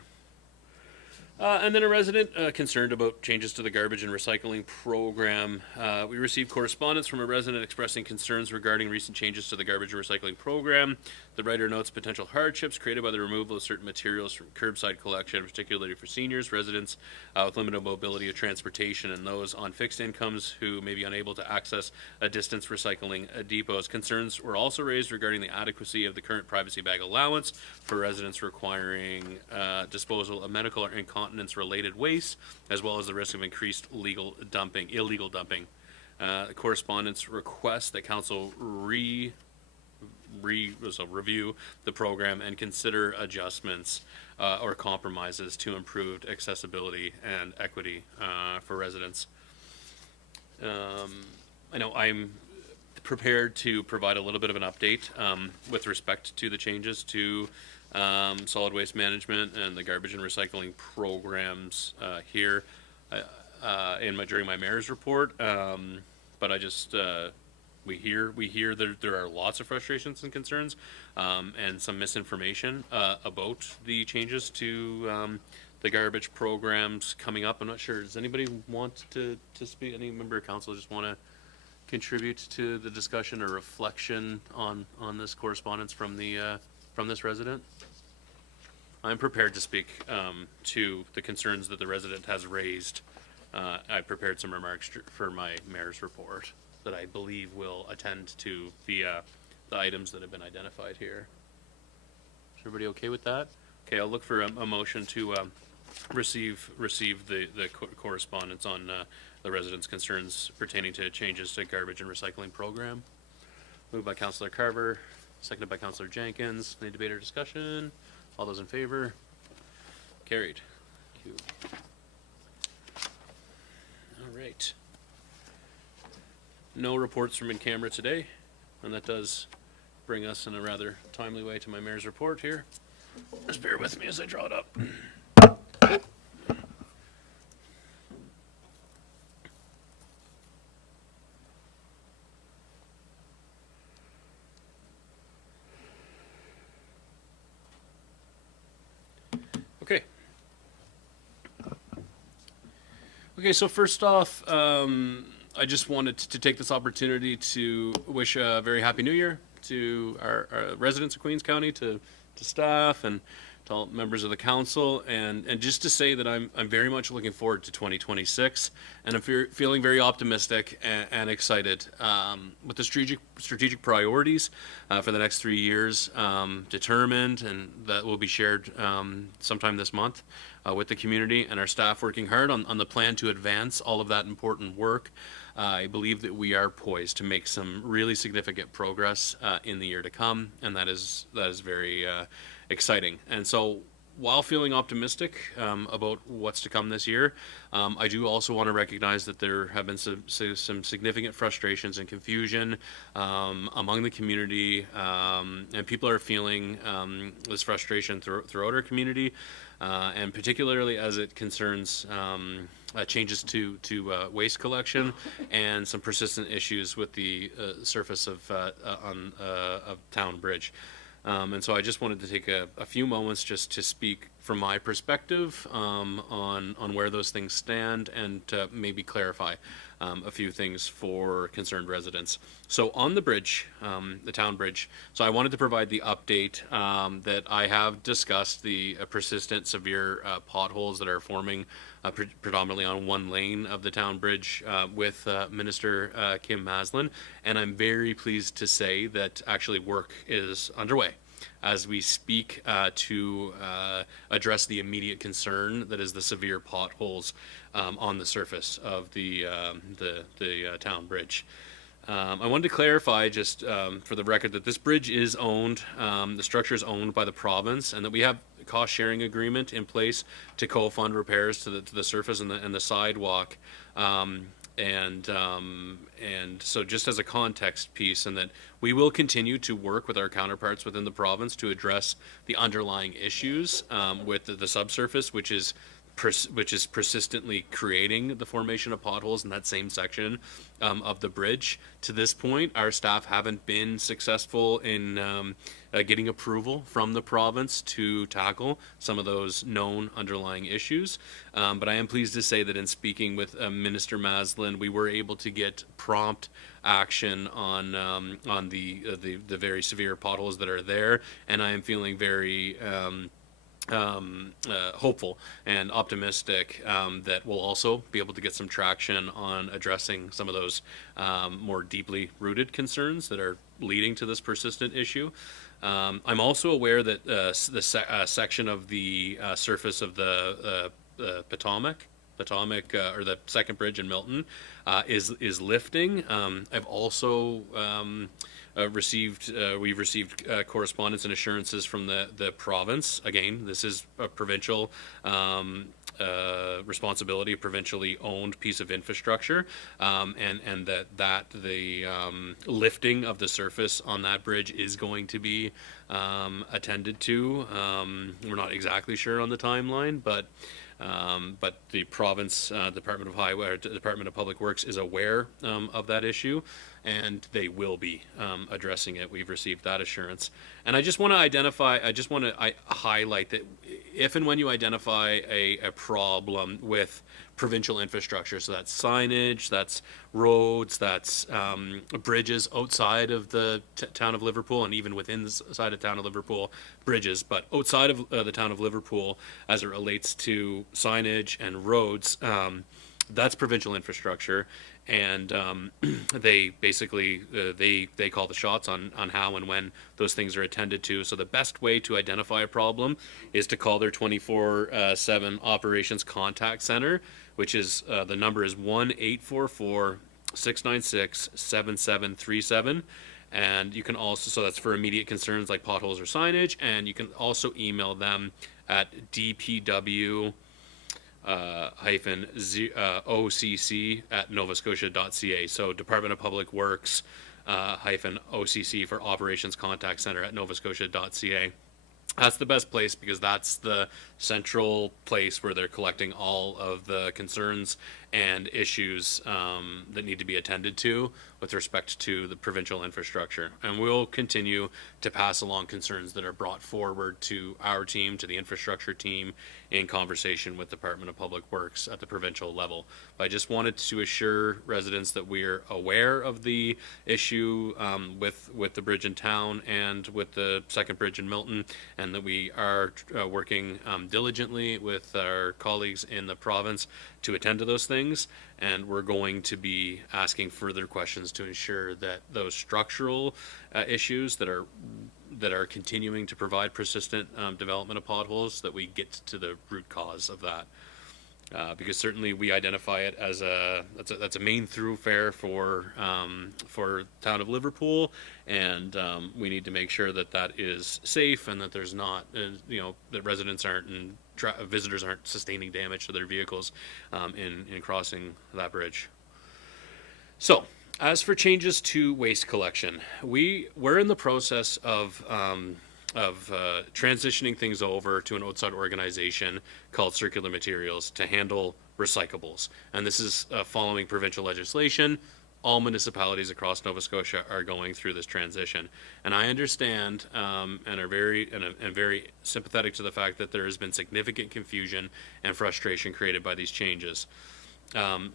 And then a resident concerned about changes to the garbage and recycling program. We received correspondence from a resident expressing concerns regarding recent changes to the garbage and recycling program. The writer notes potential hardships created by the removal of certain materials from curbside collection, particularly for seniors, residents with limited mobility of transportation, and those on fixed incomes who may be unable to access distance recycling depots. Concerns were also raised regarding the adequacy of the current privacy bag allowance for residents requiring disposal of medical or incontinence-related waste, as well as the risk of increased illegal dumping. Correspondence requests that council review the program and consider adjustments or compromises to improved accessibility and equity for residents. I know I'm prepared to provide a little bit of an update with respect to the changes to solid waste management and the garbage and recycling programs here during my mayor's report. But I just we hear that there are lots of frustrations and concerns and some misinformation about the changes to the garbage programs coming up. I'm not sure. Does anybody want to speak? Any member of council just want to contribute to the discussion or reflection on this correspondence from this resident? I'm prepared to speak to the concerns that the resident has raised I prepared some remarks for my mayor's report that I believe will attend to the items that have been identified here. Is everybody okay with that? Okay, I'll look for a motion to receive the correspondence on the residents' concerns pertaining to changes to garbage and recycling program. Moved by Councillor Carver, seconded by Councillor Jenkins. Any debate or discussion? All those in favor? Carried. Thank you. All right. No reports from in camera today, and that does bring us in a rather timely way to my mayor's report here. Just bear with me as I draw it up. Okay. Okay, so first off, I just wanted to take this opportunity to wish a very happy new year to our residents of Queens County, to staff, and to all members of the council, and just to say that I'm very much looking forward to 2026, and I'm feeling very optimistic and excited with the strategic priorities for the next 3 years determined, and that will be shared sometime this month with the community, and our staff working hard on the plan to advance all of that important work. I believe that we are poised to make some really significant progress in the year to come, and that is very exciting. And so, while feeling optimistic about what's to come this year, I do also want to recognize that there have been some significant frustrations and confusion among the community, and people are feeling this frustration throughout our community, and particularly as it concerns changes to waste collection and some persistent issues with the surface of Town Bridge. And so I just wanted to take a few moments just to speak from my perspective on where those things stand, and to maybe clarify a few things for concerned residents. So on the bridge, the Town Bridge, so I wanted to provide the update that I have discussed the persistent severe potholes that are forming predominantly on one lane of the Town Bridge with Minister Kim Maslin, and I'm very pleased to say that actually work is underway as we speak to address the immediate concern that is the severe potholes on the surface of the Town Bridge. I wanted to clarify, just for the record, that this bridge is owned, the structure is owned by the province, and that we have a cost-sharing agreement in place to co-fund repairs to the surface and the sidewalk. And so just as a context piece, and that we will continue to work with our counterparts within the province to address the underlying issues with the subsurface, which is persistently creating the formation of potholes in that same section of the bridge. To this point, our staff haven't been successful in getting approval from the province to tackle some of those known underlying issues. But I am pleased to say that in speaking with Minister Maslin, we were able to get prompt action on the very severe potholes that are there, and I am feeling very hopeful and optimistic that we'll also be able to get some traction on addressing some of those more deeply rooted concerns that are leading to this persistent issue. I'm also aware that the section of the surface of the Potomac, or the second bridge in Milton, is lifting. I've also we've received correspondence and assurances from the province. Again, this is a provincial responsibility, a provincially owned piece of infrastructure, and that the lifting of the surface on that bridge is going to be attended to. We're not exactly sure on the timeline, but the province Department of Highway, or Department of Public Works, is aware of that issue, and they will be addressing it. We've received that assurance. And I just want to highlight that if and when you identify a problem with provincial infrastructure, so that's signage, that's roads, that's bridges outside of the town of Liverpool, and even within the side of town of Liverpool, bridges, but outside of the town of Liverpool, as it relates to signage and roads, That's provincial infrastructure, and they basically they call the shots on how and when those things are attended to. So the best way to identify a problem is to call their 24/7 operations contact center, which is the number is 1-844-696-7737. And you can also, so that's for immediate concerns like potholes or signage, and you can also email them at dpw OCC at novascotia.ca. So Department of Public Works hyphen OCC for Operations Contact Center at novascotia.ca. That's the best place because that's the central place where they're collecting all of the concerns and issues that need to be attended to with respect to the provincial infrastructure. And we'll continue to pass along concerns that are brought forward to our team, to the infrastructure team, in conversation with Department of Public Works at the provincial level. But I just wanted to assure residents that we're aware of the issue with the bridge in town and with the second bridge in Milton, and that we are working diligently with our colleagues in the province to attend to those things, and we're going to be asking further questions to ensure that those structural issues that are continuing to provide persistent development of potholes, that we get to the root cause of that. Because certainly we identify it as that's a main thoroughfare for town of Liverpool, and we need to make sure that that is safe and that there's not that residents aren't and visitors aren't sustaining damage to their vehicles in crossing that bridge. So, as for changes to waste collection, we're in the process of transitioning things over to an outside organization called Circular Materials to handle recyclables. And this is following provincial legislation. All municipalities across Nova Scotia are going through this transition. And I understand and are very sympathetic to the fact that there has been significant confusion and frustration created by these changes.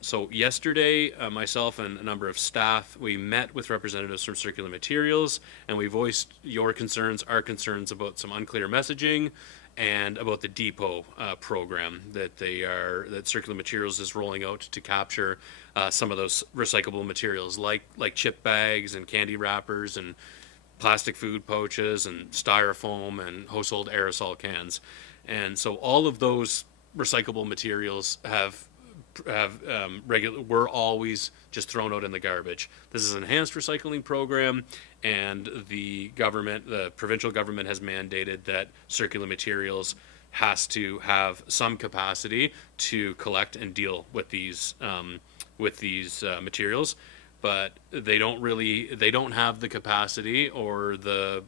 So yesterday, myself and a number of staff, we met with representatives from Circular Materials, and we voiced your concerns, our concerns about some unclear messaging and about the depot program that Circular Materials is rolling out to capture some of those recyclable materials like chip bags and candy wrappers and plastic food pouches and styrofoam and household aerosol cans. And so all of those recyclable materials were always just thrown out in the garbage. This is an enhanced recycling program, and the provincial government has mandated that Circular Materials has to have some capacity to collect and deal with these materials, but they don't have the capacity or the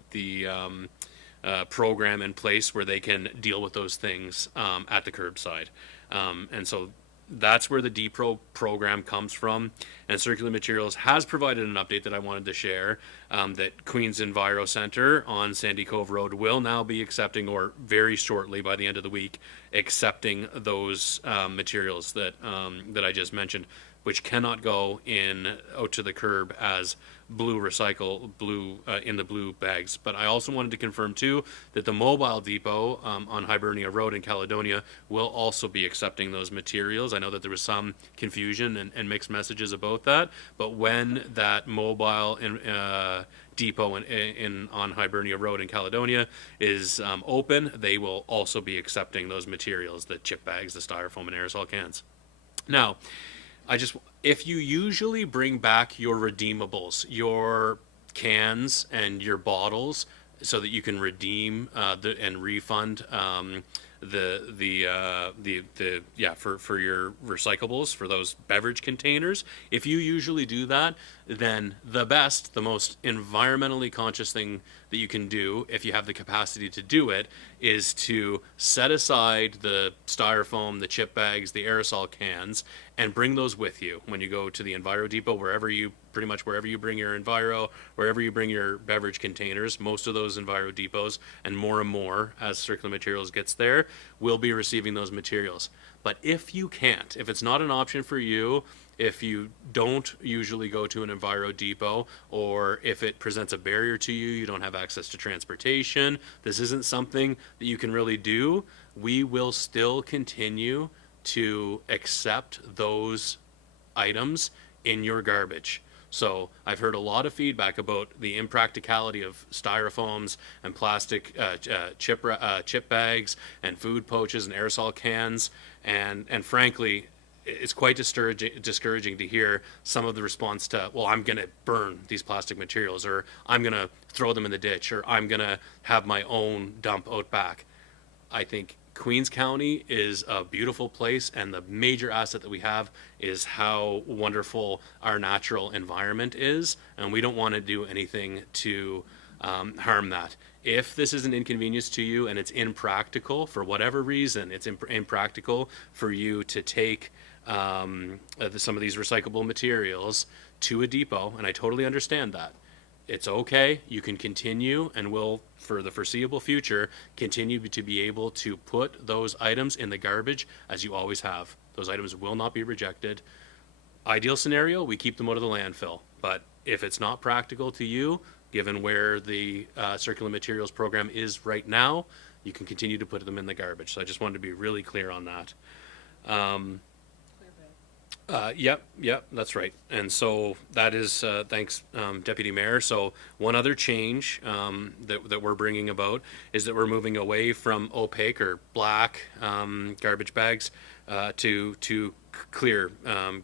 program in place where they can deal with those things at the curbside, and so that's where the DPRO program comes from, and Circular Materials has provided an update that I wanted to share, that Queen's Enviro Center on Sandy Cove Road will now be accepting, or very shortly by the end of the week, accepting those materials that I just mentioned, which cannot go out to the curb as blue in the blue bags. But I also wanted to confirm too that the mobile depot on Hibernia Road in Caledonia will also be accepting those materials. I know that there was some confusion and mixed messages about that, but when that mobile depot on Hibernia Road in Caledonia is open, they will also be accepting those materials, the chip bags, the styrofoam and aerosol cans. Now, if you usually bring back your redeemables, your cans and your bottles, so that you can redeem and refund for your recyclables, for those beverage containers, if you usually do that, then the most environmentally conscious thing that you can do, if you have the capacity to do it, is to set aside the styrofoam, the chip bags, the aerosol cans, and bring those with you when you go to the Enviro Depot, wherever you bring your Enviro, wherever you bring your beverage containers. Most of those Enviro depots, and more as Circular Materials gets there, will be receiving those materials. But if you can't, if it's not an option for you, if you don't usually go to an Enviro depot, or if it presents a barrier to you, you don't have access to transportation, this isn't something that you can really do, we will still continue to accept those items in your garbage. So I've heard a lot of feedback about the impracticality of styrofoams and plastic chip bags and food pouches and aerosol cans, and frankly, it's quite discouraging to hear some of the response to, well, I'm going to burn these plastic materials, or I'm going to throw them in the ditch, or I'm going to have my own dump out back. I think Queens County is a beautiful place, and the major asset that we have is how wonderful our natural environment is, and we don't want to do anything to harm that. If this is an inconvenience to you and it's impractical, for whatever reason, it's impractical for you to take some of these recyclable materials to a depot, and I totally understand that. It's okay. You can continue, and will, for the foreseeable future, continue to be able to put those items in the garbage as you always have. Those items will not be rejected. Ideal scenario, we keep them out of the landfill. But if it's not practical to you, given where the circular materials program is right now, you can continue to put them in the garbage. So I just wanted to be really clear on that. Yep, that's right. And so that is, thanks, Deputy Mayor. So one other change that we're bringing about is that we're moving away from opaque or black garbage bags to clear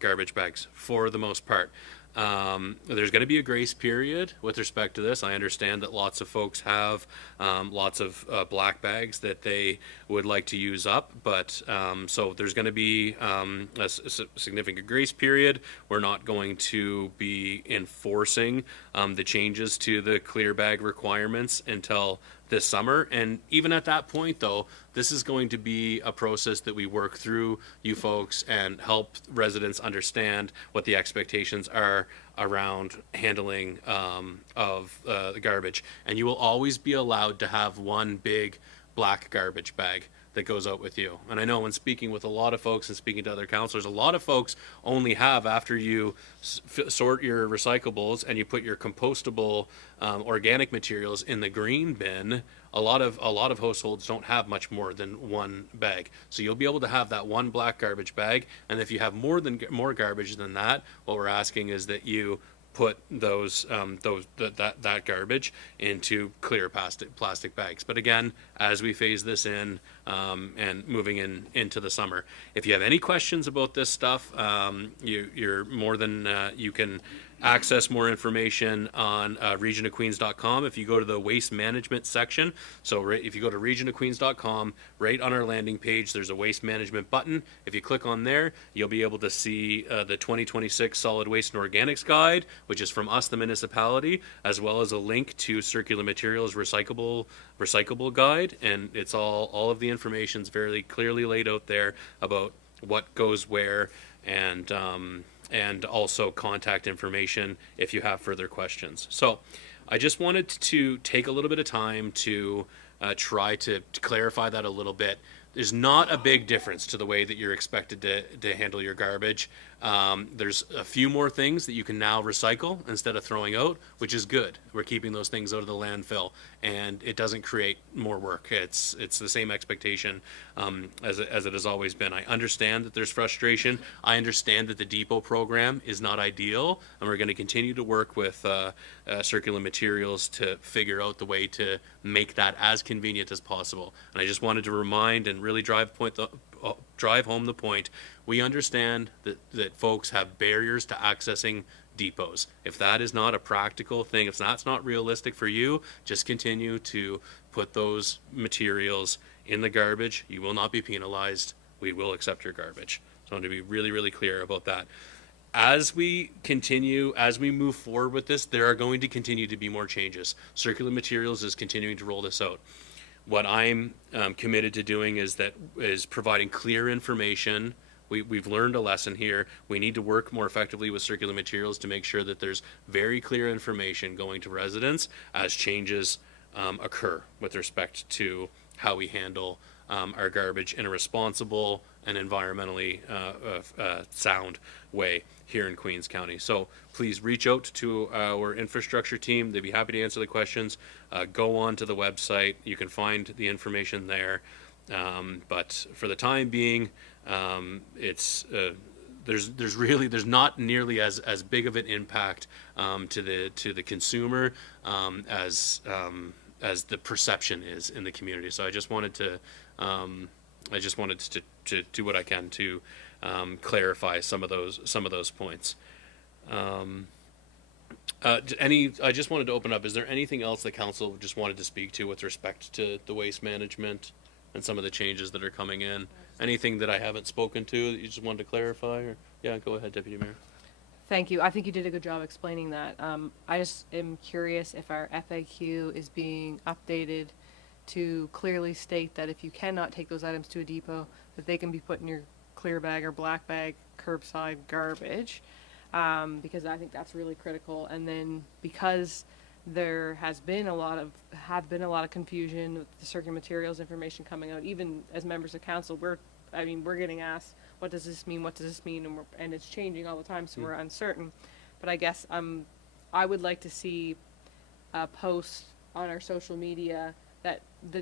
garbage bags for the most part. There's going to be a grace period with respect to this. I understand that lots of folks have lots of black bags that they would like to use up, but so there's going to be a significant grace period. We're not going to be enforcing the changes to the clear bag requirements until this summer. And even at that point, though, this is going to be a process that we work through you folks and help residents understand what the expectations are around handling of the garbage. And you will always be allowed to have one big black garbage bag that goes out with you. And I know when speaking with a lot of folks and speaking to other councillors, a lot of folks only have, after you sort your recyclables and you put your compostable organic materials in the green bin, a lot of households don't have much more than one bag. So you'll be able to have that one black garbage bag, and if you have more garbage than that, what we're asking is that you put that garbage into clear plastic bags. But again, as we phase this in and moving into the summer, if you have any questions about this stuff, you're more than you can access more information on regionofqueens.com. If you go to the waste management section, so if you go to regionofqueens.com, right on our landing page, there's a waste management button. If you click on there, you'll be able to see the 2026 Solid Waste and Organics Guide, which is from us, the municipality, as well as a link to Circular Materials Recyclable Guide. And it's all of the information is very clearly laid out there about what goes where, and also contact information if you have further questions. So I just wanted to take a little bit of time to try to clarify that a little bit. There's not a big difference to the way that you're expected to handle your garbage. There's a few more things that you can now recycle instead of throwing out, which is good. We're keeping those things out of the landfill, and it doesn't create more work. It's the same expectation as it has always been. I understand that there's frustration. I understand that the depot program is not ideal, and we're going to continue to work with Circular Materials to figure out the way to make that as convenient as possible. And I just wanted to remind and really drive home the point. We understand that folks have barriers to accessing depots. If that is not a practical thing, if that's not realistic for you, just continue to put those materials in the garbage. You will not be penalized. We will accept your garbage. So I want to be really, really clear about that. As we move forward with this, there are going to continue to be more changes. Circular Materials is continuing to roll this out. What I'm committed to doing is providing clear information. We've learned a lesson here. We need to work more effectively with Circular Materials to make sure that there's very clear information going to residents as changes occur with respect to how we handle our garbage in a responsible and environmentally sound way here in Queens County. So please reach out to our infrastructure team. They'd be happy to answer the questions. Go on to the website. You can find the information there. But for the time being, it's there's not nearly as big of an impact to the consumer as the perception is in the community. So I just wanted to do what I can to clarify some of those points. I just wanted to open up. Is there anything else that council just wanted to speak to with respect to the waste management and some of the changes that are coming in? Anything that I haven't spoken to that you just wanted to clarify? Or yeah, go ahead, Deputy Mayor. Thank you. I think you did a good job explaining that. I just am curious if our FAQ is being updated to clearly state that if you cannot take those items to a depot, that they can be put in your clear bag or black bag curbside garbage, because I think that's really critical. And then because there has been a lot of confusion with the circular materials information coming out, even as members of council, we're getting asked, what does this mean? What does this mean? And it's changing all the time, so we're uncertain. But I guess I would like to see a post on our social media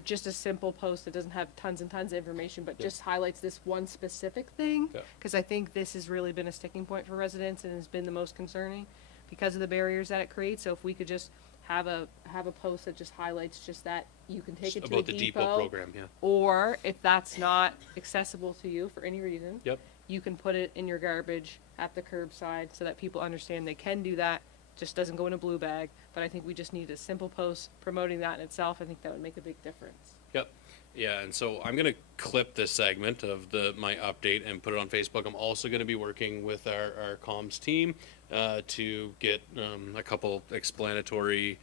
just a simple post that doesn't have tons and tons of information, but just highlights this one specific thing. Because I think this has really been a sticking point for residents and has been the most concerning because of the barriers that it creates. So if we could just have a post that just highlights just that you can take it to a depot program, yeah. Or if that's not accessible to you for any reason, you can put it in your garbage at the curbside so that people understand they can do that. Just doesn't go in a blue bag. But I think we just need a simple post promoting that in itself. I think that would make a big difference. Yep. Yeah, and so I'm going to clip this segment of my update and put it on Facebook. I'm also going to be working with our comms team to get a couple explanatory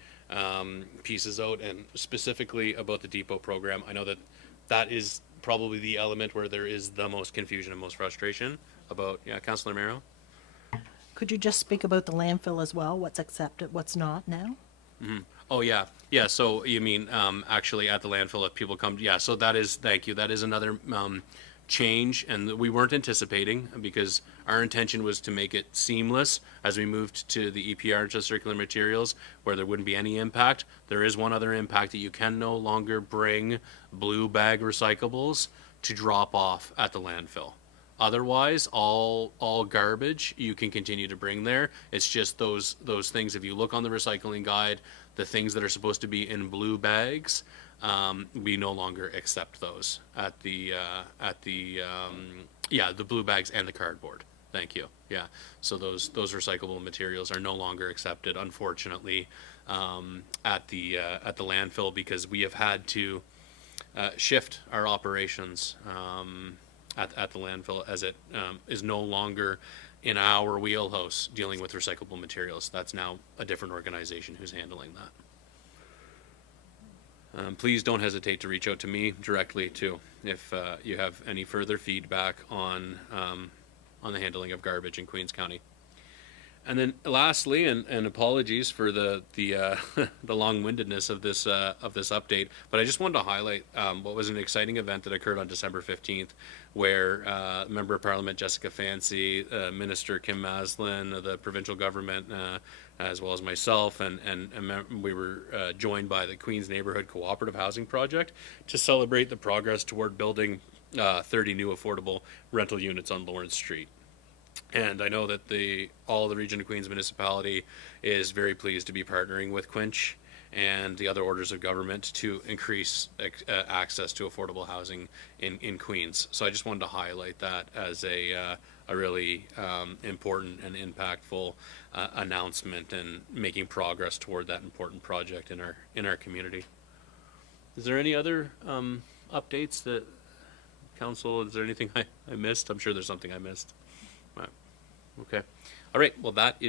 pieces out, and specifically about the depot program. I know that is probably the element where there is the most confusion and most frustration about. Yeah, Councillor Merrow? Could you just speak about the landfill as well? What's accepted, what's not now? Mm-hmm. Oh, yeah. Yeah, so you mean actually at the landfill if people come, yeah, so that is, thank you, that is another change, and we weren't anticipating, because our intention was to make it seamless as we moved to the EPR, to circular materials, where there wouldn't be any impact. There is one other impact, that you can no longer bring blue bag recyclables to drop off at the landfill. Otherwise, all garbage you can continue to bring there. It's just those things. If you look on the recycling guide, the things that are supposed to be in blue bags, we no longer accept those at the blue bags and the cardboard. Thank you. Yeah. So those recyclable materials are no longer accepted, unfortunately, at the landfill, because we have had to shift our operations. At the landfill, as it is no longer in our wheelhouse dealing with recyclable materials. That's now a different organization who's handling that. Please don't hesitate to reach out to me directly too if you have any further feedback on the handling of garbage in Queens County. And then lastly, and apologies for the long-windedness of this update, but I just wanted to highlight what was an exciting event that occurred on December 15th, where Member of Parliament Jessica Fancy, Minister Kim Maslin, the provincial government, as well as myself, and we were joined by the Queens Neighbourhood Cooperative Housing Project to celebrate the progress toward building 30 new affordable rental units on Lawrence Street. And I know that all the Region of Queens Municipality is very pleased to be partnering with Quinch and the other orders of government to increase access to affordable housing in Queens. So I just wanted to highlight that as a really important and impactful announcement, and making progress toward that important project in our community. Is there any other updates that council? Is there anything I missed? I'm sure there's something I missed. Okay. All right. Well, that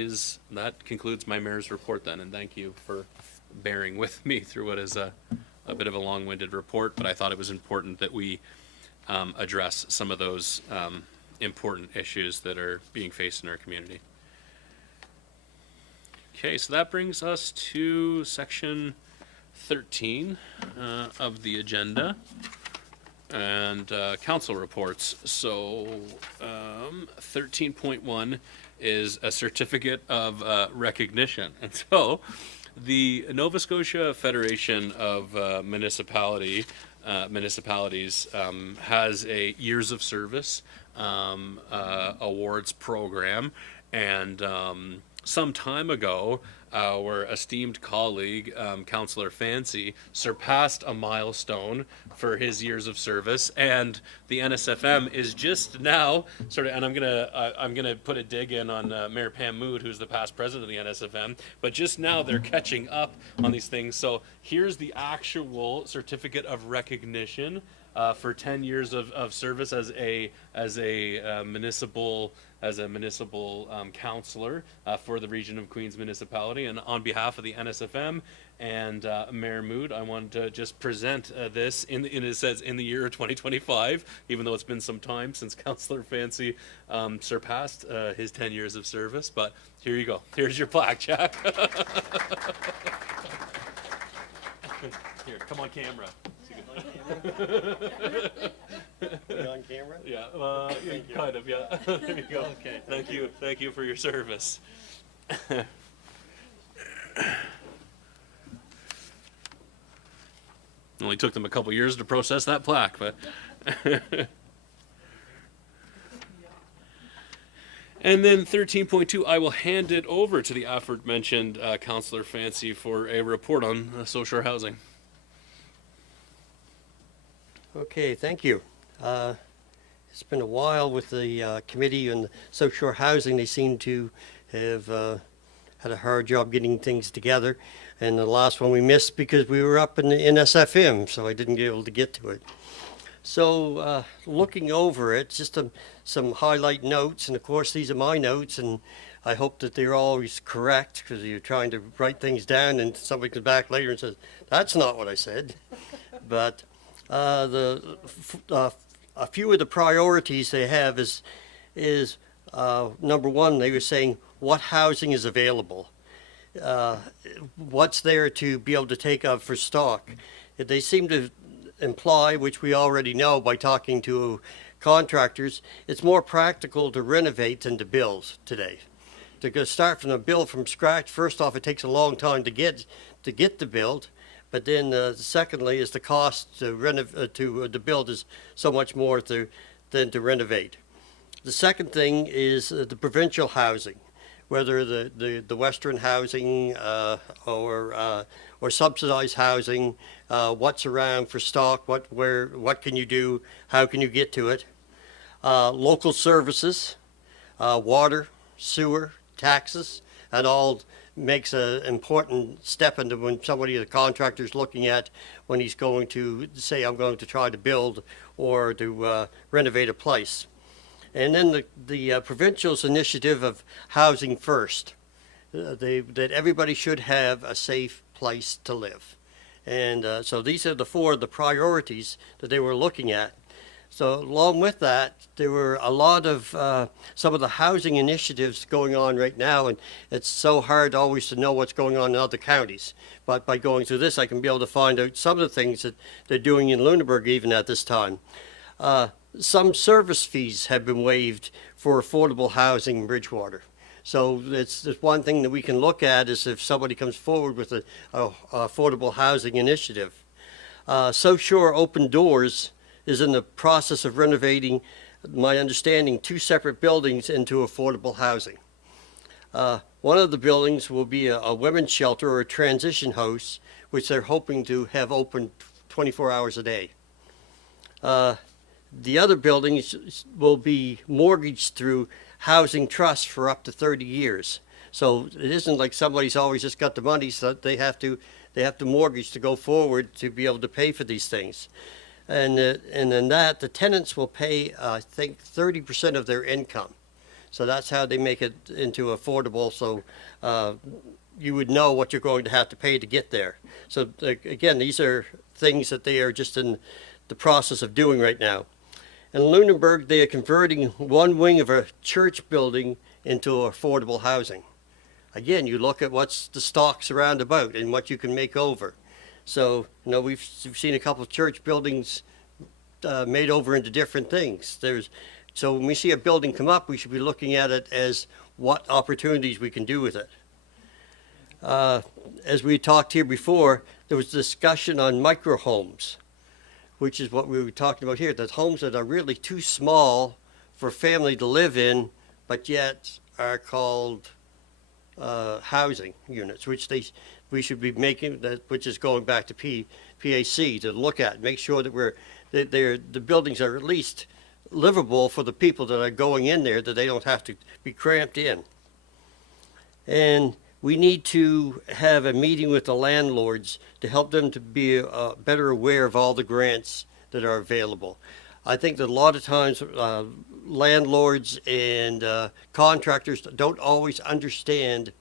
concludes my mayor's report then, and thank you for bearing with me through what is a bit of a long-winded report, but I thought it was important that we address some of those important issues that are being faced in our community. Okay, so that brings us to section 13 of the agenda. And council reports. So 13.1 is a certificate of recognition. And so the Nova Scotia Federation of Municipality municipalities has a years of service awards program, and some time ago, our esteemed colleague, Councillor Fancy, surpassed a milestone for his years of service, and the NSFM is just now sort of, and I'm gonna put a dig in on Mayor Pam Mood, who's the past president of the NSFM, but just now they're catching up on these things. So here's the actual certificate of recognition for 10 years of service as a municipal councillor for the region of Queens Municipality. And on behalf of the NSFM and Mayor Mood, I wanted to just present this it says in the year of 2025, even though it's been some time since Councillor Fancy surpassed his 10 years of service. But here you go. Here's your plaque, Jack. Here, come on camera. You on camera? Yeah, kind of, yeah. There you go. Okay. Thank you for your service. Only took them a couple years to process that plaque, but. And then 13.2, I will hand it over to the aforementioned Councillor Fancy for a report on social housing. Okay, thank you. It's been a while with the committee on social housing. They seem to have had a hard job getting things together. And the last one we missed because we were up in the NSFM, so I didn't get able to get to it. So looking over it, just some highlight notes, and of course these are my notes, and I hope that they're always correct, because you're trying to write things down and somebody comes back later and says, that's not what I said. But a few of the priorities they have is number one, they were saying what housing is available, what's there to be able to take up for stock. They seem to imply, which we already know by talking to contractors, it's more practical to renovate than to build today. To go start from a build from scratch, first off, it takes a long time to get the build. But then, secondly, is the cost to build is so much more than to renovate. The second thing is the provincial housing, whether the Western housing or subsidized housing, what's around for stock, what can you do, how can you get to it? Local services, water, sewer, taxes, and all makes an important step into when the contractor's looking at when he's going to say, I'm going to try to build or to renovate a place. And then the provincial's initiative of housing first, that everybody should have a safe place to live. And so these are the four of the priorities that they were looking at. So along with that, there were a lot of some of the housing initiatives going on right now, and it's so hard always to know what's going on in other counties. But by going through this, I can be able to find out some of the things that they're doing in Lunenburg even at this time. Some service fees have been waived for affordable housing in Bridgewater. So it's one thing that we can look at is if somebody comes forward with a affordable housing initiative. So Shore Open Doors is in the process of renovating, my understanding, 2 separate buildings into affordable housing. One of the buildings will be a women's shelter or a transition house, which they're hoping to have open 24 hours a day. The other buildings will be mortgaged through housing trusts for up to 30 years. So it isn't like somebody's always just got the money, so they have to mortgage to go forward to be able to pay for these things. And in that, the tenants will pay, I think, 30% of their income. So that's how they make it into affordable. So you would know what you're going to have to pay to get there. So again, these are things that they are just in the process of doing right now. In Lunenburg, they are converting one wing of a church building into affordable housing. Again, you look at what's the stocks around about and what you can make over. So, we've seen a couple of church buildings made over into different things. So when we see a building come up, we should be looking at it as what opportunities we can do with it. As we talked here before, there was discussion on micro homes. which is what we were talking about here, the homes that are really too small for family to live in, but yet are called housing units, which we should be making, which is going back to PAC to look at, make sure that the buildings are at least livable for the people that are going in there, that they don't have to be cramped in. And we need to have a meeting with the landlords to help them to be better aware of all the grants that are available. I think that a lot of times landlords and contractors don't always understand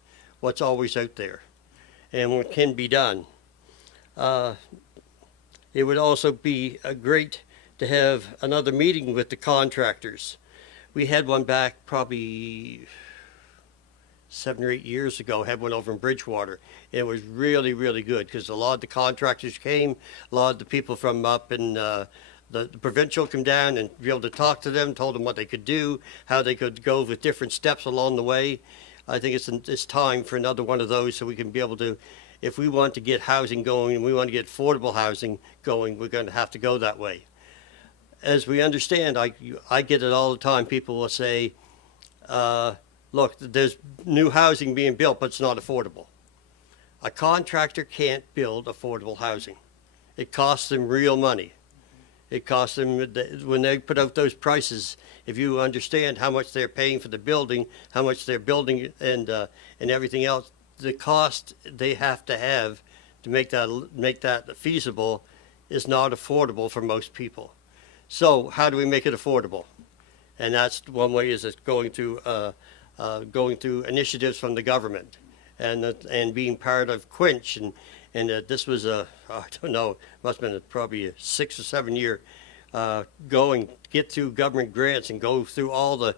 what's always out there and what can be done. It would also be great to have another meeting with the contractors. We had one back probably 7 or 8 years ago, had one over in Bridgewater. It was really, really good because a lot of the contractors came, a lot of the people from up in the provincial come down and be able to talk to them, told them what they could do, how they could go with different steps along the way. I think it's time for another one of those so we can be able to, if we want to get housing going and we want to get affordable housing going, we're going to have to go that way. As we understand, I get it all the time. People will say, look, there's new housing being built, but it's not affordable. A contractor can't build affordable housing. It costs them real money. It costs them, when they put out those prices, if you understand how much they're paying for the building, how much they're building and everything else, the cost they have to make that feasible is not affordable for most people. So how do we make it affordable? And that's one way, is it's going through initiatives from the government and being part of Quench. And this was I don't know, must have been probably a 6 or 7 year get through government grants and go through all the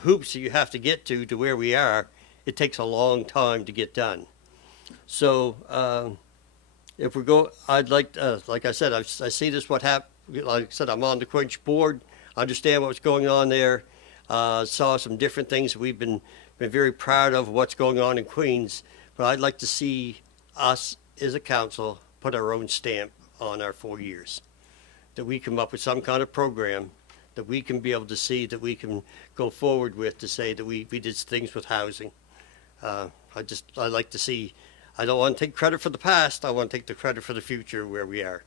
hoops that you have to get to where we are. It takes a long time to get done. So if we go, I'd like I said, I see this what happened. Like I said, I'm on the Quench board. I understand what's going on there. Saw some different things. We've been very proud of what's going on in Queens, but I'd like to see us as a council put our own stamp on our 4 years, that we come up with some kind of program that we can be able to see, that we can go forward with, to say that we did things with housing. I like to see, I don't want to take credit for the past, I want to take the credit for the future where we are.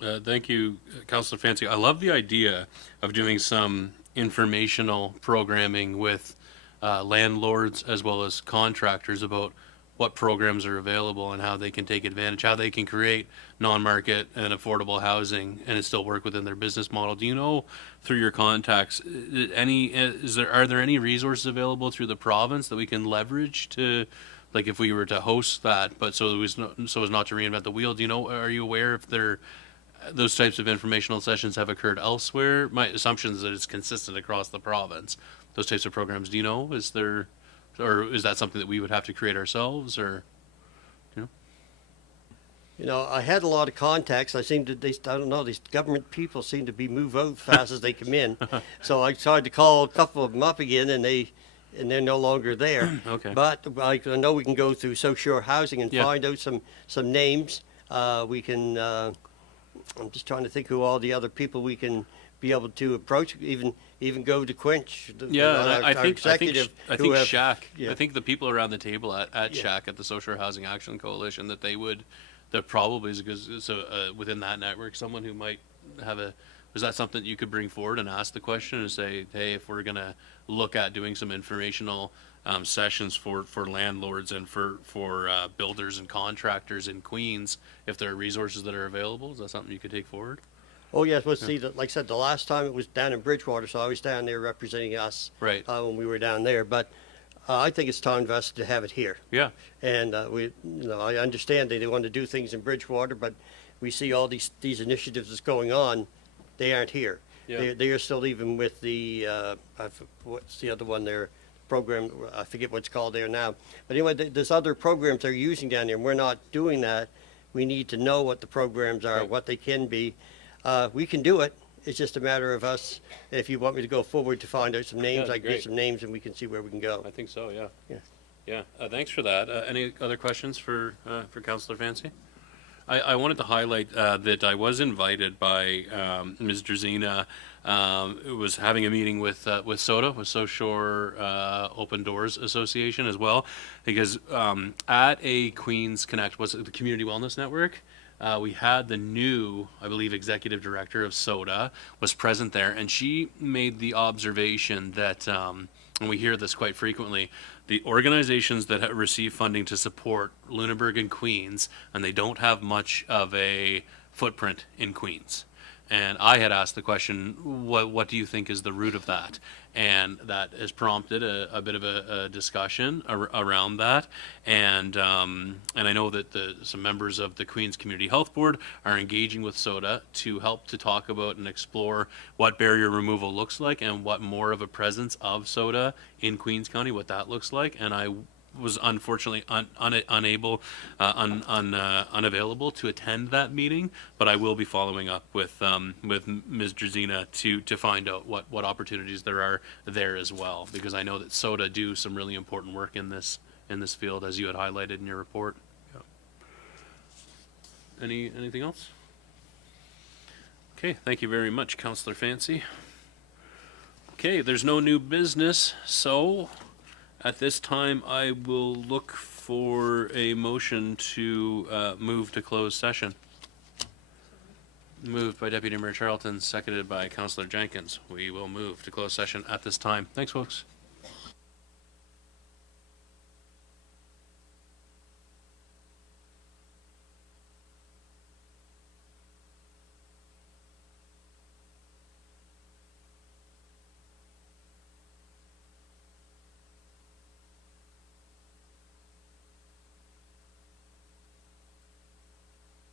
Thank you, Councillor Fancy. I love the idea of doing some informational programming with landlords as well as contractors about what programs are available and how they can take advantage, how they can create non-market and affordable housing and it still work within their business model. Do you know, through your contacts, are there any resources available through the province that we can leverage to, like if we were to host that, but so as not to reinvent the wheel? Do you know, are you aware if those types of informational sessions have occurred elsewhere? My assumption is that it's consistent across the province, those types of programs. Do you know, is that something that we would have to create ourselves, or, you know? You know, I had a lot of contacts. I don't know, these government people seem to be moved out fast as they come in. So I tried to call a couple of them up again, and they're no longer there. Okay. But I know we can go through Social Housing and find out some names. We can, I'm just trying to think who all the other people we can be able to approach, even go to Quench. I think Shack. Yeah. I think the people around the table at Shack, at the Social Housing Action Coalition, that probably is because within that network, someone who might have is that something that you could bring forward and ask the question and say, hey, if we're gonna look at doing some informational sessions for landlords and for builders and contractors in Queens, if there are resources that are available, is that something you could take forward? Oh yes, well, see, like I said, the last time it was down in Bridgewater, so I was down there representing us right when we were down there. But I think it's time for us to have it here. Yeah. And I understand they want to do things in Bridgewater, but we see all these initiatives that's going on. They aren't here. Yeah. They are still even with the what's the other one there? Program, I forget what it's called there now. But anyway, there's other programs they're using down there, and we're not doing that. We need to know what the programs are, what they can be. We can do it. It's just a matter of us. If you want me to go forward to find out some names, I can get some names, and we can see where we can go. I think so. Yeah. Yeah. Thanks for that. Any other questions for Councillor Fancy? I wanted to highlight that I was invited by Ms. Drzina, who was having a meeting with SODA, with South Shore Open Doors Association as well, because at a Queens Connect, was it the Community Wellness Network? We had the new, I believe, executive director of SODA was present there, and she made the observation that, and we hear this quite frequently, the organizations that receive funding to support Lunenburg and Queens, and they don't have much of a footprint in Queens. And I had asked the question, what do you think is the root of that? And that has prompted a bit of a discussion around that. And I know that some members of the Queens Community Health Board are engaging with SODA to help to talk about and explore what barrier removal looks like and what more of a presence of SODA in Queens County, what that looks like. And I was unfortunately unavailable to attend that meeting, but I will be following up with Ms. Drzina to find out what opportunities there are there as well, because I know that SODA do some really important work in this field, as you had highlighted in your report. Yeah. Anything else? Okay, thank you very much, Councillor Fancy. Okay, there's no new business, so at this time, I will look for a motion to move to closed session. Moved by Deputy Mayor Charlton, seconded by Councillor Jenkins. We will move to closed session at this time. Thanks, folks.